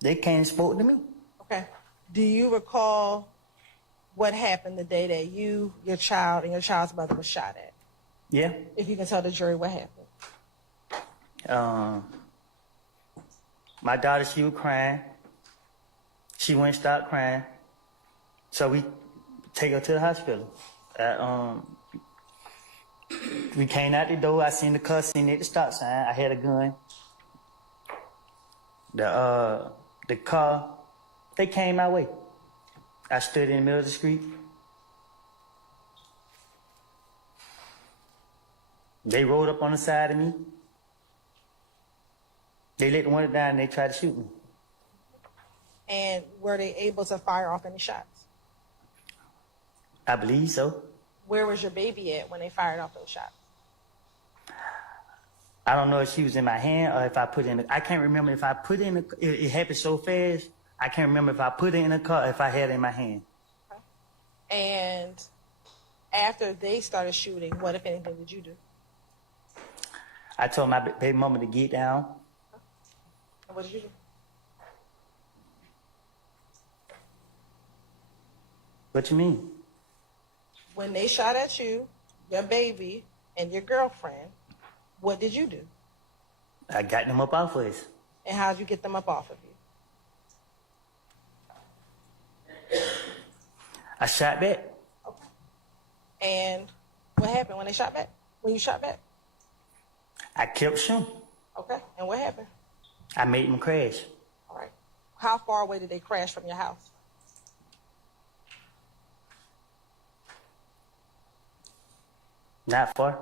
They came and spoke to me. Okay. Do you recall what happened the day that you, your child, and your child's mother was shot at? Yeah. If you can tell the jury what happened. My daughter, she was crying. She went and stopped crying. So we take her to the hospital. We came out the door. I seen the car, seen it at the stop sign. I had a gun. The car, they came my way. I stood in the middle of the street. They rolled up on the side of me. They let the window down and they tried to shoot me. And were they able to fire off any shots? I believe so. Where was your baby at when they fired off those shots? I don't know if she was in my hand or if I put in. I can't remember if I put in. It happened so fast. I can't remember if I put it in a car or if I had it in my hand. Okay. And after they started shooting, what, if anything, did you do? I told my baby mama to get down. And what did you do? What you mean? When they shot at you, your baby, and your girlfriend, what did you do? I got them up off of us. And how did you get them up off of you? I shot back. Okay. And what happened when they shot back? When you shot back? I kept shooting. Okay. And what happened? I made them crash. All right. How far away did they crash from your house? Not far.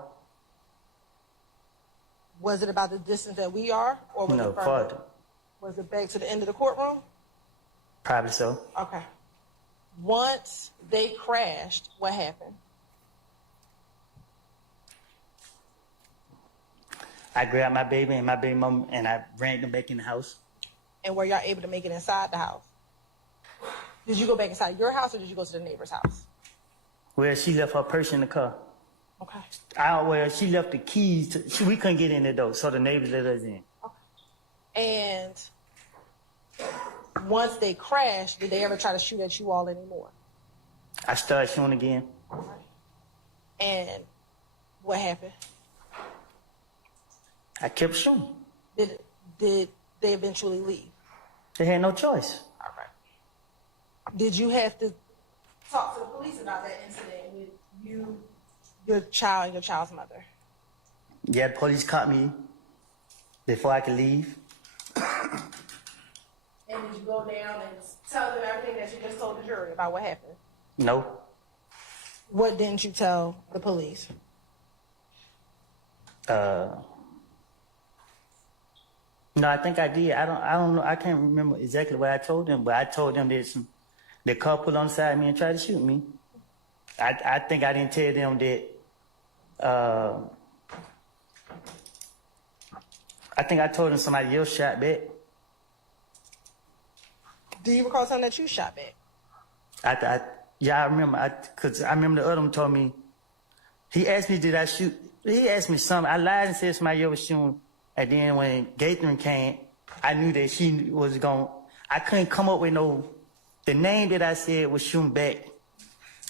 Was it about the distance that we are? Or was No, it further? farther. Was it back to the end of the courtroom? Probably so. Okay. Once they crashed, what happened? I grabbed my baby and my baby mama and I ran them back in the house. And were y'all able to make it inside the house? Did you go back inside your house or did you go to the neighbor's house? Well, she left her purse in the car. Okay. Well, she left the keys. We couldn't get in the door, so the neighbors let us in. Okay. And once they crashed, did they ever try to shoot at you all anymore? I started shooting again. Okay. And what happened? I kept shooting. Did they eventually leave? They had no choice. All right. Did you have to talk to the police about that incident with you, your child, and your child's mother? Yeah, the police caught me before I could leave. And did you go down and tell them everything that you just told the jury about what happened? No. What didn't you tell the police? No, I think I did. I don't know. I can't remember exactly what I told them, but I told them that the car pulled on the side of me and tried to shoot me. I think I didn't tell them that. I think I told them somebody else shot back. Do you recall something that you shot back? Yeah, I remember. Cause I remember the other one told me. He asked me, did I shoot? He asked me something. I lied and said somebody else was shooting. And then when Gathering came, I knew that she was going. I couldn't come up with no. The name that I said was shooting back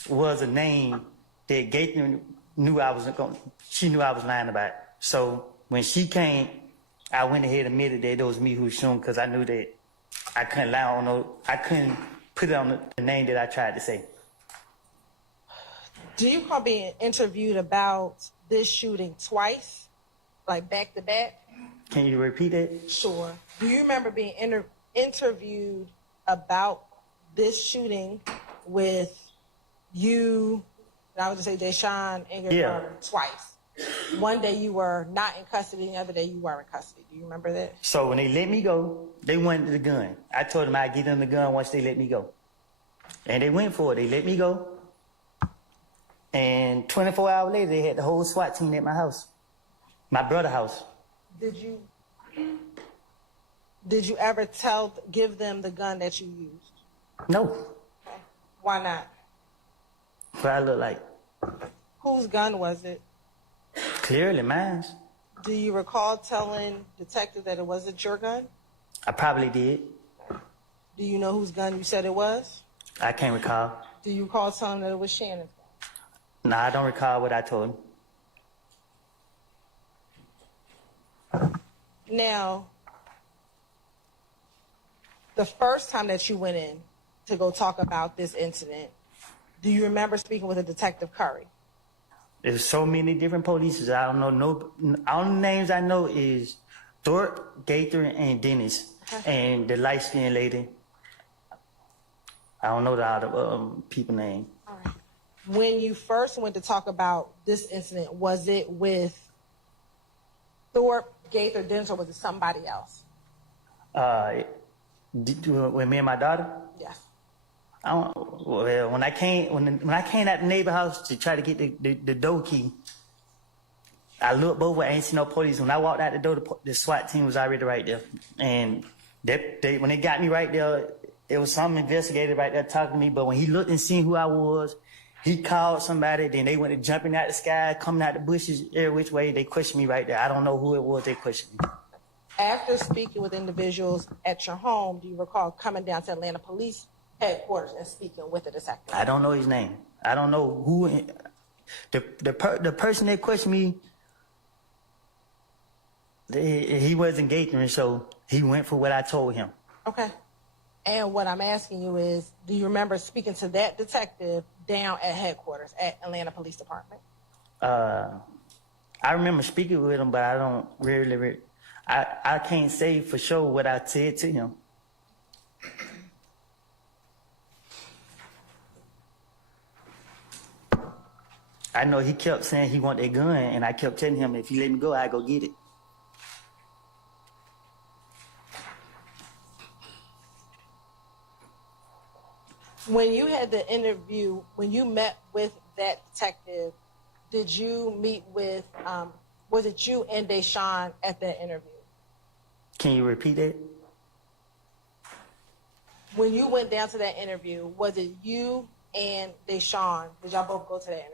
was a name that Gathering knew I wasn't going. She knew I was lying about. So when she came, I went ahead and admitted that it was me who was shooting because I knew that I couldn't lie on no. I couldn't put it on the name that I tried to say. Do you recall being interviewed about this shooting twice, like back to back? Can you repeat it? Sure. Do you remember being interviewed about this shooting with you, and I would just say Deshaun and your daughter twice? One day you were not in custody, and the other day you were in custody. Do you remember that? So when they let me go, they wanted the gun. I told them I'd give them the gun once they let me go. And they went for it. They let me go. And 24 hours later, they had the whole SWAT team at my house, my brother's house. Did you ever give them the gun that you used? No. Why not? What I look like. Whose gun was it? Clearly mine. Do you recall telling detective that it wasn't your gun? I probably did. Do you know whose gun you said it was? I can't recall. Do you recall telling that it was Shannon's gun? No, I don't recall what I told him. Now, the first time that you went in to go talk about this incident, do you remember speaking with a Detective Curry? There's so many different polices. I don't know. All the names I know is Thorpe, Gaither, and Dennis. Okay. And the light-skinned lady. I don't know the other people name. All right. When you first went to talk about this incident, was it with Thorpe, Gaither, Dennis, or was it somebody else? With me and my daughter? Yes. Well, when I came out the neighbor house to try to get the door key, I looked over. I ain't seen no police. When I walked out the door, the SWAT team was already right there. And when they got me right there, it was some investigator right there talking to me. But when he looked and seen who I was, he called somebody. Then they went to jumping out the sky, coming out the bushes, every which way. They questioned me right there. I don't know who it was. They questioned me. After speaking with individuals at your home, do you recall coming down to Atlanta Police Headquarters and speaking with the detective? I don't know his name. I don't know who. The person that questioned me, he wasn't Gathering, so he went for what I told him. Okay. And what I'm asking you is, do you remember speaking to that detective down at headquarters at Atlanta Police Department? I remember speaking with him, but I don't really I can't say for sure what I said to him. I know he kept saying he wanted that gun, and I kept telling him, if you let me go, I go get it. When you had the interview, when you met with that detective, did you meet with, was it you and Deshaun at that interview? Can you repeat that? When you went down to that interview, was it you and Deshaun? Did y'all both go to that interview?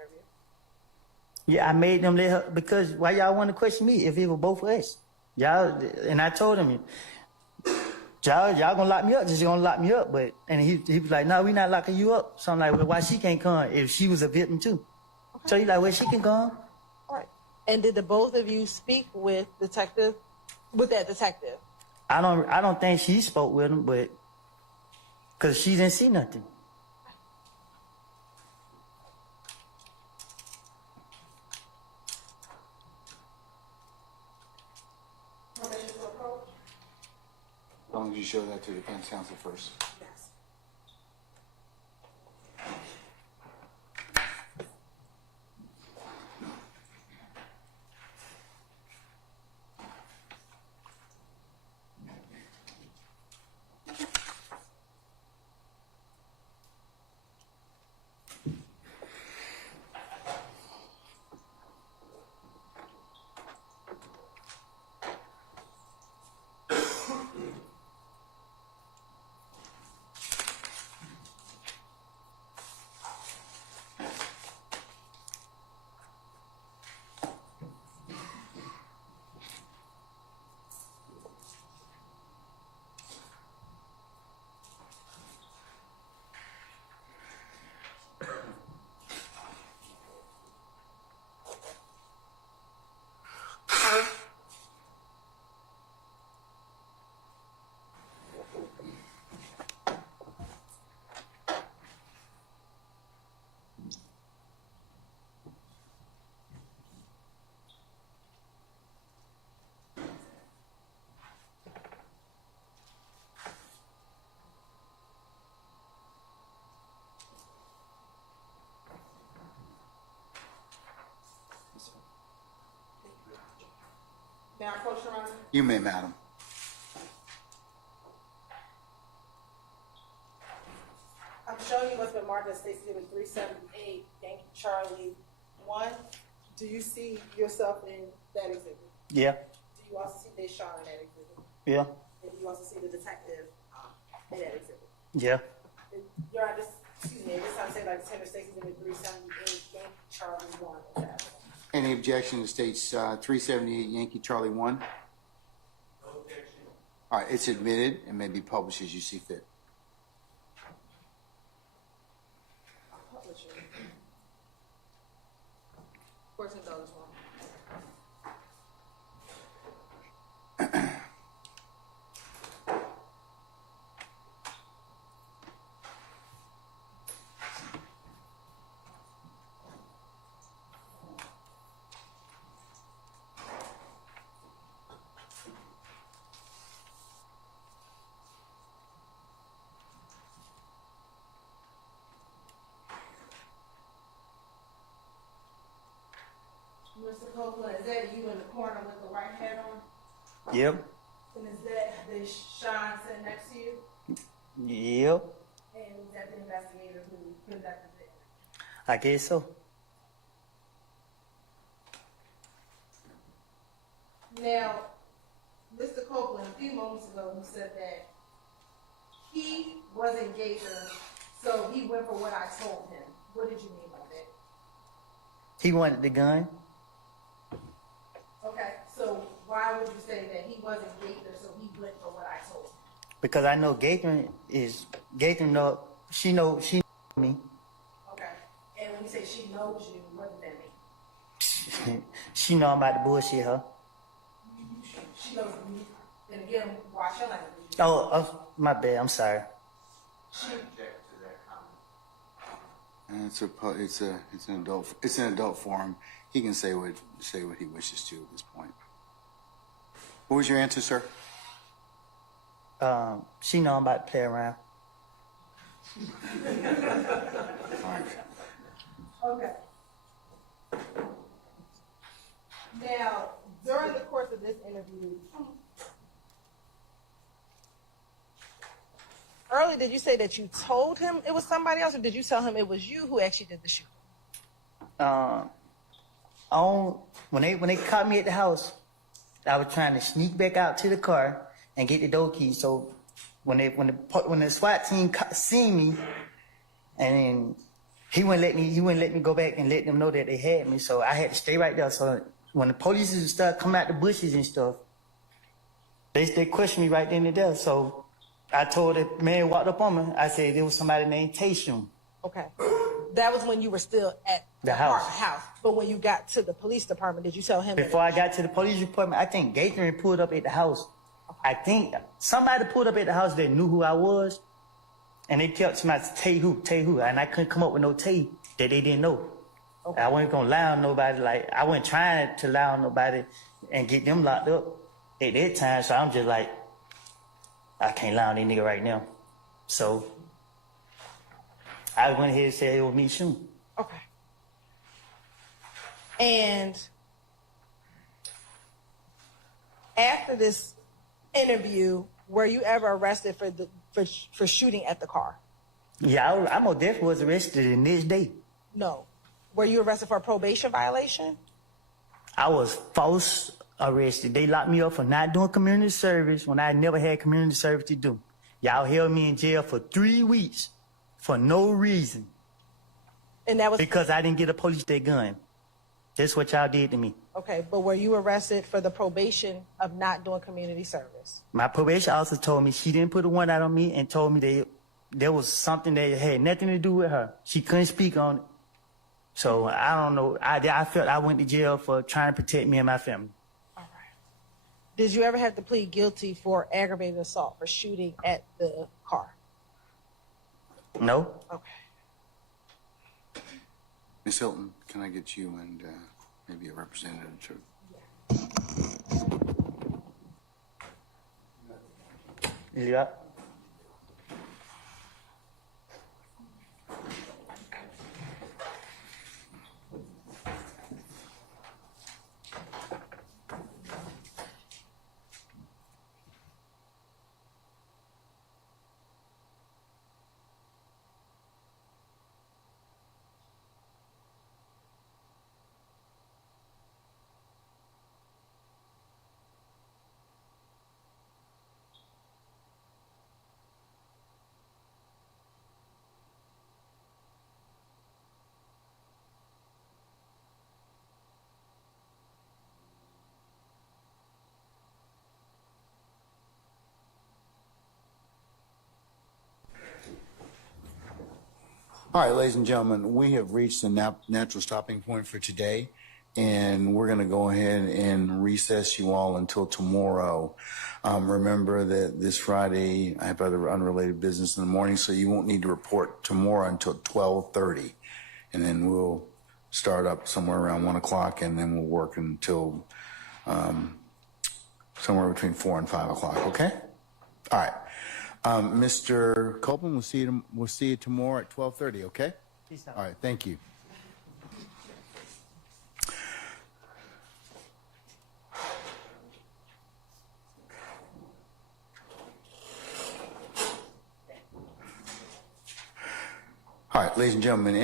Yeah, I made them let her, because why y'all want to question me if it was both of us? Y'all, and I told him, y'all gonna lock me up, just gonna lock me up. And he was like, no, we not locking you up. So I'm like, well, why she can't come if she was a victim too? Okay. So he's like, well, she can come. All right. And did the both of you speak with that detective? I don't think she spoke with him, but because she didn't see nothing. As long as you show that to the defense counsel first. Yes. May I approach, Your Honor? You may, madam. I'm showing you what's been marked as State Exhibit 378, Yankee Charlie 1. Do you see yourself in that exhibit? Yeah, Do you also see Deshaun in that exhibit? yeah, And do you also see the detective in that exhibit? yeah. Your Honor, excuse me, this time say like Tender State Exhibit 378, Yankee Charlie 1. Okay. Any objection to states 378 Yankee Charlie 1? No objection. All right, it's admitted and may be published as you see fit. Publisher. Court's indulgence one. Mr. Copeland, is that you in the corner with the white hat on? Yep, And is that the Sean sitting next to you? yep. And is that the investigator who conducted it? I guess so. Now, Mr. Copeland, a few moments ago, you said that he wasn't Gator, so he went for what I told him. What did you mean by that? He wanted the gun. Okay, so why would you say that he wasn't Gator, so he went for what I told him? Because I know Gator she know me. Okay, and when you say she knows you, what does that mean? She know I'm about to bullshit her. She knows you. And again, watch your language. Oh, my bad. I'm sorry. And it's an adult forum. He can say what he wishes to at this point. What was your answer, sir? She know I'm about to play around. All right. Okay. Now, during the course of this interview, earlier did you say that you told him it was somebody else, or did you tell him it was you who actually did the shooting? When they caught me at the house, I was trying to sneak back out to the car and get the door key. So when the SWAT team seen me, and then he wouldn't let me go back and let them know that they had me. So I had to stay right there. So when the police started coming out the bushes and stuff, they questioned me right then and there. So I told the man who walked up on me, I said there was somebody named Tayshun. Okay. That was when you were still at The house. But when you got to the police department, did you tell him? Before I got to the police department, I think Gator pulled up at the house. I think somebody pulled up at the house that knew who I was, and they kept somebody Tay who, and I couldn't come up with no Tay that they didn't know. Okay. I wasn't gonna lie on nobody. Like I wasn't trying to lie on nobody and get them locked up at that time. So I'm just like, I can't lie on these nigga right now. So I went ahead and said it was me shooting. Okay. And after this interview, were you ever arrested for shooting at the car? Yeah, I most definitely was arrested the next day. No. Were you arrested for a probation violation? I was false arrested. They locked me up for not doing community service when I never had community service to do. Y'all held me in jail for 3 weeks for no reason. And that was because I didn't get a police that gun. That's what y'all did to me. Okay, but were you arrested for the probation of not doing community service? My probation officer told me she didn't put a warrant out on me and told me that there was something that had nothing to do with her. She couldn't speak on it. So I don't know. I felt I went to jail for trying to protect me and my family. All right. Did you ever have to plead guilty for aggravated assault for shooting at the car? No. Okay. Ms. Hilton, can I get you and maybe a representative too? Yeah. All right, ladies and gentlemen, we have reached the natural stopping point for today, and we're going to go ahead and recess you all until tomorrow. Remember that this Friday I have other unrelated business in the morning, so you won't need to report tomorrow until 12:30, and then we'll start up somewhere around 1 o'clock, and then we'll work until somewhere between 4 and 5 o'clock. Okay? All right. Mr. Copeland, we'll see you tomorrow at 12:30, okay? Peace out. All right, thank you. All right, ladies and gentlemen,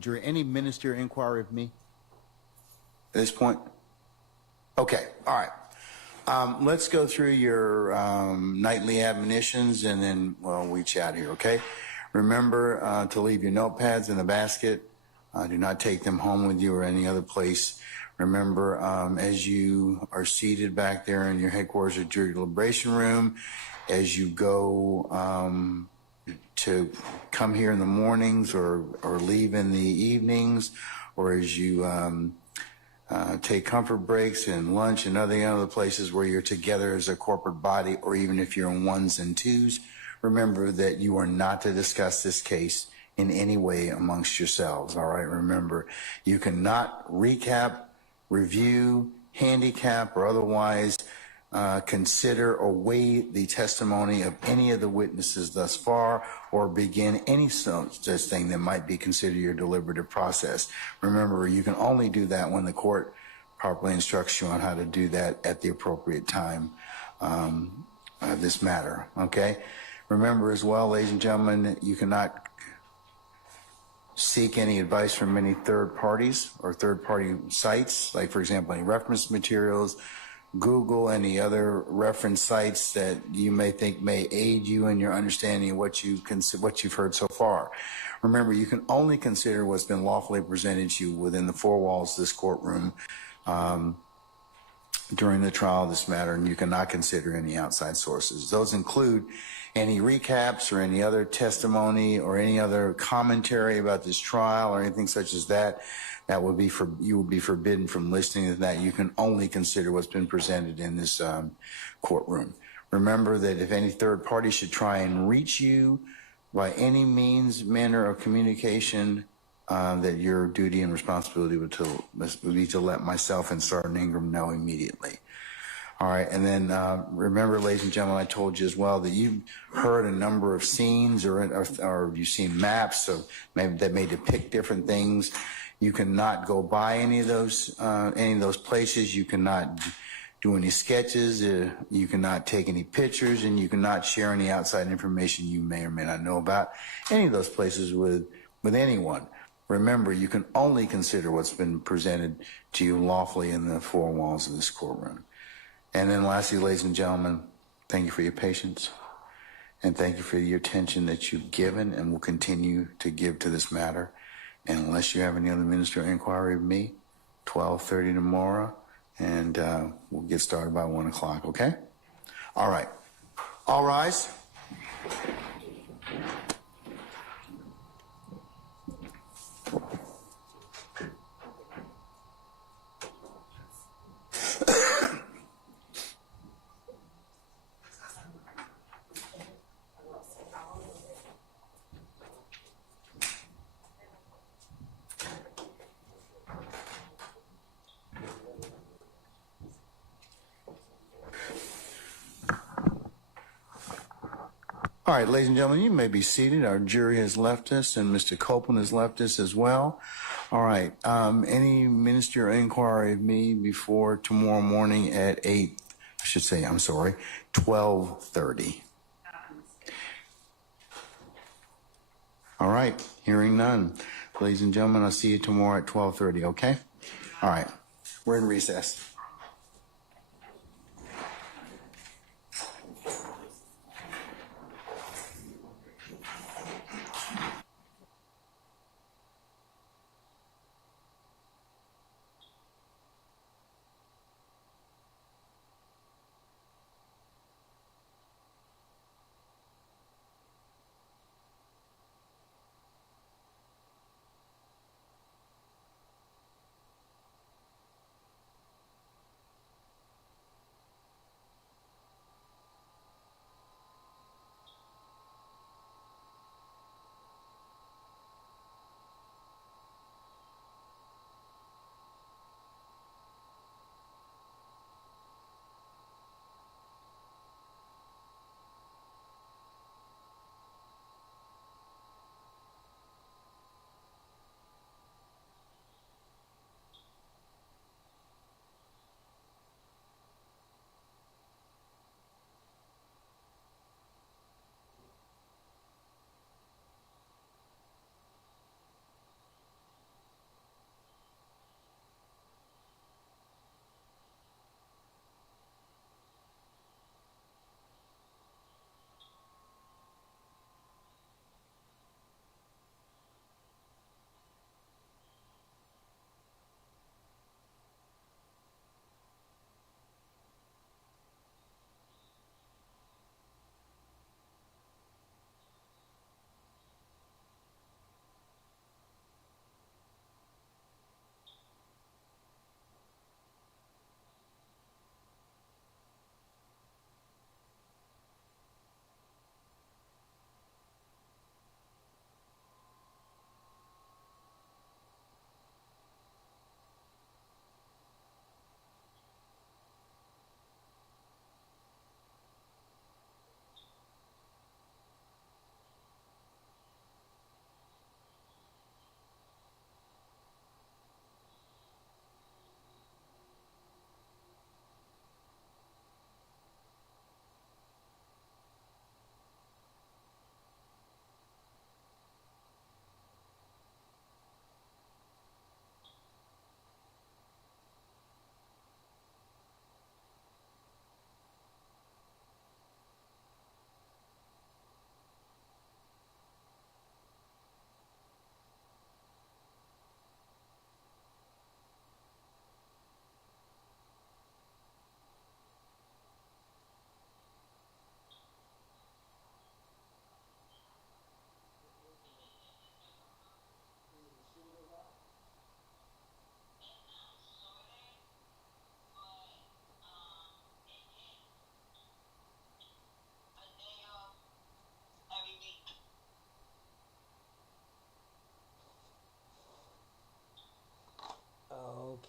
jury, any ministerial inquiry of me at this point? Okay, all right. Let's go through your nightly admonitions, and then, well, we chat here, okay? Remember to leave your notepads in the basket. Do not take them home with you or any other place. Remember, as you are seated back there in your headquarters or jury deliberation room, as you go to come here in the mornings or leave in the evenings, or as you take comfort breaks and lunch and other places where you're together as a corporate body, or even if you're in ones and twos, remember that you are not to discuss this case in any way amongst yourselves, all right? Remember, you cannot recap, review, handicap, or otherwise consider or weigh the testimony of any of the witnesses thus far, or begin any such thing that might be considered your deliberative process. Remember, you can only do that when the court properly instructs you on how to do that at the appropriate time of this matter, okay? Remember as well, ladies and gentlemen, you cannot seek any advice from any third parties or third-party sites, like, for example, any reference materials, Google, any other reference sites that you may think may aid you in your understanding of what you've heard so far. Remember, you can only consider what's been lawfully presented to you within the four walls of this courtroom during the trial of this matter, and you cannot consider any outside sources. Those include any recaps or any other testimony or any other commentary about this trial or anything such as that. You would be forbidden from listening to that. You can only consider what's been presented in this courtroom. Remember that if any third party should try and reach you by any means, manner of communication, that your duty and responsibility would be to let myself and Sergeant Ingram know immediately. All right, and then remember, ladies and gentlemen, I told you as well that you've heard a number of scenes or you've seen maps that may depict different things. You cannot go by any of those places. You cannot do any sketches. You cannot take any pictures, and you cannot share any outside information you may or may not know about any of those places with anyone. Remember, you can only consider what's been presented to you lawfully in the four walls of this courtroom. And then lastly, ladies and gentlemen, thank you for your patience, and thank you for your attention that you've given and will continue to give to this matter. And unless you have any other ministerial inquiry of me, 12:30 tomorrow, and we'll get started by 1 o'clock, okay? All right. All rise. All right, ladies and gentlemen, you may be seated. Our jury has left us, and Mr. Copeland has left us as well. All right, any ministerial inquiry of me before tomorrow morning at 12:30. All right, hearing none. Ladies and gentlemen, I'll see you tomorrow at 12:30, okay? All right, we're in recess.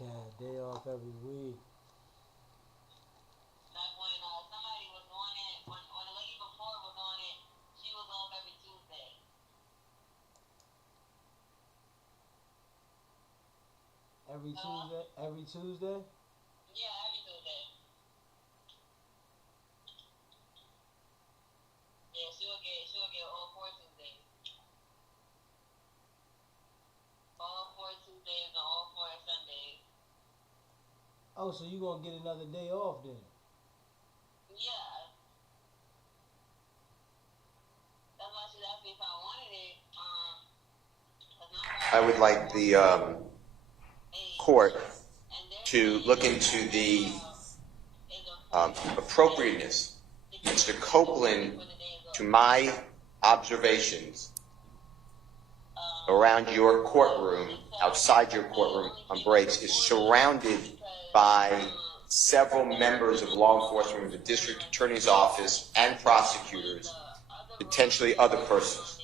had a day off every week. Like when somebody was on it, when the lady before was on it, she was off every Tuesday. Every Tuesday? Every Tuesday? Yeah, every Tuesday. Yeah, she'll get all 4 Tuesdays. All 4 Tuesdays and all 4 Sundays. Oh, so you gonna get another day off then? Yeah. That's why she asked me if I wanted it. I would like the court to look into the appropriateness. Mr. Copeland, to my observations around your courtroom, outside your courtroom on breaks, is surrounded by several members of law enforcement, the district attorney's office, and prosecutors, potentially other persons.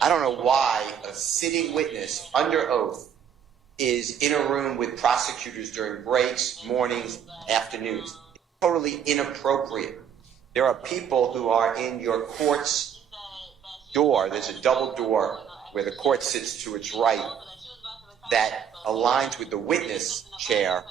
I don't know why a sitting witness under oath is in a room with prosecutors during breaks, mornings, afternoons. It's totally inappropriate. There are people who are in your court's door. There's a double door where the court sits to its right that aligns with the witness chair.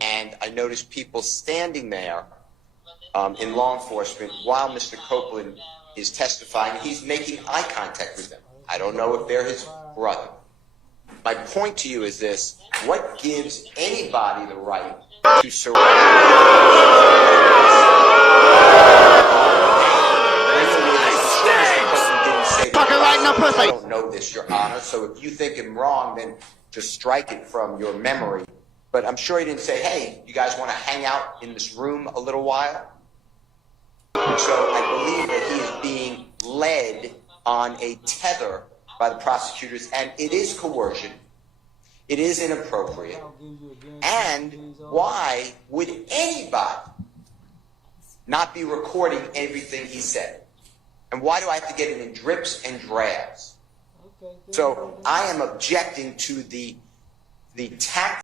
And I noticed people standing there in law enforcement while Mr. Copeland is testifying. He's making eye contact with them. I don't know if they're his brother. My point to you is this: what gives anybody the right to surround? I don't know this, Your Honor, so if you think I'm wrong, then just strike it from your memory. But I'm sure he didn't say, hey, you guys want to hang out in this room a little while? So I believe that he is being led on a tether by the prosecutors, and it is coercion. It is inappropriate. And why would anybody not be recording everything he said? And why do I have to get it in drips and drabs? So I am objecting to the tactic